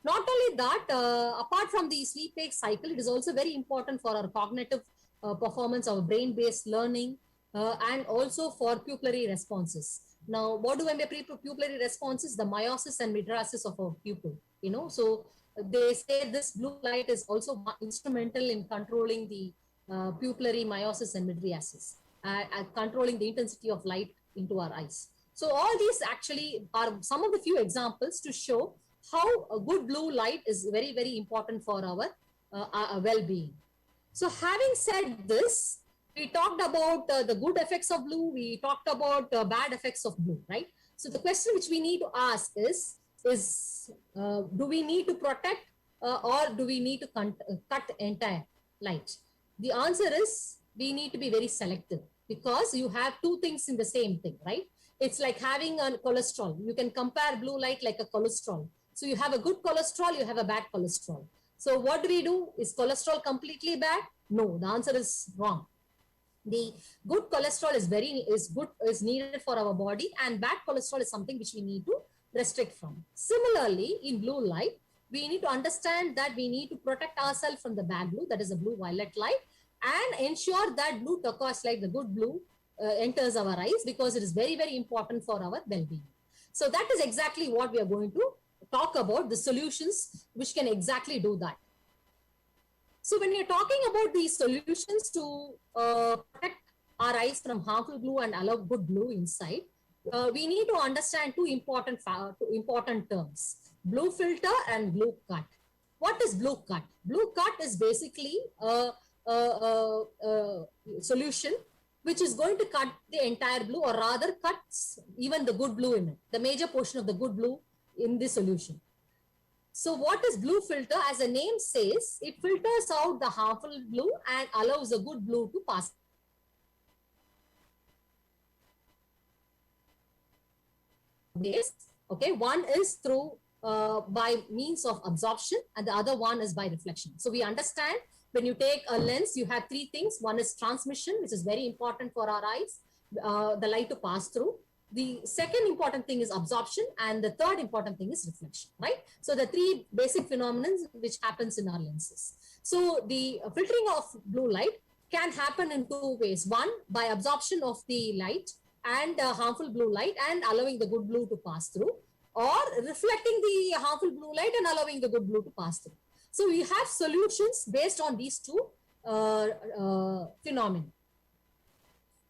Not only that, apart from the sleep-wake cycle, it is also very important for our cognitive performance, our brain-based learning, and also for pupillary responses. Now, what do I mean by pupillary responses? The meiosis and mydriasis of our pupil. So they say this blue light is also instrumental in controlling the pupillary meiosis and mydriasis, controlling the intensity of light into our eyes. So all these actually are some of the few examples to show how a good blue light is very important for our well-being. So having said this, we talked about the good effects of blue, we talked about bad effects of blue, right? So the question which we need to ask is do we need to protect or do we need to cut entire light? The answer is we need to be very selective, because you have two things in the same thing, right? It's like having a cholesterol. You can compare blue light like a cholesterol. So you have a good cholesterol, you have a bad cholesterol. So what do we do? Is cholesterol completely bad? No, the answer is wrong. The good cholesterol is needed for our body, and bad cholesterol is something which we need to restrict from. Similarly, in blue light, we need to understand that we need to protect ourselves from the bad blue, that is the blue violet light, and ensure that blue turquoise light, the good blue, enters our eyes, because it is very, very important for our well-being. So that is exactly what we are going to talk about, the solutions which can exactly do that. So when you're talking about these solutions to protect our eyes from harmful blue and allow good blue inside, we need to understand two important terms: blue filter and blue cut. What is blue cut? Blue cut is basically a solution which is going to cut the entire blue, or rather cuts even the good blue in it, the major portion of the good blue in this solution. So what is blue filter? As the name says, it filters out the harmful blue and allows the good blue to pass. Okay, one is through by means of absorption, and the other one is by reflection. So we understand when you take a lens, you have three things. One is transmission, which is very important for our eyes, the light to pass through. The second important thing is absorption, and the third important thing is reflection, right? So the three basic phenomena which happens in our lenses. So the filtering of blue light can happen in two ways. One, by absorption of the light and harmful blue light and allowing the good blue to pass through, or reflecting the harmful blue light and allowing the good blue to pass through. So we have solutions based on these two phenomena.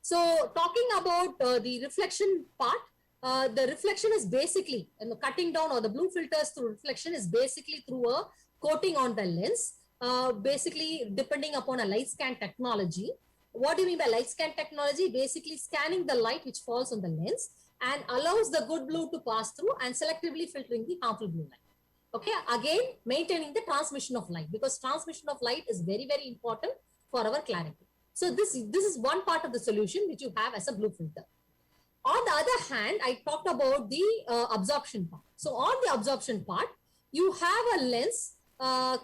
So talking about the reflection part, the reflection is basically, cutting down, or the blue filters through reflection is basically through a coating on the lens, basically depending upon a light scan technology. What do you mean by light scan technology? Basically scanning the light which falls on the lens and allows the good blue to pass through and selectively filtering the harmful blue light. Okay, again, maintaining the transmission of light, because transmission of light is very, very important for our clarity. So this is one part of the solution which you have as a blue filter. On the other hand, I talked about the absorption part. So on the absorption part, you have a lens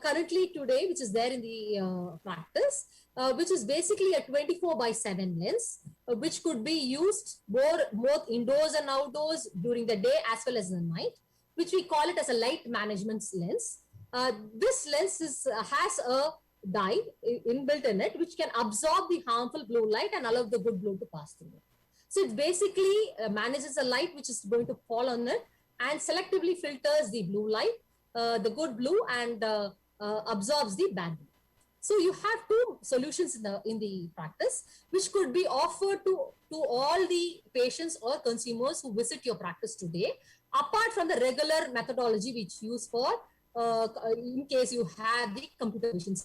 currently today, which is there in the practice, which is basically a 24/7 lens, which could be used both indoors and outdoors during the day as well as the night, which we call it as a light management lens. This lens has a dye inbuilt in it, which can absorb the harmful blue light and allow the good blue to pass through it. So it basically manages the light which is going to fall on it and selectively filters the blue light, the good blue, and absorbs the bad blue. So you have two solutions in the practice, which could be offered to all the patients or consumers who visit your practice today, apart from the regular methodology which you use for in case you have the computer vision.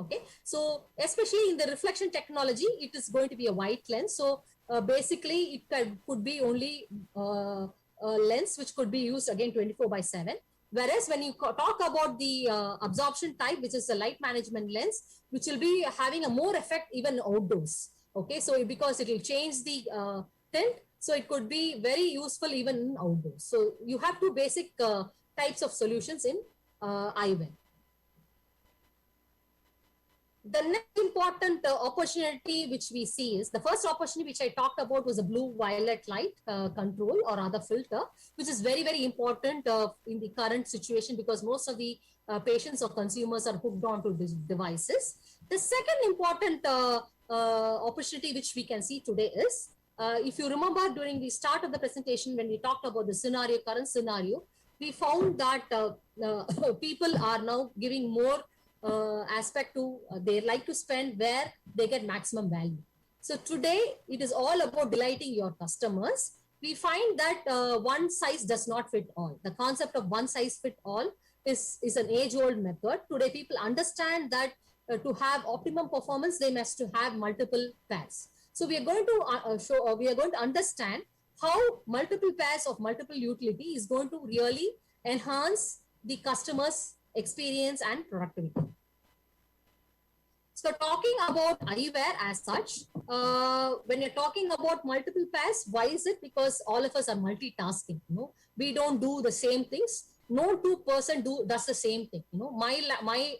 Okay, so especially in the reflection technology, it is going to be a white lens. So basically, it could be only a lens which could be used again 24/7. Whereas when you talk about the absorption type, which is a light management lens, which will be having a more effect even outdoors. Okay, so because it will change the tint, so it could be very useful even in outdoors. So you have two basic types of solutions in eyewear. The next important opportunity which we see is, the first opportunity which I talked about was a blue violet light control or other filter, which is very, very important in the current situation, because most of the patients or consumers are hooked on to these devices. The second important opportunity which we can see today is, if you remember during the start of the presentation when we talked about the current scenario, we found that people are now giving more aspect to they like to spend where they get maximum value. So today it is all about delighting your customers. We find that one size does not fit all. The concept of one size fit all is an age-old method. Today people understand that to have optimum performance, they must to have multiple pairs. So we are going to we are going to understand how multiple pairs of multiple utility is going to really enhance the customer's experience and productivity. So talking about eyewear as such, when you're talking about multiple pairs, why is it? Because all of us are multitasking. We don't do the same things. No two-person does the same thing. My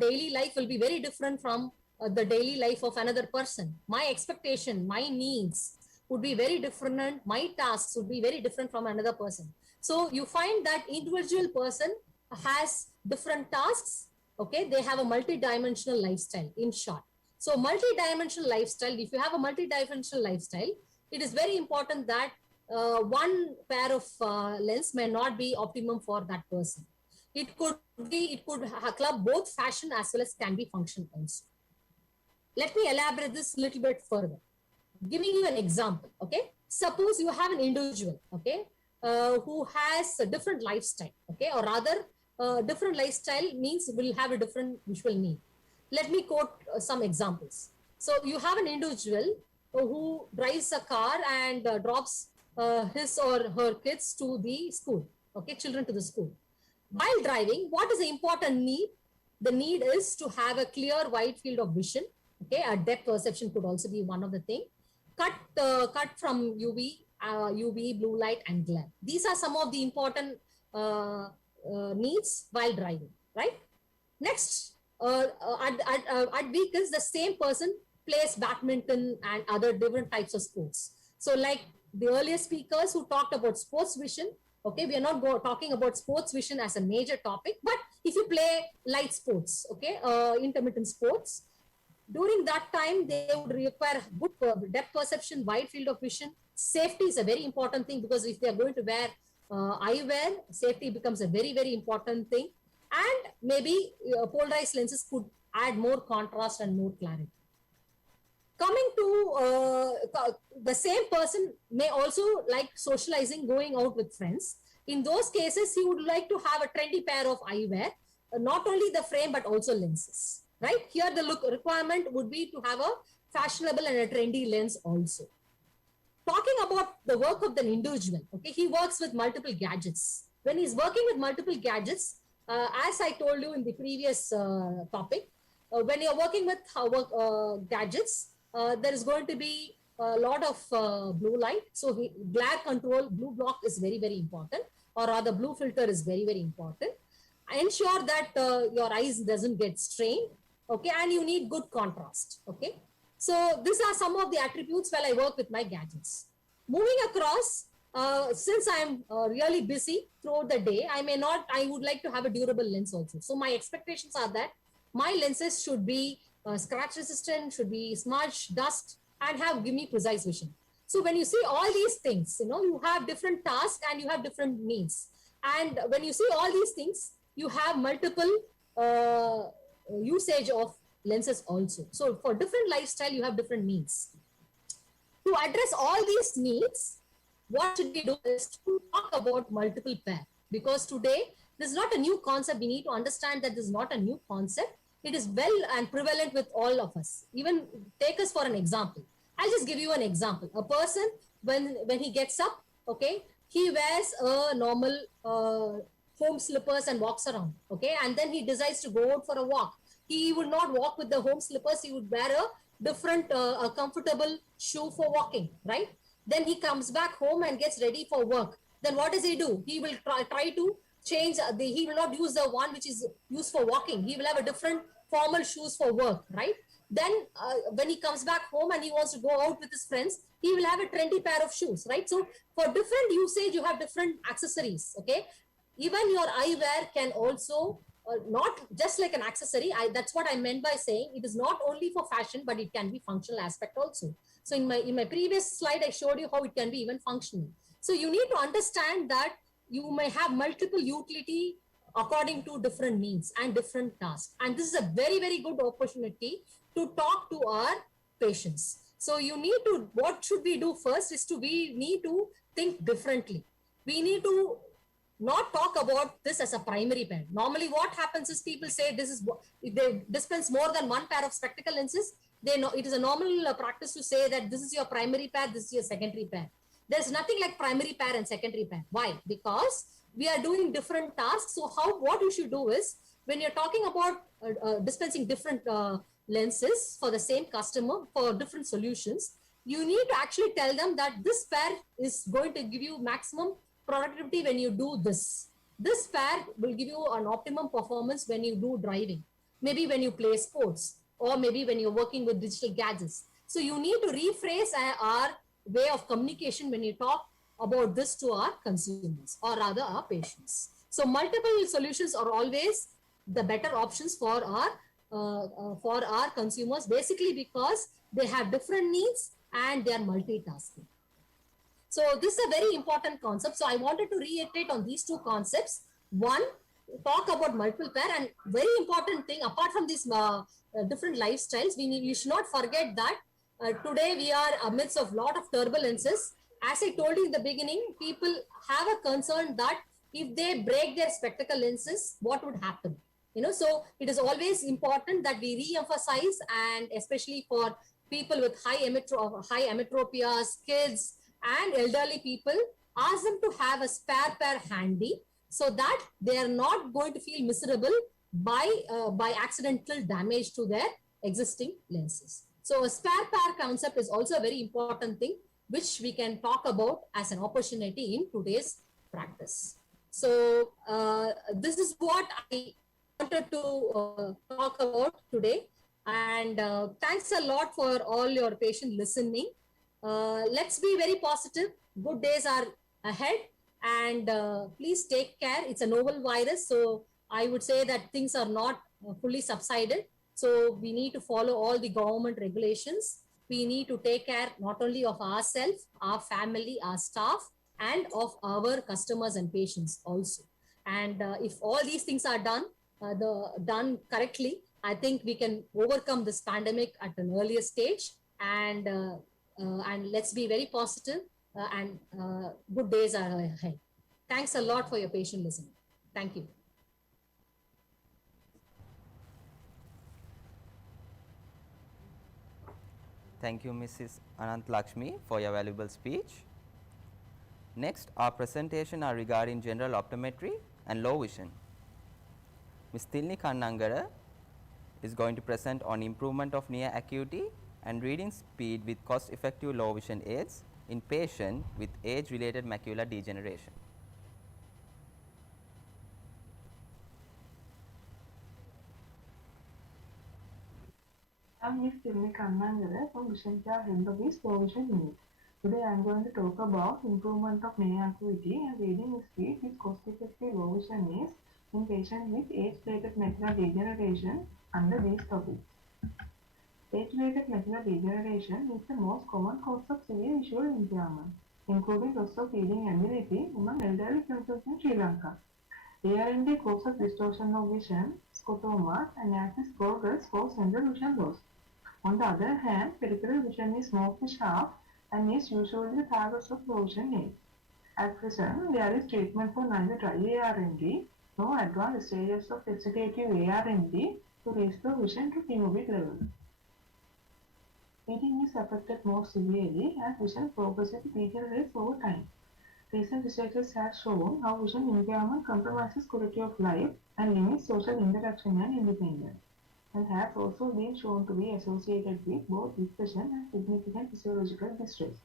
daily life will be very different from the daily life of another person. My expectation, my needs would be very different. My tasks would be very different from another person. So you find that individual person has different tasks. Okay, they have a multi-dimensional lifestyle, in short. So multi-dimensional lifestyle, if you have a multi-dimensional lifestyle, it is very important that one pair of lens may not be optimum for that person. It could club both fashion as well as can be function also. Let me elaborate this a little bit further. Giving you an example, okay? Suppose you have an individual, okay, who has a different lifestyle, okay, or rather, different lifestyle means will have a different visual need. Let me quote some examples. So you have an individual who drives a car and drops his or her kids to the school, okay, children to the school. While driving, what is the important need? The need is to have a clear wide field of vision, okay, a depth perception could also be one of the thing. Cut from UV, blue light and glare. These are some of the important needs while driving, right? Next, at vehicles, the same person plays badminton and other different types of sports. So like the earlier speakers who talked about sports vision, okay, we are not talking about sports vision as a major topic, but if you play light sports, okay, intermittent sports, during that time, they would require good depth perception, wide field of vision. Safety is a very important thing because if they are going to wear eyewear, safety becomes a very, very important thing. And maybe polarized lenses could add more contrast and more clarity. Coming to the same person may also like socializing, going out with friends. In those cases, he would like to have a trendy pair of eyewear, not only the frame but also lenses. Right here, the look requirement would be to have a fashionable and a trendy lens also. Talking about the work of the individual, okay, he works with multiple gadgets. When he's working with multiple gadgets, as I told you in the previous topic, when you're working with gadgets, there is going to be a lot of blue light. So glare control, blue block is very, very important, or rather blue filter is very, very important. Ensure that your eyes doesn't get strained, okay, and you need good contrast, okay. So these are some of the attributes while I work with my gadgets. Moving across, since I'm really busy throughout the day, I would like to have a durable lens also. So my expectations are that my lenses should be scratch resistant, should be smudge, dust, and give me precise vision. So when you see all these things, you have different tasks and you have different needs. And when you see all these things, you have multiple usage of lenses also. So for different lifestyle, you have different needs. To address all these needs, what should we do is to talk about multiple pair. Because today, this is not a new concept. We need to understand that this is not a new concept. It is well and prevalent with all of us. Even take us for an example. I'll just give you an example. A person, when he gets up, okay, he wears a normal home slippers and walks around, okay, and then he decides to go out for a walk. He would not walk with the home slippers. He would wear a different, a comfortable shoe for walking, right? Then he comes back home and gets ready for work. Then what does he do? He will try to change. He will not use the one which is used for walking. He will have a different formal shoes for work, right? Then when he comes back home and he wants to go out with his friends, he will have a trendy pair of shoes, right? So for different usage, you have different accessories, okay? Even your eyewear can also, not just like an accessory. That's what I meant by saying it is not only for fashion, but it can be functional aspect also. So in my previous slide, I showed you how it can be even functional. So you need to understand that you may have multiple utility according to different needs and different tasks. And this is a very, very good opportunity to talk to our patients. So you need to, what should we do first is we need to think differently. We need to not talk about this as a primary pair. Normally what happens is people say this is, if they dispense more than one pair of spectacle lenses, they know it is a normal practice to say that this is your primary pair, this is your secondary pair. There's nothing like primary pair and secondary pair. Why? Because we are doing different tasks. So what you should do is, when you're talking about dispensing different lenses for the same customer for different solutions, you need to actually tell them that this pair is going to give you maximum productivity when you do this. This pair will give you an optimum performance when you do driving, maybe when you play sports, or maybe when you're working with digital gadgets. So you need to rephrase our way of communication when you talk about this to our consumers, or rather our patients. So multiple solutions are always the better options for our consumers, basically because they have different needs and they are multitasking. So this is a very important concept. So I wanted to reiterate on these two concepts. One, talk about multiple pair, and very important thing, apart from these different lifestyles, we should not forget that today we are amidst of lot of turbulences. As I told you in the beginning, people have a concern that if they break their spectacle lenses, what would happen? So it is always important that we re-emphasize, and especially for people with high emetropias, kids, and elderly people, ask them to have a spare pair handy so that they are not going to feel miserable by accidental damage to their existing lenses. So a spare pair concept is also a very important thing which we can talk about as an opportunity in today's practice. So this is what I wanted to talk about today, and thanks a lot for all your patient listening. Let's be very positive. Good days are ahead, and please take care. It's a novel virus, so I would say that things are not fully subsided. So we need to follow all the government regulations. We need to take care not only of ourselves, our family, our staff, and of our customers and patients also. And if all these things are done correctly, I think we can overcome this pandemic at an earlier stage, and let's be very positive, and good days are ahead. Thanks a lot for your patient listening. Thank you. Thank you, Mrs. Anant Lakshmi, for your valuable speech. Next, our presentation are regarding general optometry and low vision. Ms. Tilni Kannangara is going to present on improvement of near acuity and reading speed with cost-effective low vision aids in patients with age-related macular degeneration. I'm Ms. Tilni Kannangara from Vision Care Head Office Low Vision Unit. Today I am going to talk about improvement of near acuity and reading speed with cost-effective low vision aids in patients with age-related macular degeneration under these topics. Age-related macular degeneration is the most common cause of severe visual impairment, including loss of reading ability among elderly persons in Sri Lanka. ARND causes distortion of vision, scotomas, and axis progress for central vision loss. On the other hand, peripheral vision is mostly sharp and is usually the target of low vision aids. At present, there is treatment for neither dry ARND nor advanced stages of vegetative ARND to restore vision to primorbid levels. Reading is affected more severely as vision progressively deteriorates over time. Recent researches have shown how vision impairment compromises quality of life and limits social interaction and independence, and has also been shown to be associated with both depression and significant physiological distress.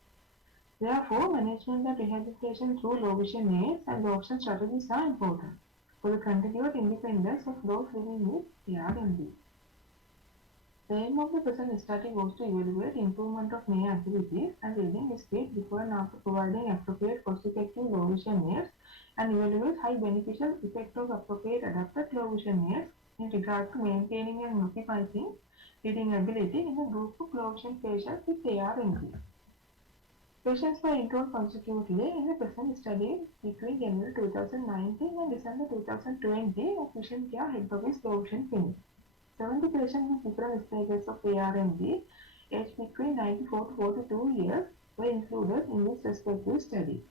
Therefore, management and rehabilitation through low vision aids and option strategies are important for the continued independence of those living with ARND. The aim of the present study was to evaluate improvement of near activities and reading speed before and after providing appropriate cost-effective low vision aids, and evaluate high beneficial effect of appropriate adapted low vision aids in regard to maintaining and maximizing reading ability in a group of low vision patients with ARND. Patients were enrolled consecutively in the present study between January 2019 and December 2020 at Vision Care Head Office Low Vision Clinic. 70 patients with different stages of ARND, aged between 94 to 42 years, were included in this respective study.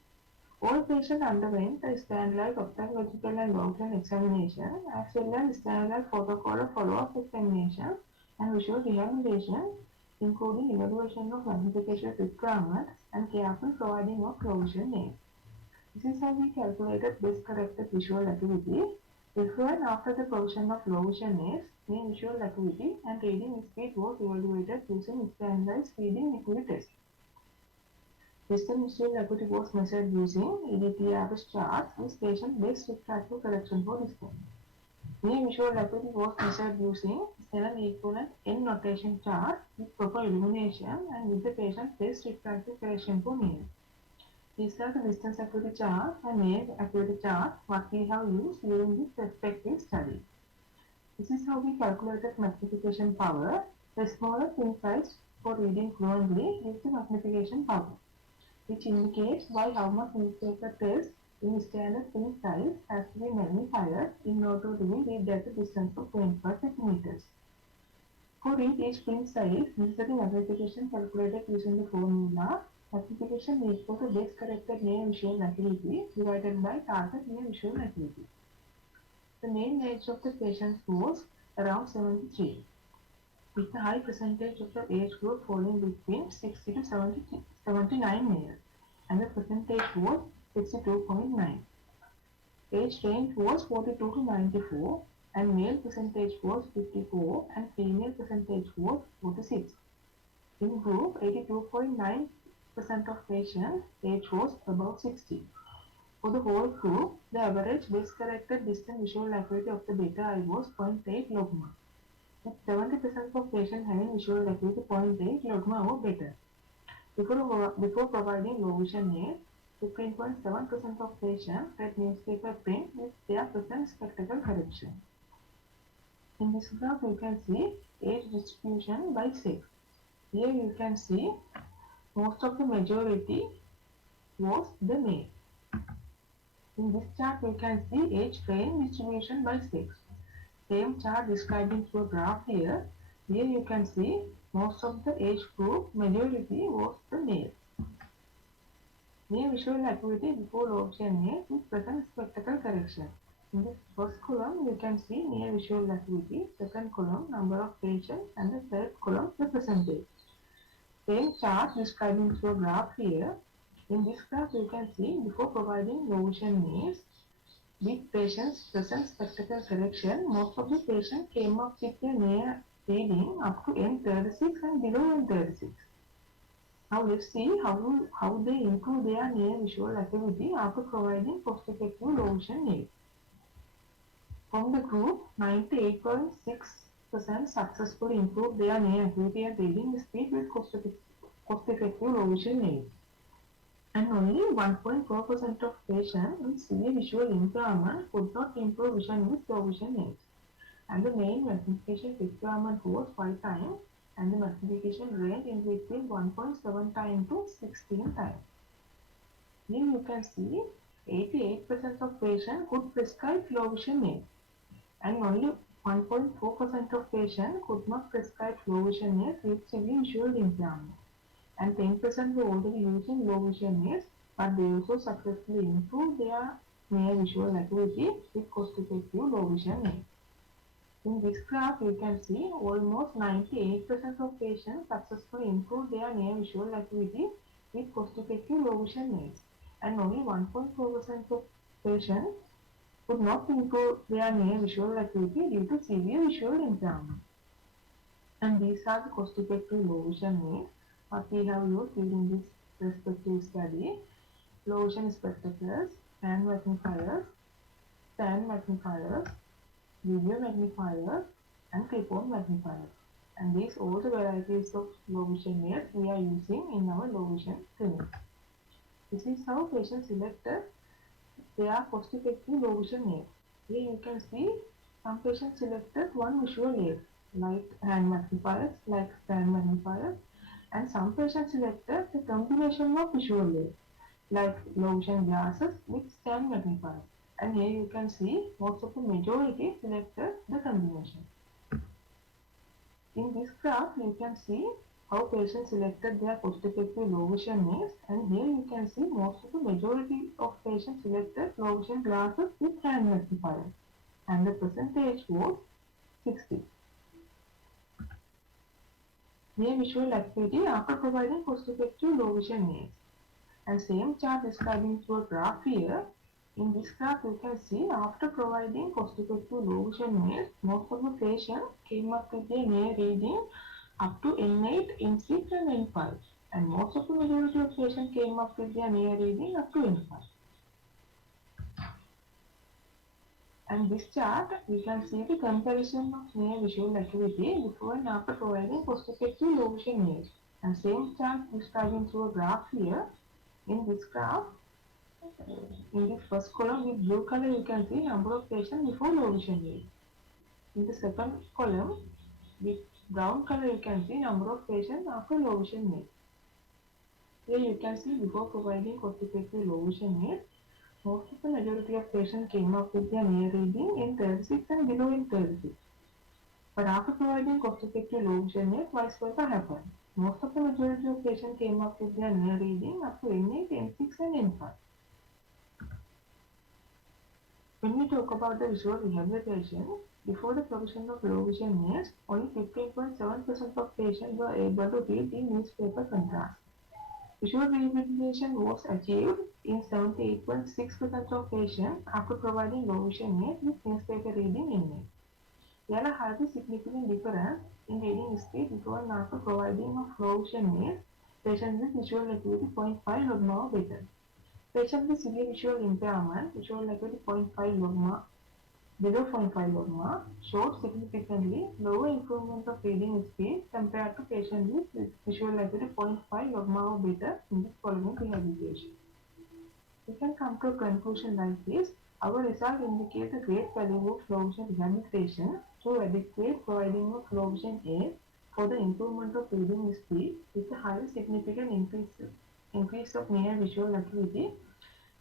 All patients underwent a standardized ophthalmological and long-term examination as well as standardized protocol of follow-up examination and visual rehabilitation, including evaluation of magnification requirements and careful providing of provision aids. This is how we calculated best corrected visual acuity. Before and after the provision of low vision aids, mean visual acuity and reading speed was evaluated using standardized reading acuity test. Distance visual acuity was measured using EDTRS charts with patient best refractive correction for distance. Mean visual acuity was measured using 7 equivalent N notation chart with proper illumination and with the patient best refractive correction for near. These are the distance acuity chart and near acuity chart what we have used during this respective study. This is how we calculated magnification power. The smaller pin size for reading fluently gives the magnification power, which indicates by how much newspaper test in standard pin size has to be magnified in order to be read at a distance of 25 centimeters. For each print size, necessary magnification calculated using the formula. Magnification is equal to base corrected near visual acuity divided by target near visual acuity. The mean age of the patients was around 73, with a high percentage of the age group falling between 60 to 79 years, and the percentage was 62.9. Age range was 42 to 94, and male percentage was 54 and female percentage was 46. In group, 82.9% of patients age was above 60. For the whole group, the average base corrected distance visual acuity of the beta eye was 0.8 logma, with 70% of patients having visual acuity 0.8 logma or better. Before providing low vision aid, 15.7% of patients read newspaper print with their present spectacle correction. In this graph, you can see age distribution by sex. Here you can see most of the majority was the male. In this chart, we can see age range distribution by sex. Same chart describing through a graph here. Here you can see most of the age group majority was the male. Near visual acuity before low vision aid with present spectacle correction. In this first column, you can see near visual acuity, second column number of patients, and the third column the percentage. Same chart describing through a graph here. In this graph, you can see before providing low vision aids with patients present spectacle correction, most of the patients came up with a near reading up to N36 and below N36. Now let's see how they improve their near visual acuity after providing cost-effective low vision aid. From the group, 98.6% successfully improved their near acuity and reading speed with cost-effective low vision aid. And only 1.4% of patients with severe visual impairment could not improve vision with low vision aids. And the main magnification requirement was 5 times, and the magnification range in between 1.7 times to 16 times. Here you can see 88% of patients could prescribe low vision aids, and only 1.4% of patients could not prescribe low vision aids with severe visual impairment. And 10% were already using low vision aids, but they also successfully improved their near visual acuity with cost-effective low vision aids. In this graph, you can see almost 98% of patients successfully improved their near visual acuity with cost-effective low vision aids, and only 1.4% of patients could not improve their near visual acuity due to severe visual impairment. And these are the cost-effective low vision aids what we have used during this respective study. Low vision spectacles, hand magnifiers, stand magnifiers, video magnifiers, and clip-on magnifiers. And these all the varieties of low vision aids we are using in our low vision clinic. This is how patients selected their cost-effective low vision aids. Here you can see some patients selected one visual aid like hand magnifiers, like stand magnifiers, and some patients selected the combination of visual aids like low vision glasses with stand magnifiers. And here you can see most of the majority selected the combination. In this graph, you can see how patients selected their cost-effective low vision aids, and here you can see most of the majority of patients selected low vision glasses with hand magnifier, and the percentage was 60. Near visual acuity after providing cost-effective low vision aids. And same chart describing through a graph here. In this graph, you can see after providing cost-effective low vision aids, most of the patients came up with a near reading up to N8, N6 and N5. And most of the majority of patients came up with their near reading up to N5. And this chart, we can see the comparison of near visual acuity before and after providing cost-effective low vision aids. And same chart describing through a graph here. In this graph, in this first column with blue color, you can see number of patients before low vision aid. In the second column with brown color, you can see number of patients after low vision aid. Here you can see before providing cost-effective low vision aid, most of the majority of patients came up with their near reading in 36 and below in 36. But after providing cost-effective low vision aid, vice versa happened. Most of the majority of patients came up with their near reading up to N8, N6 and N5. When we talk about the visual rehabilitation, before the provision of low vision aids, only 15.7% of patients were able to read in newspaper contrast. Visual rehabilitation was achieved in 78.6% of patients after providing low vision aids with newspaper reading in it. There are highly significant difference in reading speed before and after providing of low vision aids. Patients with visual acuity 0.5 logma or better. Patients with severe visual impairment, visual acuity 0.5 logma, below 0.5 logma, showed significantly lower improvement of reading speed compared to patients with visual acuity 0.5 logma or better in the following rehabilitation. We can come to a conclusion like this. Our results indicate the great value of low vision rehabilitation through adequate providing of low vision aid for the improvement of reading speed with a highly significant increase of near visual acuity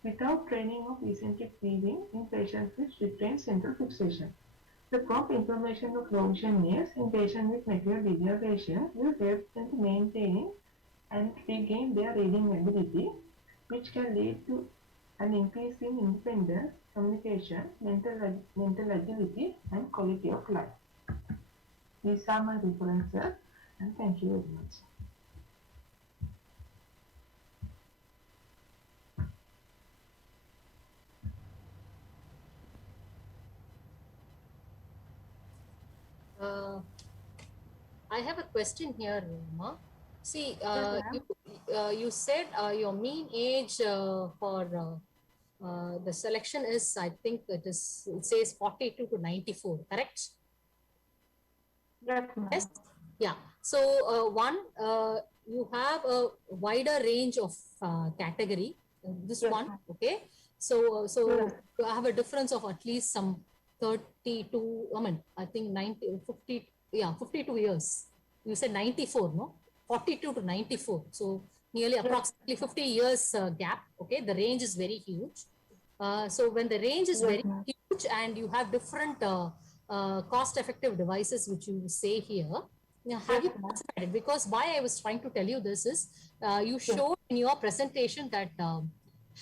without training of eccentric viewing in patients with retained central fixation. The prompt implementation of low vision aids in patients with macular degeneration will help them to maintain and regain their reading ability, which can lead to an increase in independence, communication, mental agility, and quality of life. These are my references, and thank you very much. I have a question here, Roma. See, you said your mean age for the selection is, I think it says 42 to 94, correct? Yes. Yeah. So you have a wider range of category. This one, okay. So you have a difference of at least some 32. I mean, I think 50. Yeah, 52 years. You said 94, no? 42 to 94. So nearly approximately 50 years gap. Okay, the range is very huge. So when the range is very huge and you have different cost-effective devices, which you say here, have you classified it? Because why I was trying to tell you this is, you showed in your presentation that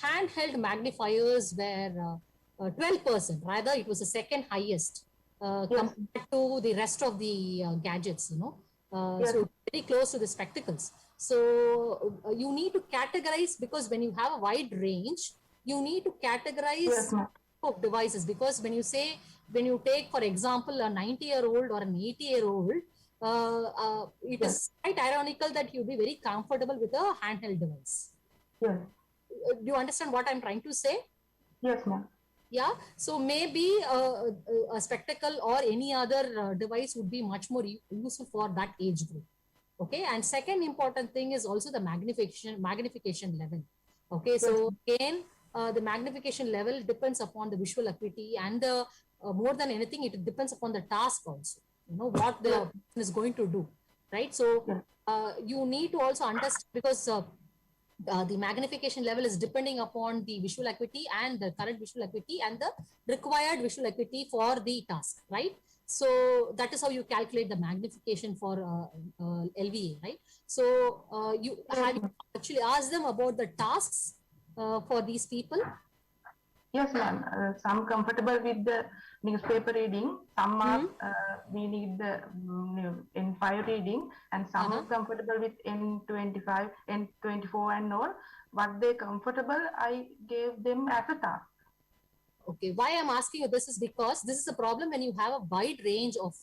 handheld magnifiers were 12%. Rather, it was the second highest compared to the rest of the gadgets, you know. So very close to the spectacles. So you need to categorize, because when you have a wide range, you need to categorize of devices, because when you take, for example, a 90-year-old or an 80-year-old, it is quite ironical that you'll be very comfortable with a handheld device. Yes. Do you understand what I'm trying to say? Yes, ma'am. Yeah, so maybe a spectacle or any other device would be much more useful for that age group. Okay, and second important thing is also the magnification level. Okay, so again, the magnification level depends upon the visual acuity, and the more than anything, it depends upon the task also. You know what the person is going to do, right? So you need to also understand, because the magnification level is depending upon the visual acuity and the current visual acuity and the required visual acuity for the task, right? So that is how you calculate the magnification for LVA, right? So you have you actually asked them about the tasks for these people? Yes, ma'am. Some comfortable with the newspaper reading. Some are we need the N5 reading, and some comfortable with N25, N24, and all. What they comfortable, I gave them as a task. Okay, why I'm asking you this is because this is a problem when you have a wide range of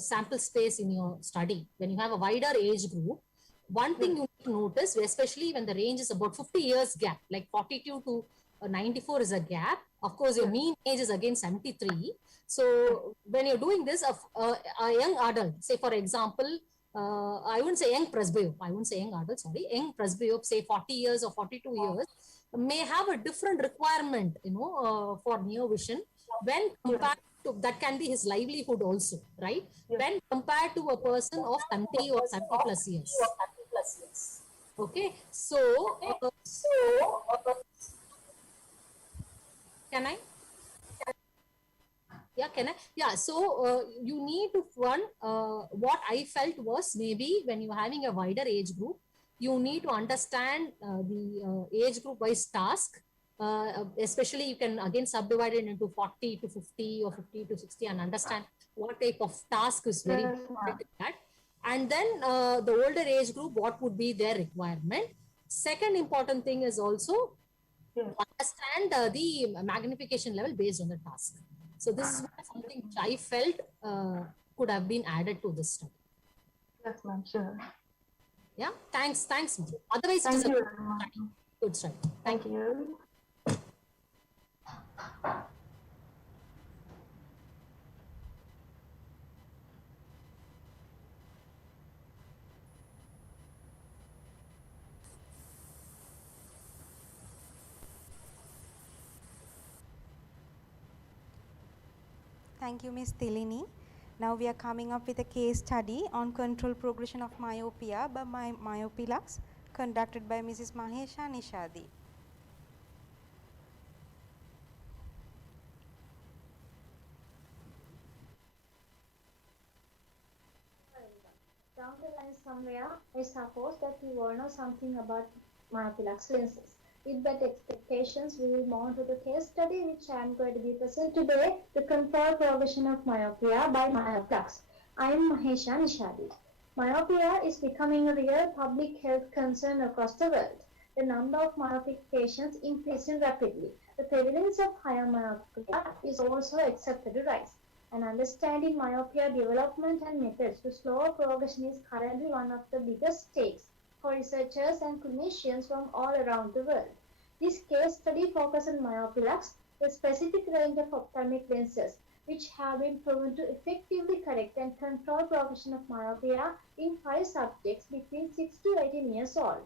sample space in your study. When you have a wider age group, one thing you need to notice, especially when the range is about 50 years gap, like 42 to 94 is a gap. Of course, your mean age is again 73. So when you're doing this, a young adult, say for example, I wouldn't say young presbyope, I wouldn't say young adult, sorry, young presbyope, say 40 years or 42 years, may have a different requirement, for near vision when compared to, that can be his livelihood also, right? When compared to a person of 70 or 70 plus years. Okay, so can I? Yeah, can I? Yeah, so you need to one, what I felt was maybe when you're having a wider age group, you need to understand the age group wise task. Especially you can again subdivide it into 40 to 50 or 50 to 60 and understand what type of task is very important in that. And then the older age group, what would be their requirement. Second important thing is also to understand the magnification level based on the task. So this is something which I felt could have been added to this study. Yes, ma'am, sure. Yeah, thanks, ma'am. Otherwise, it is a good study. Thank you. Thank you, Ms. Tilini. Now we are coming up with a case study on control progression of myopia by myopilux conducted by Mrs. Mahesha Nishadi. Down the line somewhere, I suppose that you all know something about myopilux lenses. With that expectations, we will move on to the case study which I am going to be present today, the control progression of myopia by myopilux. I am Mahesha Nishadi. Myopia is becoming a real public health concern across the world. The number of myopic patients increasing rapidly. The prevalence of higher myopia is also accepted to rise. And understanding myopia development and methods to slow progression is currently one of the biggest stakes for researchers and clinicians from all around the world. This case study focuses on myopilux, a specific range of ophthalmic lenses which have been proven to effectively correct and control progression of myopia in 5 subjects between 6 to 18 years old.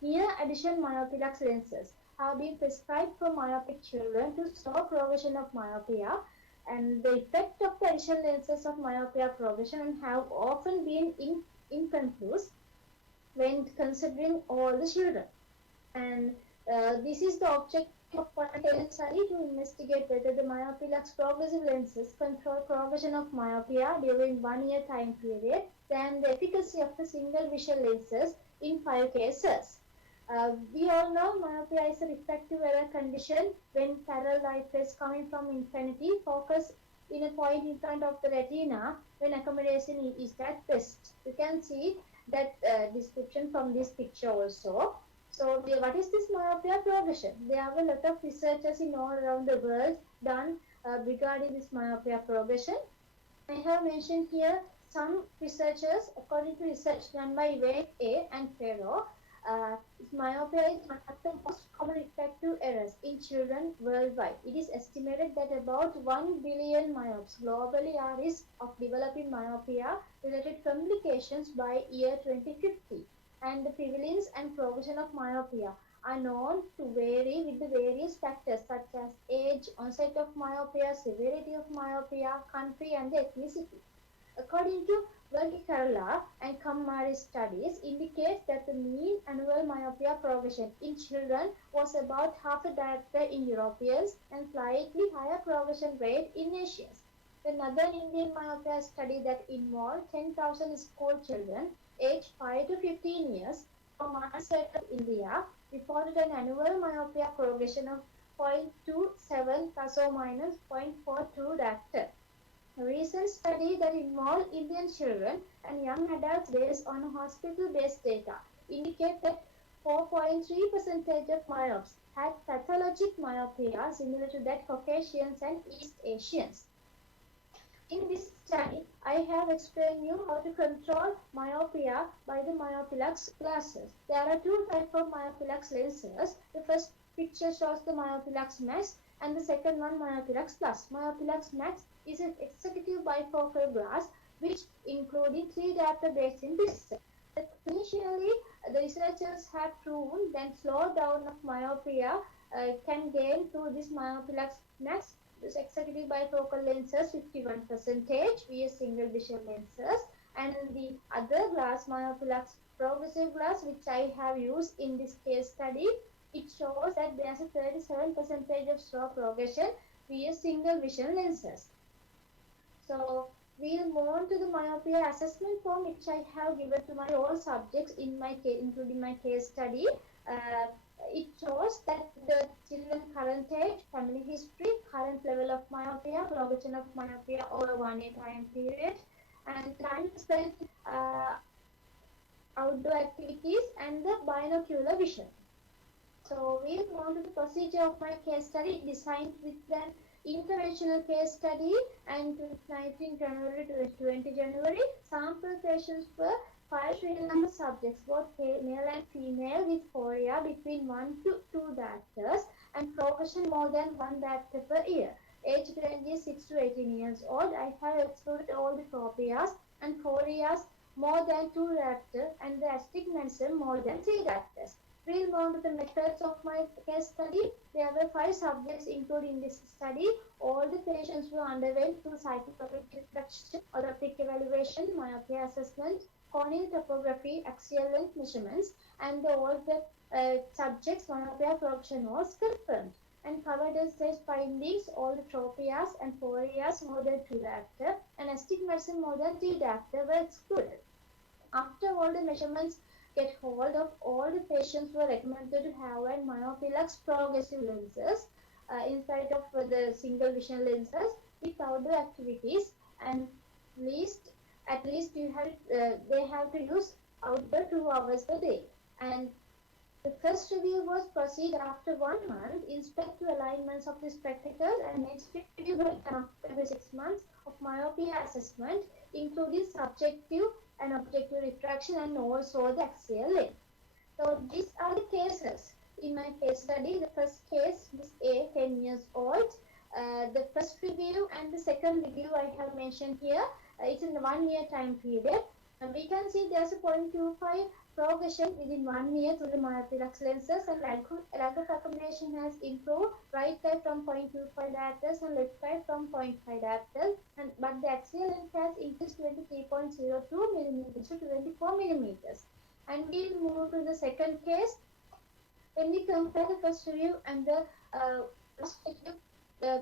Near addition myopilux lenses have been prescribed for myopic children to slow progression of myopia, and the effect of the additional lenses of myopia progression have often been inconclusive when considering all the children. And this is the object of one study to investigate whether the myopilux progressive lenses control progression of myopia during 1 year time period than the efficacy of the single visual lenses in 5 cases. We all know myopia is a refractive error condition when parallel light rays coming from infinity focus in a point in front of the retina when accommodation is at best. You can see that description from this picture also. So what is this myopia progression? There are a lot of researchers in all around the world done regarding this myopia progression. I have mentioned here some researchers, according to research done by Wade A. and Ferro, myopia is one of the most common refractive errors in children worldwide. It is estimated that about 1 billion myopes globally are at risk of developing myopia-related complications by year 2050, and the prevalence and progression of myopia are known to vary with the various factors such as age, onset of myopia, severity of myopia, country, and ethnicity. According to Verghikharala and Kamari studies indicates that the mean annual myopia progression in children was about half a diopter in Europeans and slightly higher progression rate in Asians. The Northern Indian myopia study that involved 10,000 school children aged 5 to 15 years from one side of India reported an annual myopia progression of 0.27 plus or minus 0.42 diopter. A recent study that involved Indian children and young adults based on hospital-based data indicate that 4.3% of myopes had pathologic myopia similar to that Caucasians and East Asians. In this study, I have explained you how to control myopia by the myopilux glasses. There are two types of myopilux lenses. The first picture shows the myopilux max and the second one myopilux plus. Myopilux max is an executive bifocal glass which including 3 diopter based in pixel. Initially, the researchers have proven that slowdown of myopia can gain through this myopilux max. This executive bifocal lenses 51% via single vision lenses, and the other glass myopilux progressive glass which I have used in this case study, it shows that there is a 37% of slow progression via single vision lenses. So we'll move on to the myopia assessment form which I have given to my all subjects in my case, including my case study. It shows that the children's current age, family history, current level of myopia, progression of myopia over 1 year time period, and time spent outdoor activities and the binocular vision. So we'll move on to the procedure of my case study designed with an interventional case study and 19 January to 20 January. Sample patients were 5 Sri Lankan subjects, both male and female, with phoria between 1 to 2 diopters and progression more than 1 diopter per year. Age range is 6 to 18 years old. I have excluded all the phobias and phorias more than 2 diopters and the astigmatism more than 3 diopters. We'll move on to the methods of my case study. There were 5 subjects included in this study. All the patients were underwent through psychotropic reduction, orthopic evaluation, myopia assessment, corneal topography, axial length measurements, and all the subjects' myopia progression was confirmed. And covered as test findings, all the tropias and phorias more than 2 diopter and astigmatism more than 3 diopter were excluded. After all the measurements get hold of, all the patients were recommended to have a myopilux progressive lenses instead of the single vision lenses with outdoor activities, and at least you have they have to use outdoor 2 hours a day. And the first review was proceed after 1 month, inspect the alignments of the spectacles, and next review will come every 6 months of myopia assessment, including subjective and objective refraction and also the axial length. So these are the cases. In my case study, the first case is A, 10 years old. The first review and the second review I have mentioned here. It's in 1 year time period. And we can see there's a 0.25 progression within 1 year through the myopilux lenses, and lack of accommodation has improved right side from 0.25 diopters and left side from 0.5 diopters, but the axial length has increased 23.02 millimeters to 24 millimeters. And we'll move to the second case. When we compare the first review and the last review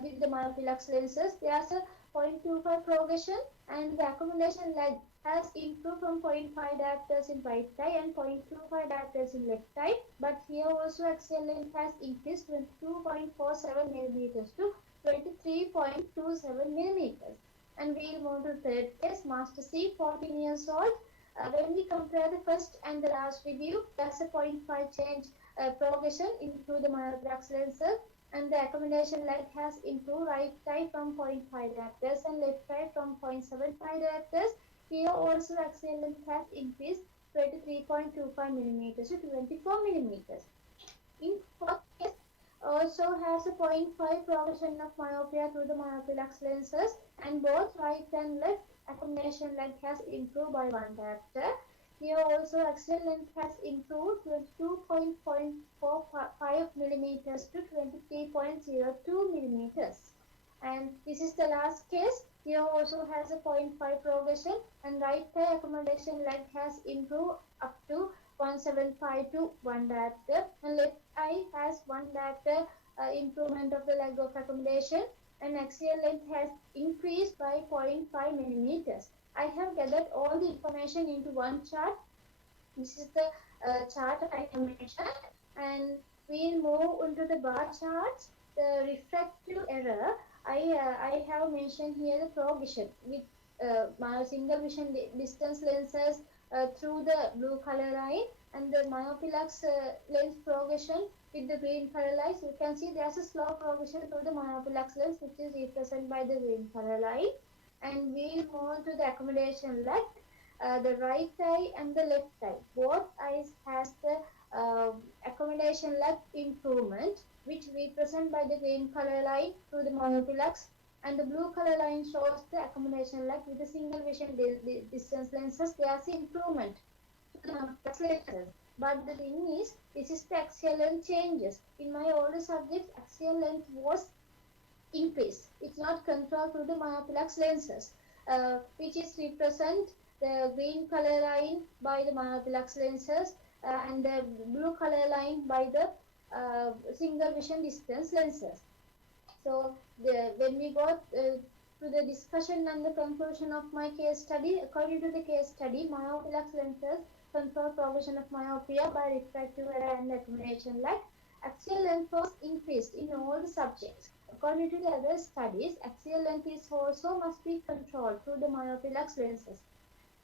with the myopilux lenses, there's a 0.25 progression, and the accommodation lag has improved from 0.5 diopters in right eye and 0.25 diopters in left eye, but here also axial length has increased 22.47 millimeters to 23.27 millimeters. And we'll move to the third case, Master C, 14 years old. When we compare the first and the last review, there's a 0.5 change progression into the myopilux lenses, and the accommodation lag has improved right eye from 0.5 diopters and left eye from 0.75 diopters. Here also axial length has increased 23.25 millimeters to 24 millimeters. In fourth case, also has a 0.5 progression of myopia through the myopilux lenses, and both right and left accommodation lag has improved by 1 diopter. Here also axial length has improved 22.45 millimeters to 23.02 millimeters. And this is the last case. Here also has a 0.5 progression, and right eye accommodation leg has improved up to 0.75 to 1 diopter, and left eye has 1 diopter improvement of the leg of accommodation, and axial length has increased by 0.5 millimeters. I have gathered all the information into one chart. This is the chart of accommodation, and we'll move into the bar charts. The refractive error, I have mentioned here the progression with my single vision distance lenses through the blue color line, and the myopilux lens progression with the green color lines. You can see there's a slow progression through the myopilux lens, which is represented by the green color line. And we'll move to the accommodation leg. The right eye and the left eye, both eyes has the accommodation lag improvement, which represent by the green color line through the myopilux, and the blue color line shows the accommodation lag with the single vision distance lenses. There's improvement to the myopilux lenses. But the thing is, this is the axial length changes. In my older subjects, axial length was increased. It's not controlled through the myopilux lenses, which is represent the green color line by the myopilux lenses and the blue color line by the single vision distance lenses. So when we got to the discussion and the conclusion of my case study, according to the case study, myopilux lenses control progression of myopia by refractive error and accommodation lag. Axial length was increased in all the subjects. According to the other studies, axial length is also must be controlled through the myopilux lenses.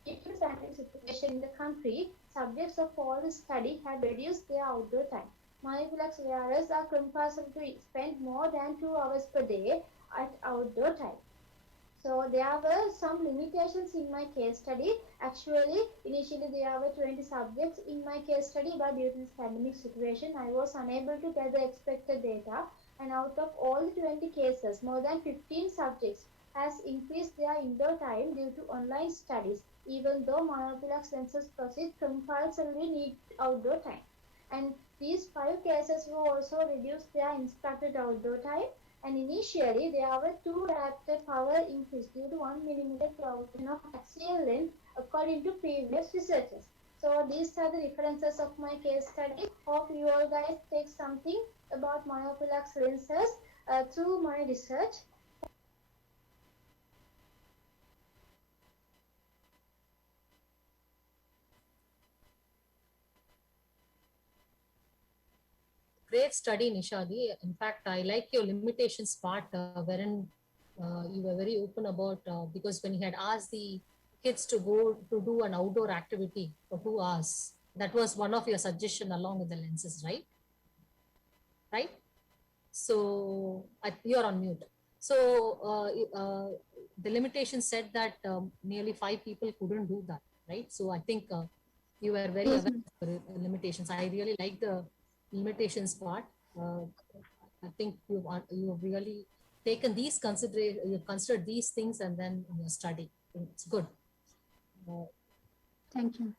Due to the pandemic situation in the country, subjects of all the study had reduced their outdoor time. Myopilux wearers are compulsory to spend more than 2 hours per day at outdoor time. So there were some limitations in my case study. Actually, initially there were 20 subjects in my case study, but due to this pandemic situation, I was unable to get the expected data. And out of all the 20 cases, more than 15 subjects has increased their indoor time due to online studies, even though myopilux lenses proceed compulsorily need outdoor time. And these 5 cases were also reduced their instructed outdoor time. And initially, there were 2 diopter power increase due to 1 millimeter progression of axial length according to previous researches. So these are the references of my case study. Hope you all guys take something about myopilux lenses through my research. Great study, Nishadi. In fact, I like your limitations part, wherein you were very open about, because when you had asked the kids to go to do an outdoor activity for 2 hours, that was one of your suggestion along with the lenses, right? Right? So you're on mute. So the limitation said that nearly 5 people couldn't do that, right? So I think you were very Yes, aware of the limitations. I really like the limitations part. I think you've really taken these you've considered these things and then in your study. It's good. Thank you.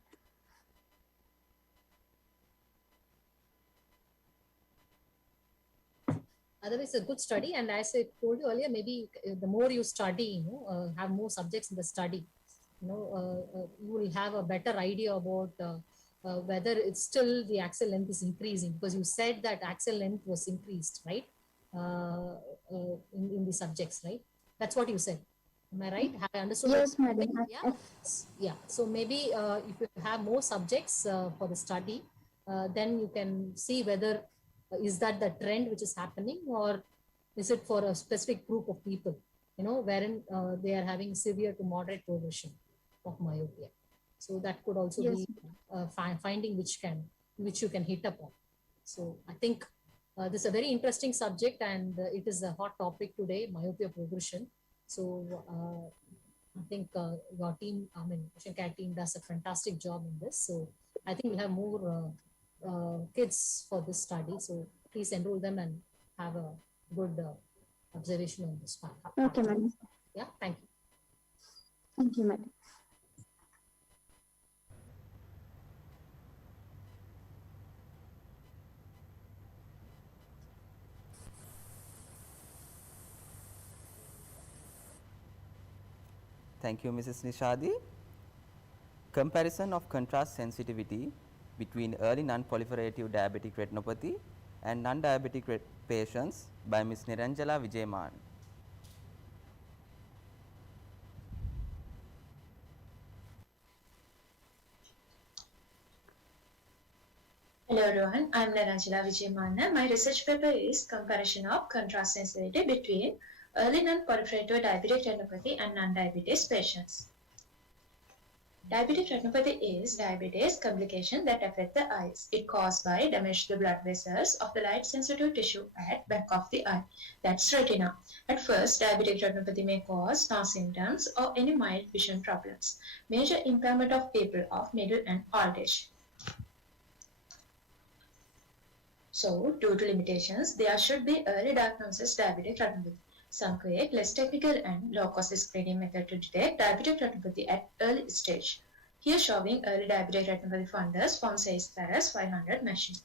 Otherwise, a good study. And as I told you earlier, maybe the more you study, have more subjects in the study, you will have a better idea about whether it's still the axial length is increasing, because you said that axial length was increased, right? In the subjects, right? That's what you said. Am I right? Have I understood? Yes, madam. Yeah. Yeah. So maybe if you have more subjects for the study, then you can see whether is that the trend which is happening, or is it for a specific group of people, wherein they are having severe to moderate progression of myopia. So that could also Yes. be finding which you can hit upon. So I think this is a very interesting subject, and it is a hot topic today, myopia progression. So I think your team, Vision Care team does a fantastic job in this. So I think we'll have more kids for this study. So please enroll them and have a good observation on this part. Okay, madam. Yeah, thank you. Thank you, madam. Thank you, Mrs. Nishadi. Comparison of contrast sensitivity between early non-proliferative diabetic retinopathy and non-diabetic patients by Ms. Niranjala Vijayman. Hello everyone, I am Niranjala Vijayman. My research paper is comparison of contrast sensitivity between early non-proliferative diabetic retinopathy and non-diabetes patients. Diabetic retinopathy is diabetes complication that affect the eyes. It caused by damage to the blood vessels of the light-sensitive tissue at back of the eye, that's retina. At first, diabetic retinopathy may cause no symptoms or any mild vision problems. Major impairment of people of middle and old age. So, due to limitations, there should be early diagnosis diabetic retinopathy. Some create less technical and low-cost screening method to detect diabetic retinopathy at early stage. Here showing early diabetic retinopathy fundus from size class 500 machine.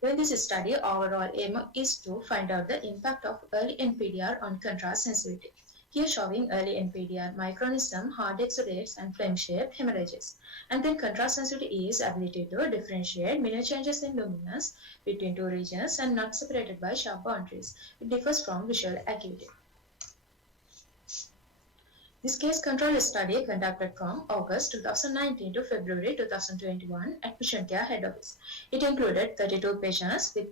During this study, overall aim is to find out the impact of early NPDR on contrast sensitivity. Here showing early NPDR, micronism, hard exudates, and flame-shaped hemorrhages. And then contrast sensitivity is ability to differentiate minor changes in luminance between two regions and not separated by sharp boundaries. It differs from visual acuity. This case control study conducted from August 2019 to February 2021 at Vision Care Head Office. It included 32 patients with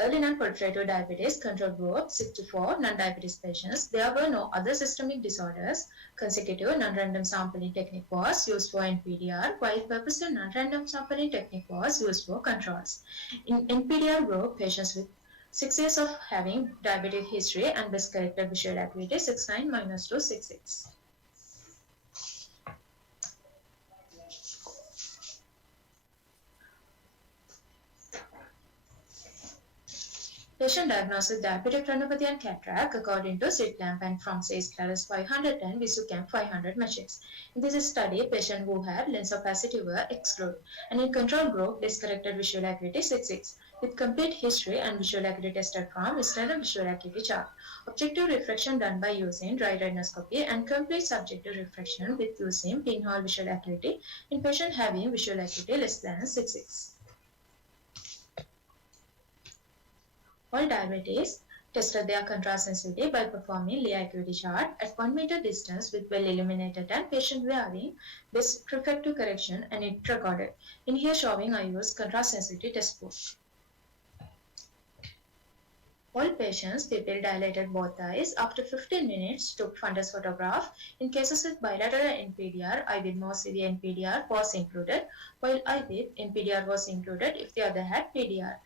early non-proliferative diabetes, control group 64 non-diabetes patients. There were no other systemic disorders. Consecutive non-random sampling technique was used for NPDR, while purposive non-random sampling technique was used for controls. In NPDR group, patients with 6 years of having diabetic history and best corrected visual acuity 69 - 266. Patient diagnosed with diabetic retinopathy and cataract according to slit lamp and from size class 510 Visucam 500 metrics. In this study, patient who had lens opacity were excluded, and in control group, discorrected visual acuity 66 with complete history and visual acuity tested from standard visual acuity chart. Objective refraction done by using dry retinoscopy and complete subjective refraction with using pinhole visual acuity in patient having visual acuity less than 66. All diabetes tested their contrast sensitivity by performing Lee acuity chart at 1 meter distance with well illuminated and patient wearing this refractive correction and it recorded. In here showing I use contrast sensitivity test book. All patients pupil dilated both eyes after 15 minutes took fundus photograph. In cases with bilateral NPDR, eye with more severe NPDR was included, while eye with NPDR was included if the other had PDR.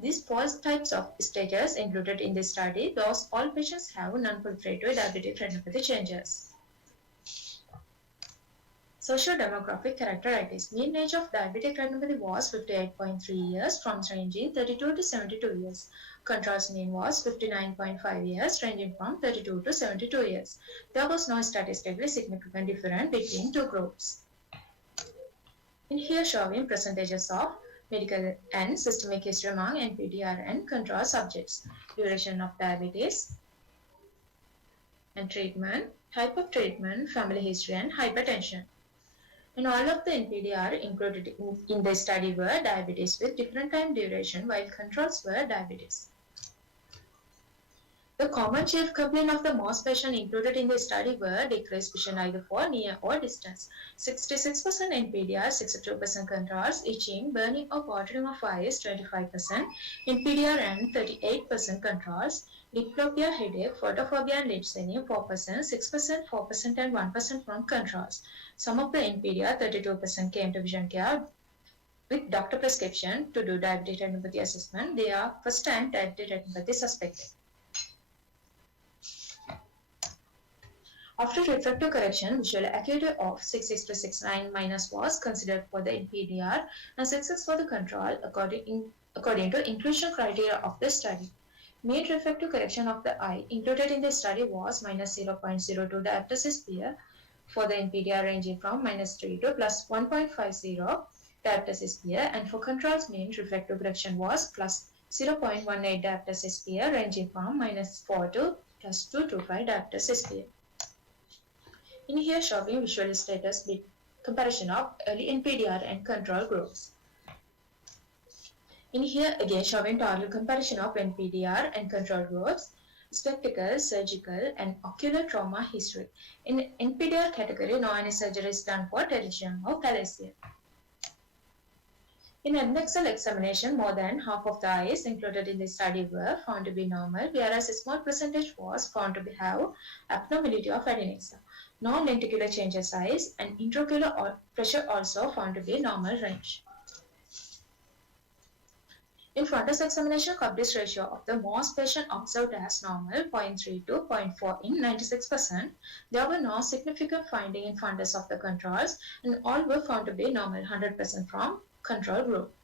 These four types of stages included in this study, thus all patients have non-proliferative diabetic retinopathy changes. Socio-demographic characteristics. Mean age of diabetic retinopathy was 58.3 years from ranging 32 to 72 years. Contrast mean was 59.5 years ranging from 32 to 72 years. There was no statistically significant difference between two groups. In here showing percentages of medical and systemic history among NPDR and control subjects, duration of diabetes and treatment, type of treatment, family history and hypertension. And all of the NPDR included in the study were diabetes with different time duration while controls were diabetes. The common chief complaint of the most patients included in the study were decreased vision either for near or distance. 66% NPDR, 62% contrast, itching, burning or watering of eyes, 25% NPDR and 38% contrast, diplopia, headache, photophobia and lid swelling, 4%, 6%, 4% and 1% from contrast. Some of the NPDR, 32% came to vision care with doctor prescription to do diabetic retinopathy assessment. They are first time diabetic retinopathy suspected. After refractive correction, visual acuity of 66 to 69 - was considered for the NPDR and 66 for the control according to inclusion criteria of the study. Mean refractive correction of the eye included in the study was -0.02 diopter sphere for the NPDR ranging from -3 to +1.50 diopter sphere, and for controls mean refractive correction was 0.18 diopters SPA ranging from -4 to +225 diopters SPA. In here showing visual status with comparison of early NPDR and control groups. In here again showing total comparison of NPDR and control groups, spectacles, surgical and ocular trauma history. In NPDR category, no any surgery is done for pterygium or paresthesia. In adnexal examination, more than half of the eyes included in the study were found to be normal, whereas a small percentage was found to have abnormality of adnexa. Non-lenticular changes size and intraocular pressure also found to be normal range. In fundus examination, coverage ratio of the most patient observed as normal 0.3 to 0.4 in 96%. There were no significant finding in fundus of the controls and all were found to be normal 100% from control group.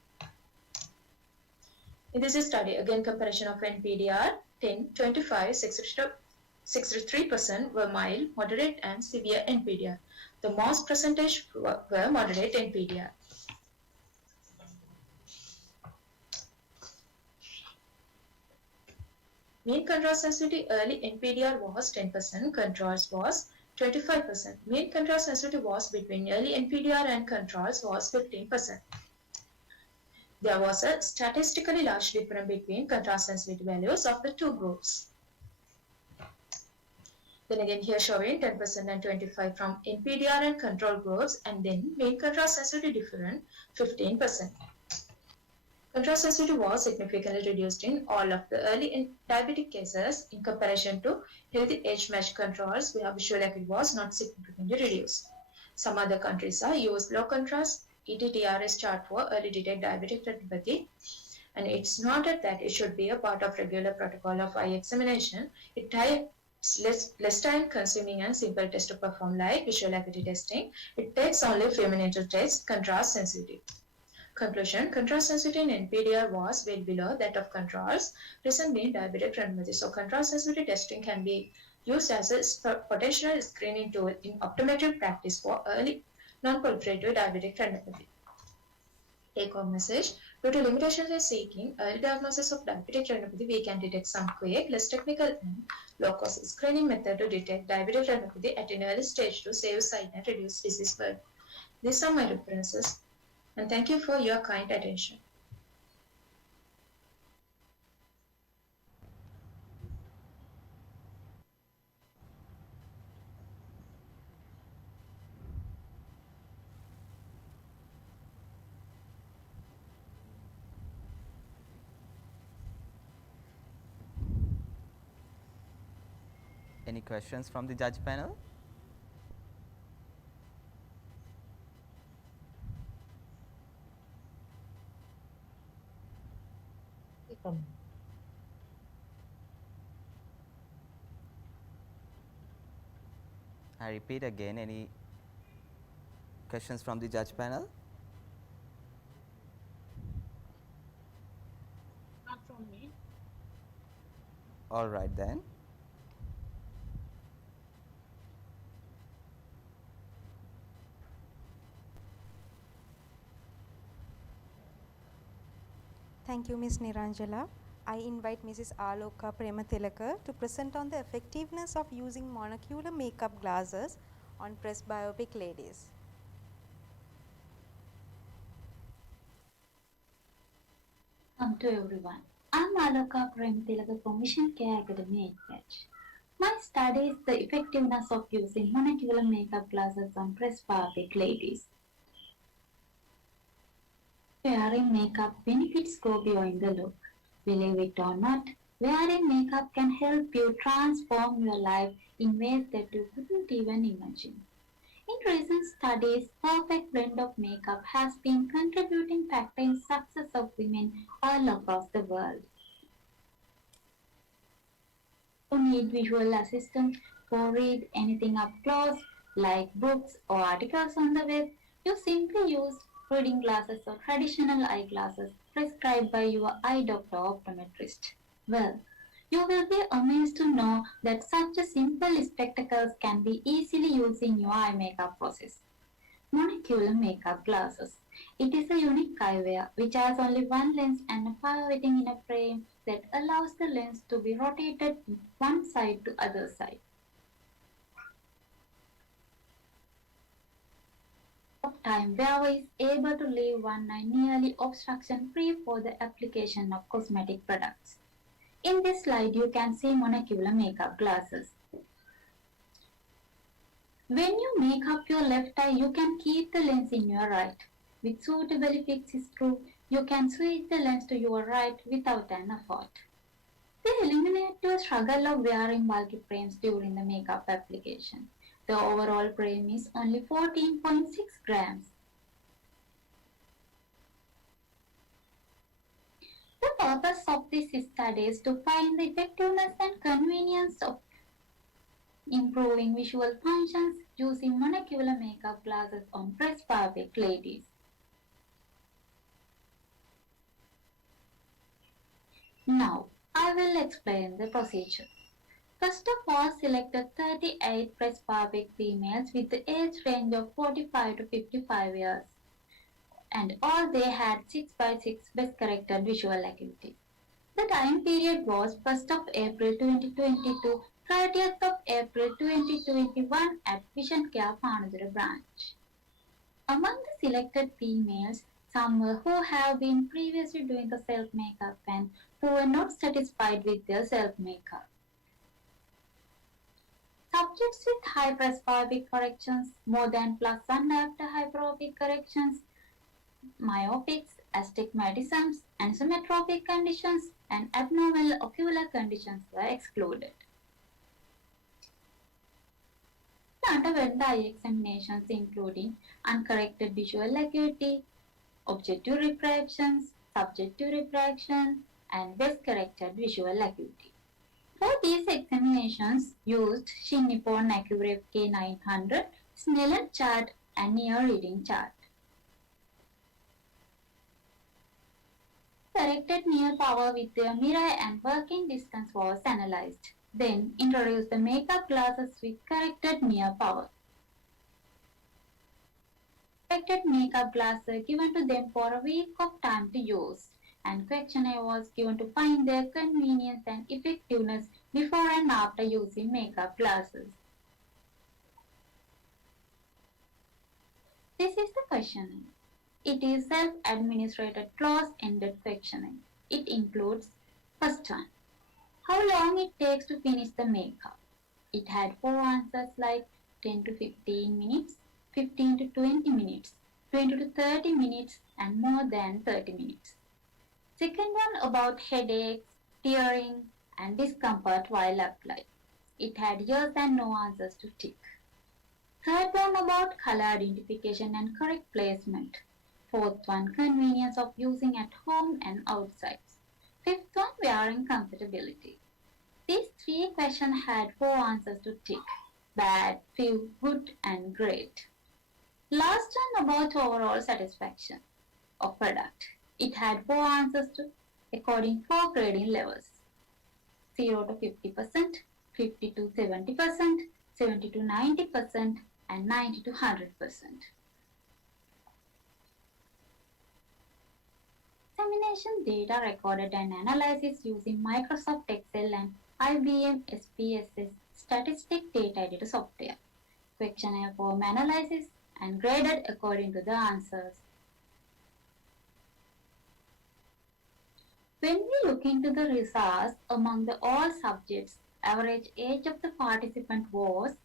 In this study, again comparison of NPDR 10, 25, 63% were mild, moderate and severe NPDR. The most percentage were moderate NPDR. Mean contrast sensitivity early NPDR was 10%, controls was 25%. Mean contrast sensitivity was between early NPDR and controls was 15%. There was a statistically large difference between contrast sensitivity values of the two groups. Then again here showing 10% and 25% from NPDR and control groups, and then mean contrast sensitivity different 15%. Contrast sensitivity was significantly reduced in all of the early diabetic cases in comparison to healthy age-matched controls where visual acuity was not significantly reduced. Some other countries are used low contrast ETTRS chart for early detect diabetic retinopathy, and it's noted that it should be a part of regular protocol of eye examination. It takes less time consuming and simple test to perform like visual acuity testing. It takes only a few minutes to test contrast sensitivity. Conclusion, contrast sensitivity in NPDR was way below that of controls present in diabetic retinopathy. So contrast sensitivity testing can be used as a potential screening tool in optometry practice for early non-proliferative diabetic retinopathy. Take-home message, due to limitations in seeking early diagnosis of diabetic retinopathy, we can detect some quick, less technical and low-cost screening method to detect diabetic retinopathy at an early stage to save sight and reduce disease burden. These are my references, and thank you for your kind attention. Any questions from the judge panel? I repeat again, any questions from the judge panel? Not from me. All right then. Thank you, Ms. Niranjala. I invite Mrs. Aloka Prematilaka to present on the effectiveness of using monocular makeup glasses on presbyopic ladies. Welcome to everyone. I'm Aloka Prematilaka from Vision Care Academy at Fetch. My study is the effectiveness of using monocular makeup glasses on presbyopic ladies. Wearing makeup benefits go beyond the look. Believe it or not, wearing makeup can help you transform your life in ways that you couldn't even imagine. In recent studies, perfect blend of makeup has been contributing factor in success of women all across the world. You need visual assistance for read anything up close, like books or articles on the web. You simply use reading glasses or traditional eyeglasses prescribed by your eye doctor or optometrist. Well, you will be amazed to know that such a simple spectacles can be easily used in your eye makeup process. Monocular makeup glasses. It is a unique eyewear which has only one lens and a pivoting in a frame that allows the lens to be rotated from one side to other side. Of time, wearer is able to leave one eye nearly obstruction-free for the application of cosmetic products. In this slide, you can see monocular makeup glasses. When you make up your left eye, you can keep the lens in your right. With suitably fixed screw, you can switch the lens to your right without an effort. They eliminate your struggle of wearing bulky frames during the makeup application. The overall frame is only 14.6 grams. The purpose of this study is to find the effectiveness and convenience of improving visual functions using monocular makeup glasses on presbyopic ladies. Now, I will explain the procedure. First of all, select the 38 presbyopic females with the age range of 45 to 55 years, and all they had 6x6 best corrected visual acuity. The time period was 1st of April 2020 to 30th of April 2021 at Vision Care Panadura branch. Among the selected females, some were who have been previously doing the self-makeup and who were not satisfied with their self-makeup. Subjects with high presbyopic corrections, more than +1 after hyperopic corrections, myopics, astigmatisms, anisometropic conditions, and abnormal ocular conditions were excluded. The underwent eye examinations including uncorrected visual acuity, objective refractions, subjective refraction, and best corrected visual acuity. For these examinations, used Shin Nippon Accurate K900, Snellen chart, and near reading chart. Corrected near power with their mirror and working distance was analyzed. Then introduced the makeup glasses with corrected near power. Corrected makeup glasses given to them for a week of time to use, and questionnaire was given to find their convenience and effectiveness before and after using makeup glasses. This is the questionnaire. It is self-administered close-ended questionnaire. It includes first one, how long it takes to finish the makeup. It had 4 answers like 10 to 15 minutes, 15 to 20 minutes, 20 to 30 minutes, and more than 30 minutes. Second one about headaches, tearing, and discomfort while applied. It had yes and no answers to tick. Third one about color identification and correct placement. Fourth one, convenience of using at home and outside. Fifth one, wearing comfortability. These 3 questions had 4 answers to tick: bad, few, good, and great. Last one about overall satisfaction of product. It had 4 answers to according 4 grading levels: 0 to 50%, 50 to 70%, 70 to 90%, and 90 to 100%. Examination data recorded and analysis using Microsoft Excel and IBM SPSS statistic data editor software. Questionnaire form analysis and graded according to the answers. When we look into the results among the all subjects, average age of the participant was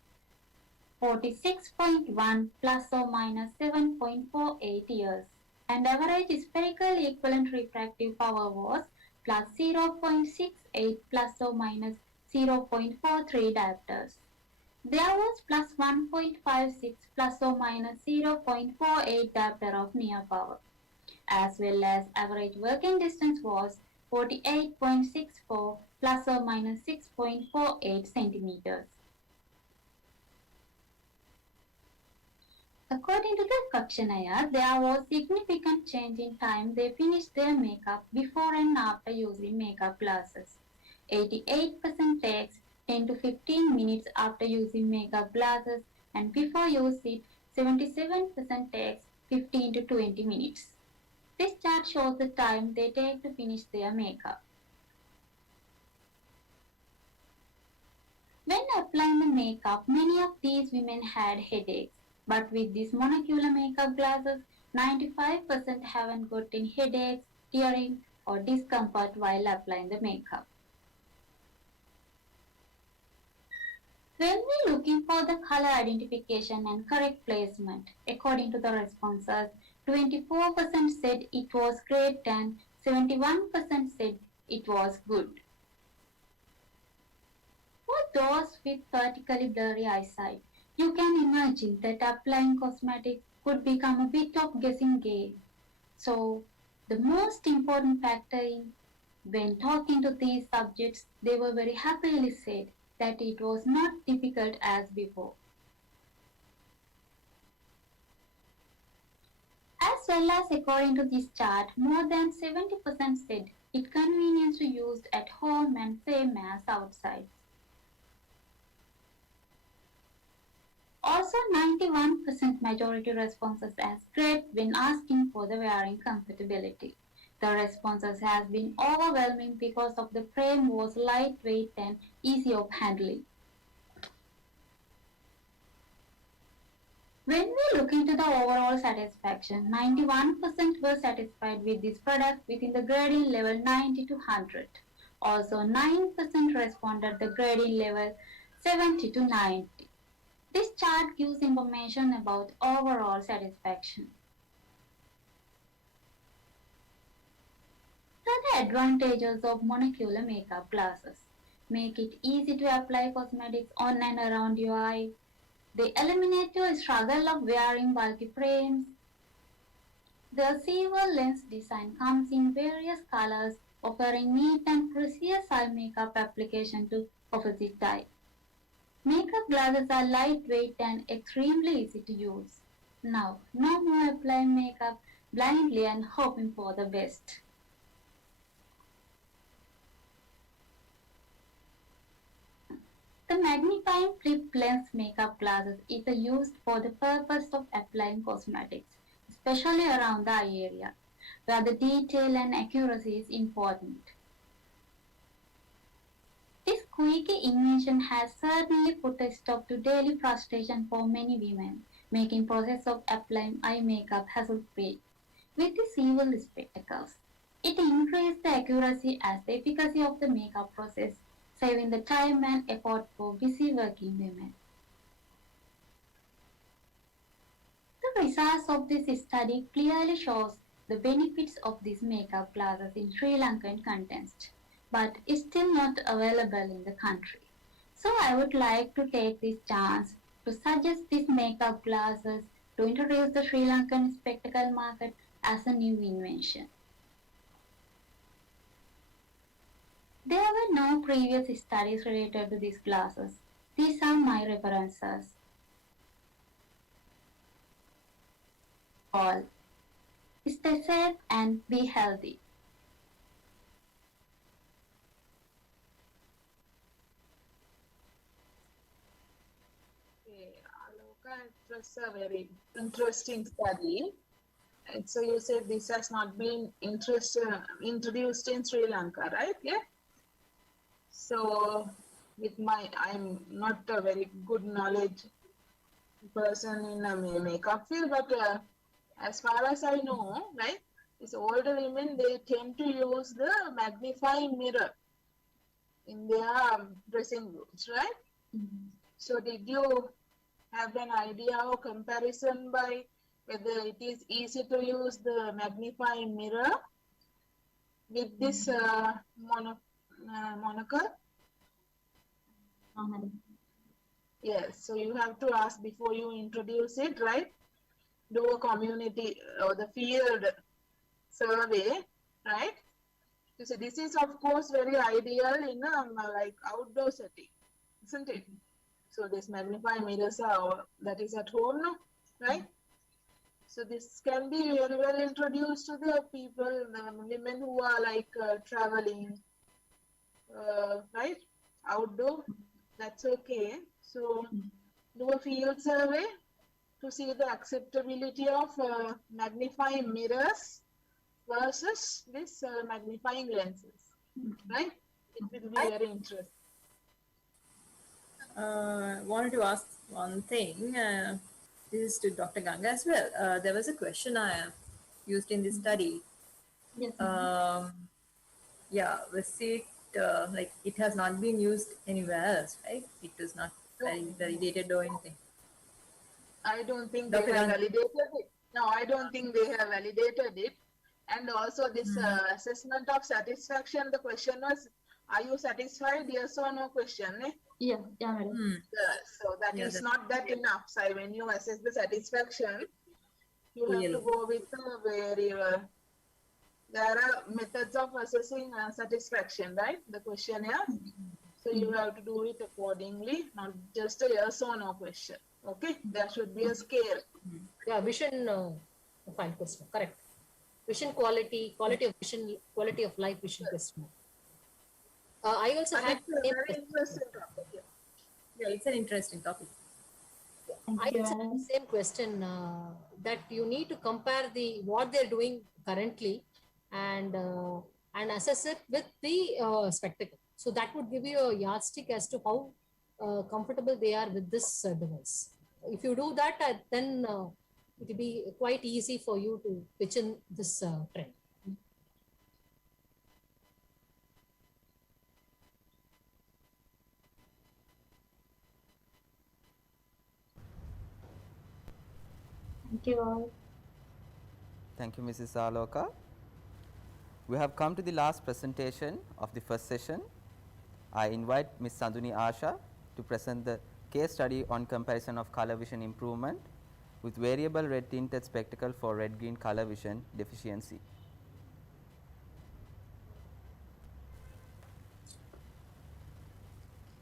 46.1 plus or minus 7.48 years, and average spherical equivalent refractive power was plus 0.68 plus or minus 0.43 diopters. There was plus 1.56 plus or minus 0.48 diopter of near power, as well as average working distance was 48.64 plus or minus 6.48 centimeters. According to the questionnaire, there was significant change in time they finished their makeup before and after using makeup glasses. 88% takes 10 to 15 minutes after using makeup glasses, and before use it 77% takes 15 to 20 minutes. This chart shows the time they take to finish their makeup. When applying the makeup, many of these women had headaches, but with these monocular makeup glasses, 95% haven't gotten headaches, tearing, or discomfort while applying the makeup. When we're looking for the color identification and correct placement, according to the responses, 24% said it was great and 71% said it was good. For those with vertically blurry eyesight, you can imagine that applying cosmetics could become a bit of guessing game. So, the most important factor when talking to these subjects, they were very happily said that it was not difficult as before. As well as according to this chart, more than 70% said it convenient to use at home and same as outside. Also, 91% majority responses as great when asking for the wearing compatibility. The responses has been overwhelming because of the frame was lightweight and easy of handling. When we look into the overall satisfaction, 91% were satisfied with this product within the grading level 90 to 100. Also, 9% responded the grading level 70 to 90. This chart gives information about overall satisfaction. The advantages of monocular makeup glasses make it easy to apply cosmetics on and around your eye. They eliminate your struggle of wearing bulky frames. The silver lens design comes in various colors, offering neat and precise eye makeup application to opposite eye. Makeup glasses are lightweight and extremely easy to use. Now, no more applying makeup blindly and hoping for the best. The magnifying flip lens makeup glasses is used for the purpose of applying cosmetics, especially around the eye area, where the detail and accuracy is important. This quirky invention has certainly put a stop to daily frustration for many women, making process of applying eye makeup hassle-free. With the silver spectacles, it increased the accuracy as the efficacy of the makeup process, saving the time and effort for busy working women. The results of this study clearly shows the benefits of these makeup glasses in Sri Lankan context, but is still not available in the country. So I would like to take this chance to suggest these makeup glasses to introduce the Sri Lankan spectacle market as a new invention. There were no previous studies related to these glasses. These are my references. All. Stay safe and be healthy. Okay, Aloka, it was a very interesting study. And so you said this has not been introduced in Sri Lanka, right? Yeah. So I'm not a very good knowledge person in a makeup field, but as far as I know, right, these older women, they tend to use the magnifying mirror in their dressing rooms, right? Mm-hmm. So did you have an idea or comparison by whether it is easy to use the magnifying mirror with this monocle? Yes, so you have to ask before you introduce it, right? Do a community or the field survey, right? So this is of course very ideal in a like outdoor setting, isn't it? So this magnifying mirrors are that is at home, no? Right? So this can be very well introduced to the people, the women who are like traveling, right? Outdoor, that's okay. So do a field survey to see the acceptability of magnifying mirrors versus this magnifying lenses, right? It will be very interesting. Wanted to ask one thing. This is to Dr. Ganga as well. There was a question I used in this study. Yes. Yeah, was it like it has not been used anywhere else, right? It was not validated or anything. I don't think Dr. they have Ganga. validated it. No, I don't think they have validated it. And also this assessment of satisfaction, the question was, are you satisfied? Yes or no question. Eh? Yeah, madam. So that is not that enough. So when you assess the satisfaction, you have to go with there are methods of assessing satisfaction, right? The questionnaire. So you have to do it accordingly, not just a yes or no question. Okay, there should be a scale. Yeah, vision, fine question, correct. Vision quality of vision, quality of life vision question. I also And had it's a very interesting topic. Yeah, it's an interesting topic. I also had the same question that you need to compare what they're doing currently and assess it with the spectacle. So that would give you a yardstick as to how comfortable they are with this device. If you do that, then it will be quite easy for you to pitch in this trend. Thank you all. Thank you, Mrs. Aloka. We have come to the last presentation of the first session. I invite Ms. Sanduni Asha to present the case study on comparison of color vision improvement with variable red tinted spectacle for red-green color vision deficiency.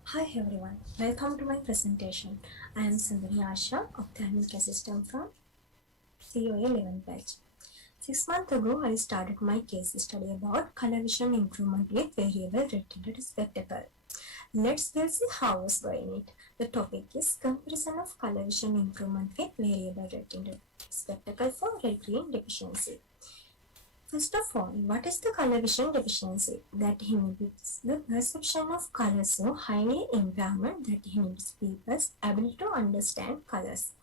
Hi everyone, welcome to my presentation. I am Sandhya Asha, Optometry Assistant from COA 11 batch. 6 months ago, I started my case study about color vision improvement with variable red tinted spectacle. Let's see how it's going it. The topic is comparison of color vision improvement with variable red tinted spectacle for red-green deficiency. First of all, what is the color vision deficiency? That inhibits the perception of color so highly impairment that inhibits people's ability to understand colors.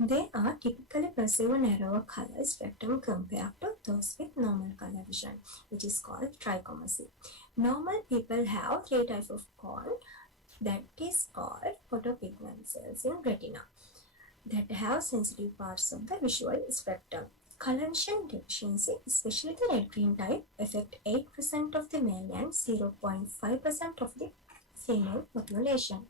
They are typically perceive a narrower color spectrum compared to those with normal color vision, which is called trichromacy. Normal people have three types of cone, that is called photopigment cells in retina, that have sensitive parts of the visual spectrum. Color vision deficiency, especially the red-green type, affect 8% of the male and 0.5% of the female population.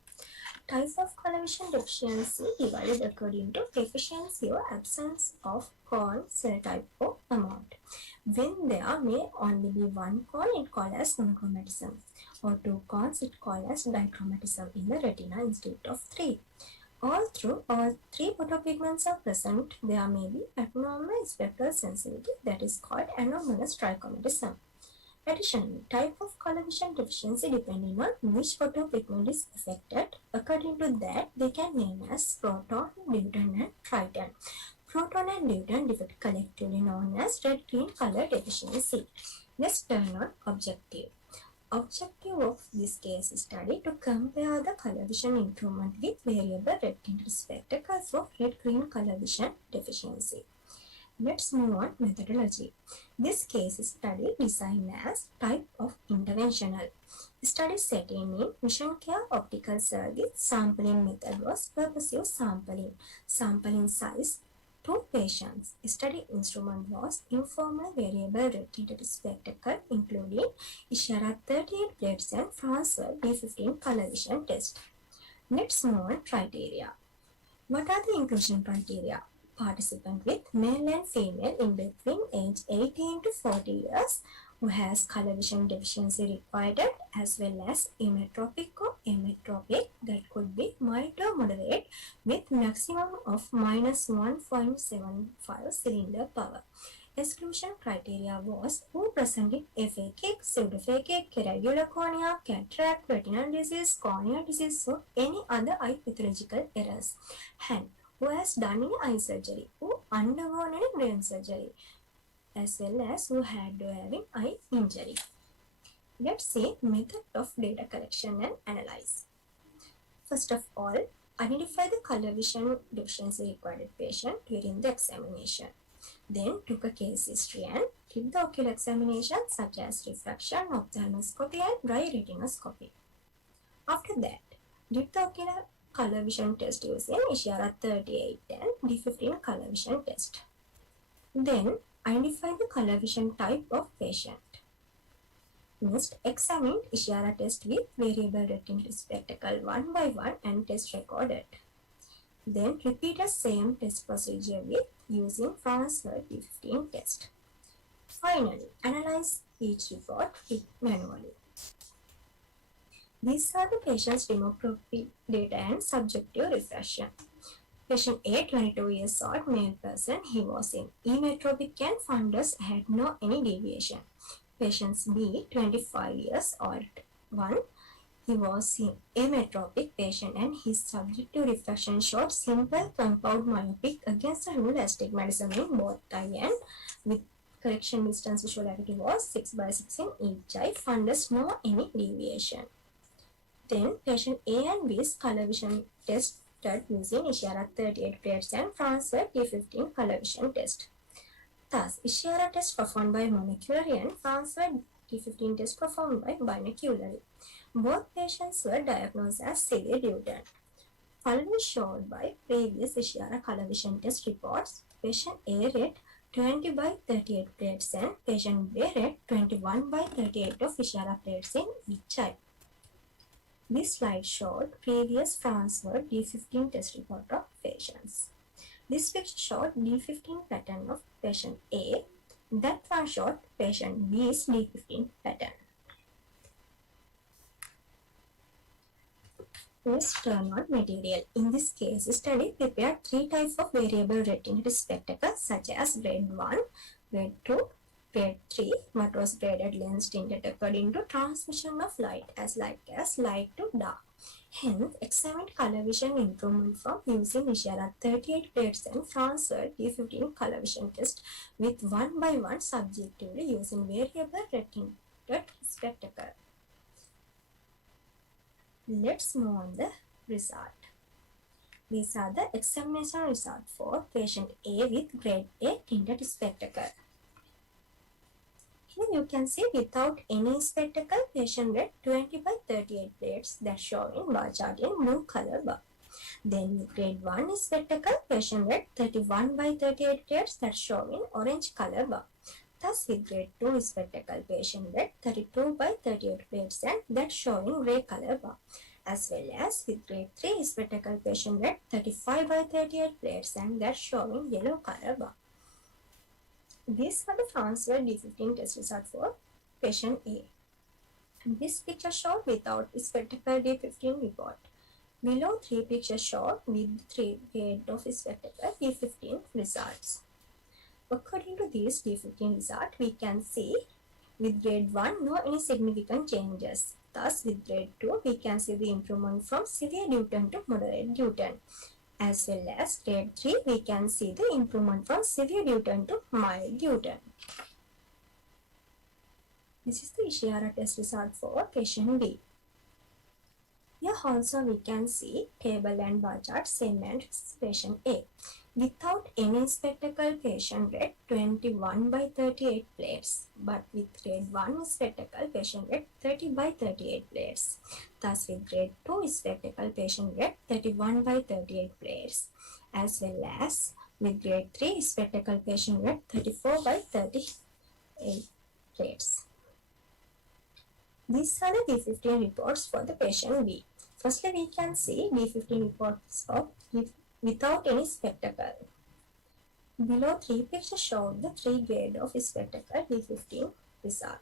Types of color vision deficiency divided according to deficiency or absence of cone cell type or amount. When there may only be one cone, it called as monochromatism, or two cones, it called as dichromatism in the retina instead of three. Although all three photopigments are present, there may be abnormal spectral sensitivity, that is called anomalous trichromatism. Additionally, type of color vision deficiency depending on which photopigment is affected. According to that, they can name as proton, deuteron, and triton. Proton and deuteron defect collectively known as red-green color deficiency. Let's turn on objective. Objective of this case study to compare the color vision improvement with variable red tinted spectacles for red-green color vision deficiency. Let's move on methodology. This case study designed as type of interventional. Study setting in Vision Care Optical Service. Sampling method was purposive sampling. Sampling size 2 patients. Study instrument was informal variable red tinted spectacle including Ishara 38 blades and Franswell B15 color vision test. Let's move on criteria. What are the inclusion criteria? Participant with male and female in between age 18 to 40 years who has color vision deficiency required, as well as emmetropic or emmetropic, that could be mild or moderate with maximum of -1.75 cylinder power. Exclusion criteria was who presented aphakic, pseudophakic, irregular cornea, cataract, retinal disease, corneal disease, or any other eye pathological errors, and who has done any eye surgery, who undergone any brain surgery, as well as who had to having eye injury. Let's see method of data collection and analyze. First of all, identify the color vision deficiency required patient during the examination. Then took a case history and did the ocular examination such as refraction, ophthalmoscopy and dry retinoscopy. After that, did the ocular color vision test using Ishihara 38 and D15 color vision test. Then identify the color vision type of patient. Next, examine Ishihara test with variable retinal spectacle one by one and test recorded. Then repeat the same test procedure with using Fransworth D15 test. Finally, analyze each report manually. These are the patient's demographic data and subjective refraction. Patient A, 22 years old, male person, he was in emetropic and fundus had no any deviation. Patient B, 25 years old, 1, he was in ametropic patient and his subjective refraction showed simple compound myopic against a rule astigmatism in both eye and with correction distance visual acuity was 6 by 6 in each eye, fundus no any deviation. Then patient A and B's color vision tested using Ishihara 38 plates and Fransworth D15 color vision test. Thus, Ishihara test performed by monocularly and Fransworth D15 test performed by binocularly. Both patients were diagnosed as severe Duchenne. Following showed by previous Ishihara color vision test reports, patient A read 20 by 38 plates and patient B read 21 by 38 of Ishihara plates in each eye. This slide showed previous Fransworth D15 test report of patients. This picture showed D15 pattern of patient A. That one showed patient B's D15 pattern. Let's turn on material. In this case study, prepared 3 types of variable retinal spectacles such as grade 1, grade 2, grade 3, what was graded lens tinted according to transmission of light as light to dark. Hence, examined color vision improvement from using Ishihara 38 plates and Fransworth D15 color vision test with 1 by 1 subjectively using variable retinal spectacle. Let's move on the result. These are the examination result for patient A with grade A tinted spectacle. Here you can see without any spectacle, patient read 20 by 38 plates that show in bar chart in blue color bar. Then with grade 1 spectacle, patient read 31 by 38 plates that show in orange color bar. Thus with grade 2 spectacle, patient read 32 by 38 plates and that show in grey color bar. As well as with grade 3 spectacle, patient read 35 by 38 plates and that show in yellow color bar. These are the Fransworth D15 test result for patient A. And this picture showed without spectacle D15 report. Below 3 pictures showed with 3 grade of spectacle D15 results. According to these D15 result, we can see with grade 1 no any significant changes. Thus with grade 2 we can see the improvement from severe Duchenne to moderate Duchenne. As well as grade 3 we can see the improvement from severe Duchenne to mild Duchenne. This is the Ishihara test result for patient B. Here also we can see table and bar chart same as patient A. Without any spectacle, patient read 21 by 38 plates, but with grade 1 spectacle, patient read 30 by 38 plates. Thus with grade 2 spectacle, patient read 31 by 38 plates, as well as with grade 3 spectacle, patient read 34 by 38 plates. These are the D15 reports for the patient B. Firstly, we can see D15 reports of without any spectacle. Below 3 pictures show the 3 grade of spectacle D15 result.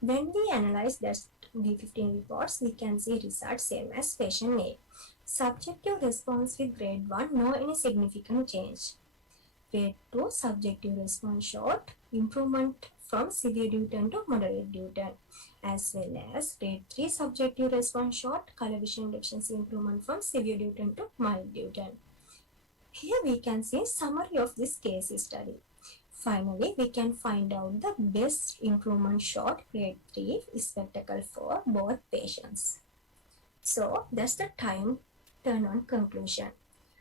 When we analyze the D15 reports, we can see results same as patient A. Subjective response with grade 1, no any significant change. Grade 2 subjective response showed improvement from severe Newton to moderate Newton, as well as grade 3 subjective response short color vision deficiency improvement from severe Newton to mild Newton. Here we can see summary of this case study. Finally, we can find out the best improvement short grade 3 spectacle for both patients. So that's the time turn on conclusion.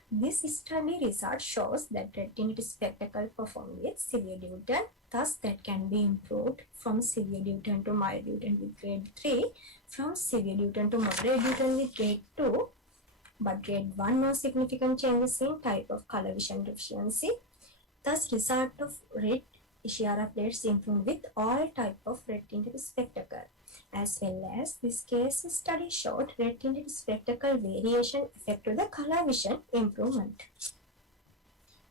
This study result shows that retinitis spectacle performed with severe Newton, thus that can be improved from severe Newton to mild Newton with grade 3, from severe Newton to moderate Newton with grade 2, but grade 1 no significant changes in type of color vision deficiency. Thus, result of red Ishihara plates improved with all type of retinitis spectacle, as well as this case study showed retinitis spectacle variation affected the color vision improvement.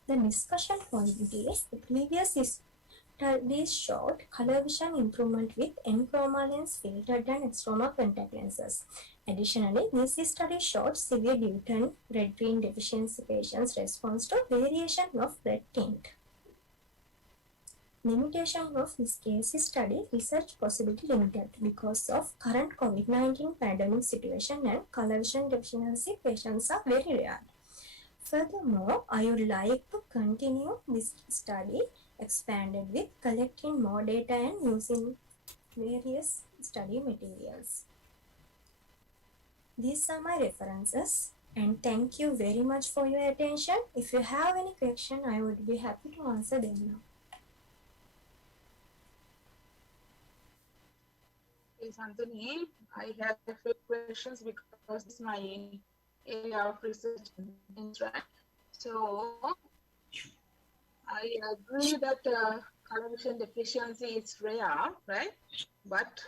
The discussion point is the previous studies showed color vision improvement with N-chroma lens, filtered and extrema contact lenses. Additionally, this study showed severe Newton red-green deficiency patients' response to variation of red tint. Limitation of this case study, research possibility limited because of current COVID-19 pandemic situation and color vision deficiency patients are very rare. Furthermore, I would like to continue this study expanded with collecting more data and using various study materials. These are my references, and thank you very much for your attention. If you have any question, I would be happy to answer them now. Yes, Anthony, I have a few questions because this is my area of research, right? So I agree that color vision deficiency is rare, right? But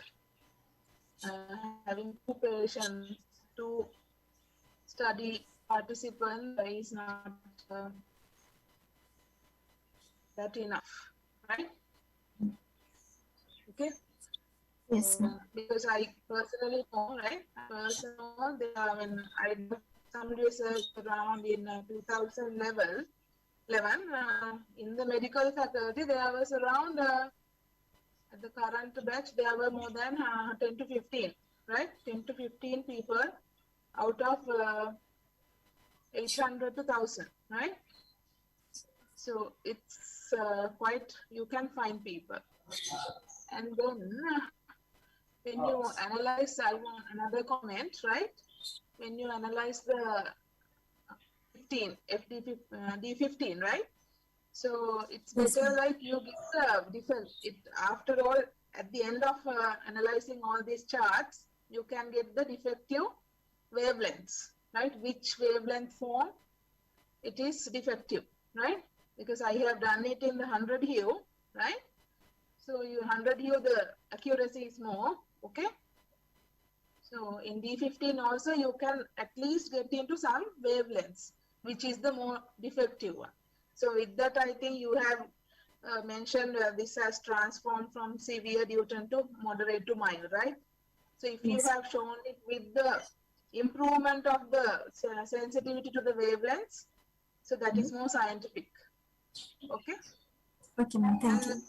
having two patients, two study participants is not that enough, right? Okay. Yes, ma'am. Because I personally know, right? They are when I did some research around in 2011, in the medical faculty, there was around at the current batch, there were more than 10 to 15, right? 10 to 15 people out of 800 to 1,000, right? So it's quite, you can find people. And then when you analyze, I want another comment, right? When you analyze the 15, D15, right? So it's better like you give the difference. After all, at the end of analyzing all these charts, you can get the defective wavelengths, right? Which wavelength form it is defective, right? Because I have done it in the 100 hue, right? So you 100 hue, the accuracy is more, okay? So in D15 also you can at least get into some wavelengths, which is the more defective one. So with that, I think you have mentioned this has transformed from severe Newton to moderate to mild, right? So if you have shown it with the improvement of the sensitivity to the wavelengths, so that is more scientific. Okay. Okay, ma'am. Thank you.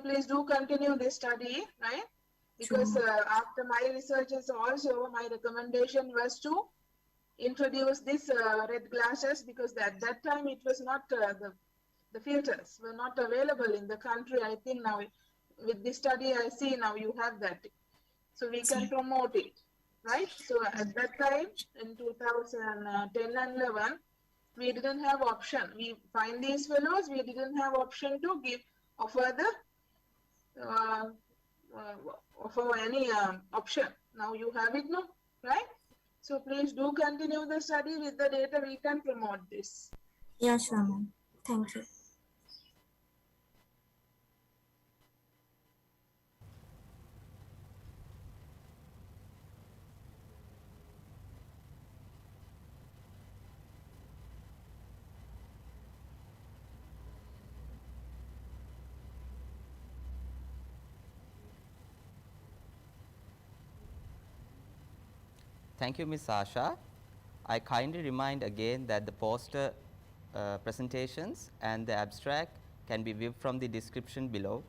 Please do continue this study, right? Because after my researches also, my recommendation was to introduce this red glasses, because at that time it was not, the filters were not available in the country. I think now with this study, I see now you have that. So we can promote it, right? So at that time in 2010 and 11, we didn't have option. We find these fellows, we didn't have option to offer the offer any option. Now you have it now, right? So please do continue the study. With the data we can promote this. Yeah, sure, ma'am. Thank you. Thank you, Ms. Asha. I kindly remind again that the poster presentations and the abstract can be viewed from the description below.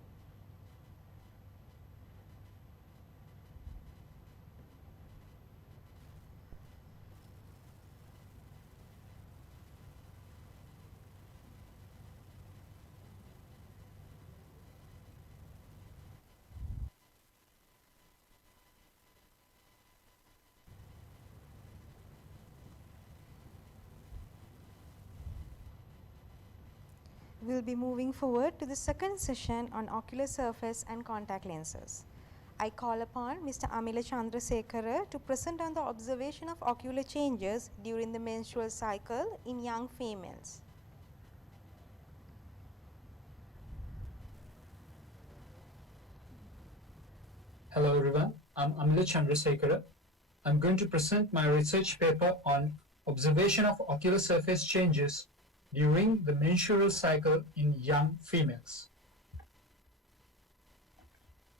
We'll be moving forward to the second session on ocular surface and contact lenses. I call upon Mr. Amila Chandrasekhara to present on the observation of ocular changes during the menstrual cycle in young females. Hello everyone, I'm Amila Chandrasekhara. I'm going to present my research paper on observation of ocular surface changes during the menstrual cycle in young females.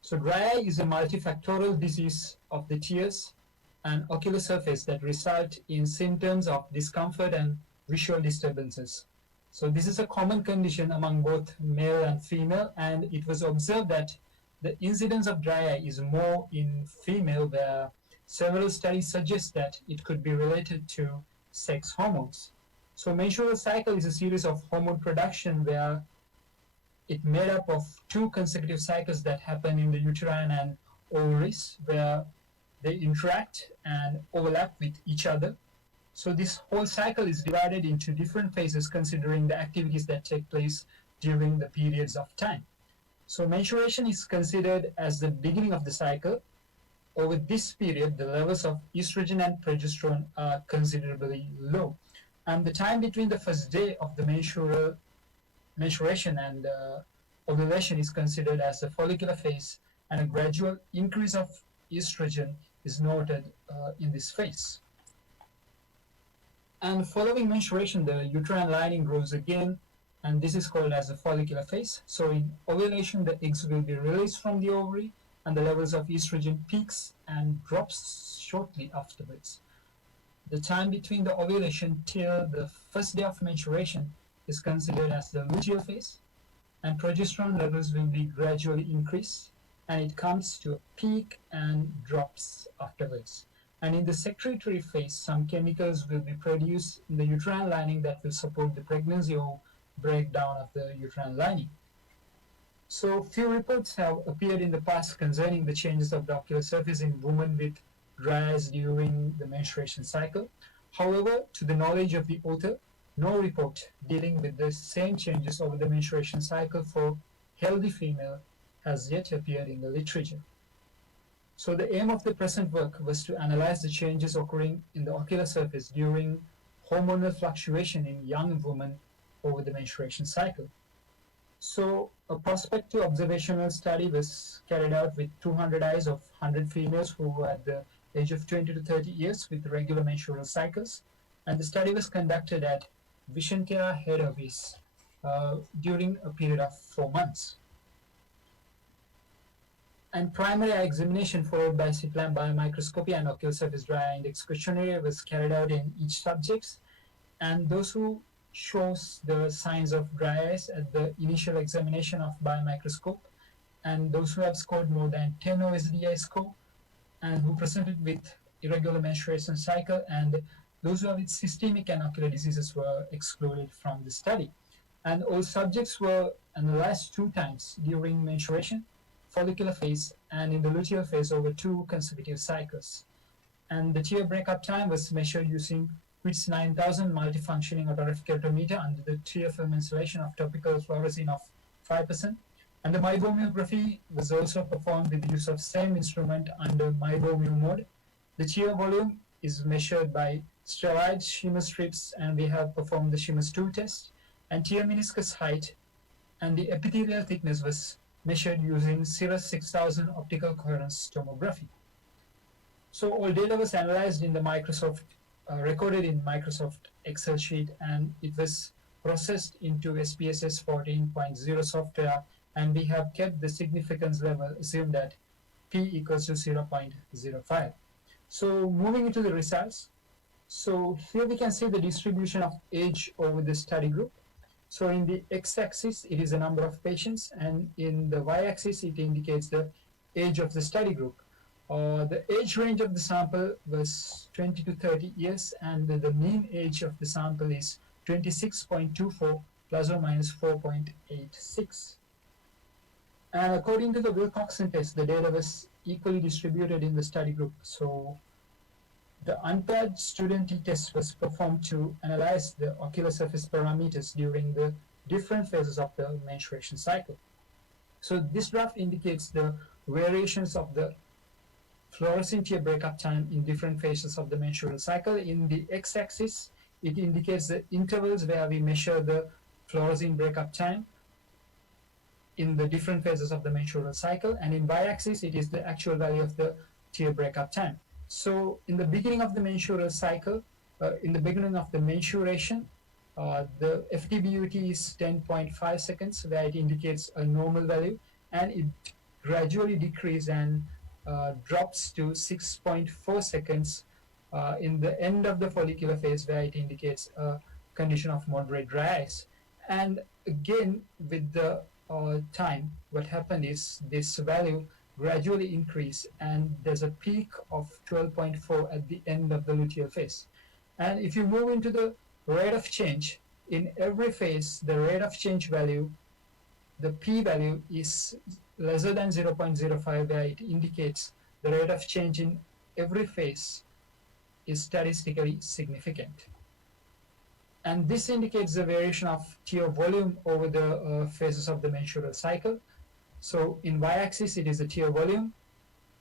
So dry eye is a multifactorial disease of the tears and ocular surface that result in symptoms of discomfort and visual disturbances. So this is a common condition among both male and female, and it was observed that the incidence of dry eye is more in female, where several studies suggest that it could be related to sex hormones. So menstrual cycle is a series of hormone production where it made up of 2 consecutive cycles that happen in the uterine and ovaries, where they interact and overlap with each other. So this whole cycle is divided into different phases considering the activities that take place during the periods of time. So menstruation is considered as the beginning of the cycle. Over this period, the levels of estrogen and progesterone are considerably low. And the time between the first day of the menstruation and ovulation is considered as the follicular phase, and a gradual increase of estrogen is noted in this phase. And following menstruation, the uterine lining grows again, and this is called as the follicular phase. So in ovulation, the eggs will be released from the ovary, and the levels of estrogen peaks and drops shortly afterwards. The time between the ovulation till the first day of menstruation is considered as the luteal phase, and progesterone levels will be gradually increased, and it comes to a peak and drops afterwards. And in the secretory phase, some chemicals will be produced in the uterine lining that will support the pregnancy or breakdown of the uterine lining. So few reports have appeared in the past concerning the changes of the ocular surface in women with dry eyes during the menstruation cycle. However, to the knowledge of the author, no report dealing with the same changes over the menstruation cycle for healthy female has yet appeared in the literature. So the aim of the present work was to analyze the changes occurring in the ocular surface during hormonal fluctuation in young women over the menstruation cycle. So a prospective observational study was carried out with 200 eyes of 100 females who were at the age of 20 to 30 years with regular menstrual cycles, and the study was conducted at Vision Care head office during a period of 4 months. And primary eye examination followed by slit lamp biomicroscopy and ocular surface dry eye index questionnaire was carried out in each subject, and those who shows the signs of dry eyes at the initial examination of biomicroscope, and those who have scored more than 10 OSDI score and who presented with irregular menstruation cycle, and those who have with systemic and ocular diseases were excluded from the study. And all subjects were analyzed 2 times during menstruation, follicular phase, and in the luteal phase over 2 consecutive cycles. And the tear breakup time was measured using WITS 9000 multifunctioning autorefractometer under the tear film installation of topical fluorescein of 5%. And the meibomiography was also performed with the use of same instrument under meibomio mode. The tear volume is measured by steroid shimmer strips, and we have performed the Shimmers 2 test. And tear meniscus height and the epithelial thickness was measured using Cirrus 6000 optical coherence tomography. So all data was analyzed in the recorded in Microsoft Excel sheet, and it was processed into SPSS 14.0 software, and we have kept the significance level assumed at p equals to 0.05. So moving into the results, so here we can see the distribution of age over the study group. So in the x-axis, it is the number of patients, and in the y-axis, it indicates the age of the study group. The age range of the sample was 20 to 30 years, and the mean age of the sample is 26.24 plus or minus 4.86. And according to the Wilcoxon test, the data was equally distributed in the study group. So the unpaired student t-test was performed to analyze the ocular surface parameters during the different phases of the menstruation cycle. So this graph indicates the variations of the fluorescent tear breakup time in different phases of the menstrual cycle. In the x-axis, it indicates the intervals where we measure the fluorescent breakup time in the different phases of the menstrual cycle, and in y-axis it is the actual value of the tear breakup time. So in the beginning of the menstrual cycle, in the beginning of the menstruation, the FTBUT is 10.5 seconds, where it indicates a normal value, and it gradually decreases and drops to 6.4 seconds in the end of the follicular phase, where it indicates a condition of moderate dry eyes. And again, with the time, what happened is this value gradually increase, and there's a peak of 12.4 at the end of the luteal phase. And if you move into the rate of change, in every phase, the rate of change value, the p-value is lesser than 0.05, where it indicates the rate of change in every phase is statistically significant. And this indicates the variation of tear volume over the phases of the menstrual cycle. So in y-axis, it is the tear volume,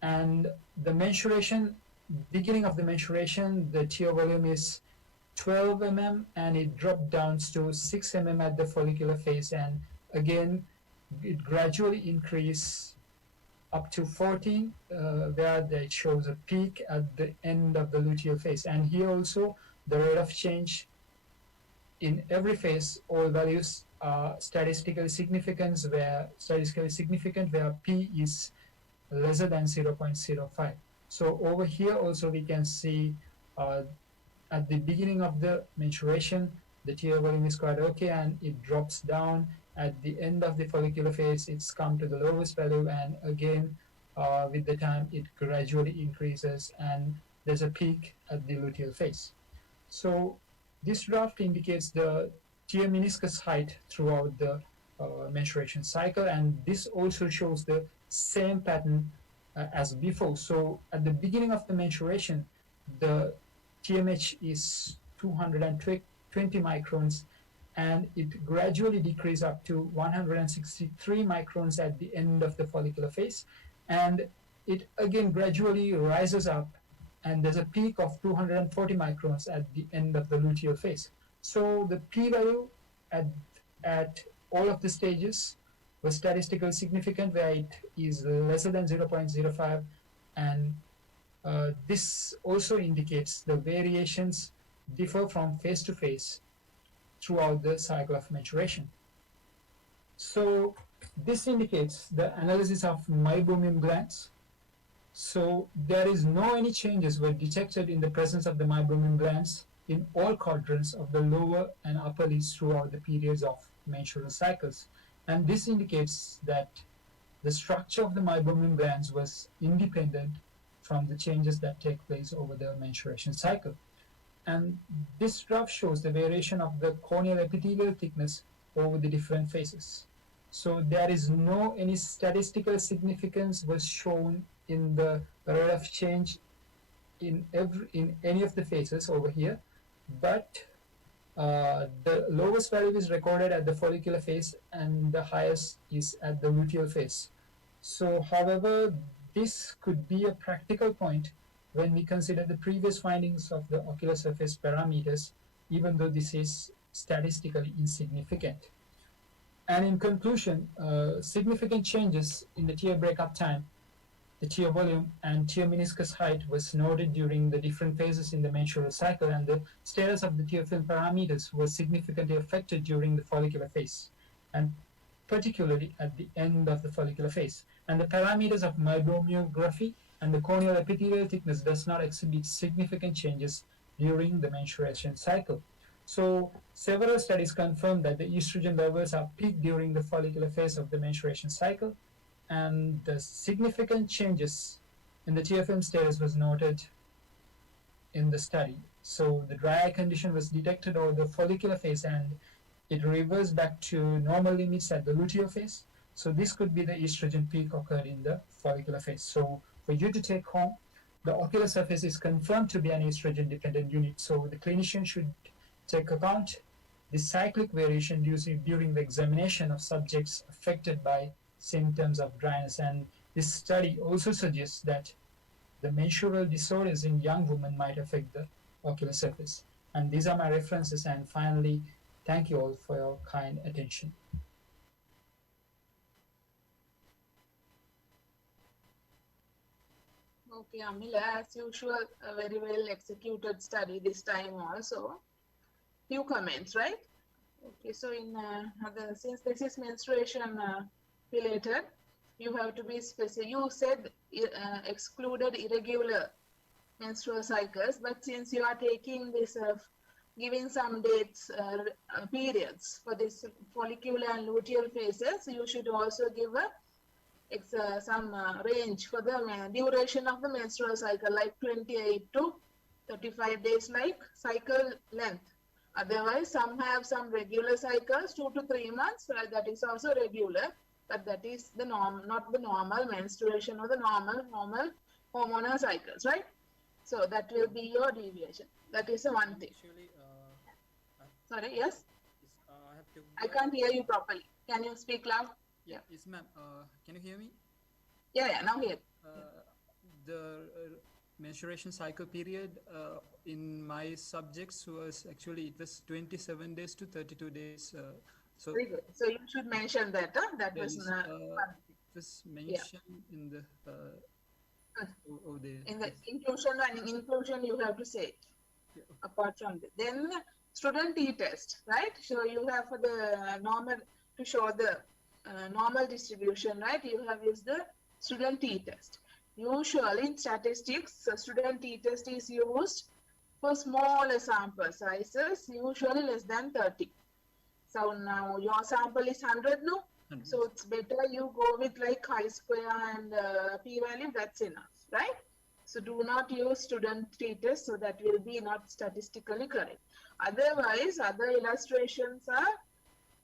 and the menstruation, beginning of the menstruation, the tear volume is 12 mm, and it dropped down to 6 mm at the follicular phase, and again, it gradually increases up to 14, where it shows a peak at the end of the luteal phase. And here also, the rate of change in every phase, all values are statistically significant, where p is lesser than 0.05. So over here also we can see at the beginning of the menstruation, the tear volume is quite okay, and it drops down. At the end of the follicular phase, it's come to the lowest value, and again, with the time, it gradually increases, and there's a peak at the luteal phase. So this graph indicates the tear meniscus height throughout the menstruation cycle, and this also shows the same pattern as before. So at the beginning of the menstruation, the TMH is 220 microns, and it gradually decreases up to 163 microns at the end of the follicular phase, and it again gradually rises up, and there's a peak of 240 microns at the end of the luteal phase. So the p-value at all of the stages was statistically significant, where it is lesser than 0.05, and this also indicates the variations differ from phase to phase throughout the cycle of maturation. So this indicates the analysis of meibomian glands. So there is no any changes were detected in the presence of the meibomian glands in all quadrants of the lower and upper lids throughout the periods of menstrual cycles. And this indicates that the structure of the meibomian glands was independent from the changes that take place over the menstruation cycle. And this graph shows the variation of the corneal epithelial thickness over the different phases. So there is no any statistical significance was shown in the rate of change in any of the phases over here, but the lowest value is recorded at the follicular phase, and the highest is at the luteal phase. So, however, this could be a practical point when we consider the previous findings of the ocular surface parameters, even though this is statistically insignificant. And in conclusion, significant changes in the tear breakup time, the tear volume, and tear meniscus height was noted during the different phases in the menstrual cycle, and the status of the tear film parameters was significantly affected during the follicular phase, and particularly at the end of the follicular phase. And the parameters of meibomiography and the corneal epithelial thickness does not exhibit significant changes during the menstruation cycle. So several studies confirm that the estrogen levels are peaked during the follicular phase of the menstruation cycle, and the significant changes in the tear film status was noted in the study. So the dry eye condition was detected over the follicular phase, and it reversed back to normal limits at the luteal phase. So this could be the estrogen peak occurred in the follicular phase. So for you to take home, the ocular surface is confirmed to be an estrogen dependent unit. So the clinician should take account This cyclic variation during the examination of subjects affected by symptoms of dryness, and this study also suggests that the menstrual disorders in young women might affect the ocular surface. And these are my references, and finally, thank you all for your kind attention. Okay, Amila, as usual, a very well executed study this time also. Few comments, right? Okay, so in since this is menstruation related, you have to be specific. You said excluded irregular menstrual cycles, but since you are taking this, giving some dates, periods for this follicular and luteal phases, you should also give some range for the duration of the menstrual cycle, like 28 to 35 days, like cycle length. Otherwise, some have some regular cycles, 2 to 3 months, that is also regular, but that is the norm, not the normal menstruation or the normal hormonal cycles, right? So that will be your deviation. That is the one thing. Sorry, yes? I can't hear you properly. Can you speak loud? Yeah, yes, ma'am. Can you hear me? Yeah, now here. The menstruation cycle period in my subjects was actually, it was 27 days to 32 days. So very good. So you should mention that. That was mentioned in the in the inclusion you have to say it. Yeah. Apart from that, then student t-test, right? So you have for the normal, to show the normal distribution, right? You have used the student t-test. Usually in statistics, student t-test is used for smaller sample sizes, usually less than 30. So now your sample is 100 now. So it's better you go with like chi-square and p-value, that's enough, right? So do not use student t-test, so that will be not statistically correct. Otherwise, other illustrations are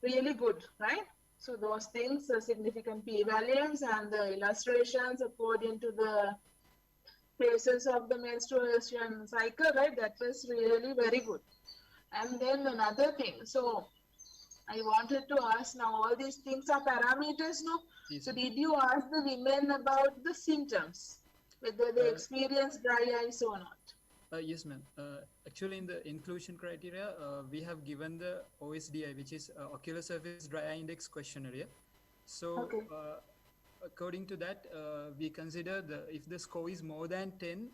really good, right? So those things, significant p-values and the illustrations according to the phases of the menstruation cycle, right? That was really very good. And then another thing, so I wanted to ask, now all these things are parameters, no? Yes. So did you ask the women about the symptoms, whether they experience dry eyes or not? Yes, ma'am. Actually, in the inclusion criteria, we have given the OSDI, which is Ocular Surface Dry Eye Index questionnaire. So, okay. According to that, we consider if the score is more than 10,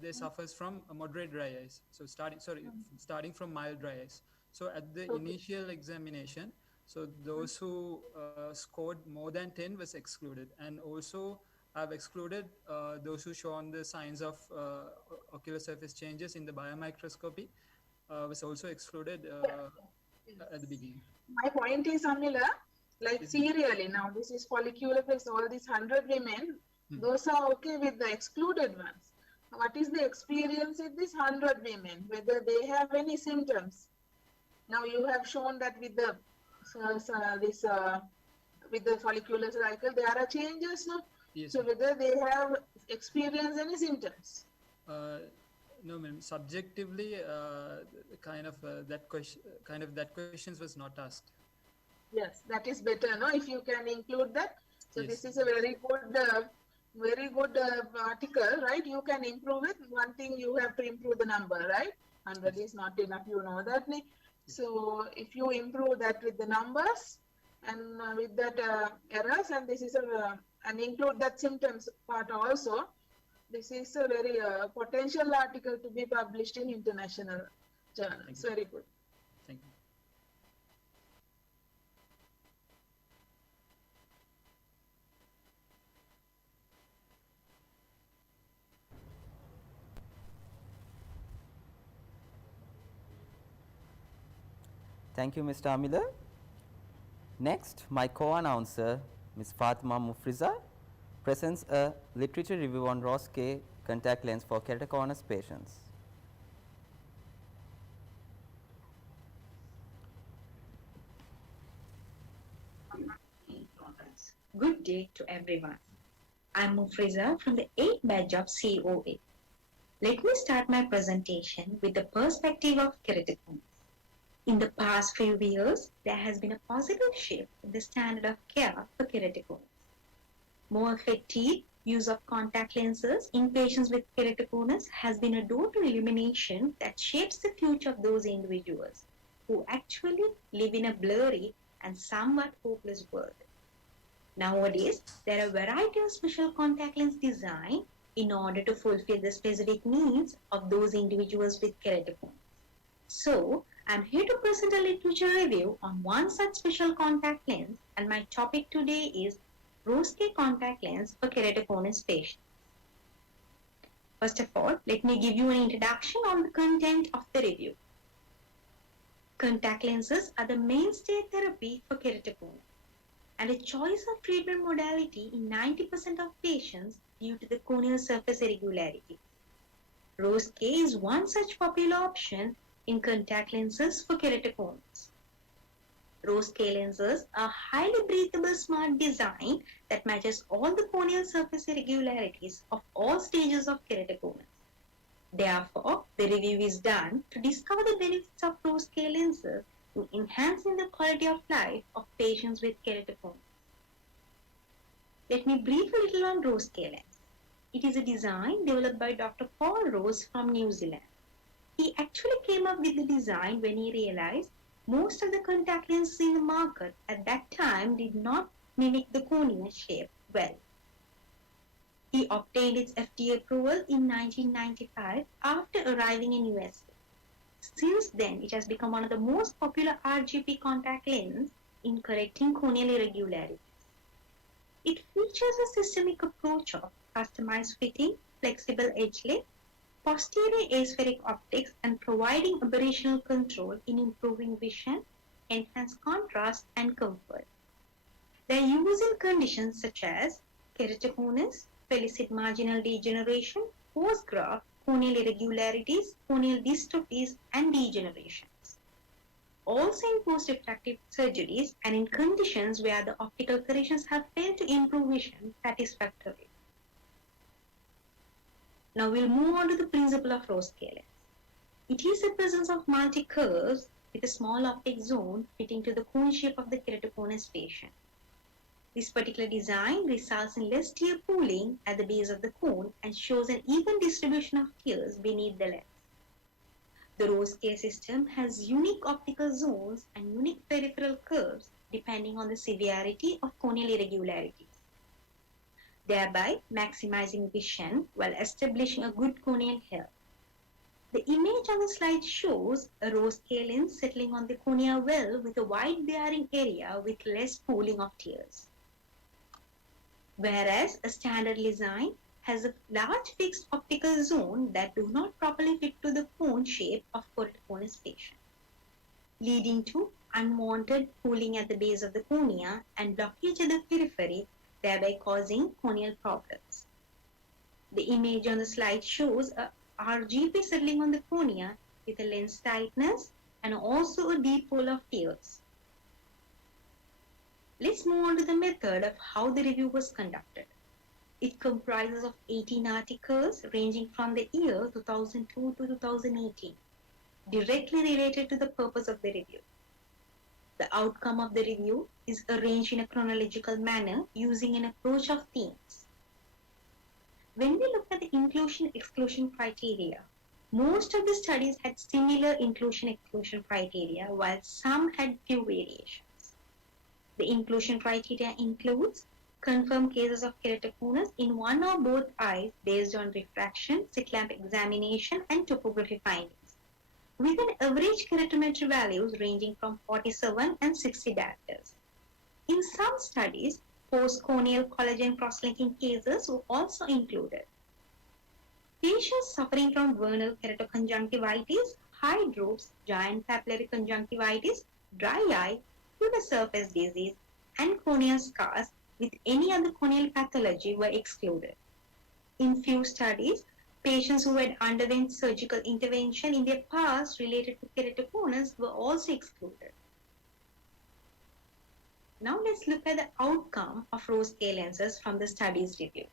they suffers from moderate dry eyes. So starting from mild dry eyes. So at the initial examination, so those who scored more than 10 was excluded, and also have excluded those who shown the signs of ocular surface changes in the biomicroscopy was also excluded at the beginning. My point is, Amila, like serially now, this is follicular phase, all these 100 women, those are okay with the excluded ones. What is the experience with these 100 women, whether they have any symptoms? Now you have shown that with the with the follicular cycle, there are changes, no? Yes. So whether they have experienced any symptoms? No, ma'am. Subjectively, that questions was not asked. Yes, that is better, no? If you can include that. So yes. This is a very good article, right? You can improve it. One thing, you have to improve the number, right? 100 is not enough, you know that. So if you improve that with the numbers and with that errors, and this is and include that symptoms part also, this is a very potential article to be published in international journals. Very good. Thank you. Thank you, Mr. Amila. Next, my co-announcer, Ms. Fatima Mufriza, presents a literature review on Ross-K contact lens for keratoconus patients. Good day to everyone. I'm Mufriza from the 8th batch of COA. Let me start my presentation with the perspective of keratoconus. In the past few years, there has been a positive shift in the standard of care for keratoconus. More effective use of contact lenses in patients with keratoconus has been a door to illumination that shapes the future of those individuals who actually live in a blurry and somewhat hopeless world. Nowadays, there are a variety of special contact lens design in order to fulfill the specific needs of those individuals with keratoconus. So, I'm here to present a literature review on one such special contact lens, and my topic today is Rose-K contact lens for keratoconus patients. First of all, let me give you an introduction on the content of the review. Contact lenses are the mainstay therapy for keratoconus and a choice of treatment modality in 90% of patients due to the corneal surface irregularity. Rose-K is one such popular option in contact lenses for keratoconus. Rose-K lenses are highly breathable smart design that matches all the corneal surface irregularities of all stages of keratoconus. Therefore, the review is done to discover the benefits of Rose-K lenses in enhancing the quality of life of patients with keratoconus. Let me brief a little on Rose-K lens. It is a design developed by Dr. Paul Rose from New Zealand. He actually came up with the design when he realized most of the contact lenses in the market at that time did not mimic the cornea shape well. He obtained its FDA approval in 1995 after arriving in USA. Since then, it has become one of the most popular RGP contact lenses in correcting corneal irregularities. It features a systemic approach of customized fitting, flexible edgelet, posterior aspheric optics, and providing aberrational control in improving vision, enhanced contrast, and comfort. They are used in conditions such as keratoconus, pellicid marginal degeneration, post-graft, corneal irregularities, corneal dystrophies, and degenerations. Also in post-refractive surgeries and in conditions where the optical corrections have failed to improve vision satisfactorily. Now we'll move on to the principle of Rose-K lens. It is the presence of multi-curves with a small optic zone fitting to the cone shape of the keratoconus patient. This particular design results in less tear pooling at the base of the cone and shows an even distribution of tears beneath the lens. The Rose-K system has unique optical zones and unique peripheral curves depending on the severity of corneal irregularities, thereby maximizing vision while establishing a good corneal health. The image on the slide shows a Rose-K lens settling on the cornea well with a wide bearing area with less pooling of tears. Whereas a standard design has a large fixed optical zone that do not properly fit to the cone shape of keratoconus patient, leading to unwanted pooling at the base of the cornea and blockage at the periphery, thereby causing corneal problems. The image on the slide shows a RGP settling on the cornea with a lens tightness and also a deep pool of tears. Let's move on to the method of how the review was conducted. It comprises of 18 articles ranging from the year 2002 to 2018, directly related to the purpose of the review. The outcome of the review is arranged in a chronological manner using an approach of themes. When we look at the inclusion-exclusion criteria, most of the studies had similar inclusion-exclusion criteria, while some had few variations. The inclusion criteria includes confirmed cases of keratoconus in one or both eyes based on refraction, slit lamp examination, and topography findings, with an average keratometry values ranging from 47 and 60 diopters. In some studies, post-corneal collagen cross-linking cases were also included. Patients suffering from vernal keratoconjunctivitis, hydrops, giant papillary conjunctivitis, dry eye, tuber surface disease, and corneal scars with any other corneal pathology were excluded. In few studies, patients who had underwent surgical intervention in their past related to keratoconus were also excluded. Now let's look at the outcome of Rose-K lenses from the study's review.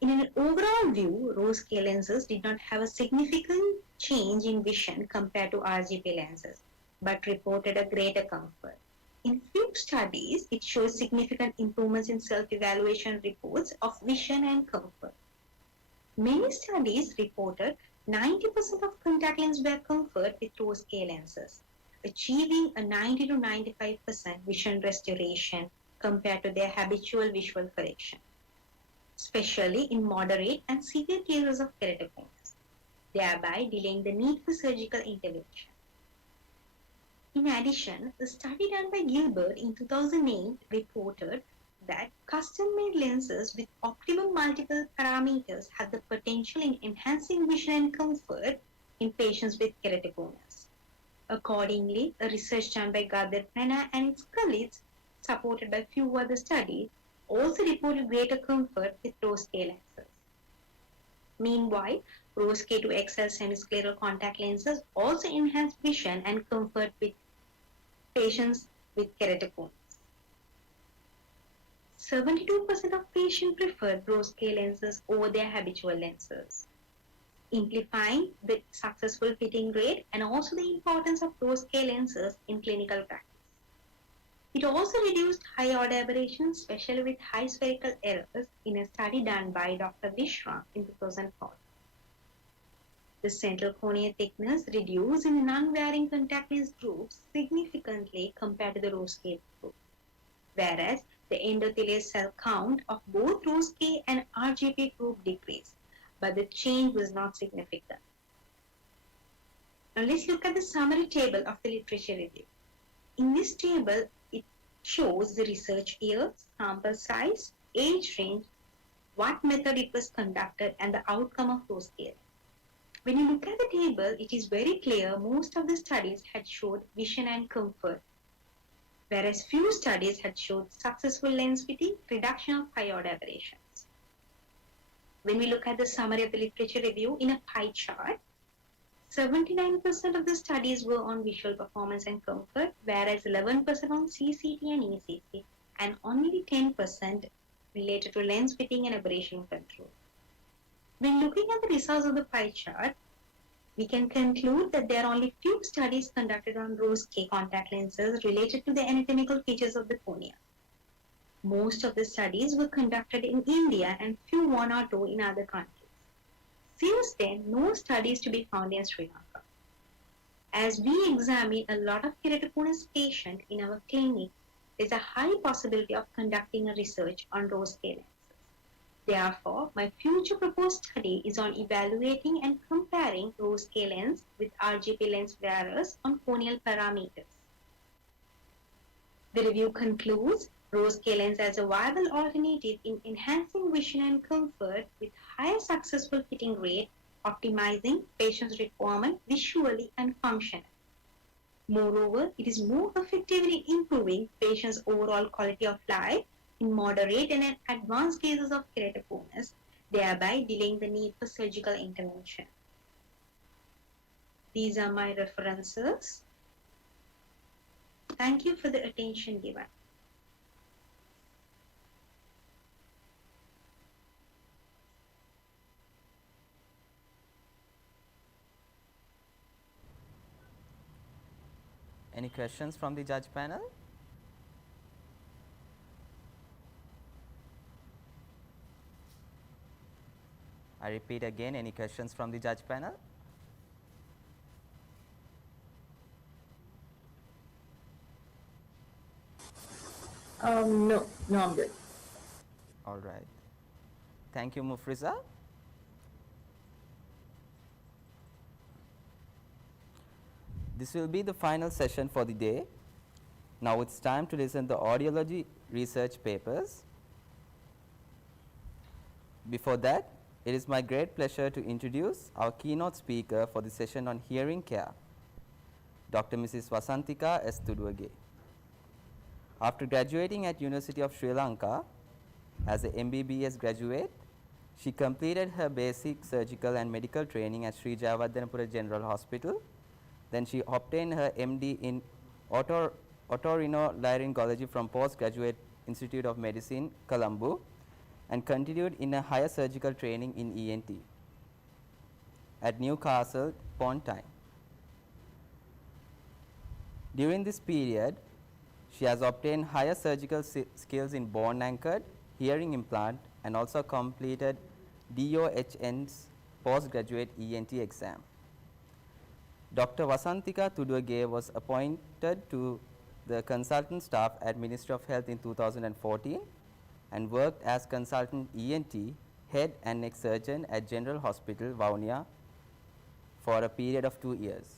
In an overall view, Rose-K lenses did not have a significant change in vision compared to RGP lenses. but reported a greater comfort. In few studies, it shows significant improvements in self-evaluation reports of vision and comfort. Many studies reported 90% of contact lens wear comfort with rose-K lenses, achieving a 90 to 95% vision restoration compared to their habitual visual correction, especially in moderate and severe cases of keratoconus, thereby delaying the need for surgical intervention. In addition, a study done by Gilbert in 2008 reported that custom-made lenses with optimum multiple parameters have the potential in enhancing vision and comfort in patients with keratoconus. Accordingly, a research done by Gardner Penna and its colleagues, supported by few other studies, also reported greater comfort with rose-K lenses. Meanwhile, rose K2XL semiscleral contact lenses also enhance vision and comfort with patients with keratoconus. 72% of patients preferred rose K lenses over their habitual lenses, amplifying the successful fitting rate and also the importance of rose K lenses in clinical practice. It also reduced high order aberrations, especially with high spherical errors, in a study done by Dr. Vishram in 2004. The central cornea thickness reduced in the non-wearing contact lens group significantly compared to the rose-K group, whereas the endothelial cell count of both rose-K and RGP group decreased, but the change was not significant. Now let's look at the summary table of the literature review. In this table, it shows the research year, sample size, age range, what method it was conducted, and the outcome of rose-K. When you look at the table, it is very clear most of the studies had showed vision and comfort, whereas few studies had showed successful lens fitting, reduction of high order aberrations. When we look at the summary of the literature review in a pie chart, 79% of the studies were on visual performance and comfort, whereas 11% on CCT and ECT, and only 10% related to lens fitting and aberration control. When looking at the results of the pie chart, we can conclude that there are only few studies conducted on rose-K contact lenses related to the anatomical features of the cornea. Most of the studies were conducted in India and few one or two in other countries. Since then, no studies to be found in Sri Lanka. As we examine a lot of keratoconus patients in our clinic, there is a high possibility of conducting a research on rose-K lenses. Therefore, my future proposed study is on evaluating and comparing rose-K lens with RGP lens wearers on corneal parameters. The review concludes rose-K lens as a viable alternative in enhancing vision and comfort with higher successful fitting rate, optimizing patient's requirement visually and functionally. Moreover, it is more effective in improving patients' overall quality of life in moderate and advanced cases of keratoconus, thereby delaying the need for surgical intervention. These are my references. Thank you for the attention given. Any questions from the judge panel? I repeat again, any questions from the judge panel? No, I'm good. All right. Thank you, Mufriza. This will be the final session for the day. Now it's time to listen to audiology research papers. Before that, it is my great pleasure to introduce our keynote speaker for the session on hearing care, Dr. Mrs. Vasantika S. Tuduage. After graduating at University of Sri Lanka as a MBBS graduate, she completed her basic surgical and medical training at Sri Jayawardhanapura General Hospital. Then she obtained her MD in otorhinolaryngology from Postgraduate Institute of Medicine, Colombo, and continued in a higher surgical training in ENT at Newcastle upon Tyne. During this period, she has obtained higher surgical skills in bone-anchored hearing implant and also completed DOHN's postgraduate ENT exam. Dr. Vasantika Tudwage was appointed to the consultant staff at Ministry of Health in 2014 and worked as consultant ENT, head and neck surgeon at General Hospital, Vaunia for a period of 2 years.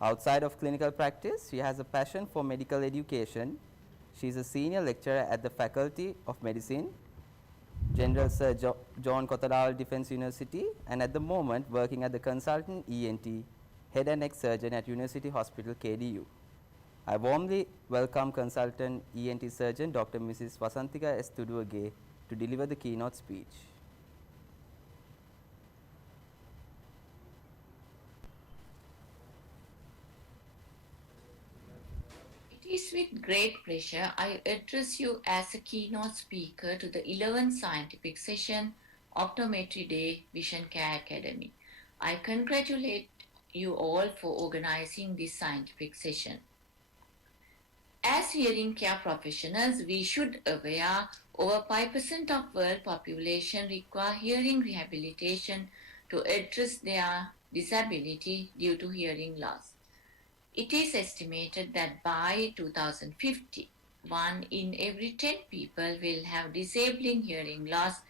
Outside of clinical practice, she has a passion for medical education. She is a senior lecturer at the Faculty of Medicine, General Sir John Kottadal Defence University, and at the moment working as the consultant ENT, head and neck surgeon at University Hospital, KDU. I warmly welcome consultant ENT surgeon Dr. Mrs. Vasantika S. Tudwage to deliver the keynote speech. It is with great pleasure I address you as a keynote speaker to the 11th scientific session Optometry Day Vision Care Academy. I congratulate you all for organizing this scientific session. As hearing care professionals, we should aware over 5% of world population require hearing rehabilitation to address their disability due to hearing loss. It is estimated that by 2050, 1 in every 10 people will have disabling hearing loss,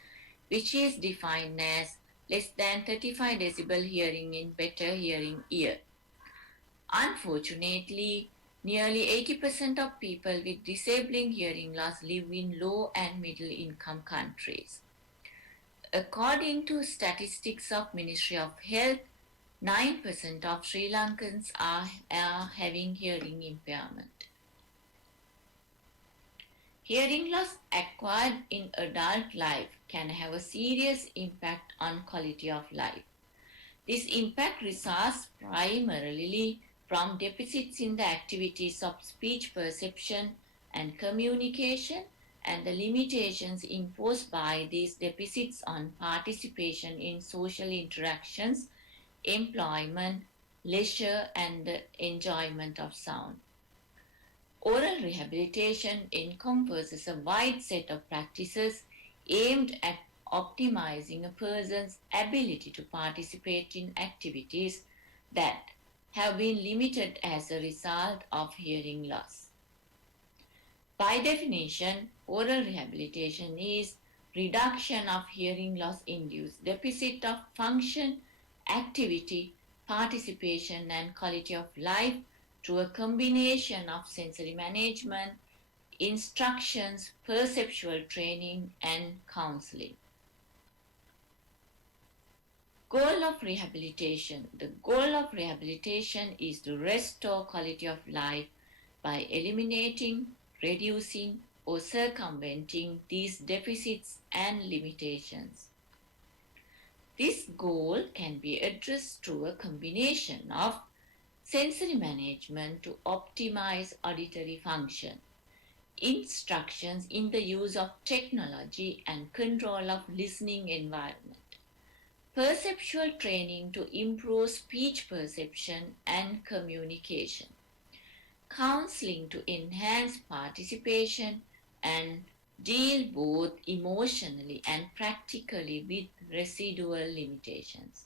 which is defined as less than 35 decibel hearing in better hearing ear. Unfortunately, nearly 80% of people with disabling hearing loss live in low and middle income countries. According to statistics of Ministry of Health, 9% of Sri Lankans are having hearing impairment. Hearing loss acquired in adult life can have a serious impact on quality of life. This impact results primarily from deficits in the activities of speech perception and communication and the limitations imposed by these deficits on participation in social interactions, employment, leisure, and the enjoyment of sound. Oral rehabilitation encompasses a wide set of practices aimed at optimizing a person's ability to participate in activities that have been limited as a result of hearing loss. By definition, oral rehabilitation is reduction of hearing loss induced deficit of function, activity, participation, and quality of life through a combination of sensory management, instructions, perceptual training, and counseling. Goal of rehabilitation. The goal of rehabilitation is to restore quality of life by eliminating, reducing, or circumventing these deficits and limitations. This goal can be addressed through a combination of sensory management to optimize auditory function, instructions in the use of technology and control of listening environment, perceptual training to improve speech perception and communication, counseling to enhance participation and deal both emotionally and practically with residual limitations.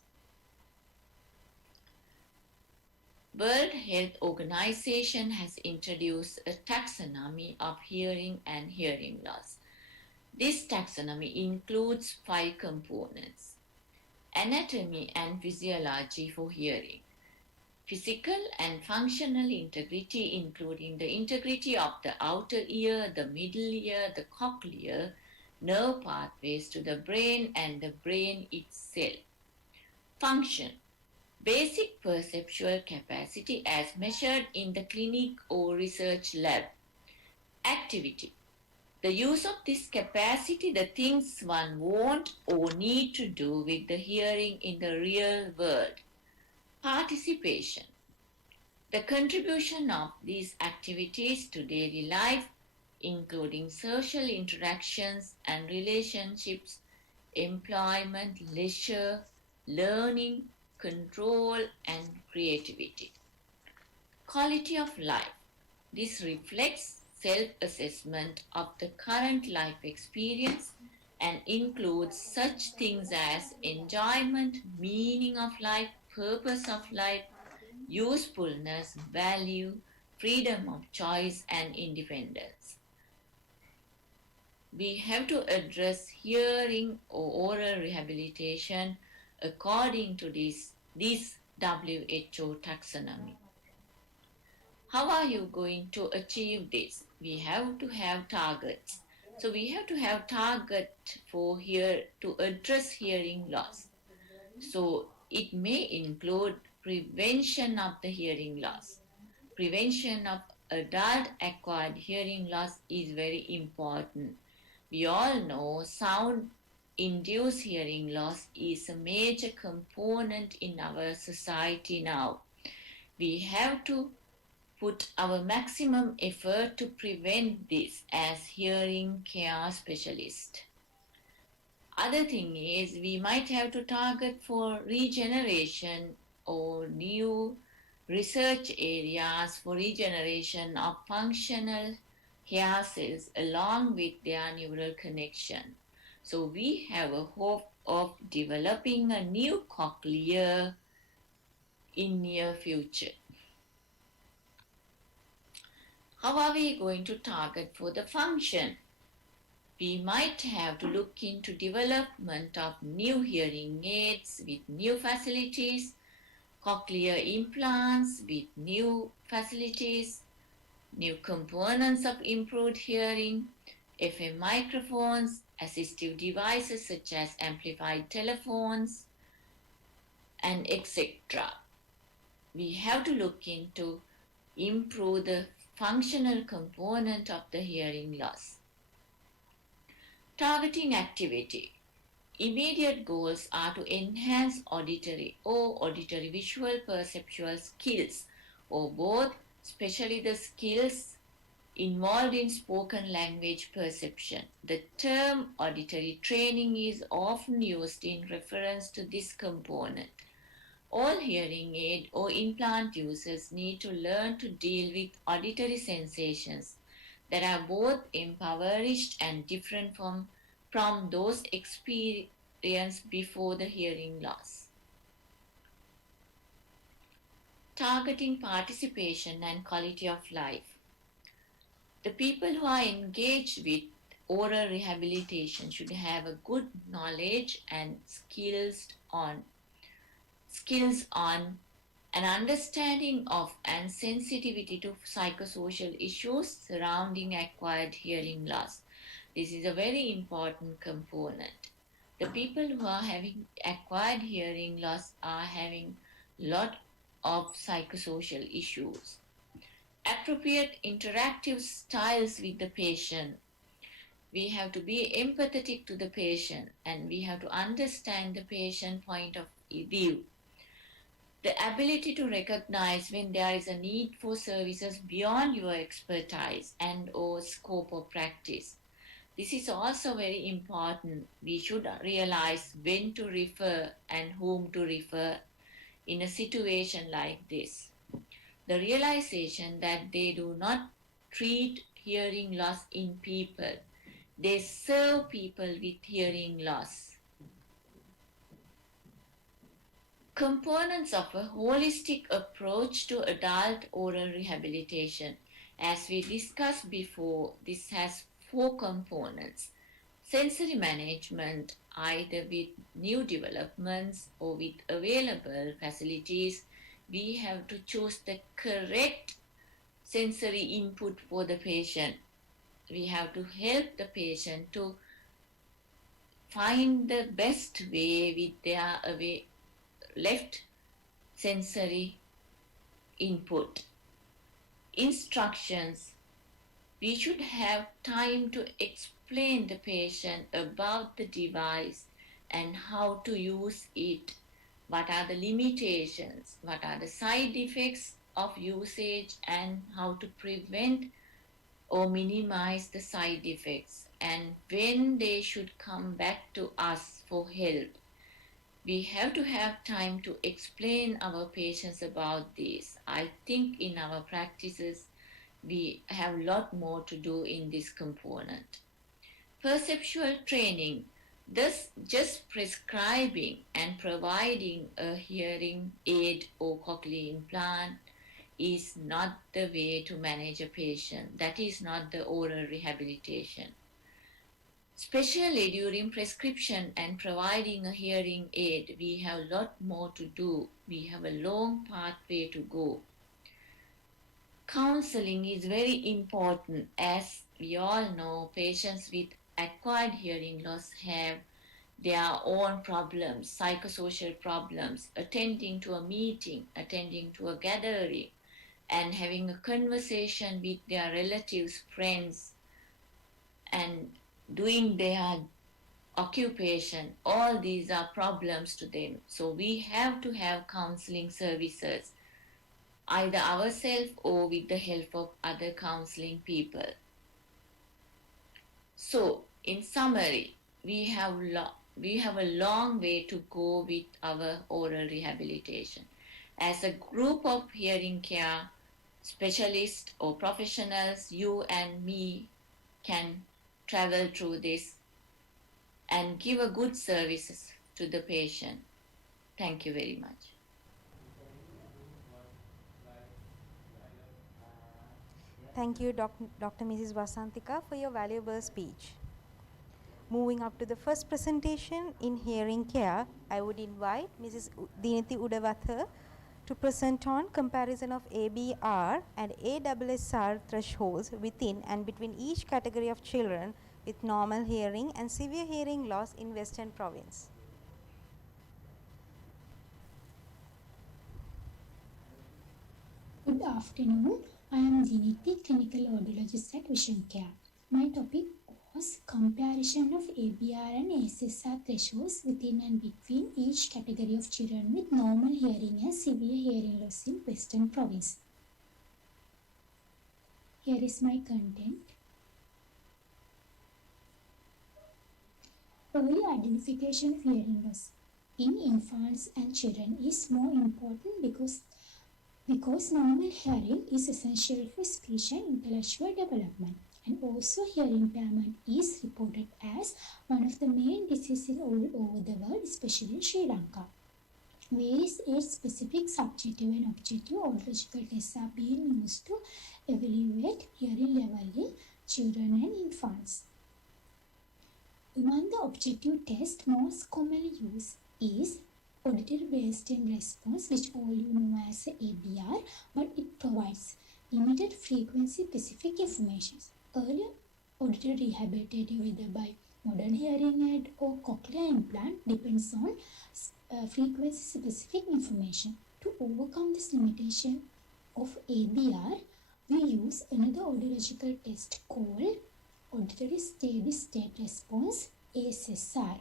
World Health Organization has introduced a taxonomy of hearing and hearing loss. This taxonomy includes 5 components: anatomy and physiology for hearing, physical and functional integrity, including the integrity of the outer ear, the middle ear, the cochlear, nerve pathways to the brain, and the brain itself. Function: basic perceptual capacity as measured in the clinic or research lab. Activity: the use of this capacity, the things one want or need to do with the hearing in the real world. Participation: the contribution of these activities to daily life, including social interactions and relationships, employment, leisure, learning, control, and creativity. Quality of life. This reflects self-assessment of the current life experience and includes such things as enjoyment, meaning of life, purpose of life, usefulness, value, freedom of choice, and independence. We have to address hearing or oral rehabilitation according to this WHO taxonomy. How are you going to achieve this? We have to have targets. So we have to have target for here to address hearing loss. So it may include prevention of the hearing loss. Prevention of adult acquired hearing loss is very important. We all know sound induced hearing loss is a major component in our society now. We have to put our maximum effort to prevent this as hearing care specialist. Other thing is we might have to target for regeneration or new research areas for regeneration of functional hair cells along with their neural connection. So we have a hope of developing a new cochlea in near future. How are we going to target for the function? We might have to look into development of new hearing aids with new facilities, cochlear implants with new facilities, new components of improved hearing, FM microphones, assistive devices such as amplified telephones, and etc. We have to look into improve the functional component of the hearing loss. Targeting activity. Immediate goals are to enhance auditory or auditory visual perceptual skills or both, especially the skills involved in spoken language perception. The term auditory training is often used in reference to this component. All hearing aid or implant users need to learn to deal with auditory sensations that are both impoverished and different from those experienced before the hearing loss. Targeting participation and quality of life. The people who are engaged with oral rehabilitation should have a good knowledge and skills on an understanding of and sensitivity to psychosocial issues surrounding acquired hearing loss. This is a very important component. The people who are having acquired hearing loss are having a lot of psychosocial issues. Appropriate interactive styles with the patient. We have to be empathetic to the patient and we have to understand the patient point of view. The ability to recognize when there is a need for services beyond your expertise and or scope of practice. This is also very important. We should realize when to refer and whom to refer in a situation like this. The realization that they do not treat hearing loss in people. They serve people with hearing loss. Components of a holistic approach to adult oral rehabilitation. As we discussed before, this has 4 components. Sensory management, either with new developments or with available facilities. We have to choose the correct sensory input for the patient. We have to help the patient to find the best way with their left sensory input. Instructions. We should have time to explain the patient about the device and how to use it. What are the limitations? What are the side effects of usage and how to prevent or minimize the side effects and when they should come back to us for help. We have to have time to explain our patients about this. I think in our practices, we have a lot more to do in this component. Perceptual training, thus just prescribing and providing a hearing aid or cochlear implant is not the way to manage a patient. That is not the oral rehabilitation. Especially during prescription and providing a hearing aid, we have a lot more to do. We have a long pathway to go. Counseling is very important. As we all know, patients with acquired hearing loss have their own problems, psychosocial problems, attending to a meeting, attending to a gathering, and having a conversation with their relatives, friends, and doing their occupation. All these are problems to them. So we have to have counseling services, either ourselves or with the help of other counseling people. So, in summary, we have a long way to go with our oral rehabilitation. As a group of hearing care specialists or professionals, you and me can travel through this and give a good services to the patient. Thank you very much. Thank you, Dr. Mrs. Vasantika, for your valuable speech. Moving up to the first presentation in hearing care, I would invite Mrs. Diniti Udawatha to present on comparison of ABR and ASSR thresholds within and between each category of children with normal hearing and severe hearing loss in Western Province. Good afternoon. I am Diniti, clinical audiologist at Vision Care. My topic was comparison of ABR and ASSR thresholds within and between each category of children with normal hearing and severe hearing loss in Western Province. Here is my content. Early identification of hearing loss in infants and children is more important because normal hearing is essential for speech and intellectual development, and also hearing impairment is reported as one of the main diseases all over the world, especially in Sri Lanka. Various age-specific subjective and objective audiological tests are being used to evaluate hearing level in children and infants. Among the objective tests most commonly used is auditory brainstem response, which all you know as ABR, but it provides limited frequency specific information. Earlier auditory rehabilitative, whether by modern hearing aid or cochlear implant, depends on frequency specific information. To overcome this limitation of ABR, we use another audiological test called auditory steady state response, ASSR.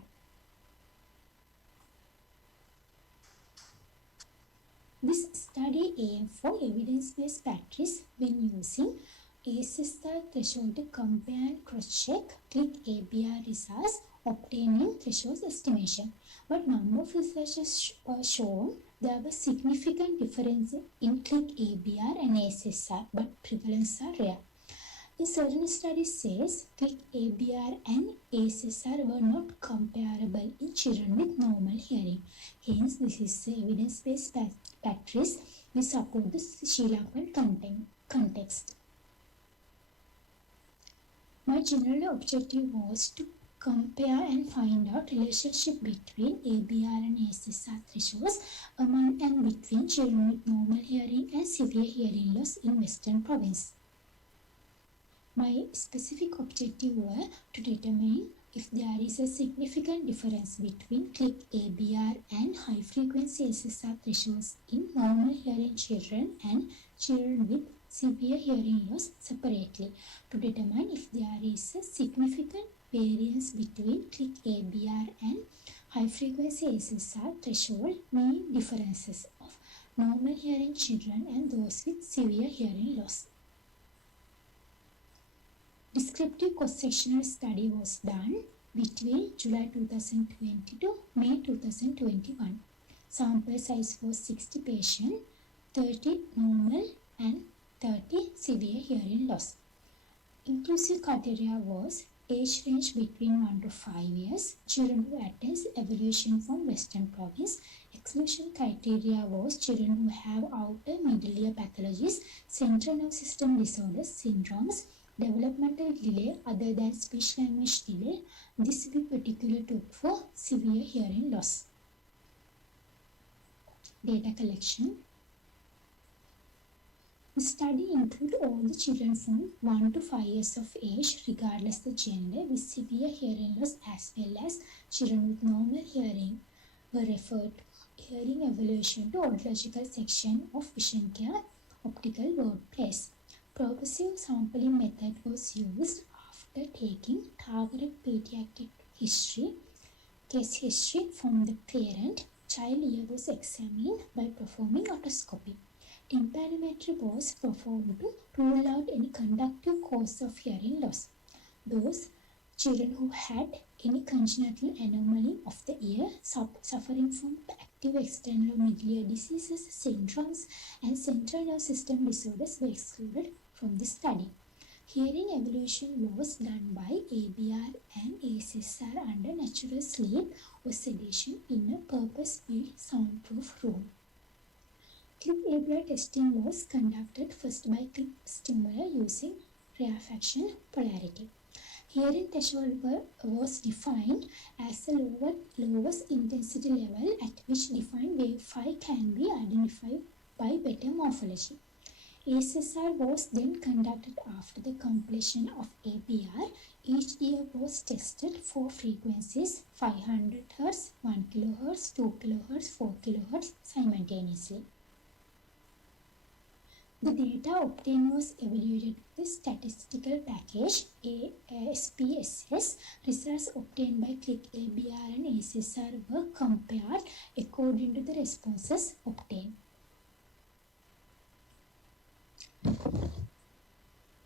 This study aimed for evidence-based practice when using ASSR threshold to compare and cross-check click ABR results, obtaining threshold estimation. But number of researchers shown there was significant difference in click ABR and ASSR, but prevalence are rare. In certain studies says click ABR and ASSR were not comparable in children with normal hearing. Hence, this is evidence-based practice. We support the Sri Lankan context. My general objective was to compare and find out relationship between ABR and ASSR thresholds among and between children with normal hearing and severe hearing loss in Western Province. My specific objective were to determine if there is a significant difference between click ABR and high frequency SSR thresholds in normal hearing children and children with severe hearing loss separately, to determine if there is a significant variance between click ABR and high frequency SSR threshold mean differences of normal hearing children and those with severe hearing loss. Descriptive cross-sectional study was done between July 2020 to May 2021. Sample size was 60 patients, 30 normal and 30 severe hearing loss. Inclusive criteria was age range between 1 to 5 years, children who attends evaluation from Western Province. Exclusion criteria was children who have outer middle ear pathologies, central nervous system disorders, syndromes, developmental delay other than speech language delay. This will be particular to for severe hearing loss. Data collection. The study included all the children from 1 to 5 years of age, regardless the gender, with severe hearing loss as well as children with normal hearing were referred to hearing evaluation to audiological section of Vision Care Optical Workplace. Progressive sampling method was used after taking targeted pediatric history, case history from the parent. Child ear was examined by performing otoscopy. Tympanometry was performed to rule out any conductive cause of hearing loss. Those children who had any congenital anomaly of the ear, suffering from active external middle ear diseases, syndromes, and central nervous system disorders were excluded from the study. Hearing evaluation was done by ABR and ASSR under natural sleep or sedation in a purpose-built soundproof room. Click ABR testing was conducted first by click stimulator using rarefaction polarity. Hearing threshold was defined as the lowest intensity level at which defined wave 5 can be identified by better morphology. ASSR was then conducted after the completion of ABR. Each ear was tested for frequencies 500 Hz, 1 kHz, 2 kHz, 4 kHz simultaneously. The data obtained was evaluated with the statistical package SPSS. Results obtained by Click ABR and ASSR were compared according to the responses obtained.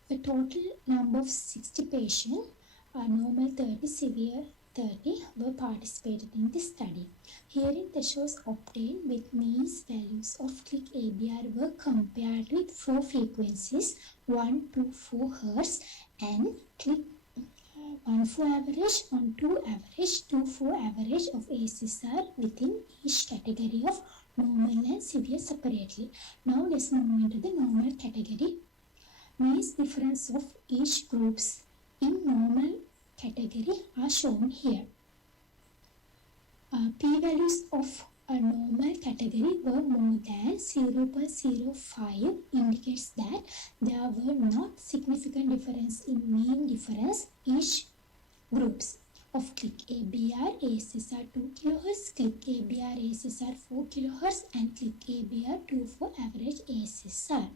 The total number of 60 patients, normal 30, severe 30, were participated in the study. Hearing thresholds obtained with means values of Click ABR were compared with 4 frequencies 1 to 4 Hz and Click 1 4 average, 1 2 average, 2 4 average of ASSR within each category of normal and severe separately. Now let's move into the normal category. Means difference of each groups in normal category are shown here. P-values of a normal category were more than 0.05 indicates that there were not significant difference in mean difference each groups of Click ABR ASSR 2 kHz, Click ABR ASSR 4 kHz and Click ABR 2 for average ASSR.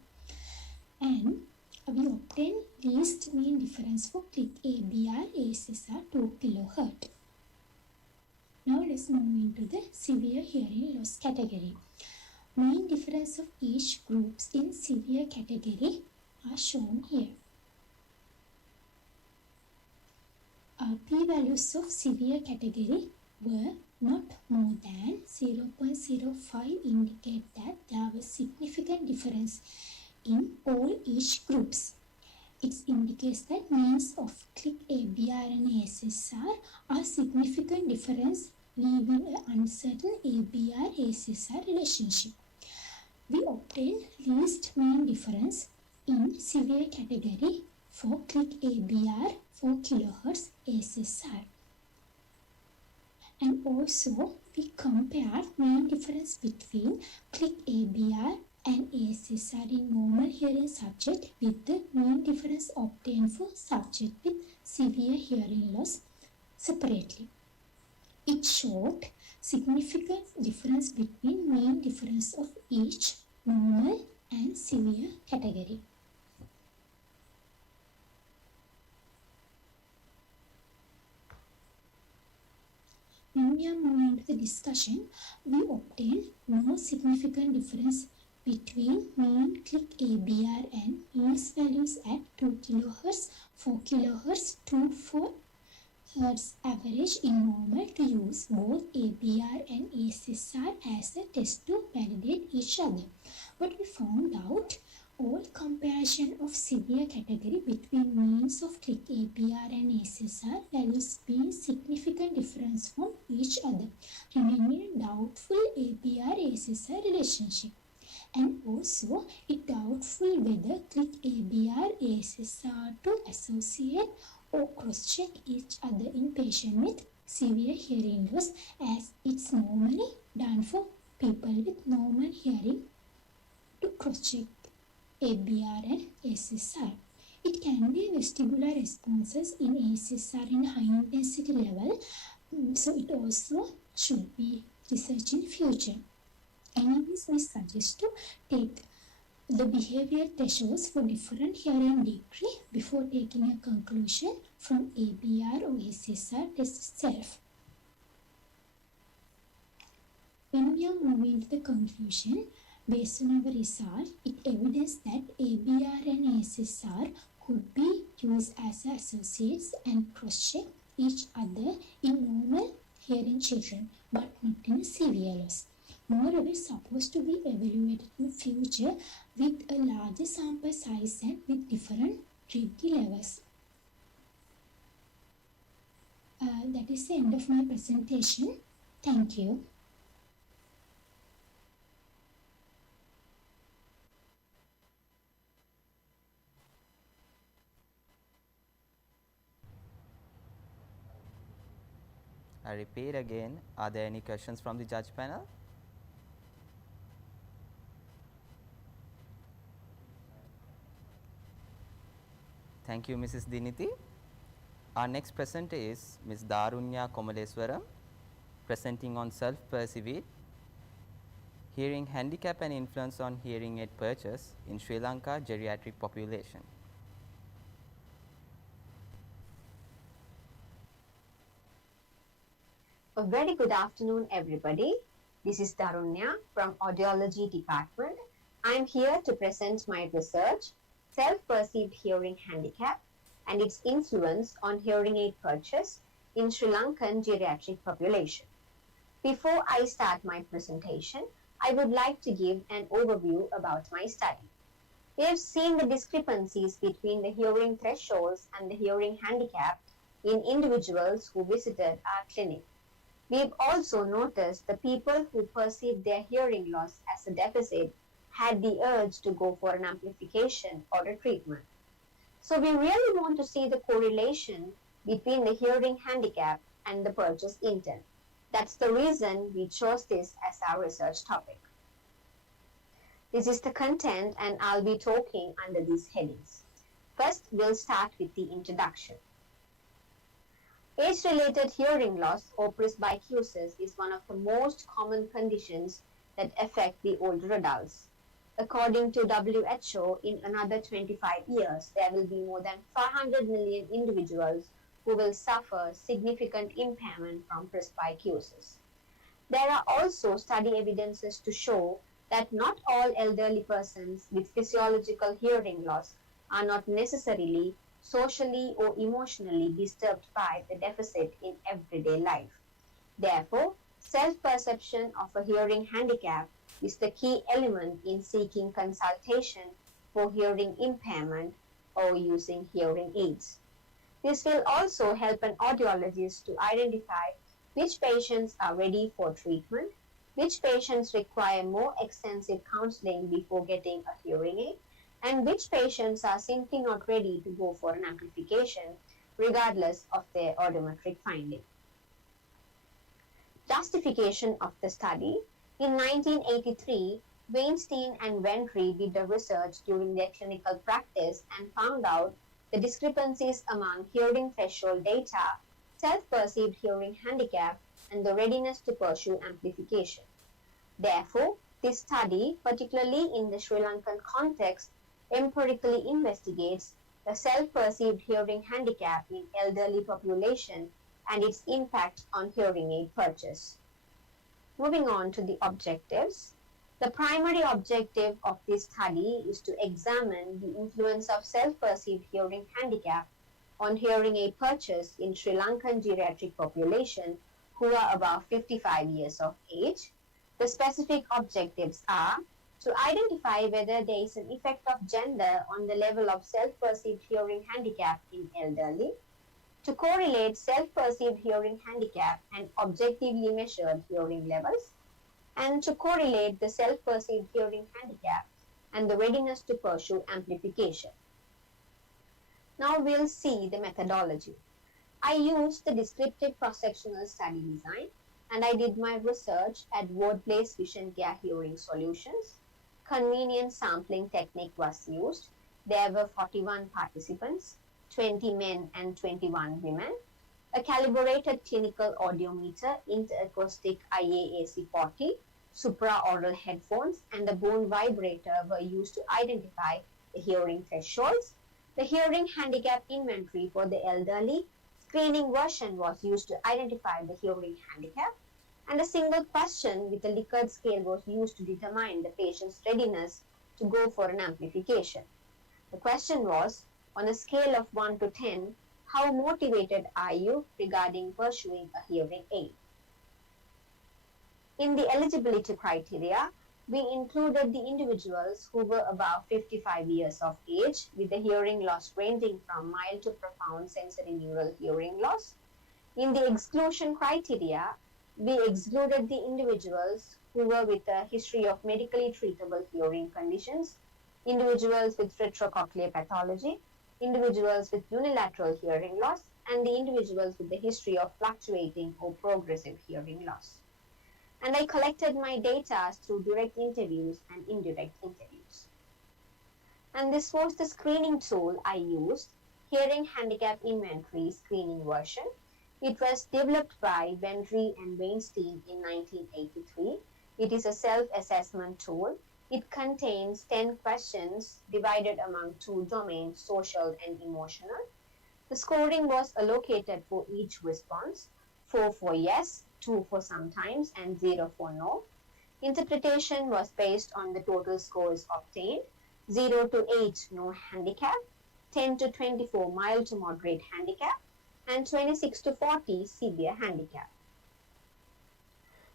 And we obtain least mean difference for Click ABR ASSR 2 kHz. Now let's move into the severe hearing loss category. Mean difference of each groups in severe category are shown here. P-values of severe category were not more than 0.05 indicate that there was significant difference in all each groups. It indicates that means of Click ABR and ASSR are significant difference, leaving an uncertain ABR-ASSR relationship. We obtain least mean difference in severe category for Click ABR 4 kHz ASSR. And also we compare mean difference between Click ABR and ASSR in normal hearing subject with the mean difference obtained for subject with severe hearing loss separately. It showed significant difference between mean difference of each normal and severe category. When we are moving into the discussion, we obtain no significant difference between mean Click ABR and means values at 2 kHz, 4 kHz, 2 for Hertz average is normal to use both ABR and ASSR as a test to validate each other. But we found out all comparison of severe category between means of click ABR and ASSR values being significant difference from each other, remaining a doubtful ABR-ASSR relationship. And also, it doubtful whether click ABR-ASSR to associate or cross-check each other in patients with severe hearing loss, as it's normally done for people with normal hearing to cross-check ABR and ASSR. It can be vestibular responses in ASSR in high intensity level, so it also should be researched in future. Anyways, we suggest to take the behavioral thresholds for different hearing degree before taking a conclusion from ABR or SSR test itself. When we are moving to the conclusion, based on our result, it evidenced that ABR and SSR could be used as associates and cross-check each other in normal hearing children, but not in severe loss. Moreover, it's supposed to be evaluated in future with a larger sample size and with different degree levels. That is the end of my presentation. Thank you. I repeat again, are there any questions from the judge panel? Thank you, Mrs. Diniti. Our next presenter is Ms. Darunya Komaleswaram, presenting on self-perceived hearing handicap and influence on hearing aid purchase in Sri Lanka geriatric population. A very good afternoon, everybody. This is Darunya from Audiology Department. I am here to present my research, Self-Perceived Hearing Handicap and its Influence on Hearing Aid Purchase in Sri Lankan Geriatric Population. Before I start my presentation, I would like to give an overview about my study. We have seen the discrepancies between the hearing thresholds and the hearing handicap in individuals who visited our clinic. We've also noticed the people who perceived their hearing loss as a deficit had the urge to go for an amplification or a treatment. So we really want to see the correlation between the hearing handicap and the purchase intent. That's the reason we chose this as our research topic. This is the content and I'll be talking under these headings. First, we'll start with the introduction. Age-related hearing loss or presbycusis is one of the most common conditions that affect the older adults. According to WHO, in another 25 years, there will be more than 500 million individuals who will suffer significant impairment from presbycusis. There are also study evidences to show that not all elderly persons with physiological hearing loss are not necessarily socially or emotionally disturbed by the deficit in everyday life. Therefore, self-perception of a hearing handicap is the key element in seeking consultation for hearing impairment or using hearing aids. This will also help an audiologist to identify which patients are ready for treatment, which patients require more extensive counseling before getting a hearing aid, and which patients are simply not ready to go for an amplification regardless of their audiometric finding. Justification of the study. In 1983, Weinstein and Ventry did the research during their clinical practice and found out the discrepancies among hearing threshold data, self-perceived hearing handicap, and the readiness to pursue amplification. Therefore, this study, particularly in the Sri Lankan context, empirically investigates the self-perceived hearing handicap in elderly population and its impact on hearing aid purchase. Moving on to the objectives. The primary objective of this study is to examine the influence of self-perceived hearing handicap on hearing aid purchase in Sri Lankan geriatric population who are above 55 years of age. The specific objectives are to identify whether there is an effect of gender on the level of self-perceived hearing handicap in elderly, to correlate self-perceived hearing handicap and objectively measured hearing levels, and to correlate the self-perceived hearing handicap and the readiness to pursue amplification. Now we'll see the methodology. I used the descriptive cross-sectional study design, and I did my research at ward-based vision care hearing solutions. Convenient sampling technique was used. There were 41 participants, 20 men and 21 women. A calibrated clinical audiometer, interacoustic IAAC40, supraoral headphones, and a bone vibrator were used to identify the hearing thresholds. The hearing handicap inventory for the elderly screening version was used to identify the hearing handicap, and a single question with a Likert scale was used to determine the patient's readiness to go for an amplification. The question was, on a scale of 1 to 10, how motivated are you regarding pursuing a hearing aid? In the eligibility criteria, we included the individuals who were above 55 years of age with a hearing loss ranging from mild to profound sensorineural hearing loss. In the exclusion criteria, we excluded the individuals who were with a history of medically treatable hearing conditions, individuals with retrocochlear pathology, individuals with unilateral hearing loss, and the individuals with the history of fluctuating or progressive hearing loss. And I collected my data through direct interviews and indirect interviews. And this was the screening tool I used, Hearing Handicap Inventory Screening Version. It was developed by Vendry and Weinstein in 1983. It is a self-assessment tool. It contains 10 questions divided among 2 domains, social and emotional. The scoring was allocated for each response, 4 for yes, 2 for sometimes, and 0 for no. Interpretation was based on the total scores obtained, 0 to 8 no handicap, 10 to 24 mild to moderate handicap, and 26 to 40 severe handicap.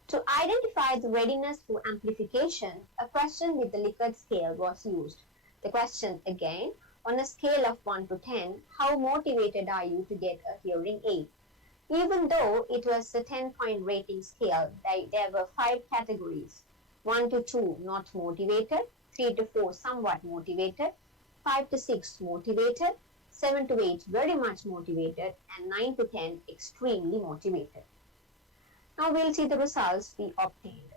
To identify the readiness for amplification, a question with the Likert scale was used. The question again, on a scale of 1 to 10, how motivated are you to get a hearing aid? Even though it was a 10-point rating scale, there were 5 categories. 1 to 2 not motivated, 3 to 4 somewhat motivated, 5 to 6 motivated, 7 to 8 very much motivated, and 9 to 10 extremely motivated. Now we'll see the results we obtained.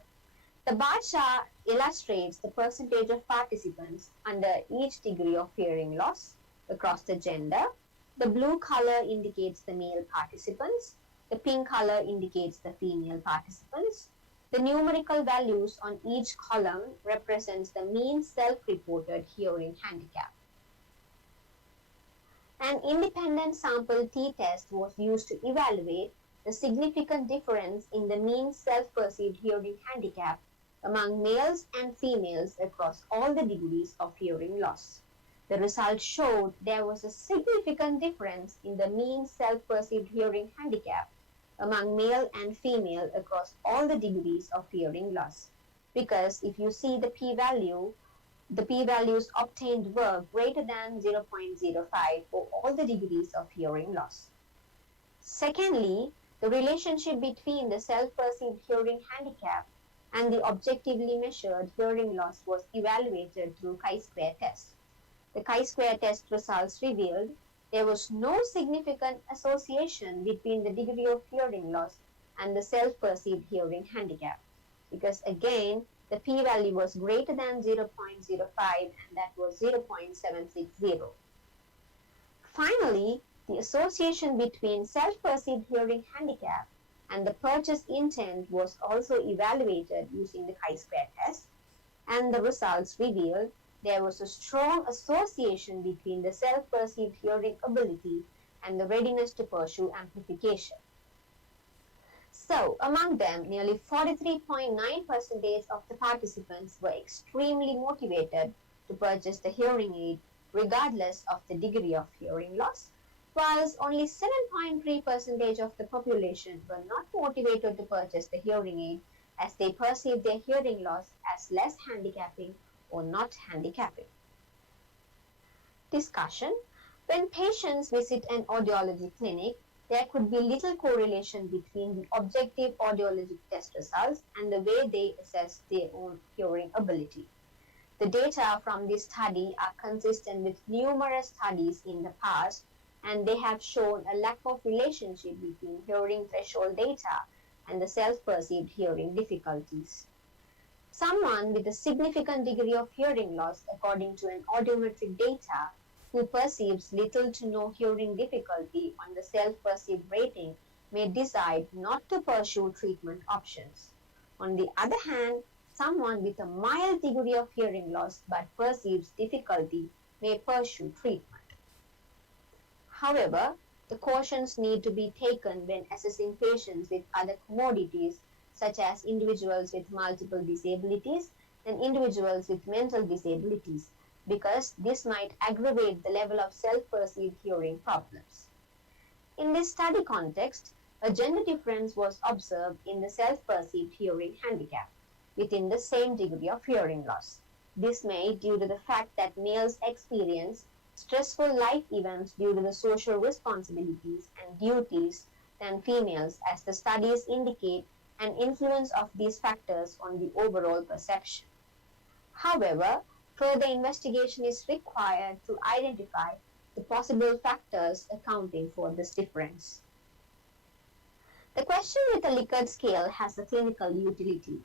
The bar chart illustrates the percentage of participants under each degree of hearing loss across the gender. The blue color indicates the male participants. The pink color indicates the female participants. The numerical values on each column represents the mean self-reported hearing handicap. An independent sample t-test was used to evaluate the significant difference in the mean self-perceived hearing handicap among males and females across all the degrees of hearing loss. The results showed there was a significant difference in the mean self-perceived hearing handicap among male and female across all the degrees of hearing loss. Because if you see the p-value, the p-values obtained were greater than 0.05 for all the degrees of hearing loss. Secondly, the relationship between the self-perceived hearing handicap and the objectively measured hearing loss was evaluated through chi-square test. The chi-square test results revealed there was no significant association between the degree of hearing loss and the self-perceived hearing handicap, because again, the p-value was greater than 0.05 and that was 0.760. Finally, the association between self-perceived hearing handicap and the purchase intent was also evaluated using the chi-square test, and the results revealed there was a strong association between the self-perceived hearing ability and the readiness to pursue amplification. So, among them, nearly 43.9% of the participants were extremely motivated to purchase the hearing aid regardless of the degree of hearing loss, whilst only 7.3% of the population were not motivated to purchase the hearing aid as they perceived their hearing loss as less handicapping or not handicapping. Discussion. When patients visit an audiology clinic, there could be little correlation between the objective audiologic test results and the way they assess their own hearing ability. The data from this study are consistent with numerous studies in the past, and they have shown a lack of relationship between hearing threshold data and the self-perceived hearing difficulties. Someone with a significant degree of hearing loss, according to an audiometric data, who perceives little to no hearing difficulty on the self-perceived rating may decide not to pursue treatment options. On the other hand, someone with a mild degree of hearing loss but perceives difficulty may pursue treatment. However, the cautions need to be taken when assessing patients with other commodities, such as individuals with multiple disabilities and individuals with mental disabilities, because this might aggravate the level of self-perceived hearing problems. In this study context, a gender difference was observed in the self-perceived hearing handicap within the same degree of hearing loss. This may due to the fact that males experience stressful life events due to the social responsibilities and duties than females, as the studies indicate an influence of these factors on the overall perception. However, further investigation is required to identify the possible factors accounting for this difference. The question with a Likert scale has a clinical utility.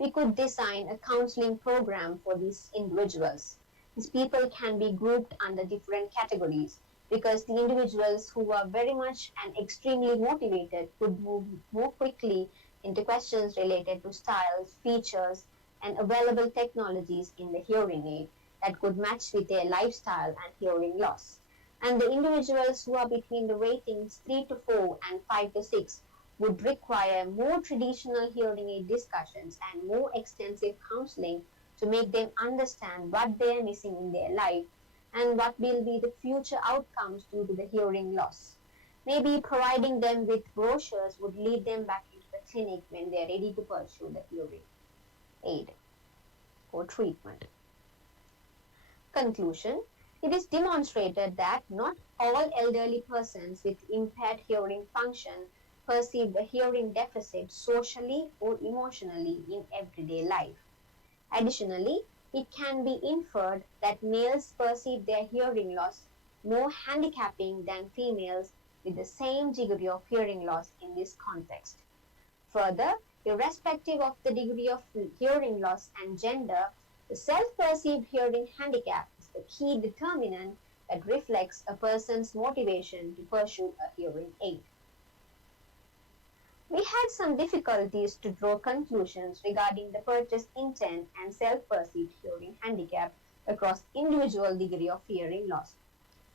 We could design a counseling program for these individuals. These people can be grouped under different categories because the individuals who are very much and extremely motivated could move more quickly into questions related to styles, features, and available technologies in the hearing aid that could match with their lifestyle and hearing loss. And the individuals who are between the ratings 3 to 4 and 5 to 6 would require more traditional hearing aid discussions and more extensive counseling to make them understand what they are missing in their life and what will be the future outcomes due to the hearing loss. Maybe providing them with brochures would lead them back into the clinic when they are ready to pursue the hearing aid or treatment. Conclusion. It is demonstrated that not all elderly persons with impaired hearing function perceive a hearing deficit socially or emotionally in everyday life. Additionally, it can be inferred that males perceive their hearing loss more handicapping than females with the same degree of hearing loss in this context. Further, irrespective of the degree of hearing loss and gender, the self-perceived hearing handicap is the key determinant that reflects a person's motivation to pursue a hearing aid. We had some difficulties to draw conclusions regarding the purchase intent and self-perceived hearing handicap across individual degree of hearing loss,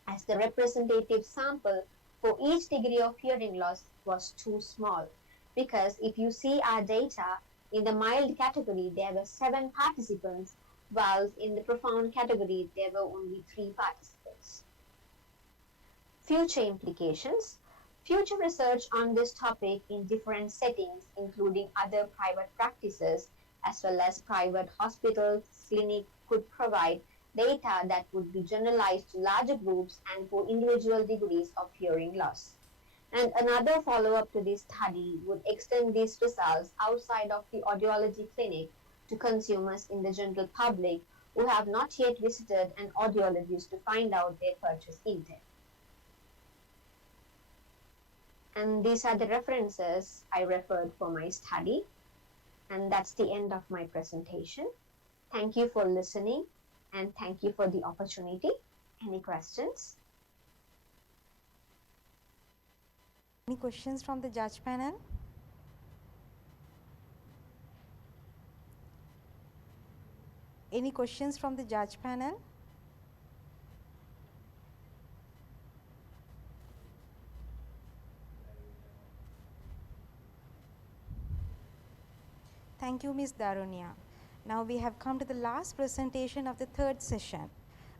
as the representative sample for each degree of hearing loss was too small. Because if you see our data, in the mild category there were 7 participants, whilst in the profound category there were only 3 participants. Future implications. Future research on this topic in different settings, including other private practices as well as private hospitals, clinics, could provide data that would be generalized to larger groups and for individual degrees of hearing loss. And another follow-up to this study would extend these results outside of the audiology clinic to consumers in the general public who have not yet visited an audiologist to find out their purchase intent. And these are the references I referred for my study. And that's the end of my presentation. Thank you for listening and thank you for the opportunity. Any questions? Any questions from the judge panel? Any questions from the judge panel? Thank you, Ms. Darunya. Now we have come to the last presentation of the third session.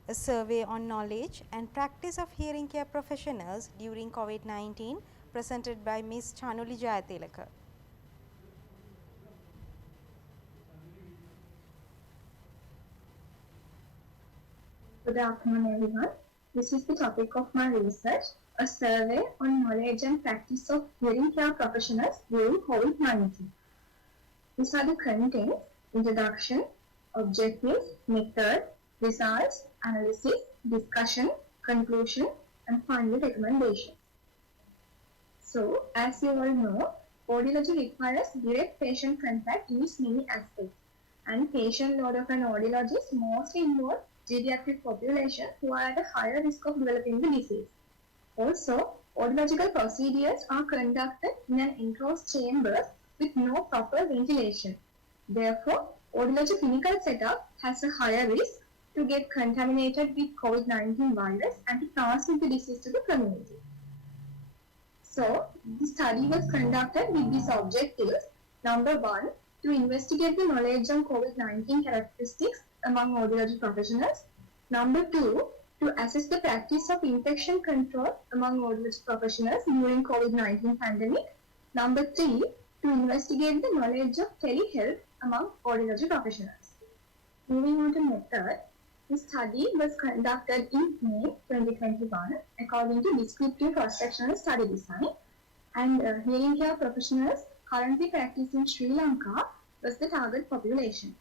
a survey on knowledge and practice of hearing care professionals during COVID-19, presented by Ms. Chanuli Jayatilaka. Good afternoon, everyone. This is the topic of my research, a survey on knowledge and practice of hearing care professionals during COVID-19. These are the contents: introduction, objectives, method, results, analysis, discussion, conclusion, and final recommendation. So, as you all know, audiology requires direct patient contact in its many aspects, and patient load of an audiologist mostly involve geriatric population who are at a higher risk of developing the disease. Also, audiological procedures are conducted in an enclosed chamber with no proper ventilation. Therefore, audiology clinical setup has a higher risk to get contaminated with COVID-19 virus and to transmit the disease to the community. So, the study was conducted with these objectives. Number one, to investigate the knowledge on COVID-19 characteristics among audiology professionals. Number two, to assess the practice of infection control among audiology professionals during COVID-19 pandemic. Number three, to investigate the knowledge of telehealth among audiology professionals. Moving on to method, the study was conducted in May 2021 according to descriptive cross-sectional study design, and hearing care professionals currently practicing Sri Lanka was the target population.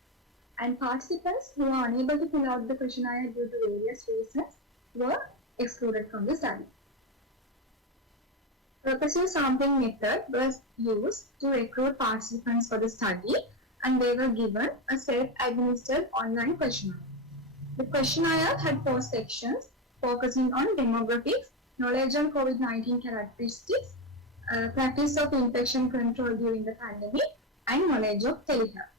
And participants who are unable to fill out the questionnaire due to various reasons were excluded from the study. Purposive sampling method was used to recruit participants for the study, and they were given a self-administered online questionnaire. The questionnaire had 4 sections focusing on demographics, knowledge on COVID-19 characteristics, practice of infection control during the pandemic, and knowledge of telehealth.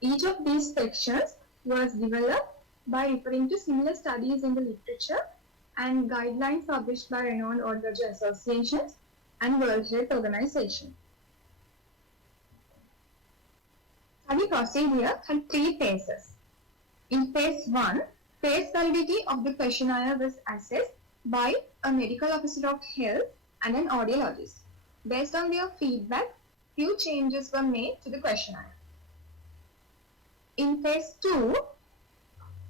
Each of these sections was developed by referring to similar studies in the literature and guidelines published by renowned audiology associations and World Health Organization. Study procedure had 3 phases. In phase 1, face validity of the questionnaire was assessed by a medical officer of health and an audiologist. Based on their feedback, few changes were made to the questionnaire. In phase 2,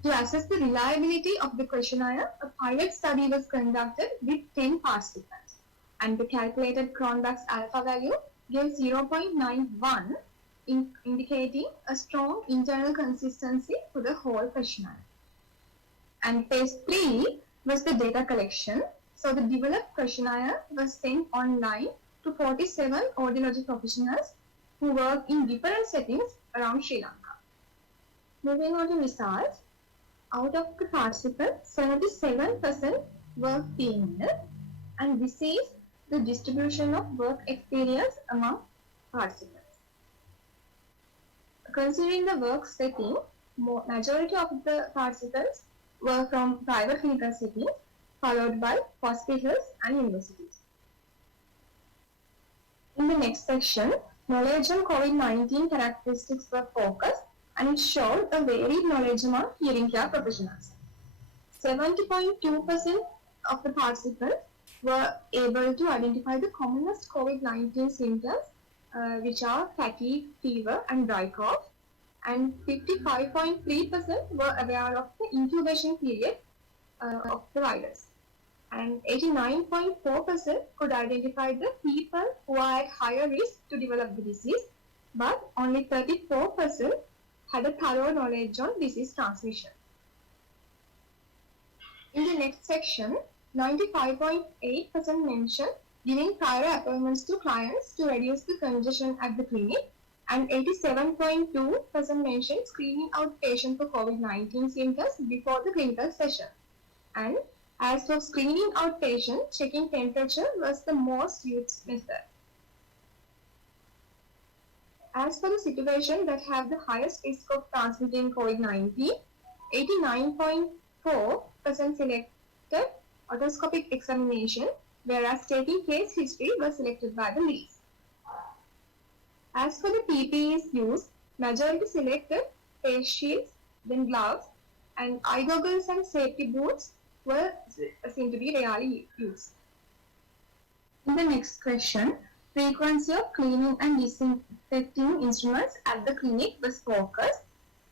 to assess the reliability of the questionnaire, a pilot study was conducted with 10 participants, and the calculated Cronbach's alpha value gave 0.91, indicating a strong internal consistency for the whole questionnaire. And phase 3 was the data collection. So the developed questionnaire was sent online to 47 audiology professionals who work in different settings around Sri Lanka. Moving on to results, out of the participants, 77% were female, and this is the distribution of work experience among participants. Considering the work setting, majority of the participants were from private clinical settings, followed by hospitals and universities. In the next section, knowledge on COVID-19 characteristics were focused, and it showed a varied knowledge among hearing care professionals. 70.2% of the participants were able to identify the commonest COVID-19 symptoms, which are fatigue, fever, and dry cough, and 55.3% were aware of the incubation period of the virus, and 89.4% could identify the people who are at higher risk to develop the disease, but only 34% had a thorough knowledge on disease transmission. In the next section, 95.8% mentioned giving prior appointments to clients to reduce the congestion at the clinic, and 87.2% mentioned screening out patients for COVID-19 symptoms before the clinical session. And as for screening out patients, checking temperature was the most used method. As for the situation that have the highest risk of transmitting COVID-19, 89.4% selected otoscopic examination, whereas taking case history was selected by the least. As for the PPEs used, majority selected face shields, then gloves, and eye goggles and safety boots were seen to be rarely used. In the next question, frequency of cleaning and disinfecting instruments at the clinic was focused,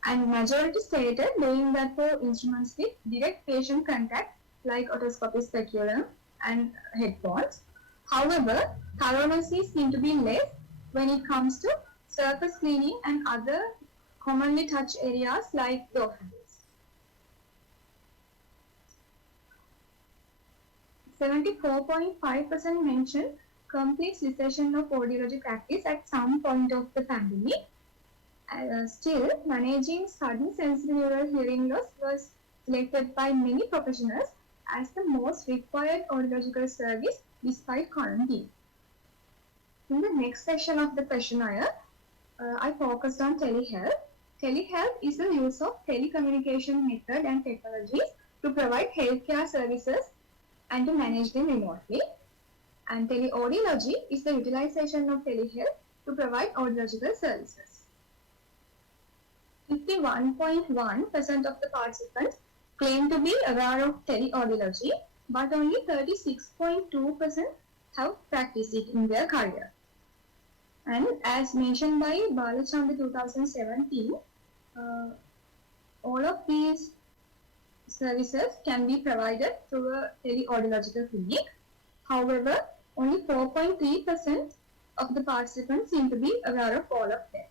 and majority stated doing that for instruments with direct patient contact like otoscopic speculum and headphones. However, thoroughness seems to be less when it comes to surface cleaning and other commonly touched areas like the office. 74.5% mentioned complete cessation of audiology practice at some point of the pandemic. Still, managing sudden sensory neural hearing loss was selected by many professionals as the most required audiological service despite quarantine. In the next section of the questionnaire, I focused on telehealth. Telehealth is the use of telecommunication method and technologies to provide healthcare services and to manage them remotely. And teleaudiology is the utilization of telehealth to provide audiological services. 51.1% of the participants claim to be aware of teleaudiology, but only 36.2% have practiced it in their career. And as mentioned by Balachandra 2017, all of these services can be provided through a teleaudiological clinic. However, only 4.3% of the participants seem to be aware of all of them.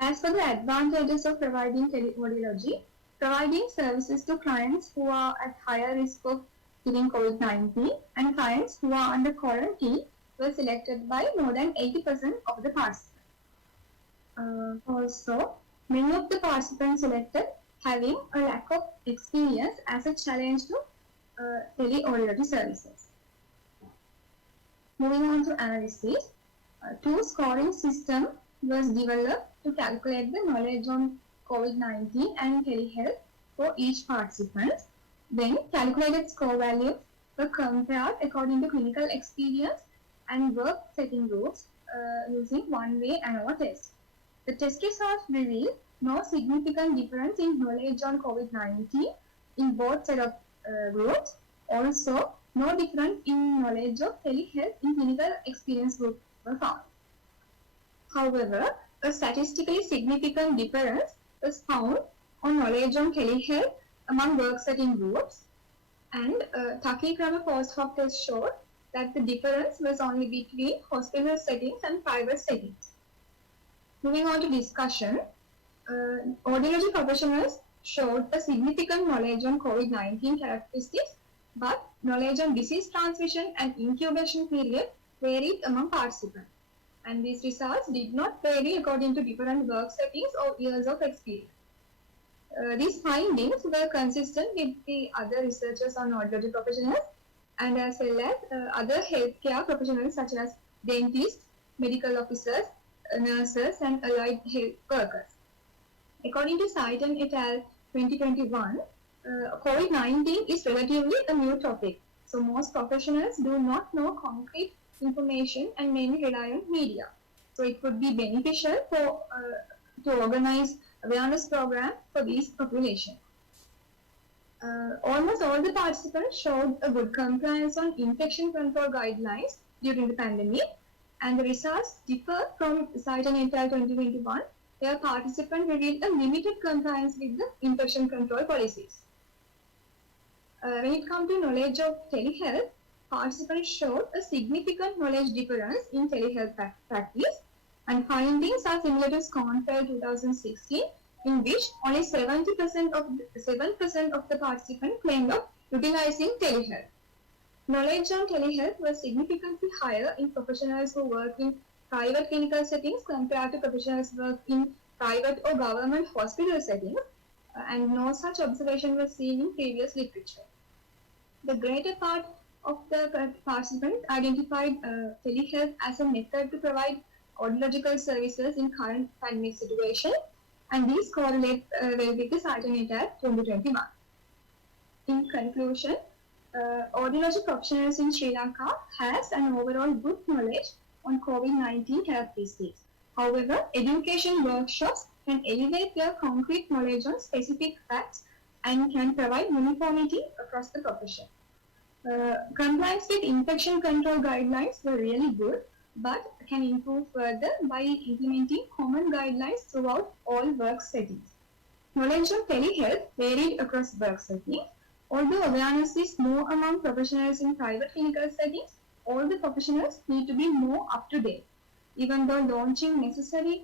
As for the advantages of providing teleaudiology, providing services to clients who are at higher risk of getting COVID-19 and clients who are under quarantine were selected by more than 80% of the participants. Also, many of the participants selected having a lack of experience as a challenge to teleaudiology services. Moving on to analysis, two scoring system was developed to calculate the knowledge on COVID-19 and telehealth for each participant. Then calculated score values were compared according to clinical experience and work setting groups using one-way ANOVA test. The test results revealed no significant difference in knowledge on COVID-19 in both set of groups. Also, no difference in knowledge of telehealth in clinical experience group were found. However, a statistically significant difference was found on knowledge on telehealth among work setting groups, and tachygraph post-hoc test showed that the difference was only between hospital settings and private settings. Moving on to discussion, audiology professionals showed a significant knowledge on COVID-19 characteristics, but knowledge on disease transmission and incubation period varied among participants, and these results did not vary according to different work settings or years of experience. These findings were consistent with the other researchers on audiology professionals and as well as other healthcare professionals such as dentists, medical officers, nurses, and allied health workers. According to Saiten et al. 2021, COVID-19 is relatively a new topic, so most professionals do not know concrete information and mainly rely on media. So it would be beneficial for to organize awareness program for these population. Almost all the participants showed a good compliance on infection control guidelines during the pandemic, and the results differ from Saiten et al. 2021, where participants revealed a limited compliance with the infection control policies. When it comes to knowledge of telehealth, participants showed a significant knowledge difference in telehealth practice, and findings are similar to Sconfeld 2016, in which only 7% of the participants claimed of utilizing telehealth. Knowledge on telehealth was significantly higher in professionals who work in private clinical settings compared to professionals who work in private or government hospital settings, and no such observation was seen in previous literature. The greater part of the participants identified telehealth as a method to provide audiological services in current pandemic situation, and these correlate well with the Saiten et al. 2021. In conclusion, audiology professionals in Sri Lanka has an overall good knowledge on COVID-19 characteristics. However, education workshops can elevate their concrete knowledge on specific facts and can provide uniformity across the profession. Compliance with infection control guidelines were really good, but can improve further by implementing common guidelines throughout all work settings. Knowledge of telehealth varied across work settings. Although awareness is more among professionals in private clinical settings, all the professionals need to be more up to date. Even though launching necessary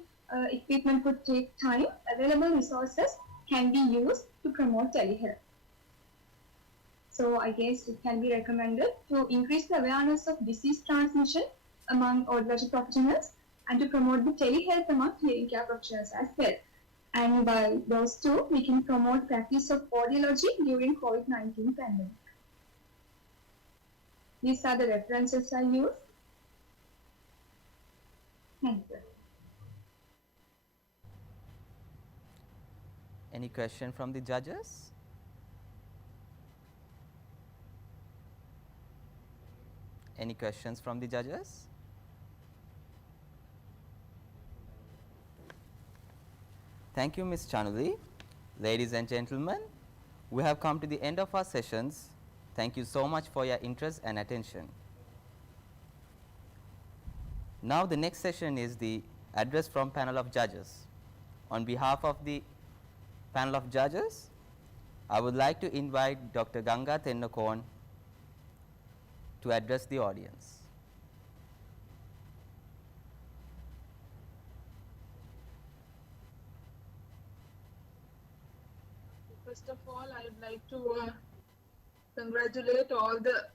equipment could take time, available resources can be used to promote telehealth. So I guess it can be recommended to increase the awareness of disease transmission among audiology professionals and to promote the telehealth among hearing care professionals as well. And by those two, we can promote practice of audiology during COVID-19 pandemic. These are the references I use. Thank you. Any question from the judges? Any questions from the judges? Thank you, Ms. Chanuli. Ladies and gentlemen, we have come to the end of our sessions. Thank you so much for your interest and attention. Now the next session is the address from panel of judges. On behalf of the panel of judges, I would like to invite Dr. Ganga Tennakon to address the audience. First of all, I would like to congratulate all the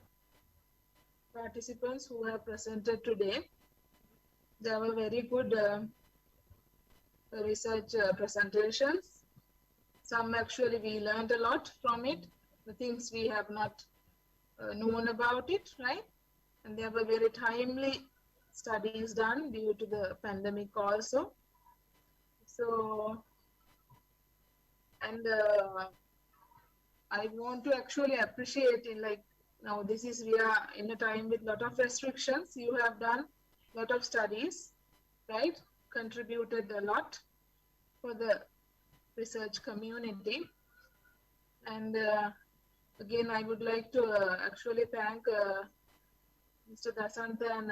participants who have presented today. They were very good research presentations. Some actually we learned a lot from it, the things we have not known about it, right? And there were very timely studies done due to the pandemic also. So, and I want to actually appreciate in like, now this is, we are in a time with lot of restrictions. You have done lot of studies, right? Contributed a lot for the research community. And again, I would like to actually thank Mr. Dasanta and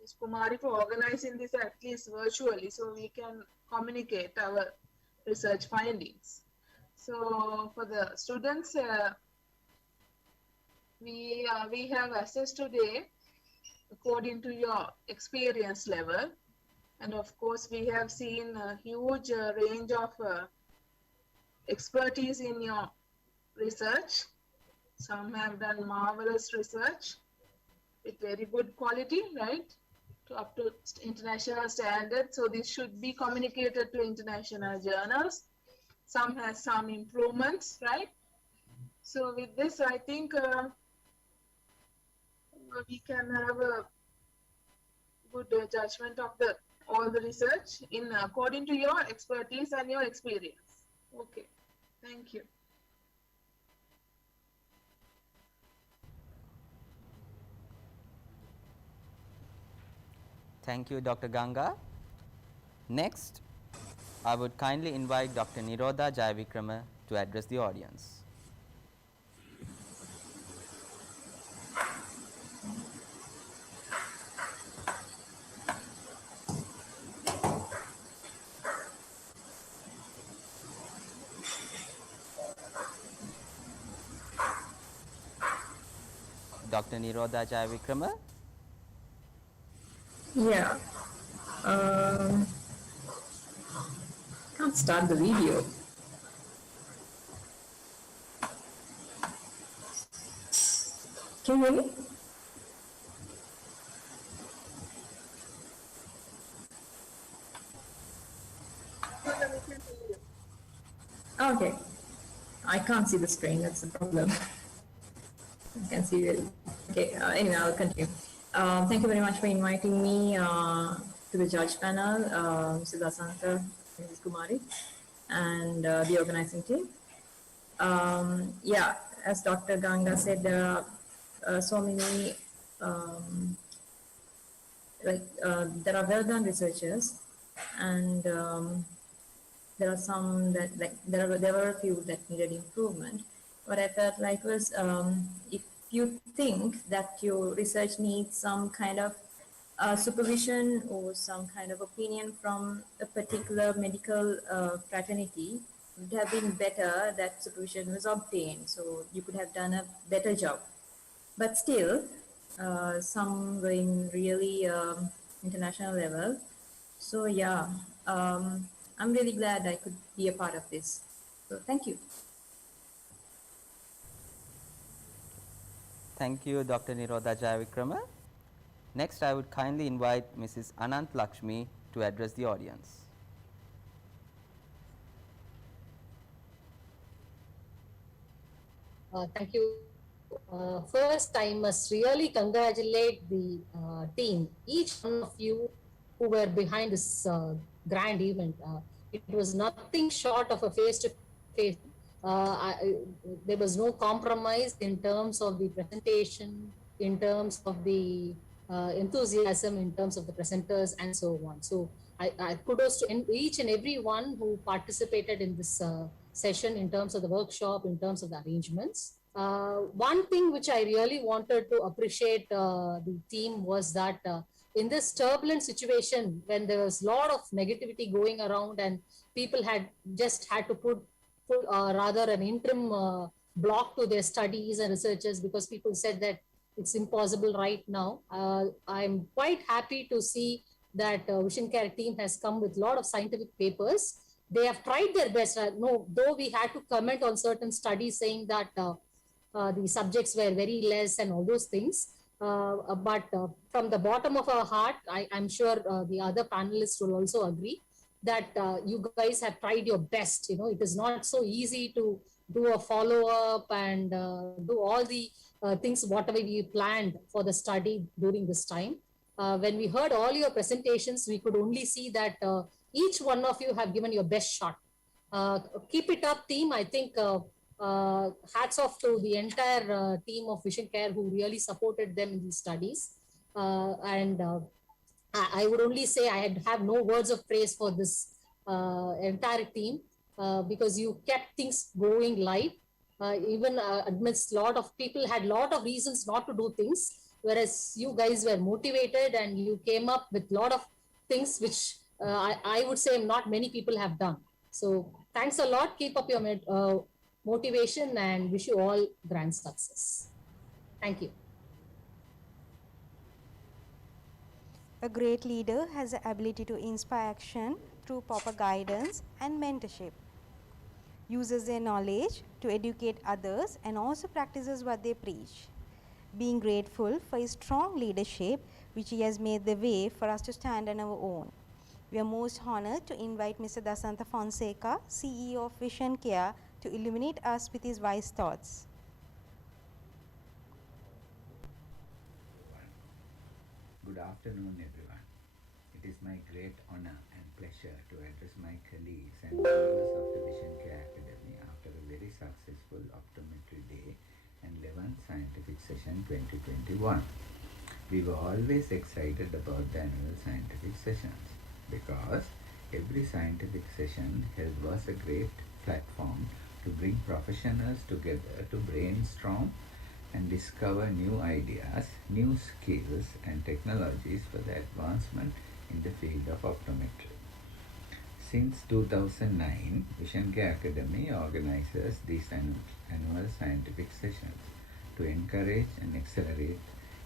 Ms. Kumari for organizing this at least virtually so we can communicate our research findings. So for the students, we have assessed today according to your experience level. And of course, we have seen a huge range of expertise in your research. Some have done marvelous research with very good quality, right? Up to international standards. So this should be communicated to international journals. Some has some improvements, right? So with this, I think we can have a good judgment of all the research in according to your expertise and your experience. Okay, thank you. Thank you, Dr. Ganga. Next, I would kindly invite Dr. Nirodha Jayavikrama to address the audience. Dr. Nirodha Jayavikrama. Yeah. Can't start the video. Can you hear me? Okay. I can't see the screen, that's the problem. I can see it. Okay, anyway, I'll continue. Thank you very much for inviting me to the judge panel, Mr. Dasanta, Mrs. Kumari, and the organizing team. Yeah, as Dr. Ganga said, there are so many, there are well-done researchers and there are some that like there were a few that needed improvement. What I felt like was if you think that your research needs some kind of supervision or some kind of opinion from a particular medical fraternity, it would have been better that supervision was obtained, so you could have done a better job. But still, some were in really international level. So yeah, I'm really glad I could be a part of this. So thank you. Thank you, Dr. Nirodha Jayavikrama. Next, I would kindly invite Mrs. Anant Lakshmi to address the audience. Thank you. First, I must really congratulate the team, each one of you who were behind this grand event. It was nothing short of a face-to-face. There was no compromise in terms of the presentation, in terms of the enthusiasm, in terms of the presenters, and so on. So I kudos to each and every one who participated in this session in terms of the workshop, in terms of the arrangements. One thing which I really wanted to appreciate the team was that in this turbulent situation, when there was a lot of negativity going around and people had just had to put rather an interim block to their studies and researches because people said that it's impossible right now. I'm quite happy to see that Vision Care team has come with a lot of scientific papers. They have tried their best. No, though we had to comment on certain studies saying that the subjects were very less and all those things. But from the bottom of our heart, I'm sure the other panelists will also agree that you guys have tried your best. You know, it is not so easy to do a follow-up and do all the things, whatever we planned for the study during this time. When we heard all your presentations, we could only see that each one of you have given your best shot. Keep it up, team. I think hats off to the entire team of Vision Care who really supported them in these studies. I would only say I have no words of praise for this entire team because you kept things going live. Even amidst a lot of people had a lot of reasons not to do things, whereas you guys were motivated and you came up with a lot of things which I would say not many people have done. So thanks a lot. Keep up your motivation and wish you all grand success. Thank you. A great leader has the ability to inspire action through proper guidance and mentorship. Uses their knowledge to educate others and also practices what they preach. Being grateful for his strong leadership, which he has made the way for us to stand on our own. We are most honored to invite Mr. Dasanta Fonseca, CEO of Vision Care, to illuminate us with his wise thoughts. Good afternoon, everyone. It is my great honor and pleasure to address my colleagues and members of the Vision Care Academy after a very successful Optometry Day and 11th Scientific Session 2021. We were always excited about the annual scientific sessions because every scientific session held was a great platform to bring professionals together to brainstorm and discover new ideas, new skills and technologies for the advancement in the field of optometry. Since 2009, Vision Care Academy organizes these annual scientific sessions to encourage and accelerate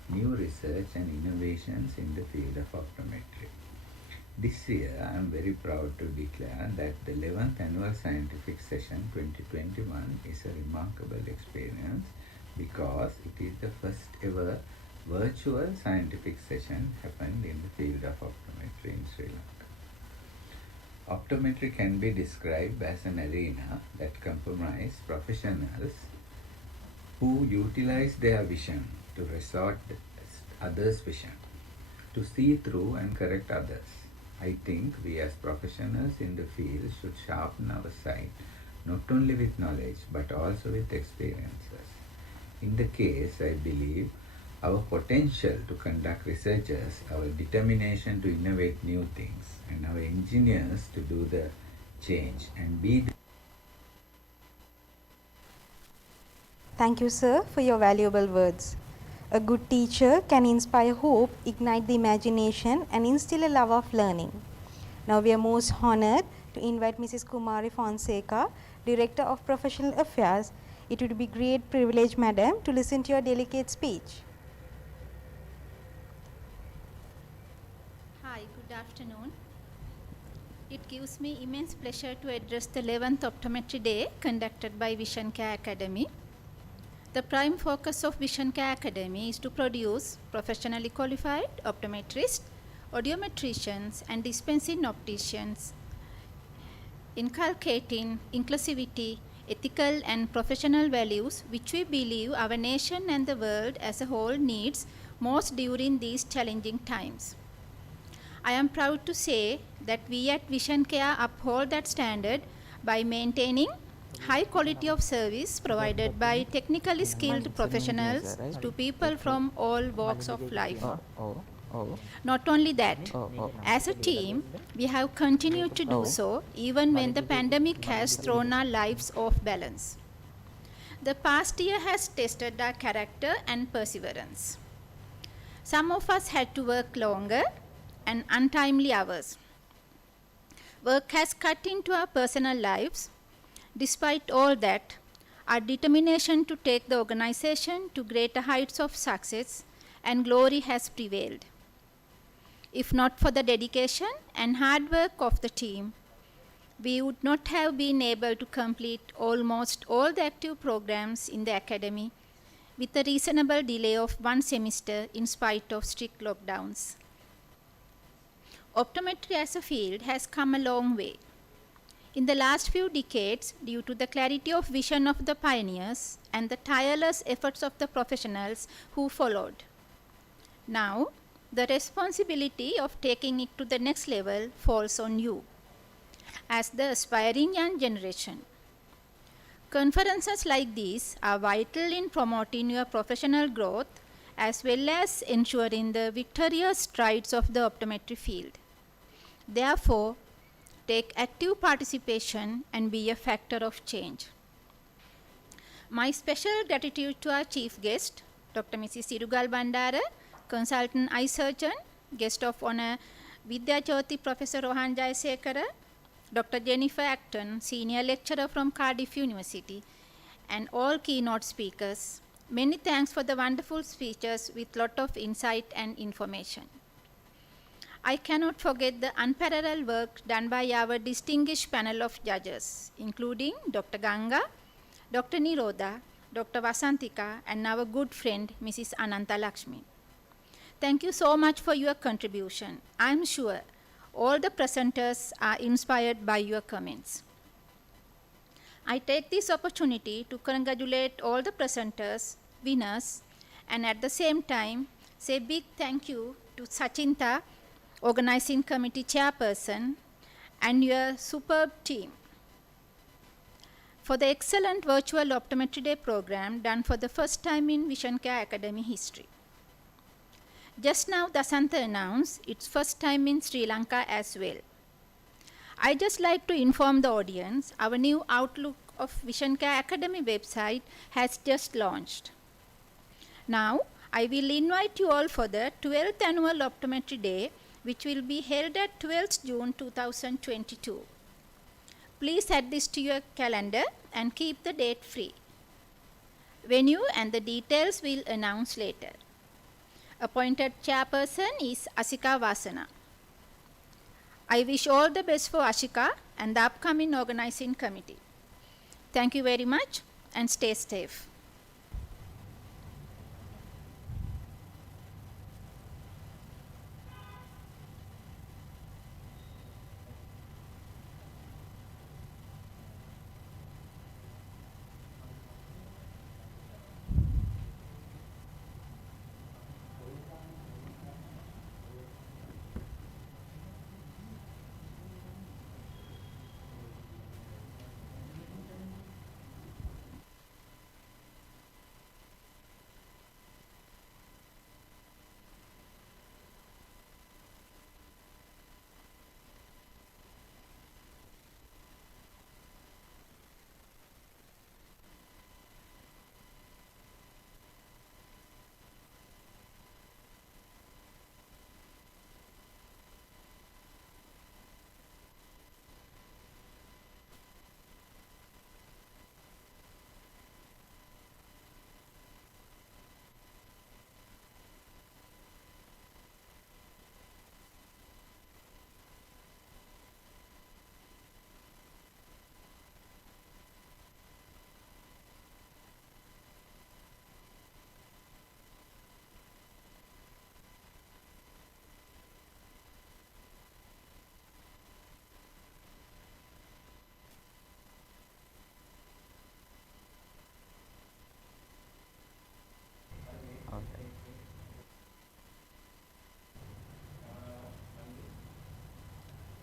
new research and innovations in the field of optometry. This year, I am very proud to declare that the 11th Annual Scientific Session 2021 is a remarkable experience because it is the first ever virtual scientific session happened in the field of optometry in Sri Lanka. Optometry can be described as an arena that comprises professionals who utilize their vision to resort others' vision, to see through and correct others. I think we as professionals in the field should sharpen our sight not only with knowledge but also with experiences. In the case, I believe, Our potential to conduct researches, our determination to innovate new things, and our engineers to do the change and be the Thank you, sir, for your valuable words. A good teacher can inspire hope, ignite the imagination, and instill a love of learning. Now we are most honored to invite Mrs. Kumari Fonseca, Director of Professional Affairs. It would be great privilege, madam, to listen to your delicate speech. Hi, good afternoon. It gives me immense pleasure to address the 11th Optometry Day conducted by Vision Care Academy. The prime focus of Vision Care Academy is to produce professionally qualified optometrists, audiometricians, and dispensing opticians, inculcating inclusivity, ethical and professional values which we believe our nation and the world as a whole needs most during these challenging times. I am proud to say that we at Vision Care uphold that standard by maintaining high quality of service provided by technically skilled professionals to people from all walks of life. Not only that, as a team, we have continued to do so even when the pandemic has thrown our lives off balance. The past year has tested our character and perseverance. Some of us had to work longer and untimely hours. Work has cut into our personal lives. Despite all that, our determination to take the organization to greater heights of success and glory has prevailed. If not for the dedication and hard work of the team, we would not have been able to complete almost all the active programs in the academy with a reasonable delay of one semester in spite of strict lockdowns. Optometry as a field has come a long way. In the last few decades, due to the clarity of vision of the pioneers and the tireless efforts of the professionals who followed. Now, the responsibility of taking it to the next level falls on you, as the aspiring young generation. Conferences like these are vital in promoting your professional growth as well as ensuring the victorious strides of the optometry field. Therefore, take active participation and be a factor of change. My special gratitude to our chief guest, Dr. Mrs. Sirugal Bandara, consultant eye surgeon, guest of honor Vidya Jyoti Professor Rohan Jayasekara, Dr. Jennifer Acton, senior lecturer from Cardiff University, and all keynote speakers. Many thanks for the wonderful speeches with lot of insight and information. I cannot forget the unparalleled work done by our distinguished panel of judges, including Dr. Ganga, Dr. Nirodha, Dr. Vasantika, and our good friend, Mrs. Ananta Lakshmi. Thank you so much for your contribution. I am sure all the presenters are inspired by your comments. I take this opportunity to congratulate all the presenters, winners, and at the same time, say big thank you to Sachinta, organizing committee chairperson, and your superb team for the excellent virtual Optometry Day program done for the first time in Vision Care Academy history. Just now, Dasanta announced its first time in Sri Lanka as well. I just like to inform the audience, our new Outlook of Vision Care Academy website has just launched. Now, I will invite you all for the 12th Annual Optometry Day, which will be held at 12th June 2022. Please add this to your calendar and keep the date free. Venue and the details will announce later. Appointed chairperson is Asika Vasana. I wish all the best for Ashika and the upcoming organizing committee. Thank you very much and stay safe.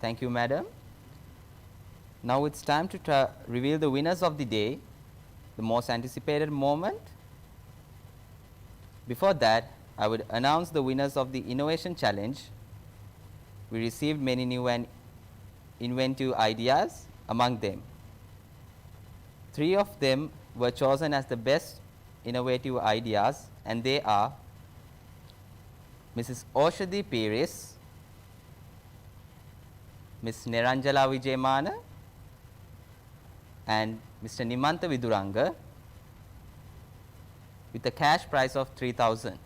Thank you, madam. Now it's time to reveal the winners of the day, the most anticipated moment. Before that, I would announce the winners of the Innovation Challenge. We received many new and inventive ideas among them. 3 of them were chosen as the best innovative ideas, and they are Mrs. Oshadi Piris, Ms. Neranjala Vijayamana, and Mr. Nimanta Viduranga, with a cash prize of 3,000.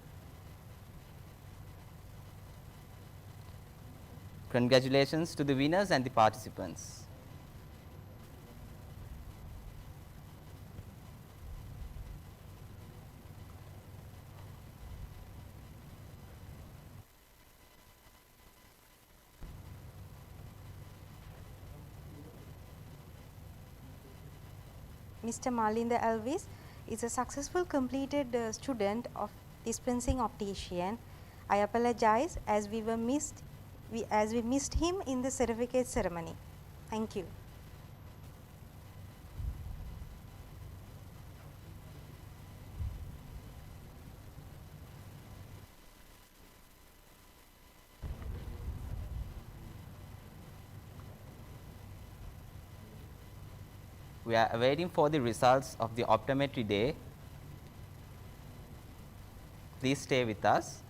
Congratulations to the winners and the participants. Mr. Malinda Elvis is a successful completed student of dispensing optician. I apologize as we missed him in the certificate ceremony. Thank you. We are waiting for the results of the optometry day. Please stay with us.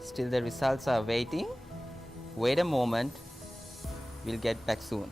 Still the results are waiting. Wait a moment. We'll get back soon.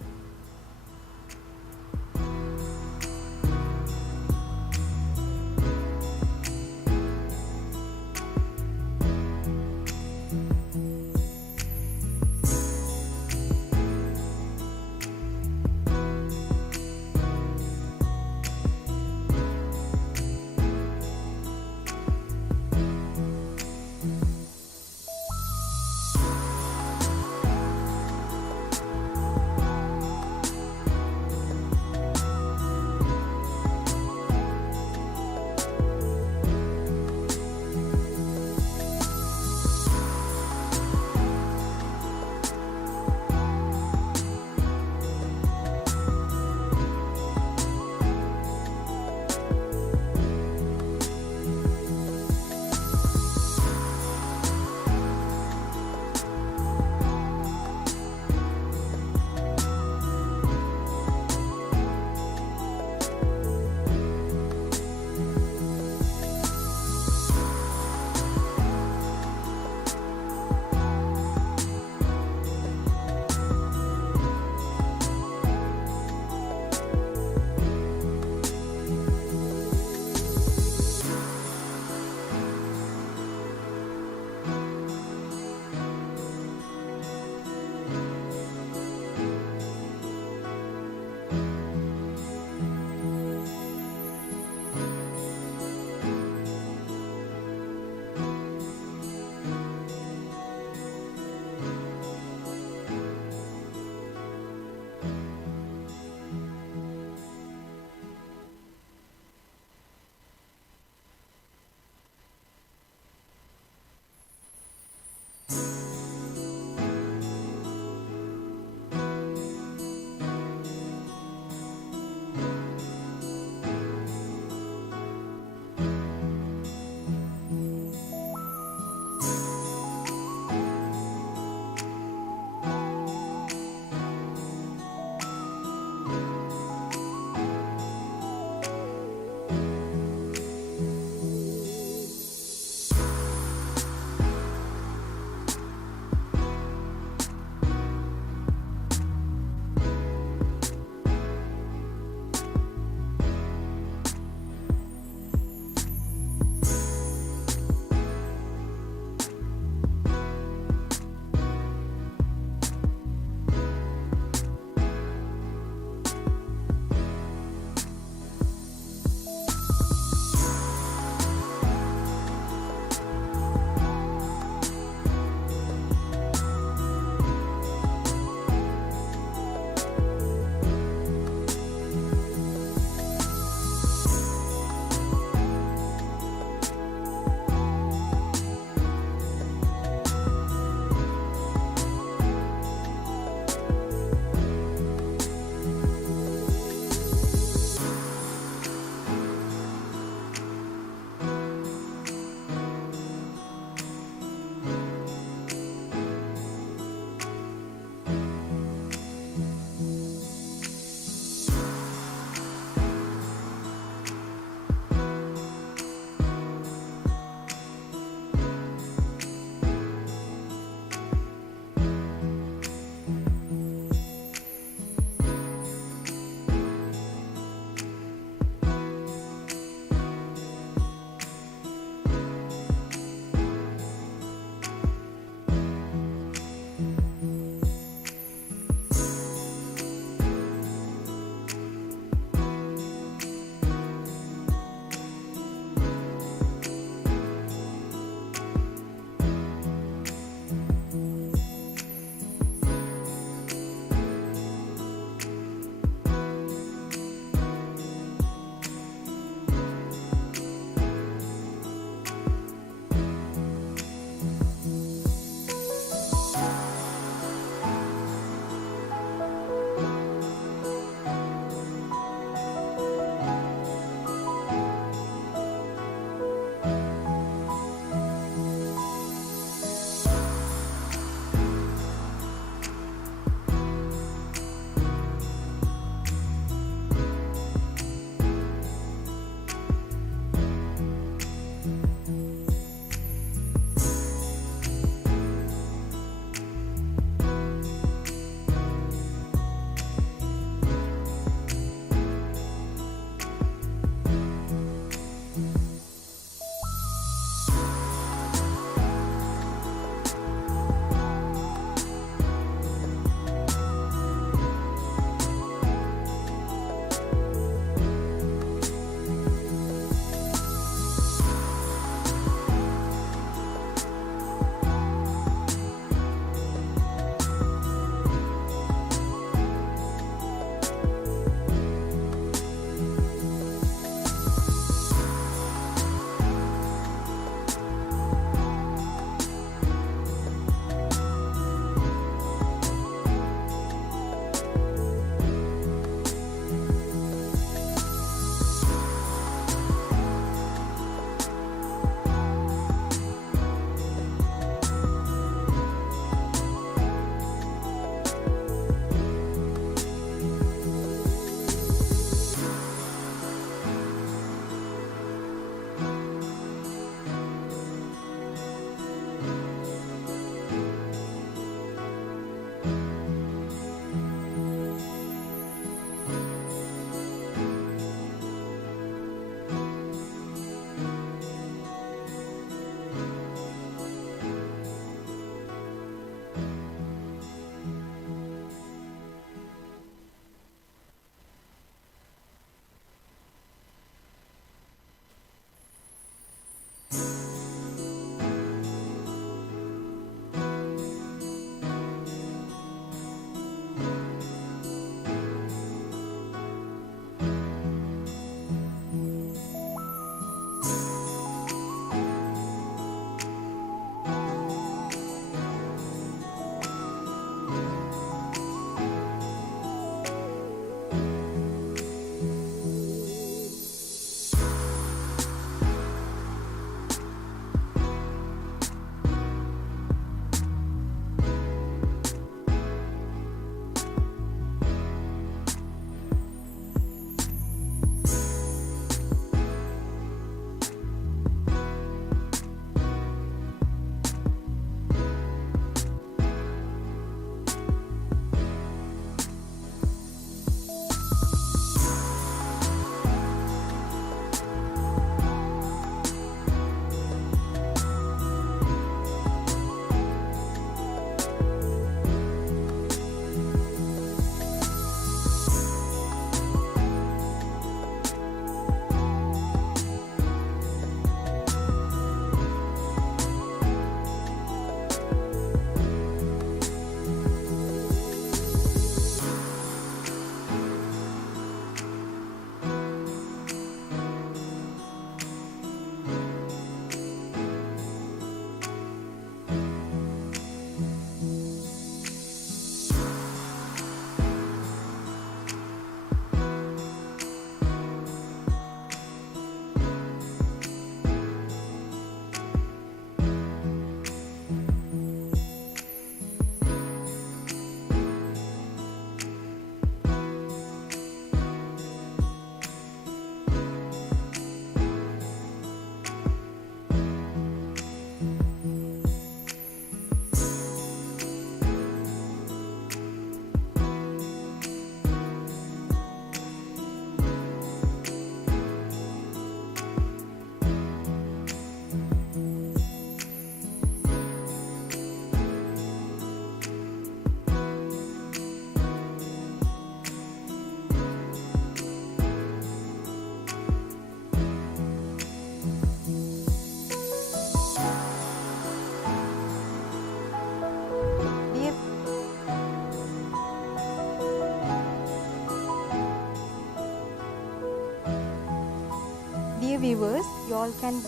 dear viewers, you all can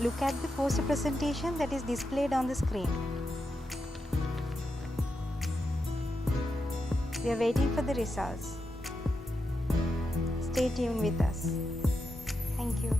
look at the poster presentation that is displayed on the screen. We are waiting for the results. Stay tuned with us. Thank you.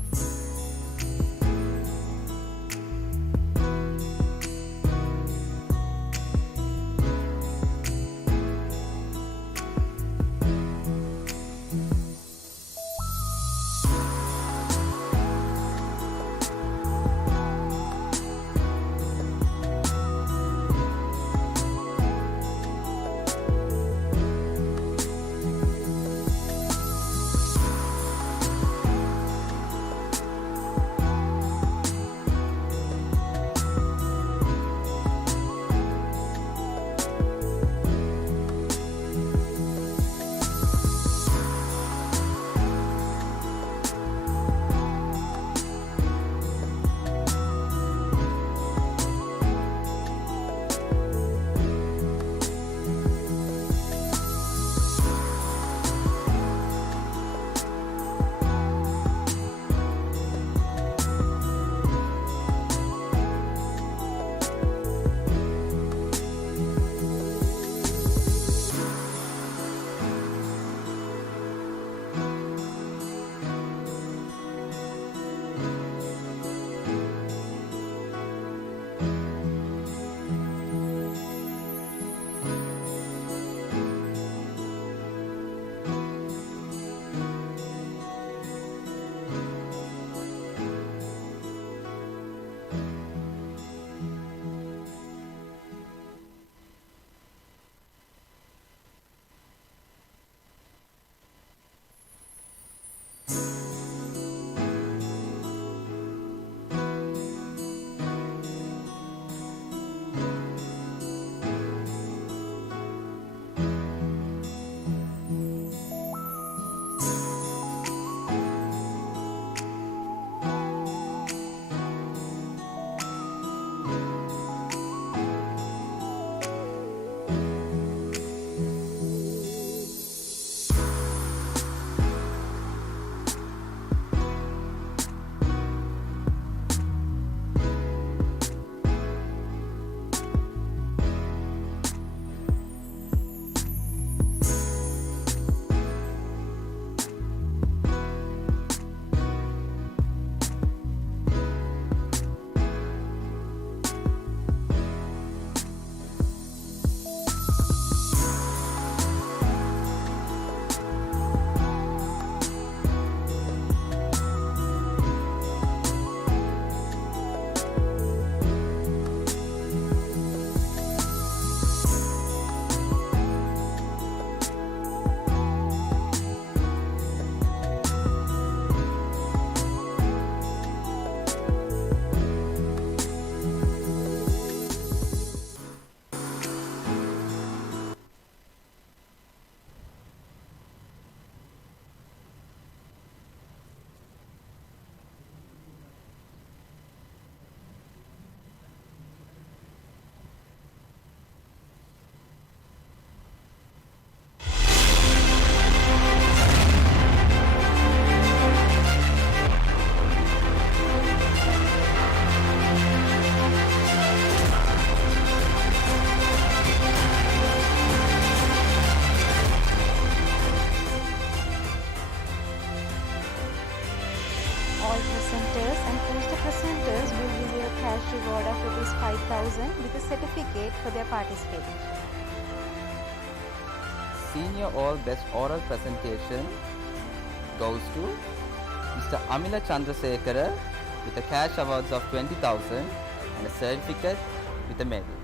reward of Rs 5,000 with a certificate for their participation. Senior All Best Oral Presentation goes to Mr. Amila Chandrasekhara with a cash awards of 20,000 and a certificate with a medal.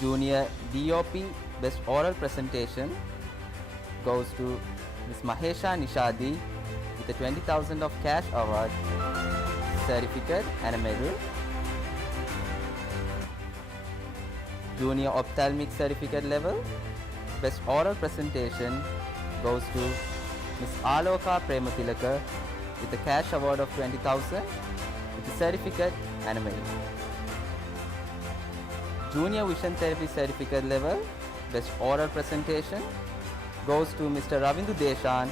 Junior DOP Best Oral Presentation goes to Ms. Mahesha Nishadi with a 20,000 of cash award, certificate and a medal. Junior Ophthalmic Certificate Level Best Oral Presentation goes to Ms. Aloka Prematilaka with a cash award of 20,000 with a certificate and a medal. Junior Vision Therapy Certificate Level Best Oral Presentation goes to Mr. Ravindu Deshan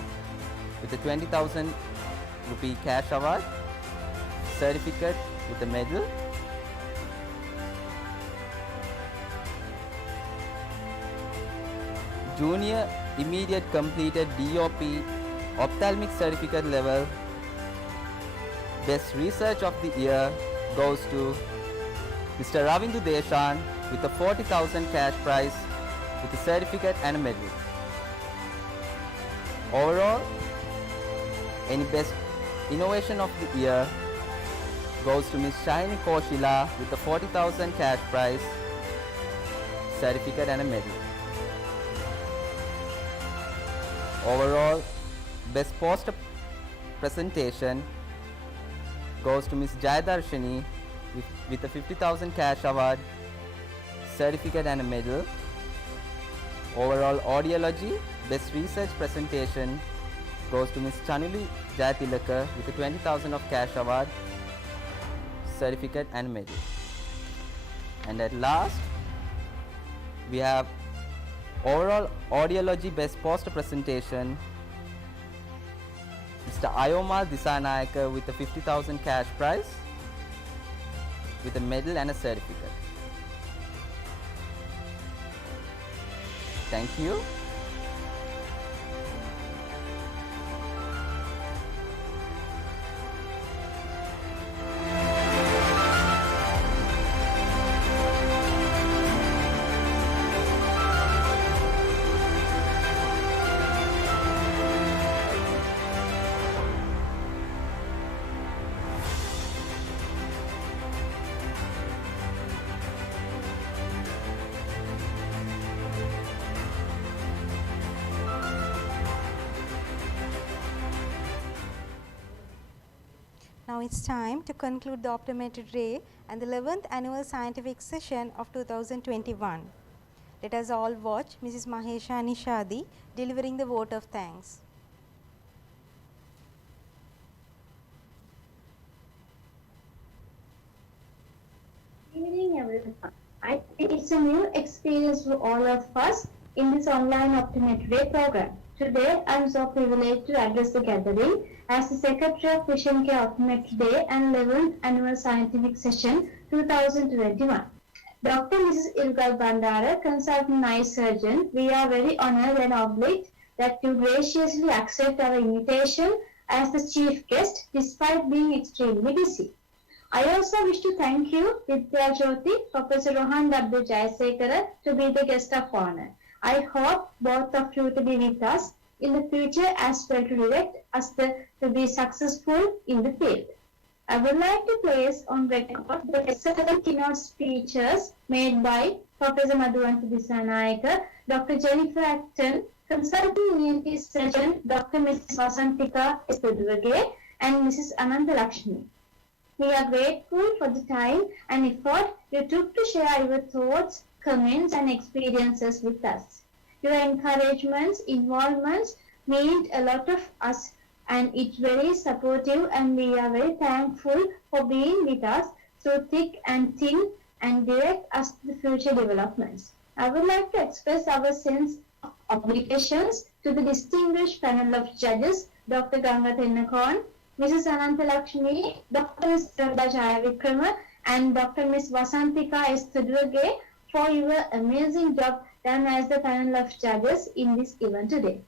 with a 20,000 rupee cash award, certificate with a medal, junior immediate completed DOP ophthalmic certificate level. Best research of the year goes to Mr. Ravindu Deshan with a 40,000 cash prize with a certificate and a medal. Overall, any best innovation of the year goes to Ms. Shiny Koshila with a 40,000 cash prize, certificate and a medal. Overall, best poster presentation goes to Ms. Jayadarshini with a 50,000 cash award, certificate and a medal. Overall audiology best research presentation goes to Ms. Chanuli Jayatilaka with a 20,000 of cash award, certificate and medal. And at last, we have overall audiology best poster presentation, Mr. Ayomal Disanayaka with a 50,000 cash prize with a medal and a certificate. Thank you. Now it's time to conclude the Optometry Day and the 11th annual scientific session of 2021. Let us all watch Mrs. Mahesha Nishadi delivering the vote of thanks. Good evening, everyone. I think it's a new experience for all of us in this online Optometry Day program. Today, I am so privileged to address the gathering as the Secretary of Vision Care Optometry Day and 11th Annual Scientific Session 2021. Dr. Mrs. Ilgal Bandara, Consultant Eye Surgeon, we are very honored and obliged that you graciously accept our invitation as the chief guest despite being extremely busy. I also wish to thank you, Vidya Jyoti, Professor Rohan W. Jayasekara, to be the guest of honor. I hope both of you to be with us in the future as well to direct us to be successful in the field. I would like to place on record the excellent keynote speeches made by Professor Madhuvanti Disanayaka, Dr. Jennifer Acton, Consulting ENT Surgeon Dr. Mrs. Vasantika Estudurage, and Mrs. Ananta Lakshmi. We are grateful for the time and effort you took to share your thoughts, comments and experiences with us. Your encouragements, involvements meant a lot of us and it's very supportive and we are very thankful for being with us through thick and thin and direct us to the future developments. I would like to express our sense of obligations to the distinguished panel of judges, Dr. Ganga Tennakon, Mrs. Ananta Lakshmi, Dr. Ms. Jaya Vikrama and Dr. Ms. Vasantika Estudurage for your amazing job done as the panel of judges in this event today.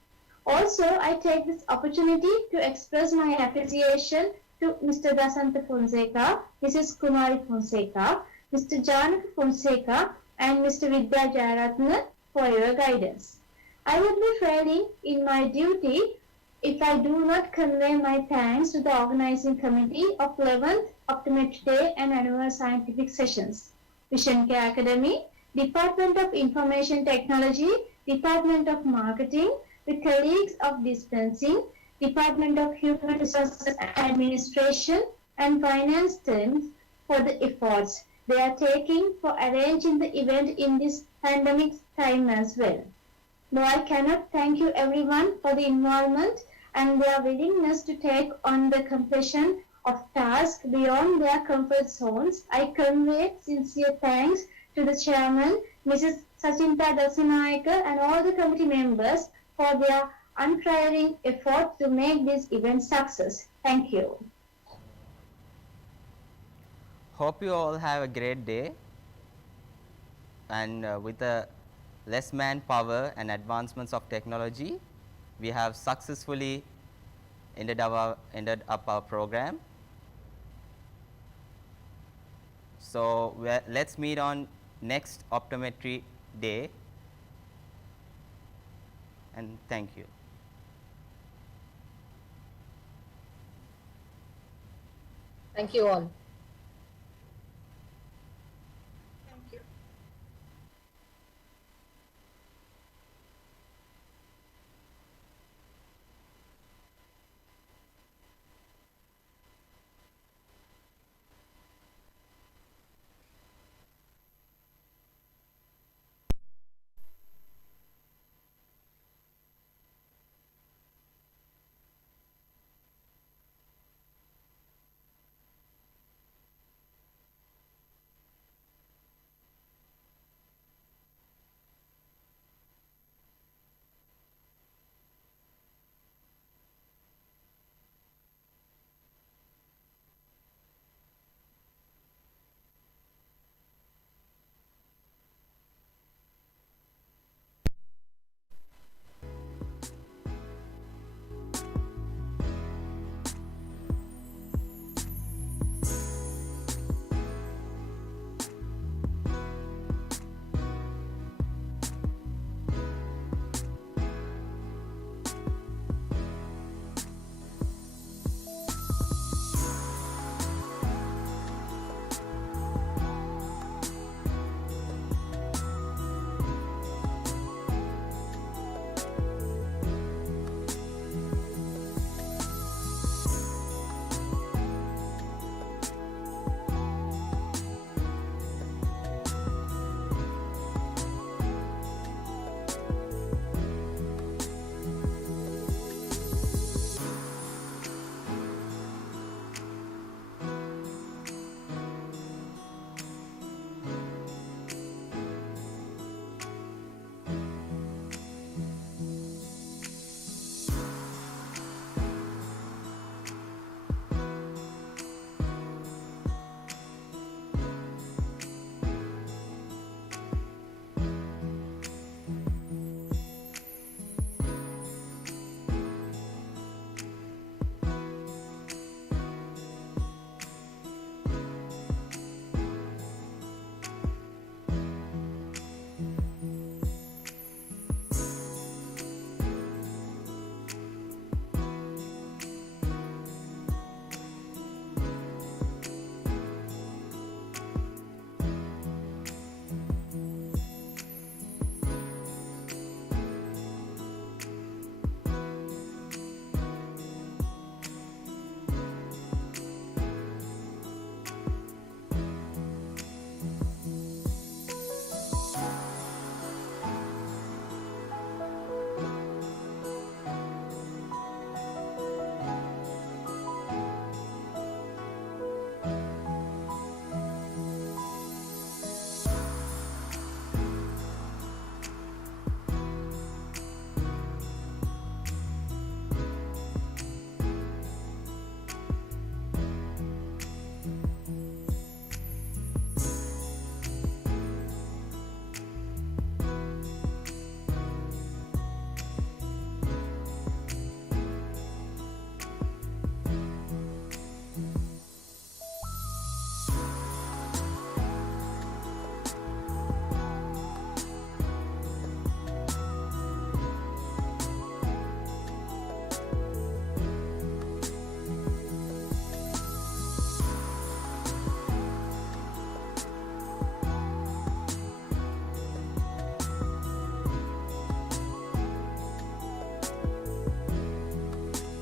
Also, I take this opportunity to express my appreciation to Mr. Dasanta Fonseca, Mrs. Kumari Fonseca, Mr. Janaka Fonseca and Mr. Vidya Jayaratna for your guidance. I would be failing in my duty if I do not convey my thanks to the organizing committee of 11th Optometry Day and Annual Scientific Sessions, Vision Care Academy, Department of Information Technology, Department of Marketing, the colleagues of dispensing, Department of Human Resources Administration and finance teams for the efforts they are taking for arranging the event in this pandemic time as well. Though I cannot thank you everyone for the involvement and their willingness to take on the completion of tasks beyond their comfort zones, I convey sincere thanks to the chairman, Mrs. Sachinta Dasanayaka and all the committee members for their untiring effort to make this event success. Thank you. Hope you all have a great day, and with the less manpower and advancements of technology, we have successfully ended up our program. So let's meet on next optometry day, and thank you. Thank you all.